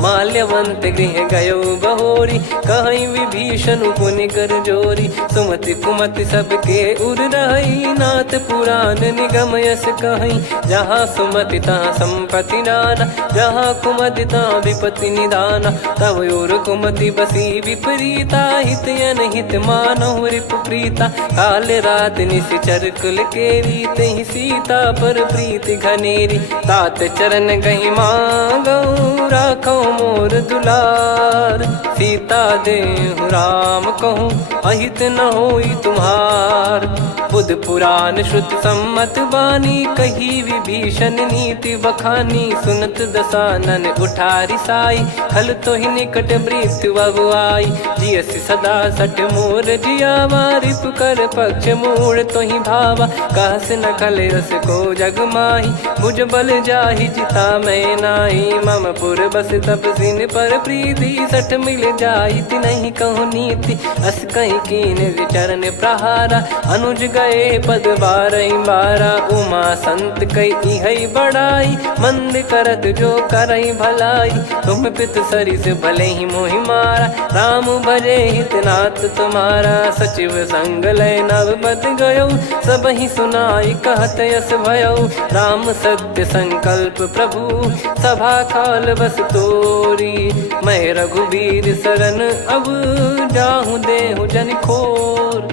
माल्यवंत गृह गयो बहोरी, कहीं विभीषण पुनि कर जोरी। सुमति कुमति सबके उर रही, नाथ पुराण निगम यस कहीं। जहाँ सुमति तहाँ संपत्ति नाना, जहाँ कुमति तहाँ विपत्ति निदाना। तव और कुमति बसी विपरीता, हित अनहित मानहु रिपु प्रीता। काल रात निशिचर कुल केरी, तहि सीता पर प्रीति घनेरी। तात चरण गहि मांगऊ, राखो मोर दुलार। सीता देहु राम कहूँ, अहित न होई तुम्हार। बुध पुराण श्रुत सम्मत बानी, कही विभीषण नीति बखानी। सुनत दसानन उठारी साई, खल तो ही निकट मृत्यु अब आई। जियसि सदा सठ मोर जियावा, रिप कर पक्ष मूड़ तो ही भावा। कहस न खल रस को जग माही, भुज बल जाहि जिता मैं नाई। मम पुर बस तब सिन पर प्रीति, सठ मिल जाई तिनहि कहु नीति। अस कहीं कीन विचरण प्रहारा, अनुज गए पद बारई बारा। उमा संत कई है बड़ाई, मंद करत जो करई भलाई। तुम पित सरिस भले ही मोहि मारा, राम भजे हितनाथ तुम्हारा। सचिव संग लय नव बद गयो, सब ही सुनाई कहत यस भयो। राम सत्य संकल्प प्रभु, सभा काल बस तोरी। मैं रघुबीर शरण अब, जाहु देहु जन खोर।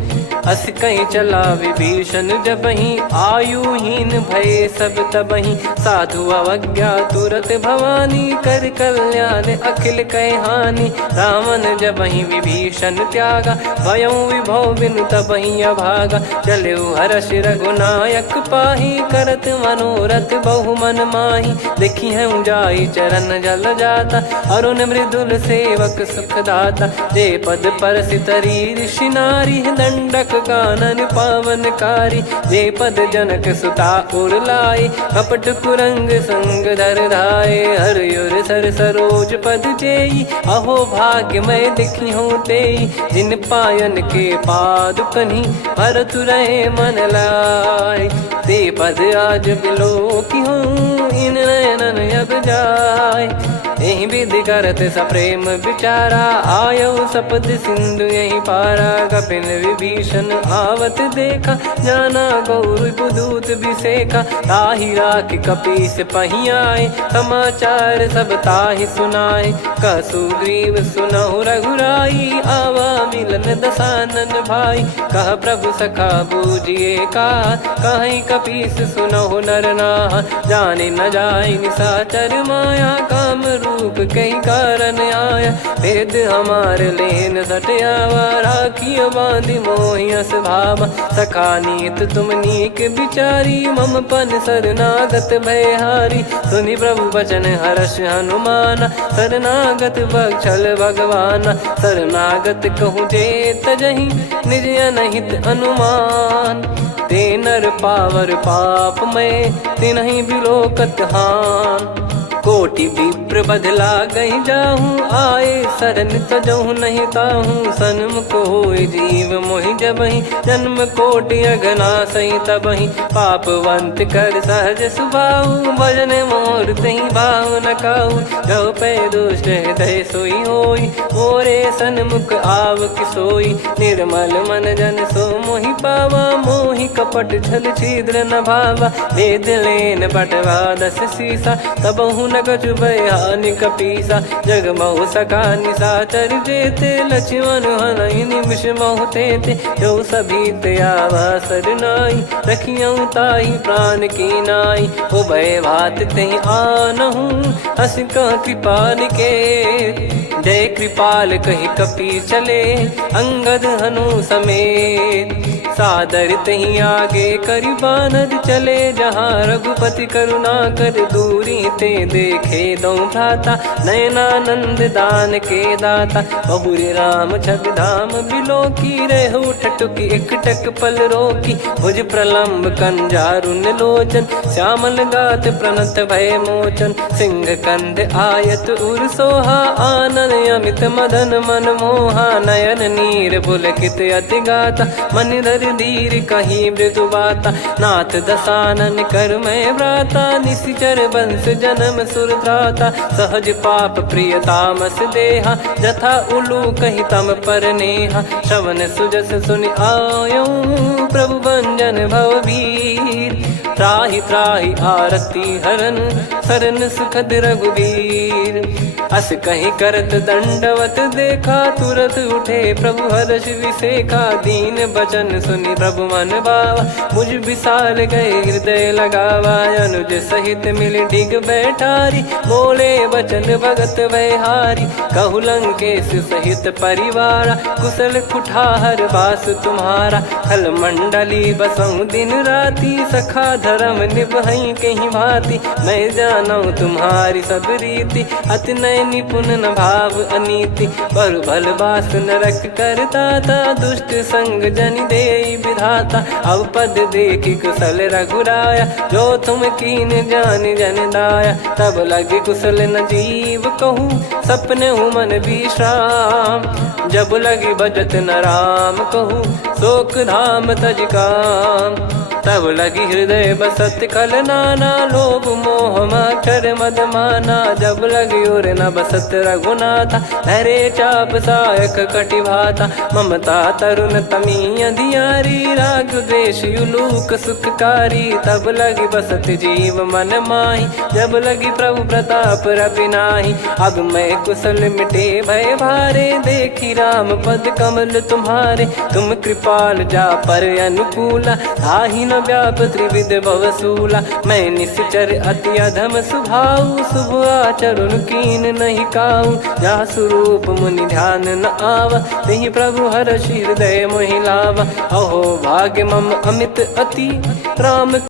अस कहीं चला विभीषण जबहि, आयुहीन भय सब तबहि। साधु अवज्ञा तुरत भवानी, कर कल्याण अखिल कह हानि। रावण जबहि विभीषण त्यागा, भयउ विभव बिनु तबहि अभागा। चलऊ हर्ष रघुनायक पाही, करत मनोरथ बहु मन माही। देखी हूँ जाई चरण जल जाता, अरुण मृदुल सेवक सुखदाता। जे पद पर सितरी ऋषि नारी, दंडक कानन पावनकारी। जे पद जनक सुता उर लाए, कपट कुरंग संग धर धाये। हरियुर सर सरोज पद जेई, अहो भाग्य मैं दिखी हूँ तेई। जिन पायन के पादुकनि, भरत रहे मन लाय। ते पद आज बिलो की हूँ, इन नयनन अब जाय। यही विधि करत सप्रेम विचारा, आयो सपद सिंधु यही पारा। कपिल विभीषण आवत देखा, जाना गौर बुदूत विसेखा। ताहि राख कपीस पही आए, समाचार सब ताहि सुनाए। कसु ग्रीव सुनहु रघुराई, आवा मिलन दसानन भाई। कह प्रभु सखा बूझिए का, कहीं कपीस सुनहु नर नाहा। जाने न जाय निशाचर माया, काम रूप कई कारण आया। वेद हमार लेन सटयावा, राखियो बांधि मोहियस भावा। सखा नीत तुम नीक विचारी, मम पन शरणागत भयहारी। सुनि प्रभु वचन हर्ष हनुमाना, शरणागत बक्षल भगवाना। शरणागत कहूँ जे तजहि, निज अनहित अनुमान। ते नर पावर पाप में, तिन्हि बिलोकत हान। कोटि विप्र बदला गई जाहूँ, आए शरण तजहु नहीं ताहू सन्मुख होय जीव मोहि जबहि जन्म कोटि अगना सही तबहि पापवंत कर सहज सुभाऊ भजन मोर तहि भाव न काऊ जो पै दुष्ट हृदय सोई होई मोरे सन्मुख आव किसोई निर्मल मन जन सो मोहि पावा मोहि कपट छल छिद्र न भावा वेद लेन बटवा दस सीसा तबहु न कछु बयानि कपीसा जग महु सका निसाचर जेते लक्ष्मण हनहि निमिष महु तेते जो सभी त्यावा सरनाई रखियऊ ताहि प्राण की नाई उभय भात तेहि आनहु हस कृपाल के जय कृपाल कहि कपि चले अंगद हनु समेत सादर तही आगे करि बानर चले जहाँ रघुपति करुणा कर दूरी ते देखे दो भ्राता नयनानंद दान के दाता बहुरी राम छवि धाम बिलो की रहु ठटुकी एकटक पल रोकी भुज प्रलम्ब कंजारुन लोचन श्यामल गात प्रणत भय मोचन सिंह कंद आयत उर सोहा आनन अमित मदन मन मोहा नयन नीर पुलकित अति गाता मन धर धीर कहीं मृदु बाता नाथ दसानन कर मैं व्राता निशिचर बंस जन्म सुरत्राता सहज पाप प्रिय तामस देहा जथा उलू कही तम पर नेहा श्रवण सुजस सुनि आयो प्रभु भंजन भववीर त्राहि त्राहि आरती हरन सरन सुखद रघुवीर अस कहीं करत दंडवत देखा तुरत उठे प्रभु हर्ष विसेखा दीन बचन सुनि प्रभु मन भावा मुझ विशाल गए हृदय लगावा अनुज सहित मिल डिग बैठारी बोले बचन भगत वैहारी कहु लंकेश सहित परिवारा कुशल कुठार बास तुम्हारा खल मंडली बसऊं दिन राती सखा धर्म निभई कहीं भांति मैं जानू तुम्हारी सब रीति अति नय निपुण न भाव अनीति पर भल बास नरक करता था दुष्ट संग जन दे विधाता अब पद देखी कुशल रघुराया जो तुम कीन जान जन दाया तब लगे कुशल न जीव कहूँ सपने मन विश्राम जब लगी बजत न राम कहूँ शोक धाम तज काम तब लगी हृदय बसत कल नाना लोभ मोह मकर मद माना जब लगी और न बसत रघुनाथा धरे चाप सायक कटि भाता ममता तरुण तमी अधियारी राग द्वेष युलूक सुखकारी तब लगी बसत जीव मन माही जब लगी प्रभु प्रताप रवि नाही अब मैं कुशल मिटे भय भारे देखी राम पद कमल तुम्हारे तुम कृपाल जा पर अनुकूला ताहि न व्याप त्रिविध भवसूला मैं निश्चर अति अधम सुभाऊ शुभ आचरण कीन नहीं काऊ जा स्वरूप मुनि ध्यान न आवा तेहि प्रभु हर्षि हृदय मोहि लावा अहो भाग्य मम अमित अति राम